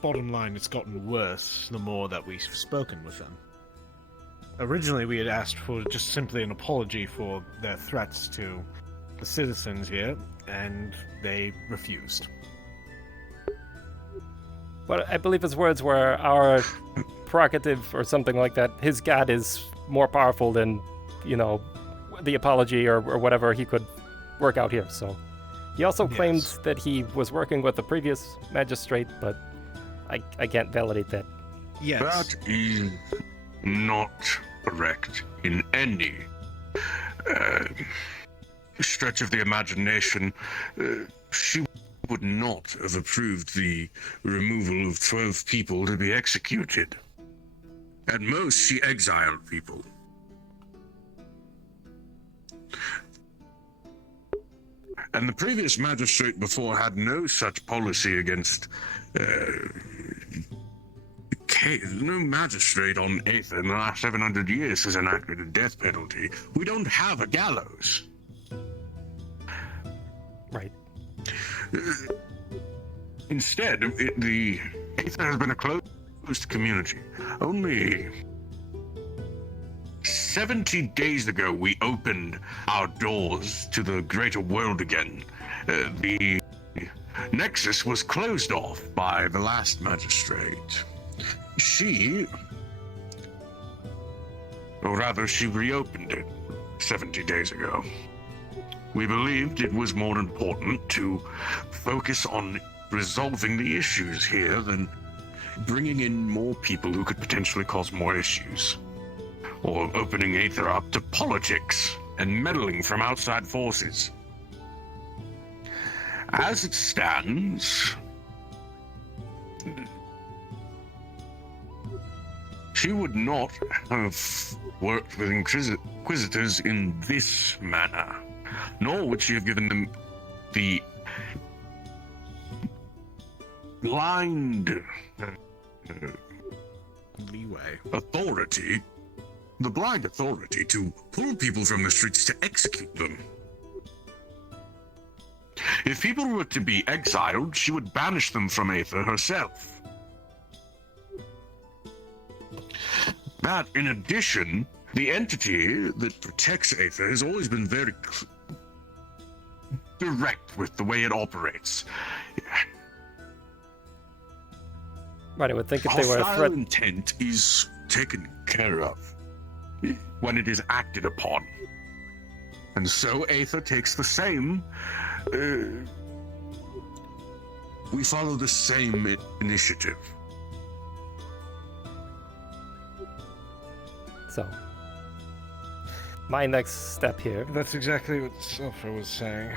Bottom line, it's gotten worse the more that we've spoken with them. Originally, we had asked for just simply an apology for their threats to the citizens here, and they refused. Well, I believe his words were our prerogative or something like that. His god is more powerful than, the apology or whatever he could work out here. So he also claimed that he was working with the previous magistrate, but I can't validate that. Yes. That is not correct in any stretch of the imagination. She would not have approved the removal of 12 people to be executed. At most, she exiled people. And the previous magistrate before had no such policy against no magistrate on Aether in the last 700 years has enacted a death penalty. We don't have a gallows. Right. Instead, the Aether has been a closed community. Only 70 days ago, we opened our doors to the greater world again. The Nexus was closed off by the last magistrate. She reopened it 70 days ago. We believed it was more important to focus on resolving the issues here than bringing in more people who could potentially cause more issues, or opening Aether up to politics and meddling from outside forces. As it stands, she would not have worked with Inquisitors in this manner, nor would she have given them the blind authority to pull people from the streets to execute them. If people were to be exiled, she would banish them from Aether herself. That, in addition, the entity that protects Aether has always been very direct with the way it operates. Right, I would think if they were a Hostile threat... intent is taken care of when it is acted upon. And so Aether takes the same... we follow the same initiative. So, my next step here... That's exactly what Sulfur was saying.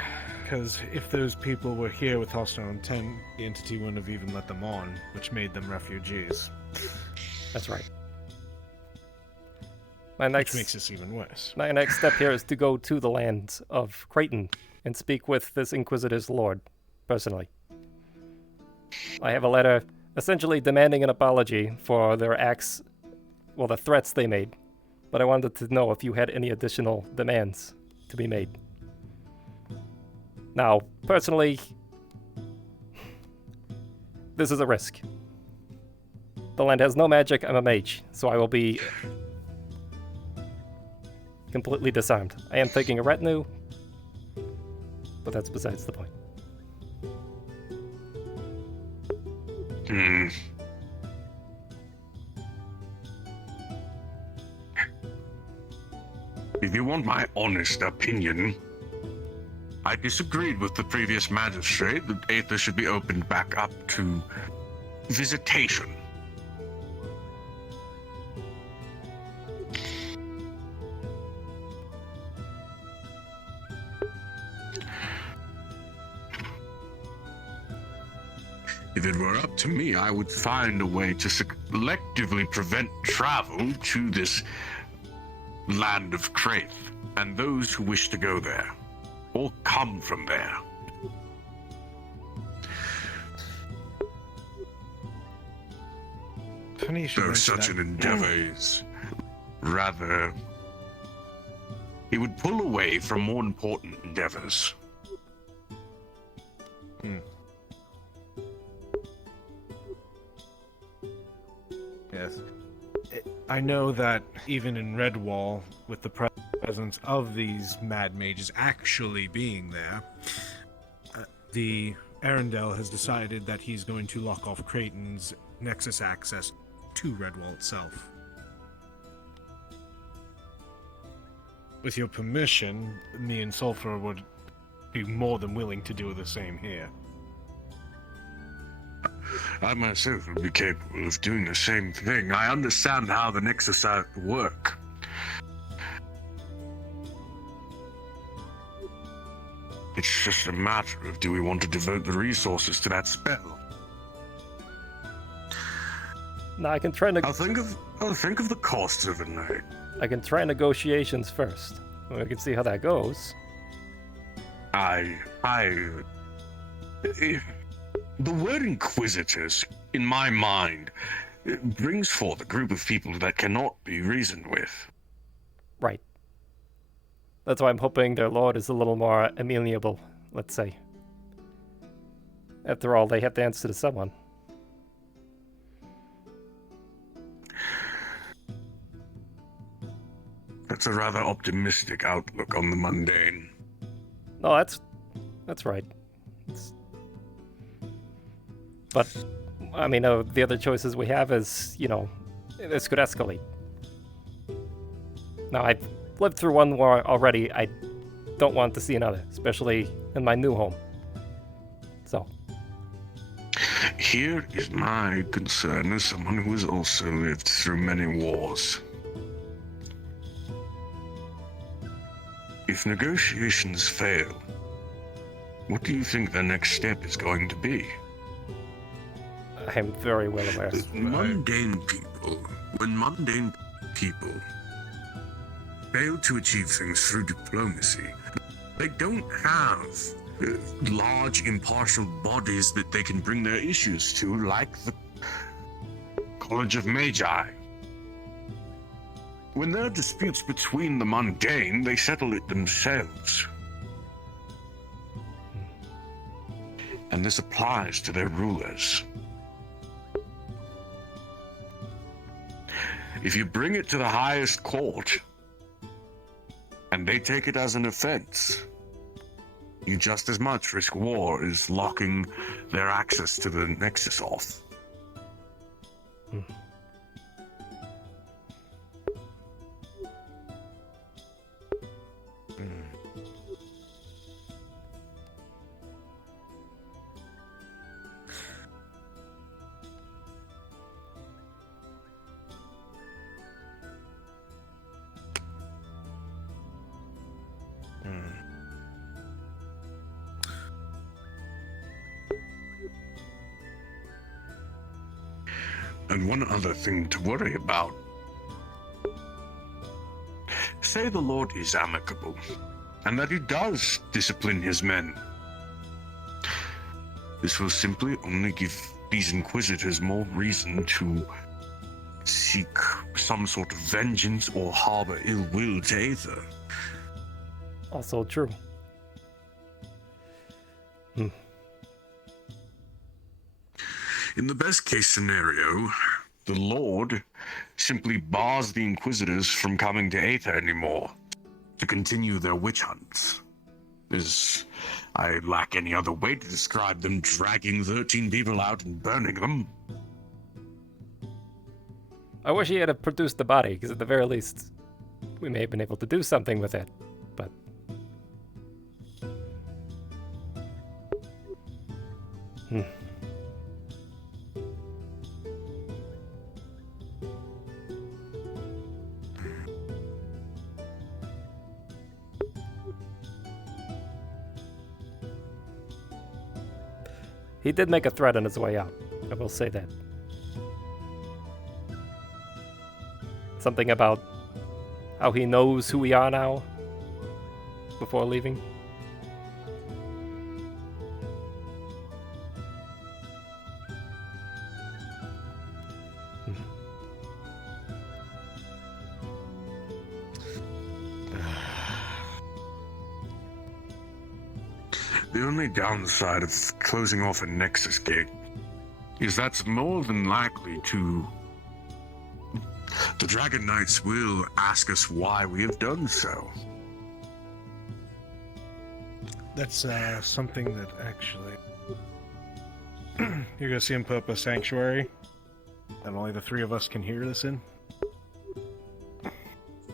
Because if those people were here with hostile intent, the entity wouldn't have even let them on, which made them refugees. That's right. Which makes this even worse. My next step here is to go to the land of Creighton and speak with this Inquisitor's Lord, personally. I have a letter essentially demanding an apology for their acts, well, the threats they made. But I wanted to know if you had any additional demands to be made. Now, personally, this is a risk. The land has no magic, I'm a mage, so I will be completely disarmed. I am taking a retinue, but that's besides the point. If you want my honest opinion, I disagreed with the previous magistrate that Aether should be opened back up to visitation. If it were up to me, I would find a way to selectively prevent travel to this land of Kraith and those who wish to go there or come from there. Though such an endeavor is rather... it would pull away from more important endeavors. Yes. I know that even in Redwall, with the presence of these mad mages actually being there, the Arundel has decided that he's going to lock off Creighton's Nexus access to Redwall itself. With your permission, me and Sulfur would be more than willing to do the same here. I myself would be capable of doing the same thing. I understand how the Nexus work. It's just a matter of do we want to devote the resources to that spell? No, I can try to. I'll think of the costs overnight. I can try negotiations first. We can see how that goes. The word Inquisitors, in my mind, brings forth a group of people that cannot be reasoned with. Right. That's why I'm hoping their lord is a little more amenable, let's say. After all, they have to answer to someone. That's a rather optimistic outlook on the mundane. No, that's right. But, I mean, the other choices we have is, this could escalate. Now, I've lived through one war already. I don't want to see another, especially in my new home. So. Here is my concern as someone who has also lived through many wars. If negotiations fail, what do you think the next step is going to be? I am very well aware. When mundane people fail to achieve things through diplomacy, they don't have large impartial bodies that they can bring their issues to, like the College of Magi. When there are disputes between the mundane, they settle it themselves. And this applies to their rulers. If you bring it to the highest court, and they take it as an offense, you just as much risk war as locking their access to the Nexus off. And one other thing to worry about. Say the Lord is amicable, and that he does discipline his men. This will simply only give these Inquisitors more reason to seek some sort of vengeance or harbor ill will to Aether. Also true. In the best case scenario, the Lord simply bars the Inquisitors from coming to Aether anymore to continue their witch hunts. I lack any other way to describe them dragging 13 people out and burning them. I wish he had produced the body, because at the very least, we may have been able to do something with it, but... He did make a threat on his way out, I will say that. Something about how he knows who we are now before leaving. The only downside of closing off a Nexus gate is that's more than likely to... The Dragon Knights will ask us why we have done so. That's something that actually... You're gonna see him put up a sanctuary that only the three of us can hear this in?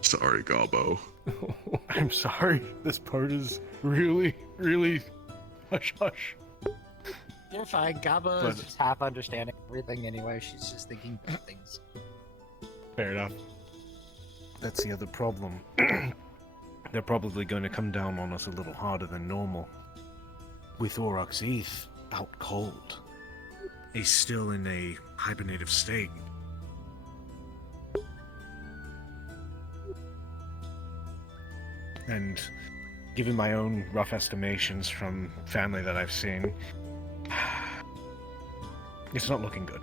Sorry, Gobbo. I'm sorry. This part is really, really hush hush. You're fine. Gabo is But- just half understanding everything anyway. She's just thinking bad things. Fair enough. That's the other problem. They're probably going to come down on us a little harder than normal. With Aurochs out cold. He's still in a hibernative state. And given my own rough estimations from family that I've seen, it's not looking good.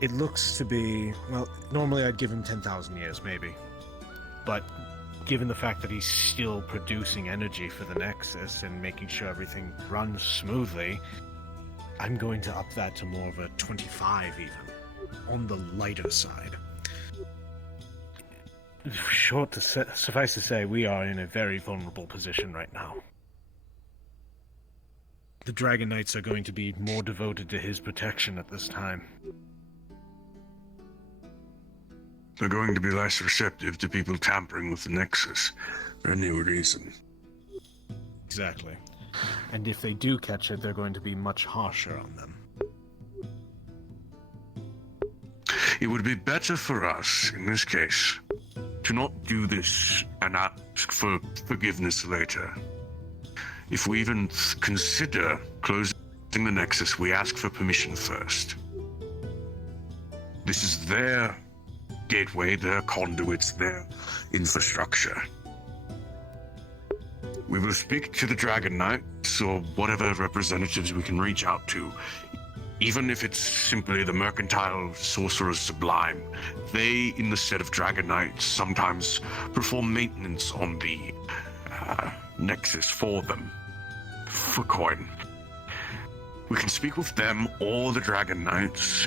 It looks to be, well, normally I'd give him 10,000 years, maybe. But given the fact that he's still producing energy for the Nexus and making sure everything runs smoothly, I'm going to up that to more of a 25 even, on the lighter side. Suffice to say, we are in a very vulnerable position right now. The Dragon Knights are going to be more devoted to his protection at this time. They're going to be less receptive to people tampering with the Nexus for any reason. Exactly. And if they do catch it, they're going to be much harsher on them. It would be better for us, in this case, to not do this and ask for forgiveness later. If we even consider closing the Nexus, we ask for permission first. This is their gateway, their conduits, their infrastructure. We will speak to the Dragon Knights or whatever representatives we can reach out to. Even if it's simply the Mercantile Sorcerers Sublime, they, in the stead of Dragon Knights, sometimes perform maintenance on the Nexus for them, for coin. We can speak with them or the Dragon Knights,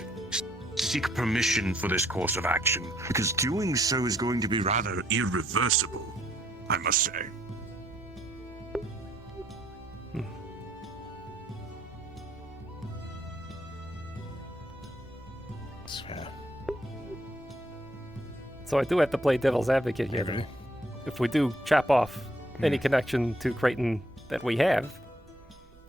seek permission for this course of action, because doing so is going to be rather irreversible, I must say. That's fair. So I do have to play devil's advocate here, though. If we do chop off any connection to Creighton that we have,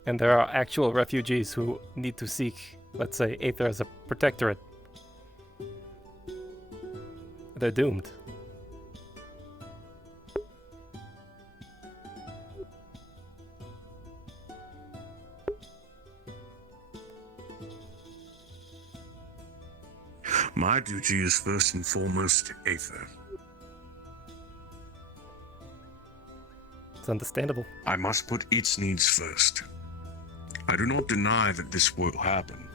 and there are actual refugees who need to seek, let's say, Aether as a protectorate, they're doomed. My duty is first and foremost Aether. It's understandable. I must put its needs first. I do not deny that this will happen.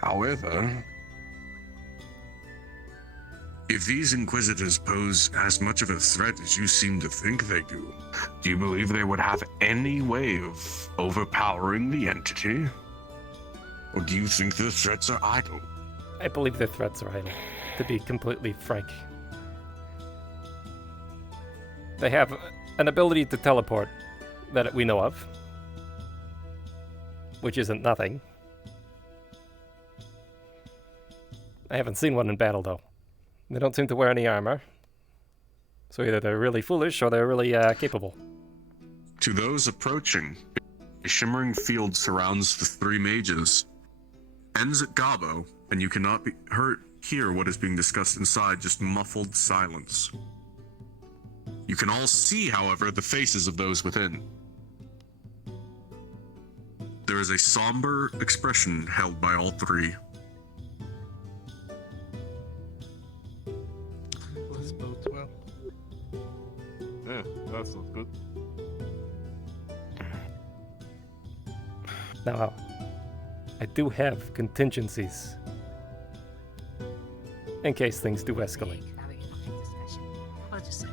However, if these Inquisitors pose as much of a threat as you seem to think they do you believe they would have any way of overpowering the entity? Or do you think their threats are idle? I believe their threats are idle, to be completely frank. They have an ability to teleport that we know of, which isn't nothing. I haven't seen one in battle, though. They don't seem to wear any armor. So either they're really foolish or they're really capable. To those approaching, a shimmering field surrounds the three mages. Ends at Gabo, and you cannot hear what is being discussed inside, just muffled silence. You can all see, however, the faces of those within. There is a somber expression held by all three. This bodes well. Yeah, that sounds good. Now, I do have contingencies in case things do escalate. I'll just say.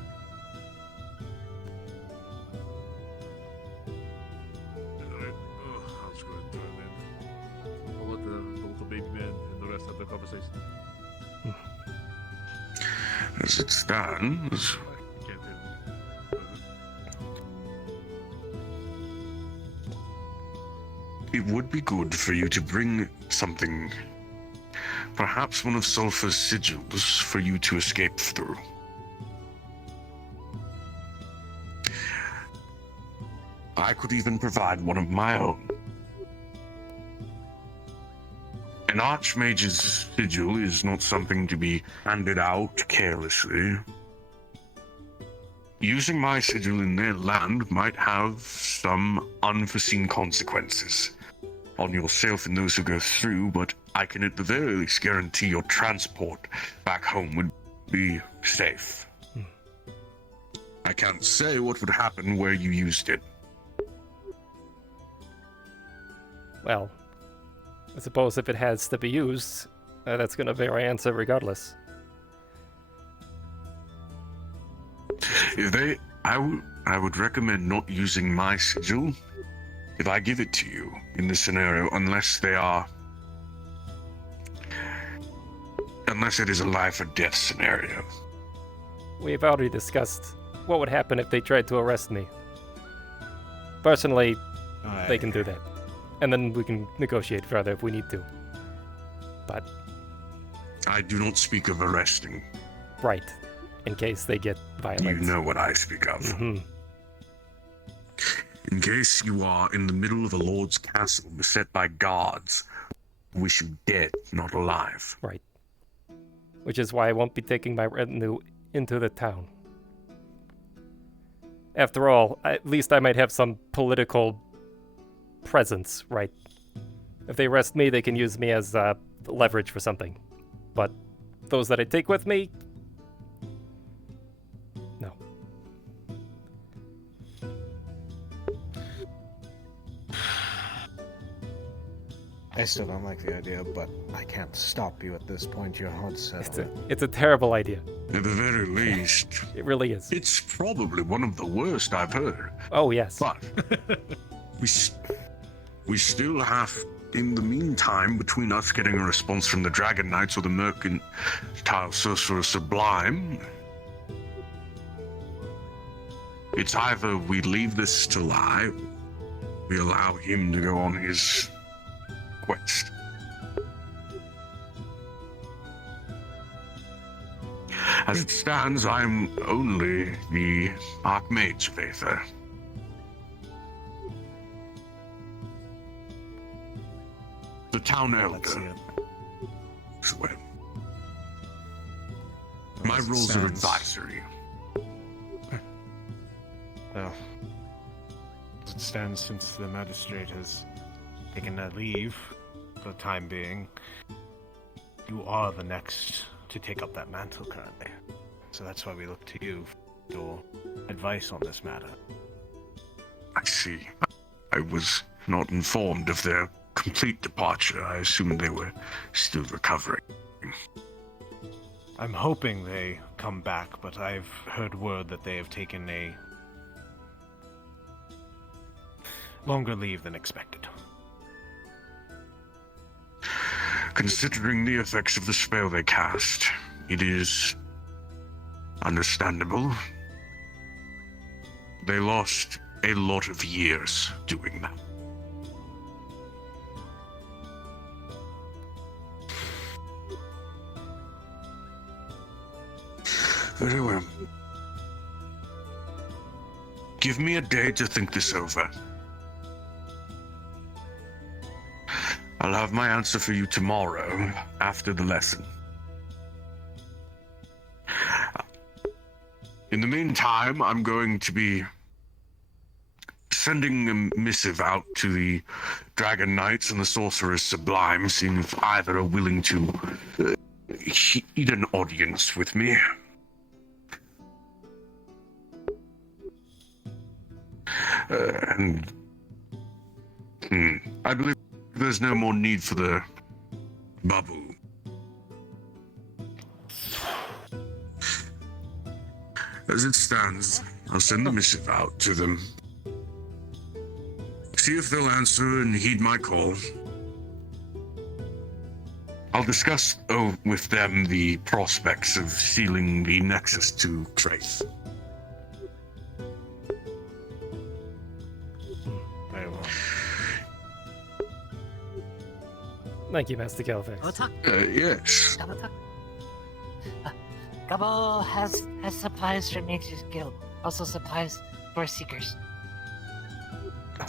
I'll just go ahead and turn in. I'll let the little baby man and the rest have the conversation. As it stands, I can't do it would be good for you to bring something, perhaps one of Sulphur's sigils, for you to escape through. I could even provide one of my own. An Archmage's sigil is not something to be handed out carelessly. Using my sigil in their land might have some unforeseen consequences on yourself and those who go through, but I can at the very least guarantee your transport back home would be safe. I can't say what would happen where you used it. Well, I suppose if it has to be used, that's going to be our answer regardless. If I would recommend not using my sigil if I give it to you in this scenario, unless it is a life or death scenario. We've already discussed what would happen if they tried to arrest me. Personally, they can do that. And then we can negotiate further if we need to. But I do not speak of arresting. Right. In case they get violent. You know what I speak of. Mm-hmm. In case you are in the middle of a lord's castle beset by guards who wish you dead, not alive. Right. Which is why I won't be taking my retinue into the town. After all, at least I might have some political presence, right? If they arrest me, they can use me as leverage for something. But those that I take with me, no. I still don't like the idea, but I can't stop you at this point. Your heart's set. It's a terrible idea. At the very least. It really is. It's probably one of the worst I've heard. Oh, yes. But we still have, in the meantime, between us getting a response from the Dragon Knights or the Mercantile Sorcerer Sublime, it's either we leave this to lie, we allow him to go on his quest. As it stands, I'm only the Archmage of Aether. The town elder. Well, my roles are advisory. Well, as it stands, since the magistrate has taken a leave for the time being, you are the next to take up that mantle currently. So that's why we look to you for your advice on this matter. I see. I was not informed of their complete departure. I assumed they were still recovering. I'm hoping they come back, but I've heard word that they have taken a longer leave than expected. Considering the effects of the spell they cast, it is understandable. They lost a lot of years doing that. Very well. Give me a day to think this over. I'll have my answer for you tomorrow, after the lesson. In the meantime, I'm going to be sending a missive out to the Dragon Knights and the Sorcerers Sublime, seeing if either are willing to heed an audience with me. I believe there's no more need for the bubble. As it stands, I'll send the missive out to them. See if they'll answer and heed my call. I'll discuss with them the prospects of sealing the Nexus to Trace. Very well. Thank you, Master Galvax. Yes. Kobold has supplies for Nature's Guild. Also supplies for Seekers.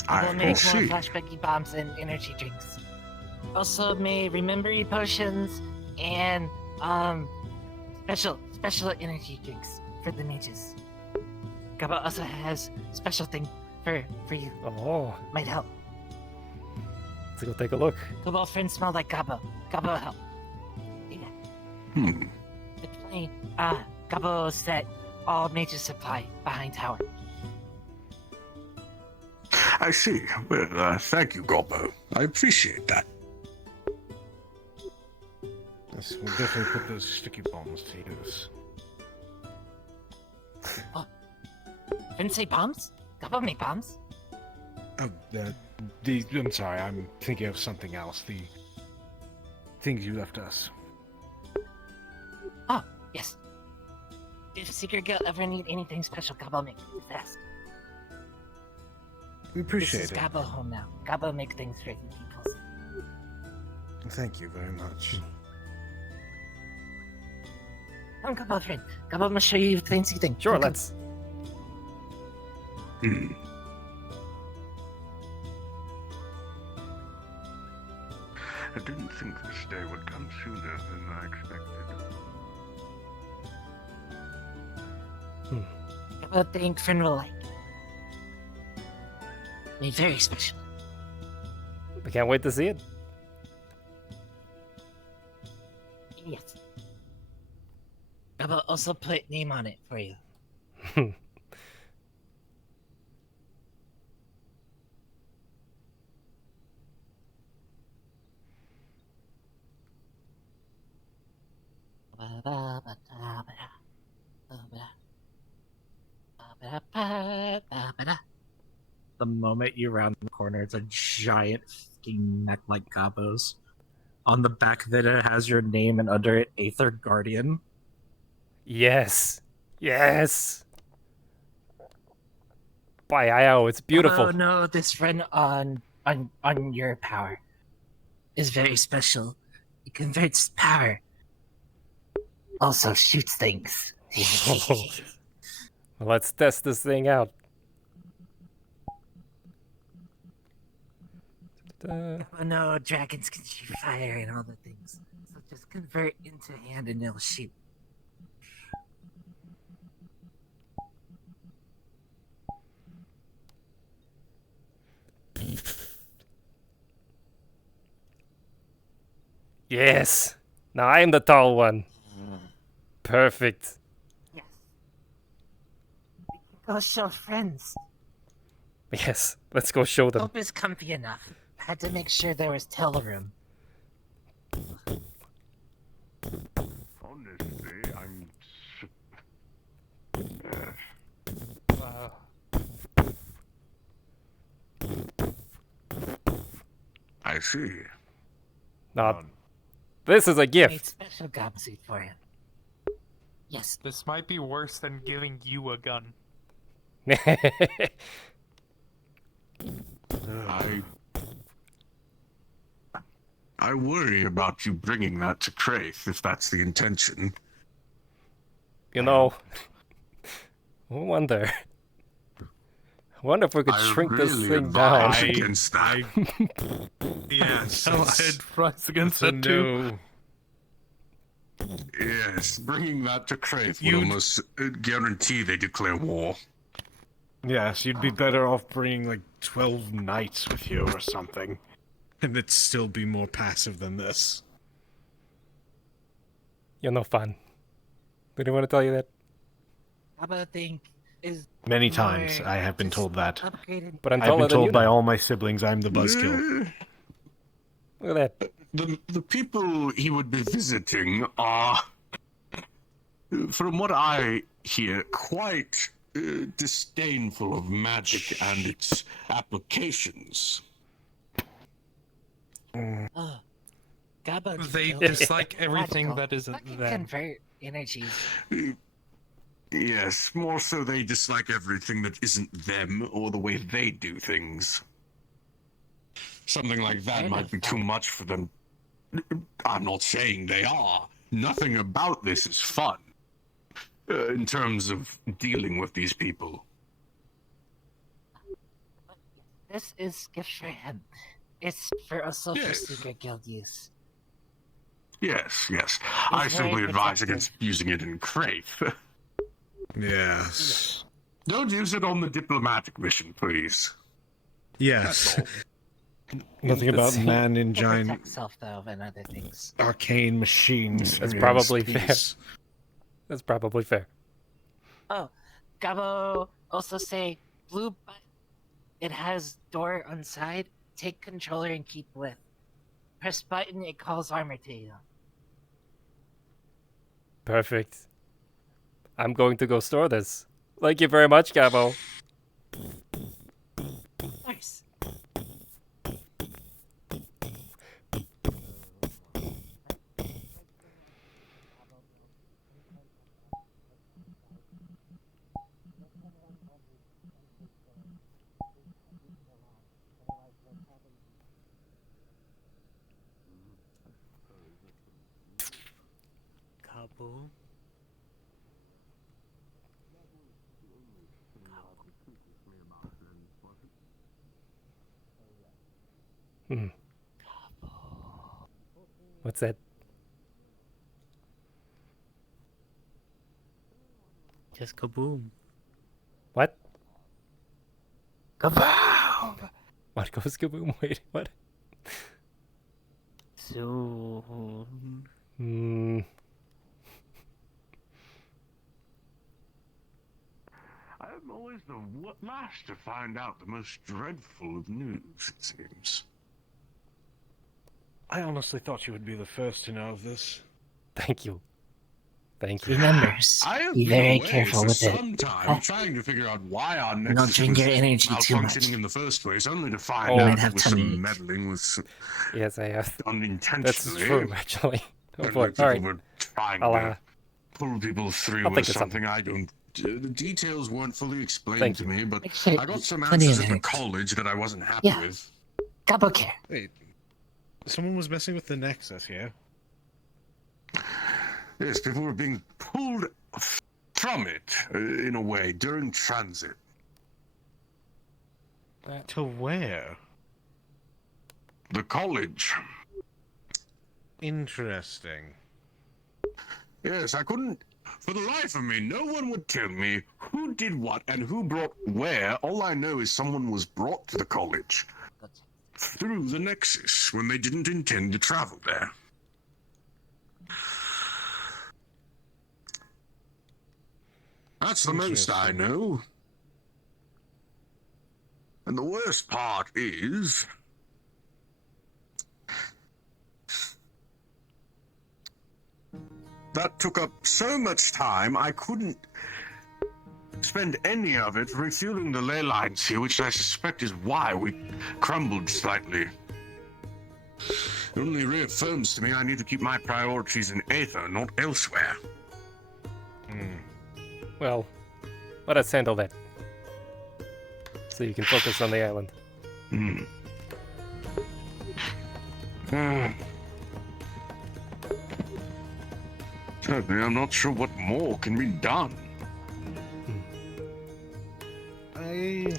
I We'll make more see. flashbacky bombs and energy drinks. Also made remembery potions and special energy drinks for the mages. Gabo also has special thing for you. Oh. Might help. Let's go take a look. Kobold friends smell like Gabo. Gabo help. Yeah. The plane. Gabo set all major supply behind tower. I see. Well, thank you, Gobbo. I appreciate that. Yes, we'll definitely put those sticky bombs to use. Oh. Didn't say bombs? Gabo make bombs? I'm sorry, I'm thinking of something else. The things you left us. Oh, yes. If Secret Guild ever need anything special, Gabo make it fast. We appreciate This is it. Gabo home now. Gabo make things for you people. Thank you very much. Come, Gabo friend. Gabo must show you things you think. Sure, Come. let's. I didn't think this day would come sooner than I expected. Gabo think friend will like. Made very special. We can't wait to see it. Yes. Gabo also put name on it for you. The moment you round the corner, it's a giant fucking neck like Gabo's. On the back of it, it has your name, and under it, Aether Guardian. Yes. Yes. By Io, it's beautiful. Oh no, this friend on your power is very special. It converts power. Also shoots things. Well, let's test this thing out. Oh no, dragons can shoot fire and all the things. So just convert into hand and they'll shoot. Yes. Now I am the tall one. Perfect. Yes. Go show friends. Yes. Let's go show them. Hope is comfy enough. Had to make sure there was tail room. Honestly, I'm... I see. Now, this is a Made gift. special gob suit for you. Yes. This might be worse than giving you a gun. I worry about you bringing that to Kraith, if that's the intention. You know, I wonder if we could shrink this thing down. Against that. Yes. I advise against that too. Yes, bringing that to Kraith would almost guarantee they declare war. Yes, you'd be better off bringing like 12 knights with you or something. And it'd still be more passive than this. You're no fun. Did I want to tell you that? Gabo think is Many more times I have been told that. upgraded. But I'm I've taller been than you told by now. all my siblings I'm the buzzkill. Look at that. The people he would be visiting are, from what I hear, quite disdainful of magic and its applications. Oh, Gabo can They kill dislike magical. everything that isn't Fucking them. convert energies. Yes, more so they dislike everything that isn't them or the way they do things. Something like that might be too much for them. I'm not saying they are. Nothing about this is fun. In terms of dealing with these people. This is gift for him. It's for also for secret guild use. Yes, yes. It's I very simply advise protected. against using it in Crate. Yes. Don't use it on the diplomatic mission, please. Yes. That's Nothing about man in To protect giant self though and other things. arcane machines. That's Yes, probably fair. please. That's probably fair. Oh, Gabo also say blue button. It has door on side. Take controller and keep with. Press button, it calls armor to you. Perfect. I'm going to go store this. Thank you very much, Gabo. Nice. Kaboom. Hmm. What's that? Just kaboom. What? Kaboom! What goes kaboom? Wait, what? Soon. Hmm. I'm always the last to find out the most dreadful of news, it seems. I honestly thought you would be the first to know of this. Thank you. Thank you. Remembers. I have Be been very away careful for with some it. time trying to figure out why our Don't nexus drink was your energy too much. malfunctioning in the first place, only to find Oh, out might have it was tummy some aches. meddling with Yes, I have. done That's intentionally. true, actually. Oh And boy. like people Alright. were trying I'll, to pull people through I'll or think of something. something. I don't. The details weren't fully explained Thank to you. me, but Actually, I got some plenty answers of at the minutes. college that I wasn't happy Yeah. with. Gabo care. Wait, someone was messing with the Nexus here. Yes, people were being pulled from it, in a way, during transit. To where? The college. Interesting. Yes, I couldn't. For the life of me, no one would tell me who did what and who brought where. All I know is someone was brought to the college through the Nexus when they didn't intend to travel there. That's the most I know. And the worst part is, that took up so much time, I couldn't spend any of it refueling the ley lines here, which I suspect is why we crumbled slightly. It only reaffirms to me I need to keep my priorities in Aether, not elsewhere. Well, let us handle that. So you can focus on the island. Sadly, I'm not sure what more can be done. I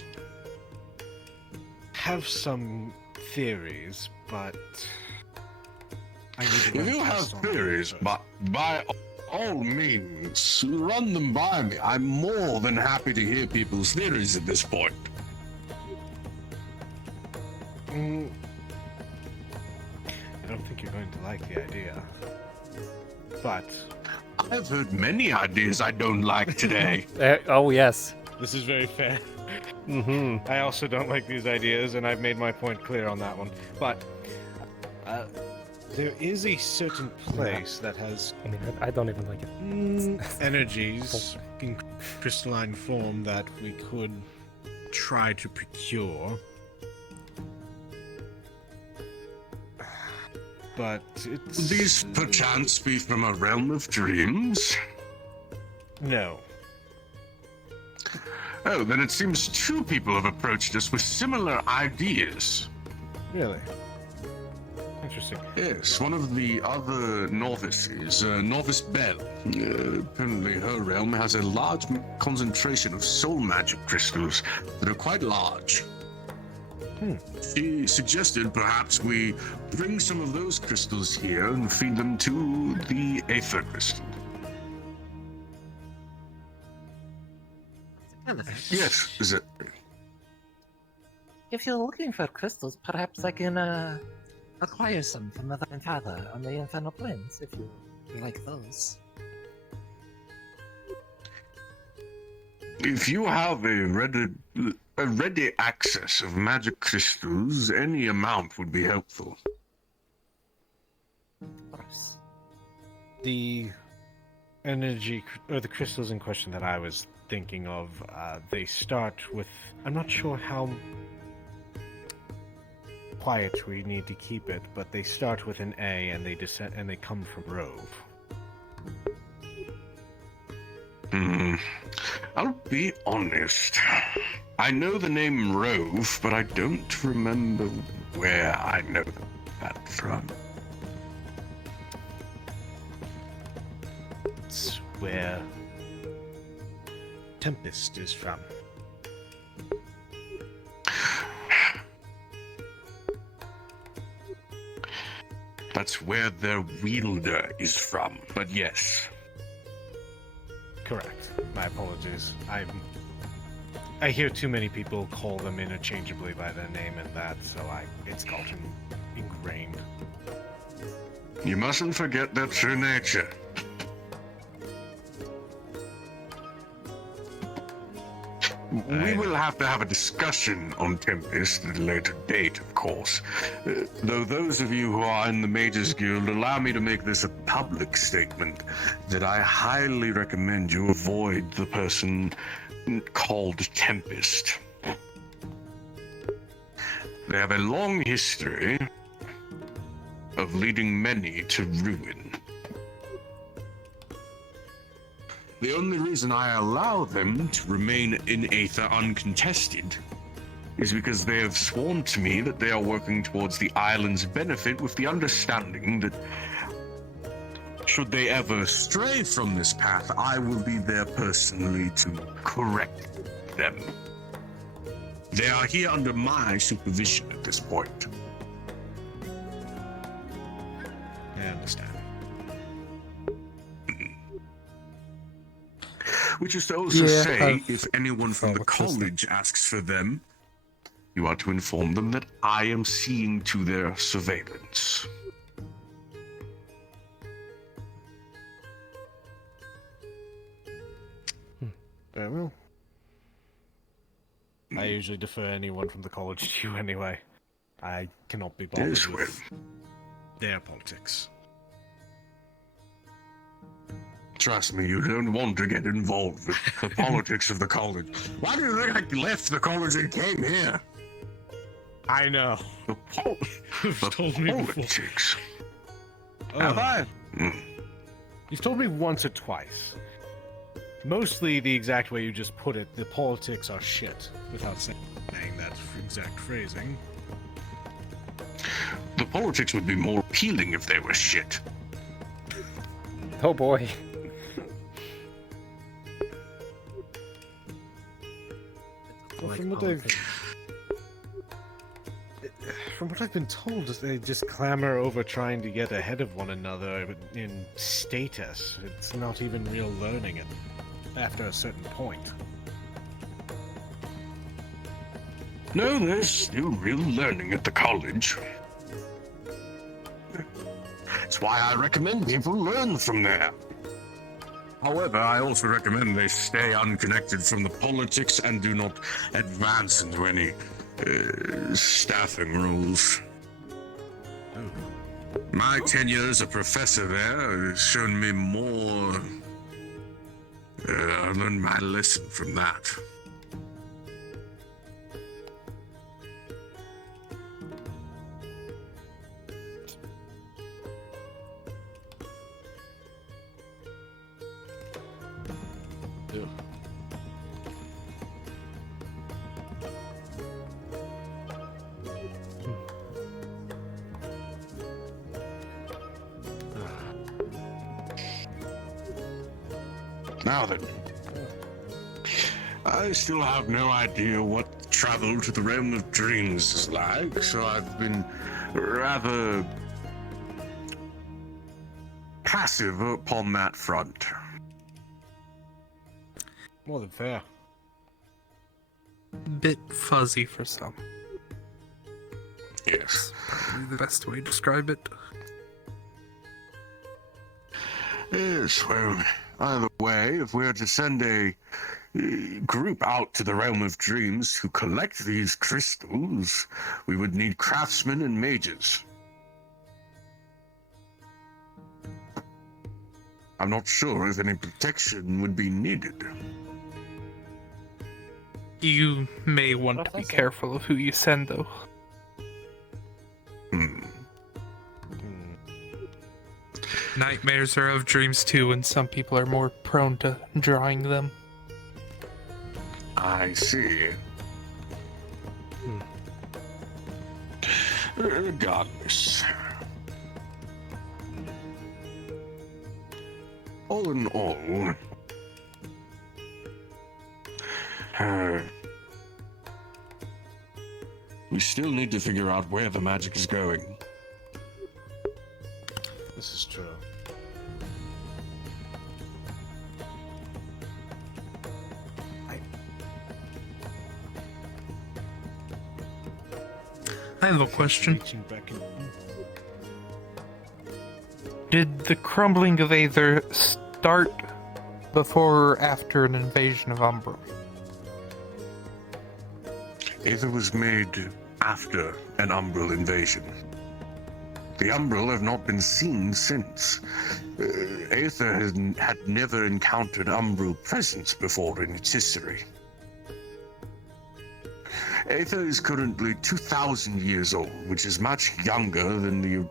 have some theories, but I need to If run you have past on them theories, first. but by all means, run them by me. I'm more than happy to hear people's theories at this point. I don't think you're going to like the idea. But I've heard many ideas I don't like today. Oh, yes. this is very fair. Mm-hmm. I also don't like these ideas, and I've made my point clear on that one. But there is a certain place that has I mean, I don't even like it. energies in crystalline form that we could try to procure. But it's... Would these perchance be from a realm of dreams? No. Oh, then it seems two people have approached us with similar ideas. Really? Interesting. Yes, one of the other novices, Novice Bell. Apparently her realm has a large concentration of soul magic crystals that are quite large. She suggested perhaps we bring some of those crystals here and feed them to the Aether crystal. Yes, is it? If you're looking for crystals, perhaps I can acquire some from Mother and Father on the infernal planes, if you like those. If you have a ready access of magic crystals, any amount would be helpful. Of course. The energy or the crystals in question that I was thinking of, they start with. I'm not sure how quiet we need to keep it, but they start with an A and they descend and they come from Rove. I'll be honest. I know the name Rove, but I don't remember where I know that from. It's where Tempest is from. That's where their wielder is from, but yes. Correct. My apologies. I hear too many people call them interchangeably by their name and that, so it's gotten ingrained. You mustn't forget their true nature. We will have to have a discussion on Tempest at a later date, of course. Though those of you who are in the Mages Guild, allow me to make this a public statement that I highly recommend you avoid the person called Tempest. They have a long history of leading many to ruin. The only reason I allow them to remain in Aether uncontested is because they have sworn to me that they are working towards the island's benefit with the understanding that should they ever stray from this path, I will be there personally to correct them. They are here under my supervision at this point. I understand. Which is to also say, if anyone from the college asks for them, you are to inform them that I am seeing to their surveillance. Very well. I usually defer anyone from the college to you anyway. I cannot be bothered with their politics. Trust me, you don't want to get involved with the politics of the college. Why do you think I left the college and came here? I know. The politics. Have I? You've told me once or twice. Mostly the exact way you just put it, the politics are shit, without saying that exact phrasing. The politics would be more appealing if they were shit. Oh boy. Well, from what I've been told, they just clamor over trying to get ahead of one another in status. It's not even real learning after a certain point. No, there's still real learning at the college. That's why I recommend people learn from there. However, I also recommend they stay unconnected from the politics and do not advance into any staffing roles. My tenure as a professor there has shown me more. I learned my lesson from that. Now then, I still have no idea what travel to the realm of dreams is like, so I've been rather passive upon that front. More than fair. Bit fuzzy for some. Yes. Probably the best way to describe it. Yes, well, either way, if we are to send a group out to the realm of dreams to collect these crystals, we would need craftsmen and mages. I'm not sure if any protection would be needed. You may want to be careful of who you send, though. Nightmares are of dreams too, and some people are more prone to drawing them. I see. Regardless. All in all, we still need to figure out where the magic is going. This is true. I have a question. Did the crumbling of Aether start before or after an invasion of Umbral? Aether was made after an Umbral invasion. The Umbral have not been seen since. Aether had never encountered Umbral presence before in its history. Aether is currently 2,000 years old, which is much younger than the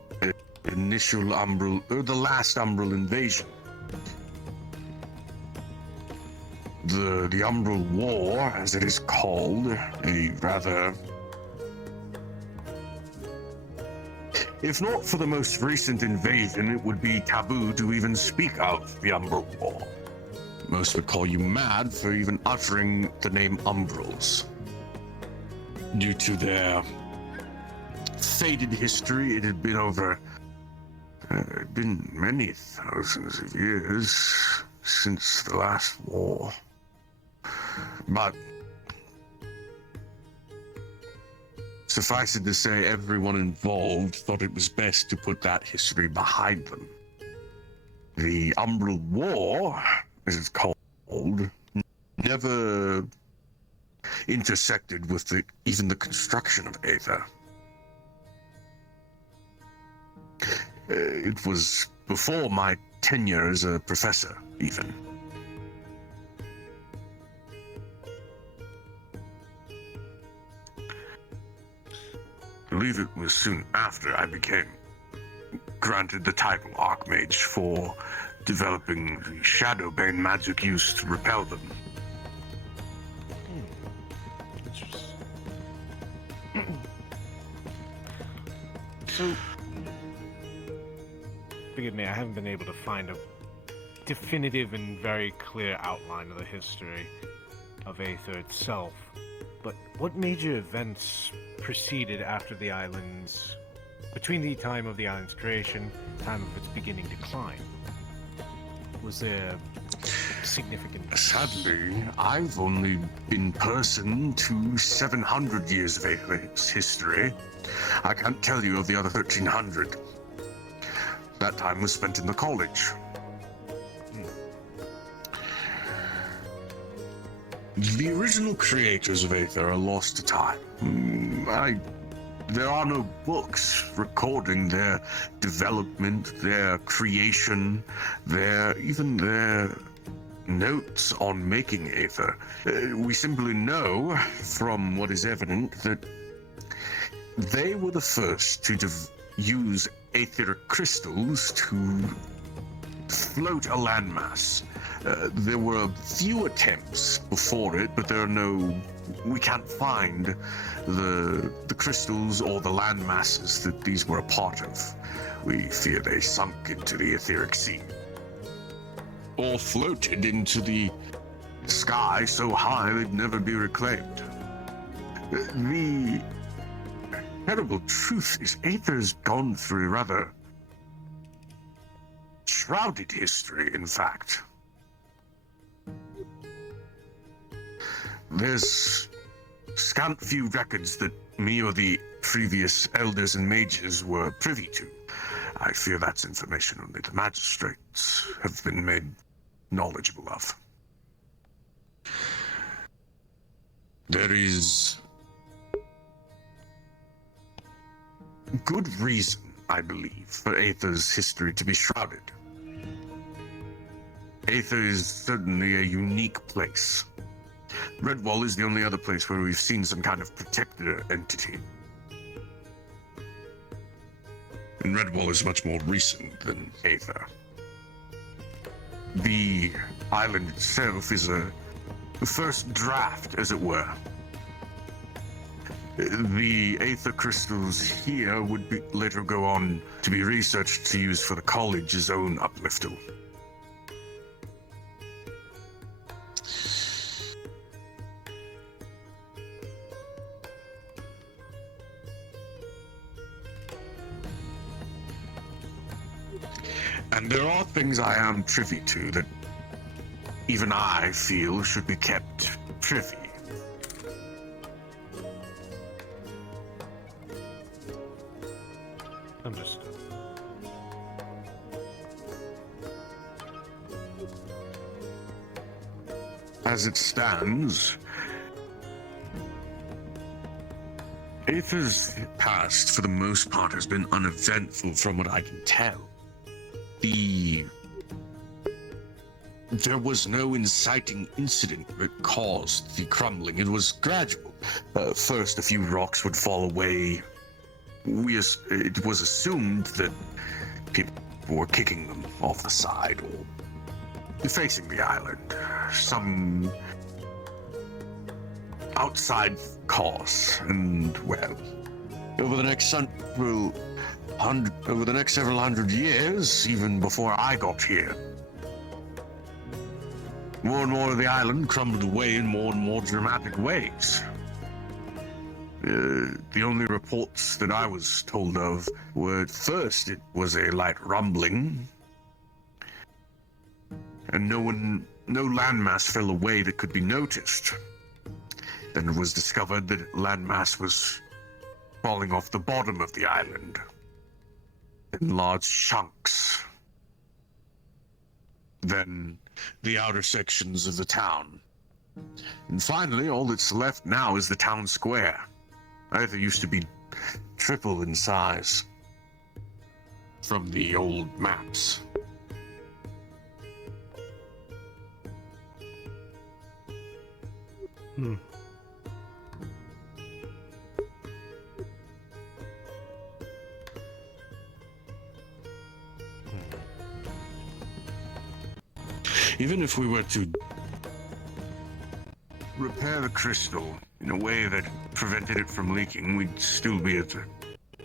initial Umbral, or the last Umbral invasion. The Umbral War, as it is called, a rather... If not for the most recent invasion, it would be taboo to even speak of the Umbral War. Most would call you mad for even uttering the name Umbrals. Due to their faded history, it had been been many thousands of years since the last war. But suffice it to say, everyone involved thought it was best to put that history behind them. The Umbral War, as it's called, never intersected with even the construction of Aether. It was before my tenure as a professor, even. I believe it was soon after I became granted the title Archmage for developing the Shadowbane magic used to repel them. So, forgive me, I haven't been able to find a definitive and very clear outline of the history of Aether itself. But what major events preceded after the island's... between the time of the island's creation, time of its beginning decline? Was there significant... Sadly, I've only been person to 700 years of Aether's history. I can't tell you of the other 1,300. That time was spent in the college. The original creators of Aether are lost to time. There are no books recording their development, their creation, even their notes on making Aether. We simply know, from what is evident, that they were the first to use Aether crystals to float a landmass. There were a few attempts before it, but we can't find the crystals or the land masses that these were a part of. We fear they sunk into the etheric sea, or floated into the sky so high they'd never be reclaimed. The terrible truth is Aether's gone through a rather shrouded history, in fact. There's scant few records that me or the previous elders and mages were privy to. I fear that's information only the magistrates have been made knowledgeable of. There is good reason, I believe, for Aether's history to be shrouded. Aether is certainly a unique place. Redwall is the only other place where we've seen some kind of protector entity. And Redwall is much more recent than Aether. The island itself is a first draft, as it were. The Aether crystals here would later go on to be researched to use for the college's own uplifter. And there are things I am privy to that even I feel should be kept privy. Understood. As it stands, Aether's past, for the most part, has been uneventful from what I can tell. There was no inciting incident that caused the crumbling. It was gradual. First, a few rocks would fall away. It was assumed that people were kicking them off the side or facing the island. Some outside cause, and well, over the next several hundred years, even before I got here, more and more of the island crumbled away in more and more dramatic ways. The only reports that I was told of were, at first, it was a light rumbling, and no landmass fell away that could be noticed. Then it was discovered that landmass was falling off the bottom of the island in large chunks. Then the outer sections of the town. And finally, all that's left now is the town square. Aether used to be triple in size from the old maps. Even if we were to repair the crystal in a way that prevented it from leaking, we'd still be at a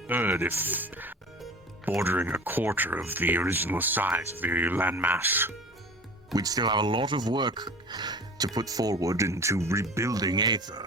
third, if bordering a quarter of the original size of the landmass. We'd still have a lot of work to put forward into rebuilding Aether.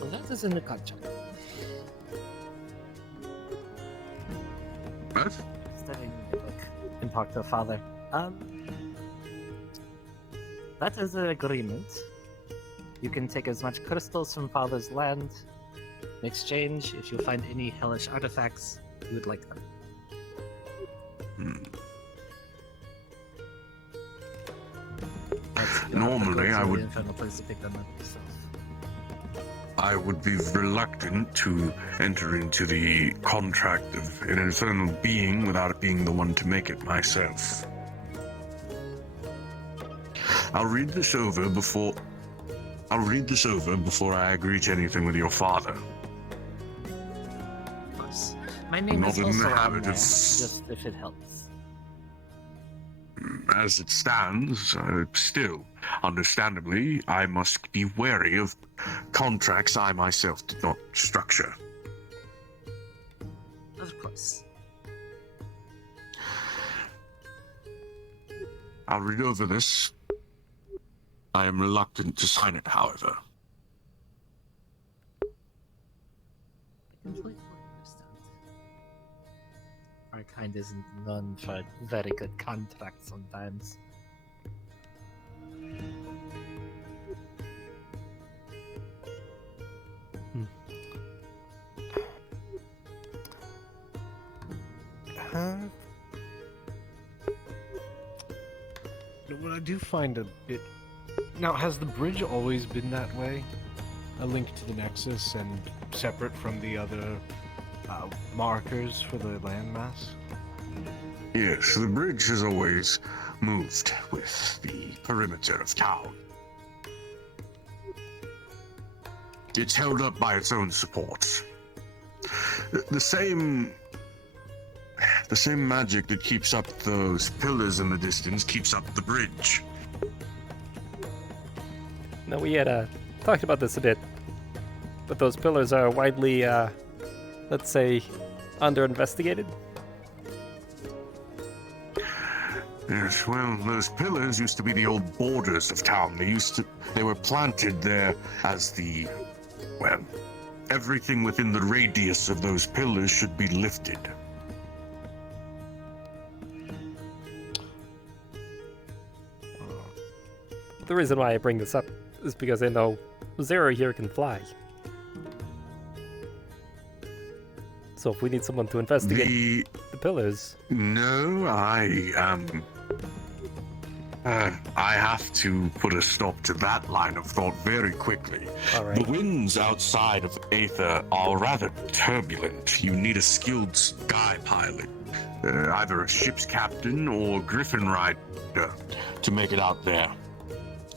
Well, that is in the contract. What? Studying the book and talk to father. That is an agreement. You can take as much crystals from father's land. In exchange, if you find any hellish artifacts, you would like them. Normally, I would. Infernal place to pick them up yourself. I would be reluctant to enter into the contract of an infernal being without being the one to make it myself. I'll read this over before I agree to anything with your father. Of course. My name not is in also the on habit there, of. just if it helps. As it stands, still, understandably, I must be wary of contracts I myself did not structure. Of course. I'll read over this. I am reluctant to sign it, however. Completely understand. Our kind isn't known for very good contracts sometimes. What I do find a bit... Now, has the bridge always been that way? A link to the Nexus and separate from the other markers for the landmass? Yes, the bridge has always moved with the perimeter of town. It's held up by its own support. The same magic that keeps up those pillars in the distance keeps up the bridge. Now, we had talked about this a bit, but those pillars are widely, let's say, under-investigated. Yes, well, those pillars used to be the old borders of town. They were planted there as everything within the radius of those pillars should be lifted. The reason why I bring this up is because I know Zero here can fly. So if we need someone to investigate the pillars... No, I have to put a stop to that line of thought very quickly. All right. The winds outside of Aether are rather turbulent. You need a skilled sky pilot, either a ship's captain or griffin rider, to make it out there.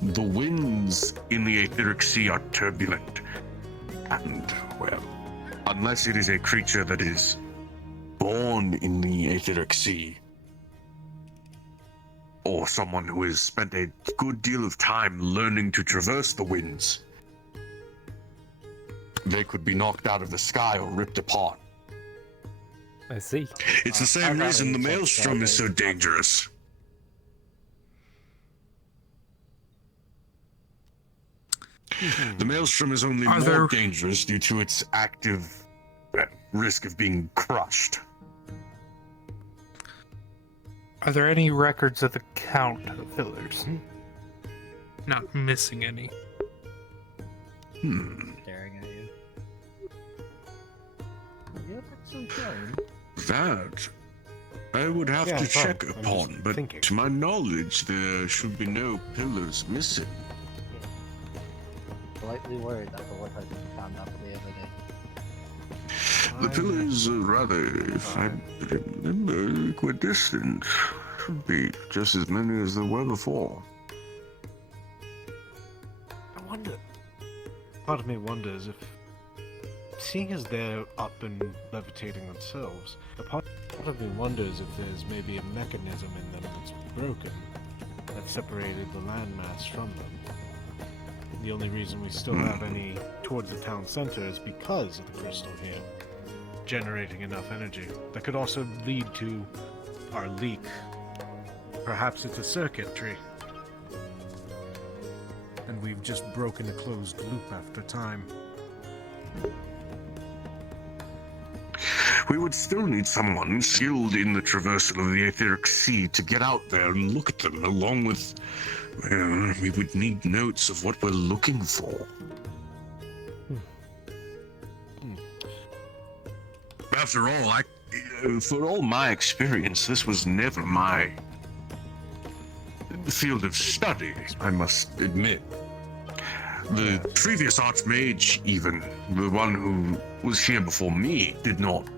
The winds in the Aetheric Sea are turbulent, and, well, unless it is a creature that is born in the Aetheric Sea, or someone who has spent a good deal of time learning to traverse the winds, they could be knocked out of the sky or ripped apart. I see. It's the same reason the Maelstrom is so dangerous. The Maelstrom is only more dangerous due to its active risk of being crushed. Are there any records of the count of pillars? Not missing any. Staring at you. You're actually fine. That I would have to check upon, but to my knowledge, there should be no pillars missing. Slightly worried about what I found out the other day. The pillars are rather, if I remember, equidistant. Should be just as many as there were before. I wonder... Part of me wonders if... Seeing as they're up and levitating themselves, a part of me wonders if there's maybe a mechanism in them that's broken, that separated the landmass from them. The only reason we still have any towards the town center is because of the crystal here, generating enough energy. That could also lead to our leak. Perhaps it's a circuitry. And we've just broken a closed loop after time. We would still need someone skilled in the traversal of the Aetheric Sea to get out there and look at them, along with... Well, we would need notes of what we're looking for. After all, for all my experience, this was never my field of study, I must admit. The previous Archmage, even, the one who was here before me, did not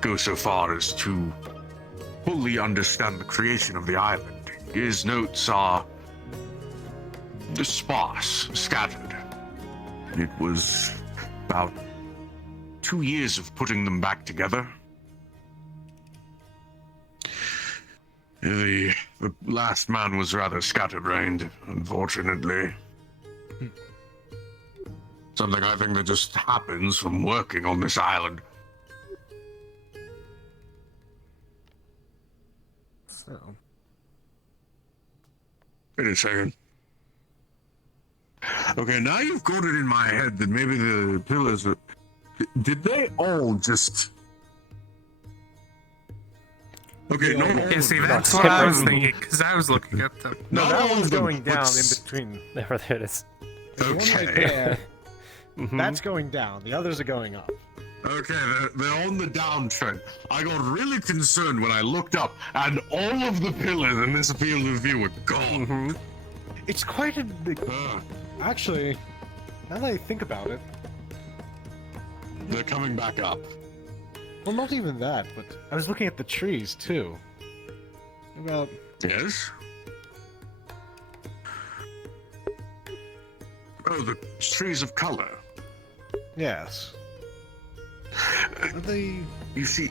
go so far as to fully understand the creation of the island. His notes are sparse, scattered. It was about 2 years of putting them back together. The last man was rather scatterbrained, unfortunately. Something I think that just happens from working on this island. So. Wait a second. Okay, now you've got it in my head that maybe the pillars are... Did they all just... Okay, no, Yeah, see, that's what I was thinking, because I was looking at them. No, that one's going down in What's- between. There it is. There's one right Okay. there. Mhm. That's going down. The others are going up. Okay, they're on the downtrend. I got really concerned when I looked up, and all of the pillars in this field of view were gone. It's quite a big... Actually, now that I think about it... They're coming back up. Well, not even that, but I was looking at the trees, too. About... Yes? Oh, the trees of color. Yes. Are they... You see,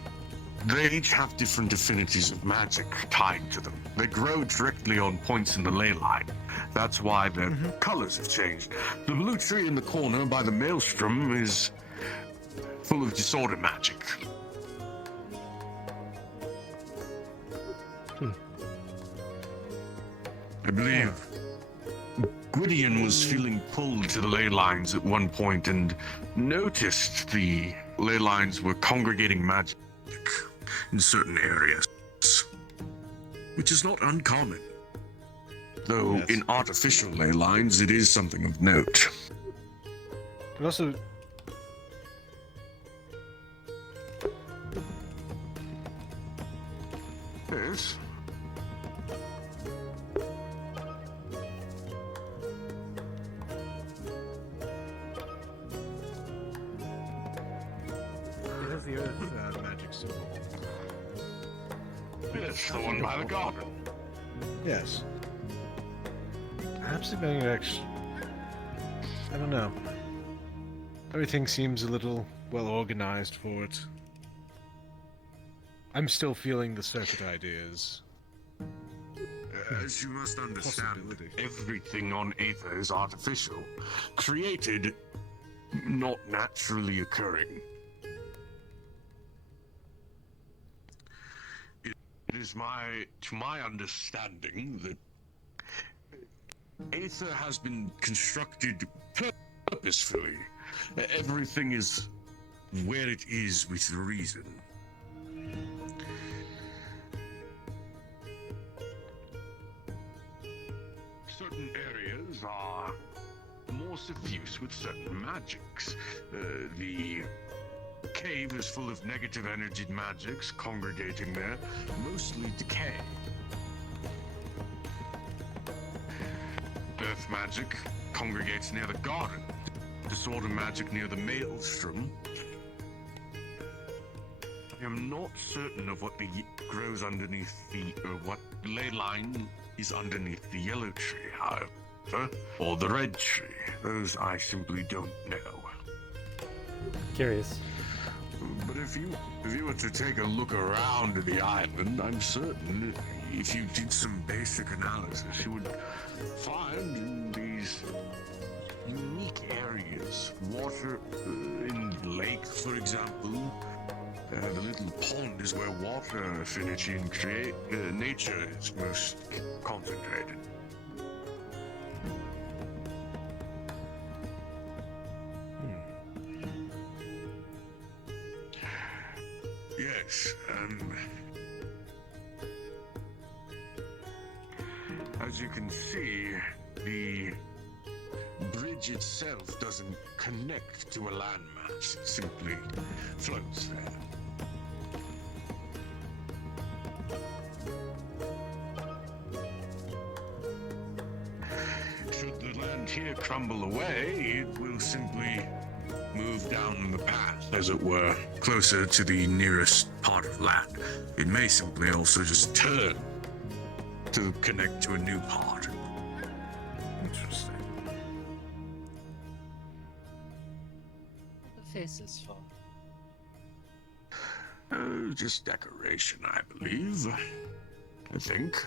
they each have different affinities of magic tied to them. They grow directly on points in the ley line. That's why their colors have changed. The blue tree in the corner by the maelstrom is full of disorder magic. I believe Gwydion was feeling pulled to the ley lines at one point and noticed the ley lines were congregating magic in certain areas, which is not uncommon. Though in artificial ley lines, it is something of note. And also... Yes? It has the earth magic symbol. It's the one by the garden. Yes. Perhaps it may actually... I don't know. Everything seems a little well organized for it. I'm still feeling the circuit ideas. As you must understand, everything on Aether is artificial, created, not naturally occurring. It is to my understanding that Aether has been constructed purposefully. Everything is where it is with reason. Certain areas are more suffused with certain magics. The cave is full of negative energied magics congregating there, mostly decay. Earth magic congregates near the garden. Disorder magic near the maelstrom. I am not certain of what grows underneath what ley line is underneath the yellow tree, however, or the red tree. Those I simply don't know. Curious. But if you were to take a look around the island, I'm certain if you did some basic analysis, you would find these unique areas. Water in the lake, for example. The little pond is where water affinity and nature is most concentrated. Yes, as you can see, the bridge itself doesn't connect to a landmass, it simply floats there. Should the land here crumble away, it will simply move down the path, as it were, closer to the nearest part of land. It may simply also just turn to connect to a new part. Interesting. The face is full. Just decoration, I believe. I think.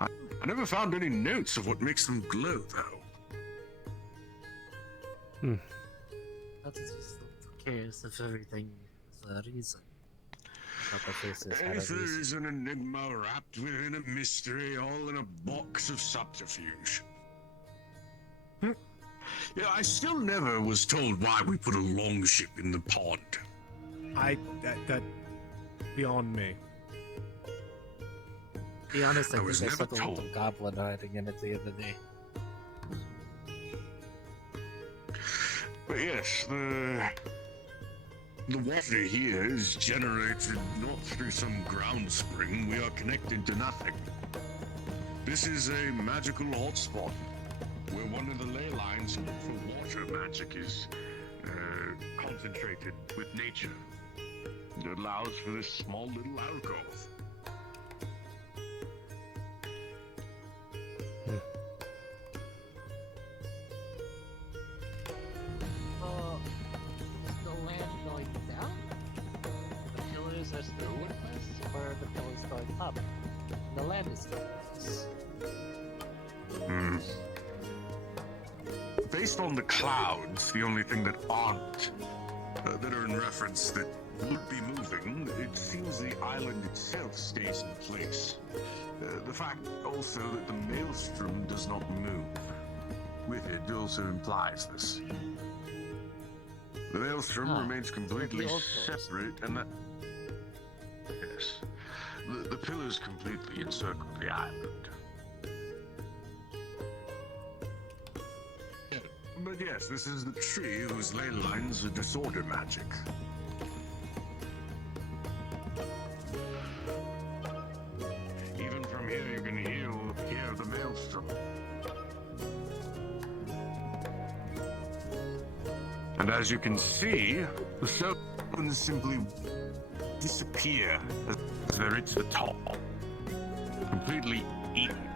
I never found any notes of what makes them glow, though. I was just curious if everything is a reason. What the faces had a Aether reason. is an enigma wrapped within a mystery, all in a box of subterfuge. Yeah, I still never was told why we put a longship in the pond. That beyond me. To be honest, I I think was I never saw the little told. goblin hiding in it the other day. But yes, the water here is generated not through some ground spring. We are connected to nothing. This is a magical hotspot, where one of the ley lines for water magic is concentrated with nature. It allows for this small little alcove. Is the land going down? The pillars are still in place, or are the pillars going up? The land is still in place. Based on the clouds, the only thing that aren't, that are in reference that would be moving, it seems the island itself stays in place. The fact also that the maelstrom does not move with it also implies this. The maelstrom remains completely separate, and that... Yes. The pillars completely encircle the island. But yes, this is the tree whose ley lines are disorder magic. Even from here, you can hear the maelstrom. And as you can see, the stones simply disappear as they reach the top, completely eaten.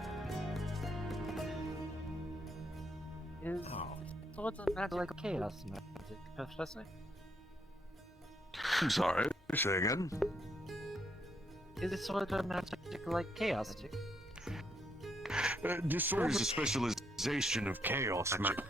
So what's that like chaos magic, Professor? I'm sorry, say again? Is it sort of magic like chaos magic? Disorder is a specialization of chaos magic.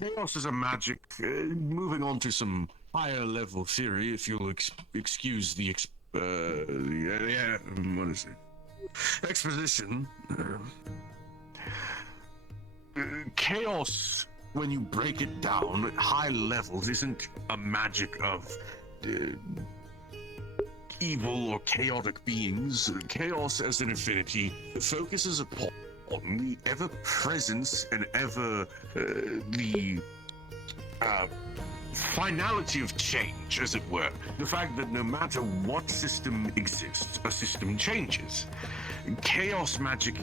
Chaos is a magic. Moving on to some higher level theory, if you'll excuse the what is it? Exposition. Chaos, when you break it down at high levels, isn't a magic of evil or chaotic beings. Chaos as an affinity focuses upon the ever-presence and the finality of change, as it were. The fact that no matter what system exists, a system changes. Chaos magic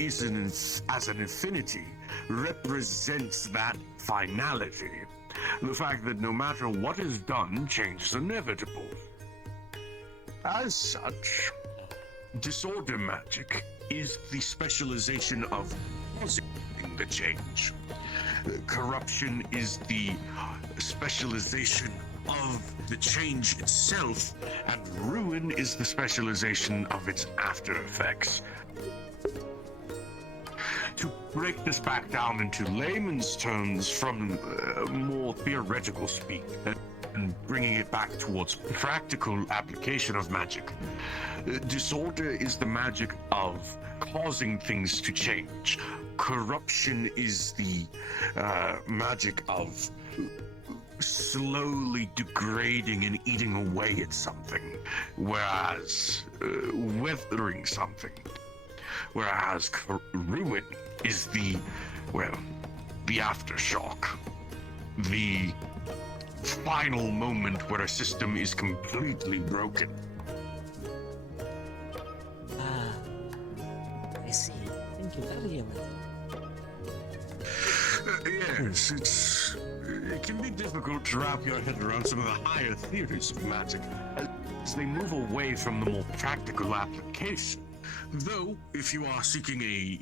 as an affinity represents that finality. The fact that no matter what is done, change is inevitable. As such, disorder magic is the specialization of causing the change. Corruption is the specialization of the change itself, and ruin is the specialization of its after effects. To break this back down into layman's terms from more theoretical speak, and bringing it back towards practical application of magic, disorder is the magic of causing things to change. Corruption is the magic of slowly degrading and eating away at something, whereas weathering something. Whereas ruin is the aftershock, the final moment where a system is completely broken. I see. Thank you very much. Yes, it can be difficult to wrap your head around some of the higher theories of magic as they move away from the more practical application. Though, if you are seeking a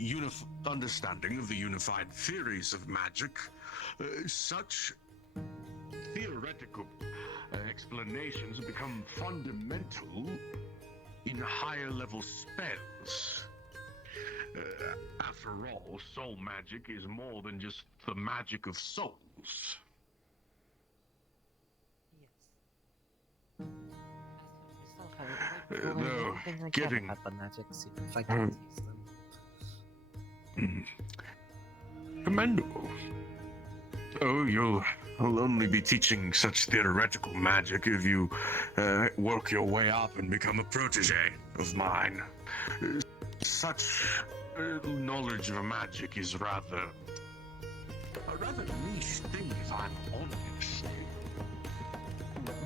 understanding of the unified theories of magic, such theoretical explanations become fundamental in higher level spells. After all, soul magic is more than just the magic of souls. Though getting the magic, see if I can taste them. commendable. Oh, you'll only be teaching such theoretical magic if you work your way up and become a protege of mine. Such knowledge of magic is a rather niche thing, if I'm honest.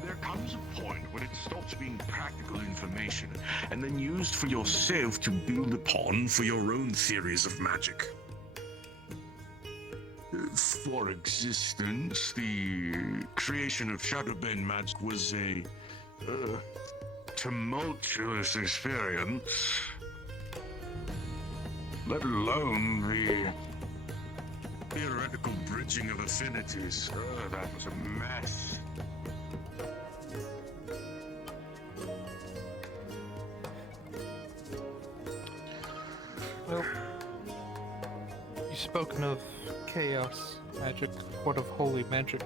There comes a point when it stops being practical information and then used for yourself to build upon for your own theories of magic. For existence, the creation of Shadowbane magic was a tumultuous experience. Let alone the theoretical bridging of affinities. That was a mess. Well, you've spoken of chaos magic. What of holy magic?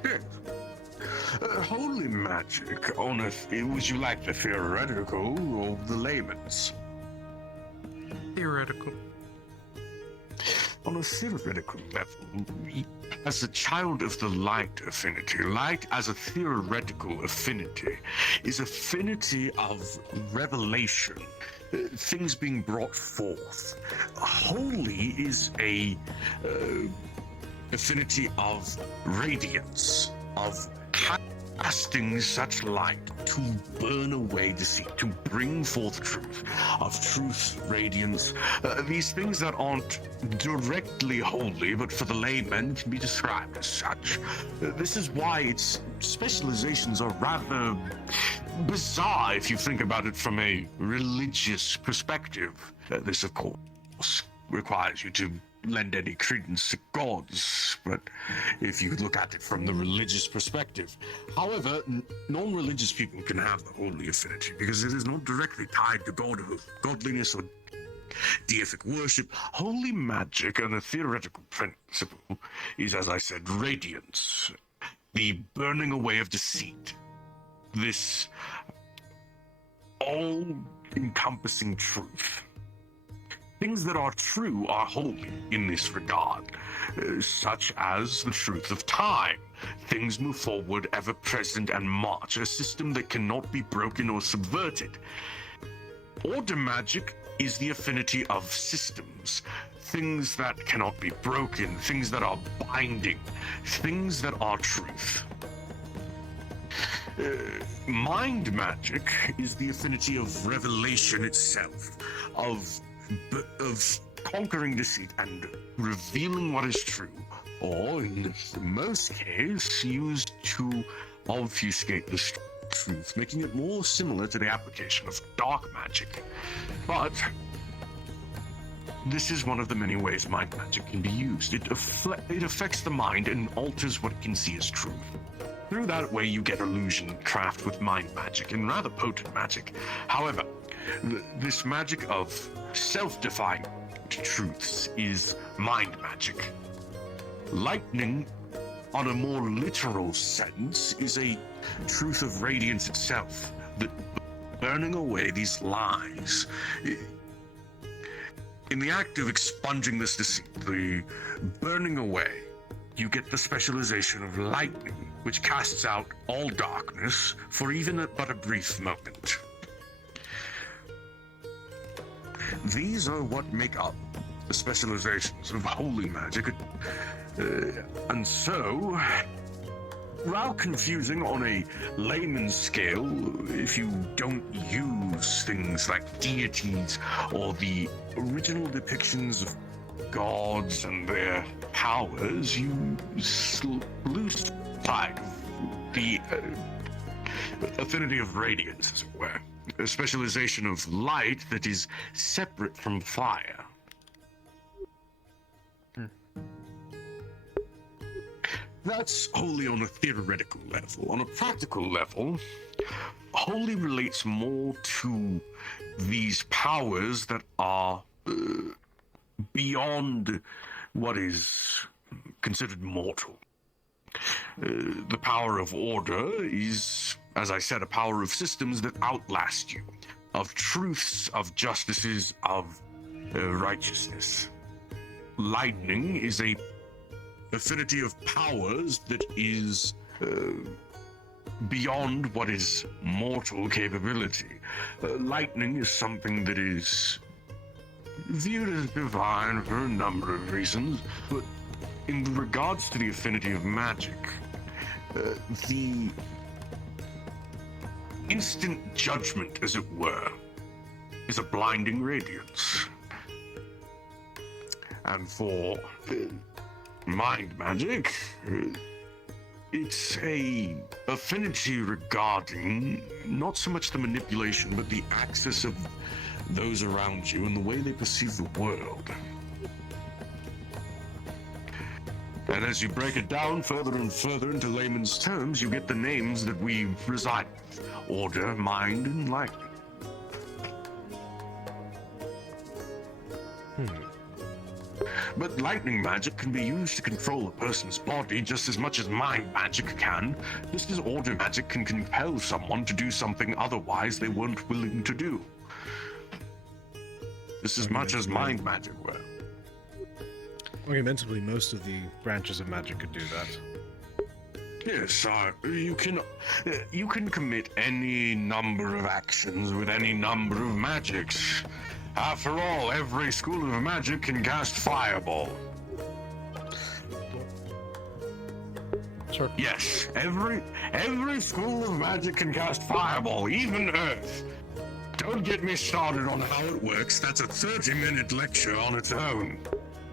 Holy magic, would you like the theoretical or the layman's? Theoretical. On a theoretical level, as a child of the light affinity, light as a theoretical affinity is affinity of revelation, things being brought forth. Holy is a affinity of radiance, of casting such light to burn away deceit, to bring forth truth, of truth's radiance. These things that aren't directly holy, but for the layman can be described as such. This is why its specializations are rather bizarre if you think about it from a religious perspective. This, of course, requires you to lend any credence to gods, but if you look at it from the religious perspective. However, non-religious people can have the holy affinity because it is not directly tied to godhood, godliness, or deific worship. Holy magic and the theoretical principle is, as I said, radiance, the burning away of deceit, this all-encompassing truth. Things that are true are holy in this regard, such as the truth of time. Things move forward, ever present and march, a system that cannot be broken or subverted. Order magic is the affinity of systems, things that cannot be broken, things that are binding, things that are truth. Mind magic is the affinity of revelation itself, of conquering deceit and revealing what is true, or in most cases, used to obfuscate the truth, making it more similar to the application of dark magic. But this is one of the many ways mind magic can be used. It affects the mind and alters what it can see as truth. Through that way, you get illusion craft with mind magic and rather potent magic. However, this magic of self-defined truths is mind magic. Lightning, on a more literal sense, is a truth of radiance itself, that burning away these lies. In the act of expunging this deceit, the burning away, you get the specialization of lightning, which casts out all darkness for even but a brief moment. These are what make up the specializations of holy magic. And so, while confusing on a layman's scale, if you don't use things like deities or the original depictions of gods and their powers, you lose sight of the affinity of radiance, as it were. A specialization of light that is separate from fire. That's wholly on a theoretical level. On a practical level, wholly relates more to these powers that are beyond what is considered mortal. The power of order is, as I said, a power of systems that outlast you, of truths, of justices, of righteousness. Lightning is a affinity of powers that is beyond what is mortal capability. Lightning is something that is viewed as divine for a number of reasons, but in regards to the affinity of magic, the instant judgment, as it were, is a blinding radiance. And for mind magic, it's a affinity regarding not so much the manipulation, but the access of those around you and the way they perceive the world. And as you break it down further and further into layman's terms, you get the names that we reside with: order, mind, and lightning. But lightning magic can be used to control a person's body just as much as mind magic can, just as order magic can compel someone to do something otherwise they weren't willing to do. Just as much as mind magic were. Argumentatively, most of the branches of magic could do that. Yes, you can commit any number of actions with any number of magics. After all, every school of magic can cast Fireball. Sure. Yes, every school of magic can cast Fireball, even Earth. Don't get me started on how it works. That's a 30-minute lecture on its own.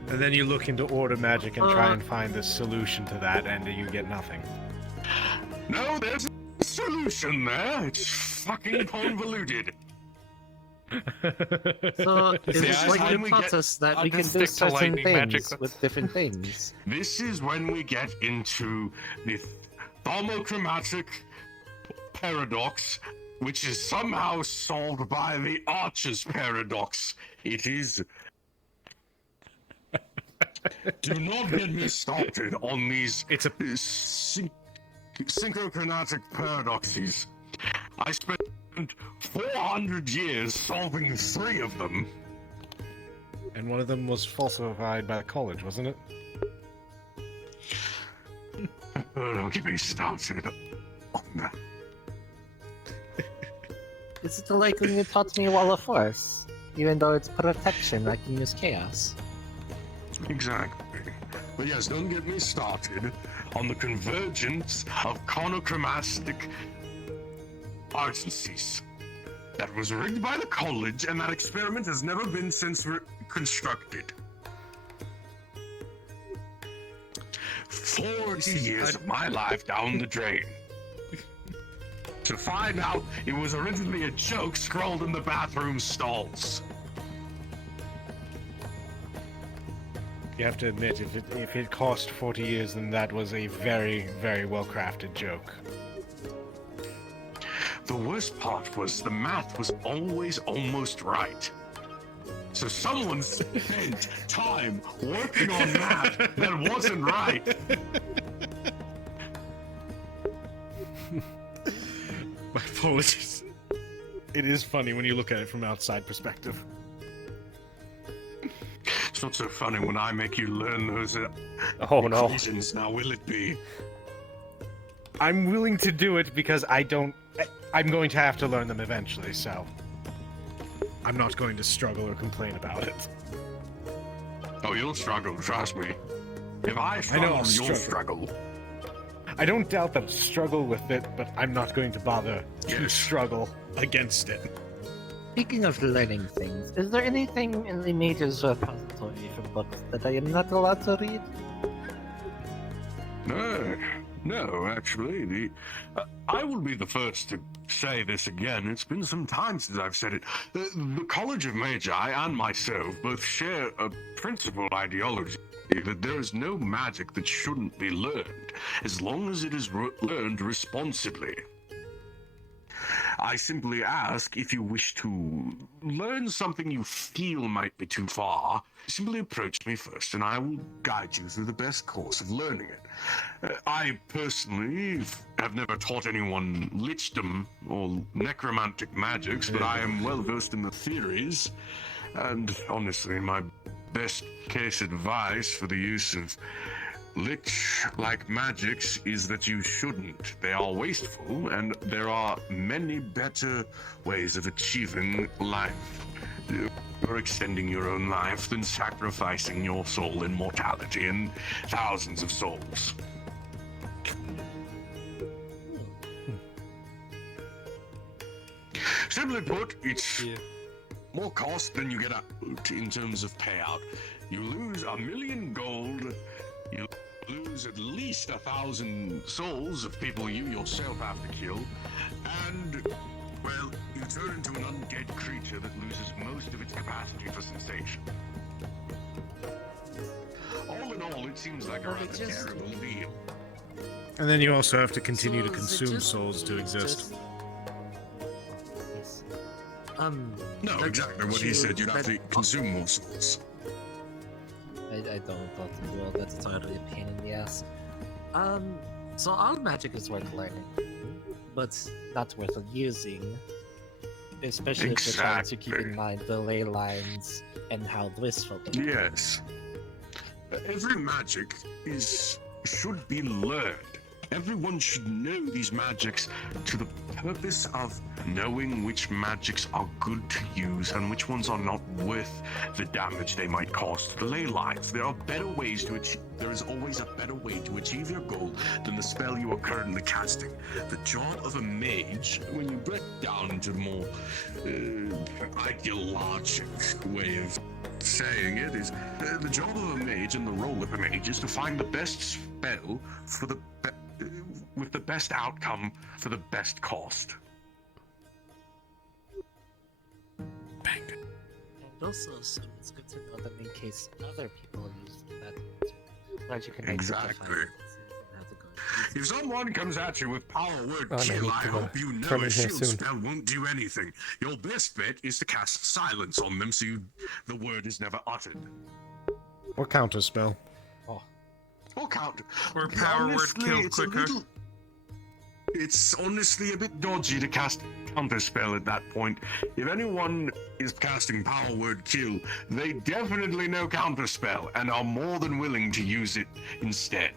And then you look into order magic and try and find the solution to that, and you get nothing. No, there's a solution there. It's fucking convoluted. So is it like the process that we can do certain things with different things? This is when we get into the thermochromatic paradox, which is somehow solved by the Archer's paradox. It is... Do not get me started on these synchrochromatic paradoxes. I spent 400 years solving 3 of them. And one of them was falsified by the college, wasn't it? Don't get me started on that. It's like when you taught me Wall of Force. Even though it's protection, I can use chaos. Exactly. But yes, don't get me started on the convergence of chronochromatic argencies. That was rigged by the college, and that experiment has never been since constructed. 40 years of my life down the drain. To find out it was originally a joke scrawled in the bathroom stalls. You have to admit, if it cost 40 years, then that was a very, very well-crafted joke. The worst part was the math was always almost right. So someone spent time working on math that wasn't right. My apologies. It is funny when you look at it from outside perspective. It's not so funny when I make you learn those equations, now will it be? I'm willing to do it because I'm going to have to learn them eventually, so I'm not going to struggle or complain about it. Oh, you'll struggle, trust me. If I struggle, you'll struggle. I don't doubt that I'll struggle with it, but I'm not going to bother to struggle against it. Speaking of learning things, is there anything in the Mage's repository for books that I am not allowed to read? No, actually, I will be the first to say this again. It's been some time since I've said it. The College of Magi and myself both share a principal ideology that there is no magic that shouldn't be learned, as long as it is learned responsibly. I simply ask if you wish to learn something you feel might be too far. Simply approach me first, and I will guide you through the best course of learning it. I personally have never taught anyone lichdom or necromantic magics, but I am well versed in the theories. And honestly, my best case advice for the use of lich-like magics is that you shouldn't. They are wasteful, and there are many better ways of achieving life, or extending your own life, than sacrificing your soul in mortality and thousands of souls. Simply put, it's more cost than you get out in terms of payout. You lose 1 million gold, you lose at least 1,000 souls of people you yourself have to kill, and, well, you turn into an undead creature that loses most of its capacity for sensation. All in all, it seems like a rather terrible deal. And then you also have to continue to consume souls to exist. No, exactly what he said. You'd have to consume more souls. I don't thought to do all that's totally a pain in the ass. So all magic is worth learning, but not worth using. Especially if you're trying to keep in mind the ley lines and how blissful they are. Yes. Every magic should be learned. Everyone should know these magics to the purpose of knowing which magics are good to use and which ones are not worth the damage they might cause to the ley lines. There are better ways to achieve. There is always a better way to achieve your goal than the spell you are currently casting. The job of a mage, when you break down into more ideologic way of saying it, is the job of a mage and the role of a mage is to find the best spell for the with the best outcome for the best cost. And also, so it's good to know that in case other people use that, that you can make Exactly. If someone comes at you with power word Oh, no, kill, need I to, hope you know turn a in here shield soon. spell won't do anything. Your best bet is to cast silence on them so the word is never uttered. Or counter spell. Or counter. Or power word kill quicker. It's honestly a bit dodgy to cast counterspell at that point. If anyone is casting power word kill, they definitely know counterspell and are more than willing to use it instead.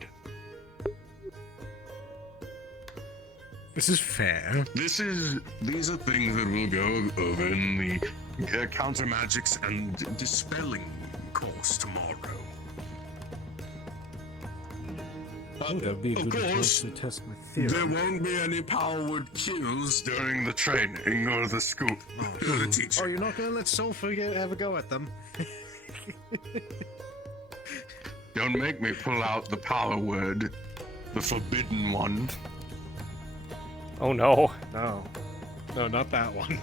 This is fair. These are things that we'll go over in the counter magics and dispelling course tomorrow. That'd be a Of good chance course, to test my theory. there won't be any power word kills during the training or the school. Or the teaching. Oh, you're not gonna let Sulfur have a go at them? Don't make me pull out the power word, the forbidden one. Oh no. No. No, not that one.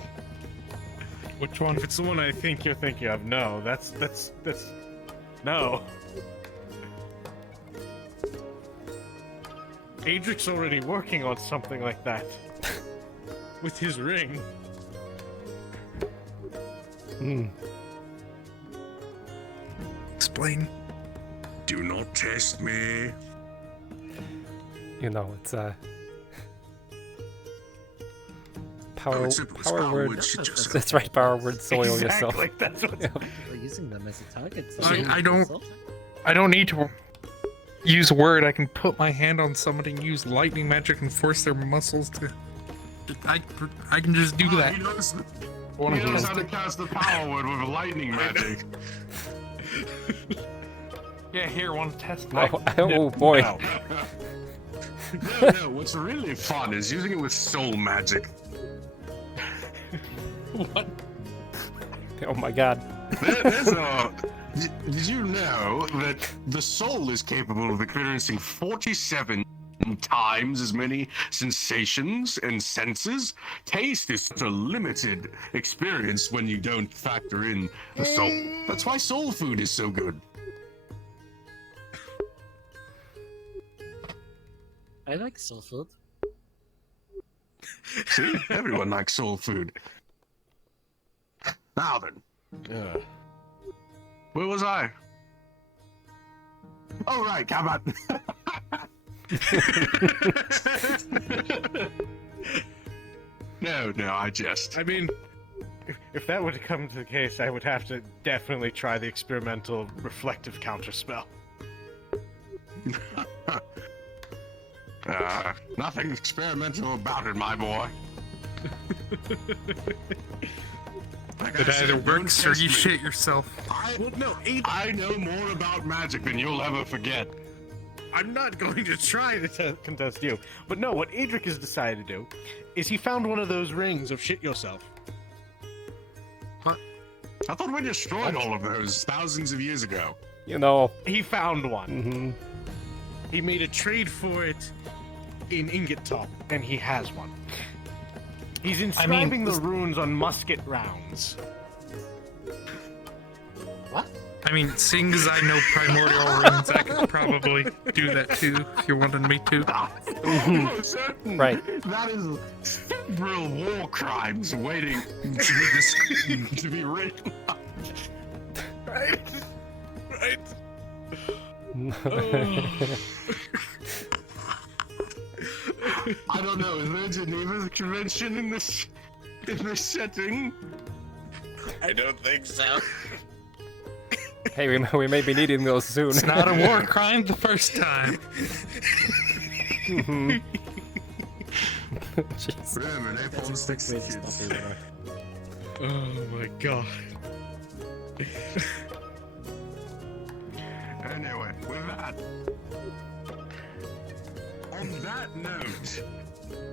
Which one? If it's the one I think you're thinking of, no. That's no. Adric's already working on something like that. With his ring. Explain. Do not test me. You know, it's Oh, power it's simple. It's power power word. word, shit yourself. That's right, power word soil yourself. Exactly, that's what We're using them as a target. I don't need to use word. I can put my hand on somebody and use lightning magic and force their muscles to. I can just do that. He knows, One of he knows these. how to cast the power word with a lightning magic. Yeah, here, want to test Oh, oh boy. No. No, what's really fun is using it with soul magic. What? Oh my god. Did you know that the soul is capable of experiencing 47 times as many sensations and senses? Taste is such a limited experience when you don't factor in the soul. That's why soul food is so good. I like soul food. See, everyone likes soul food. Now then, where was I? Oh right, come on. No, I just. I mean, if that were to come to the case, I would have to definitely try the experimental reflective counterspell. Nothing experimental about it, my boy. Like It I said, either don't works or test you me. shit yourself. I know more about magic than you'll ever forget. I'm not going to try to contest you. But no, what Adric has decided to do is he found one of those rings of shit yourself. What? I thought we destroyed all of those thousands of years ago. You know. He found one. He made a trade for it in Ingot Top, and he has one. He's inscribing the runes on musket rounds. What? I mean, seeing as I know primordial runes, I could probably do that too if you wanted me to. Right. That is real war crimes waiting to be written. Right? Right? I don't know. Is there a Geneva Convention in this setting? I don't think so. Hey, we may be needing those soon. It's not a war crime the first time. Oh my god. Anyway, with that. On that note,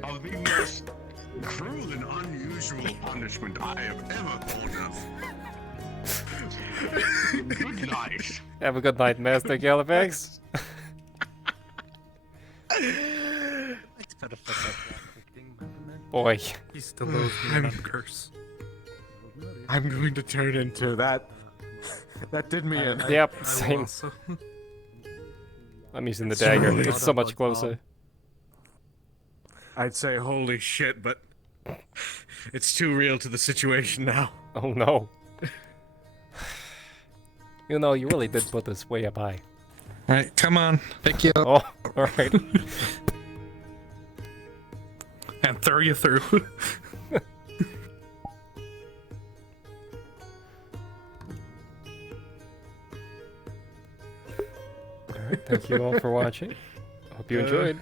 of the most cruel and unusual punishment I have ever thought of. Good night. Have a good night, Master Galafax. Boy. He still owes me an curse. I'm going to turn into that. That did me in. Yep, same. I'm using the dagger. It's so much closer. I'd say holy shit, but it's too real to the situation now. Oh no. You know, you really did put this way up high. Alright, come on. Pick you up. Oh, alright. And throw you through. Alright, thank you all for watching. Hope you enjoyed.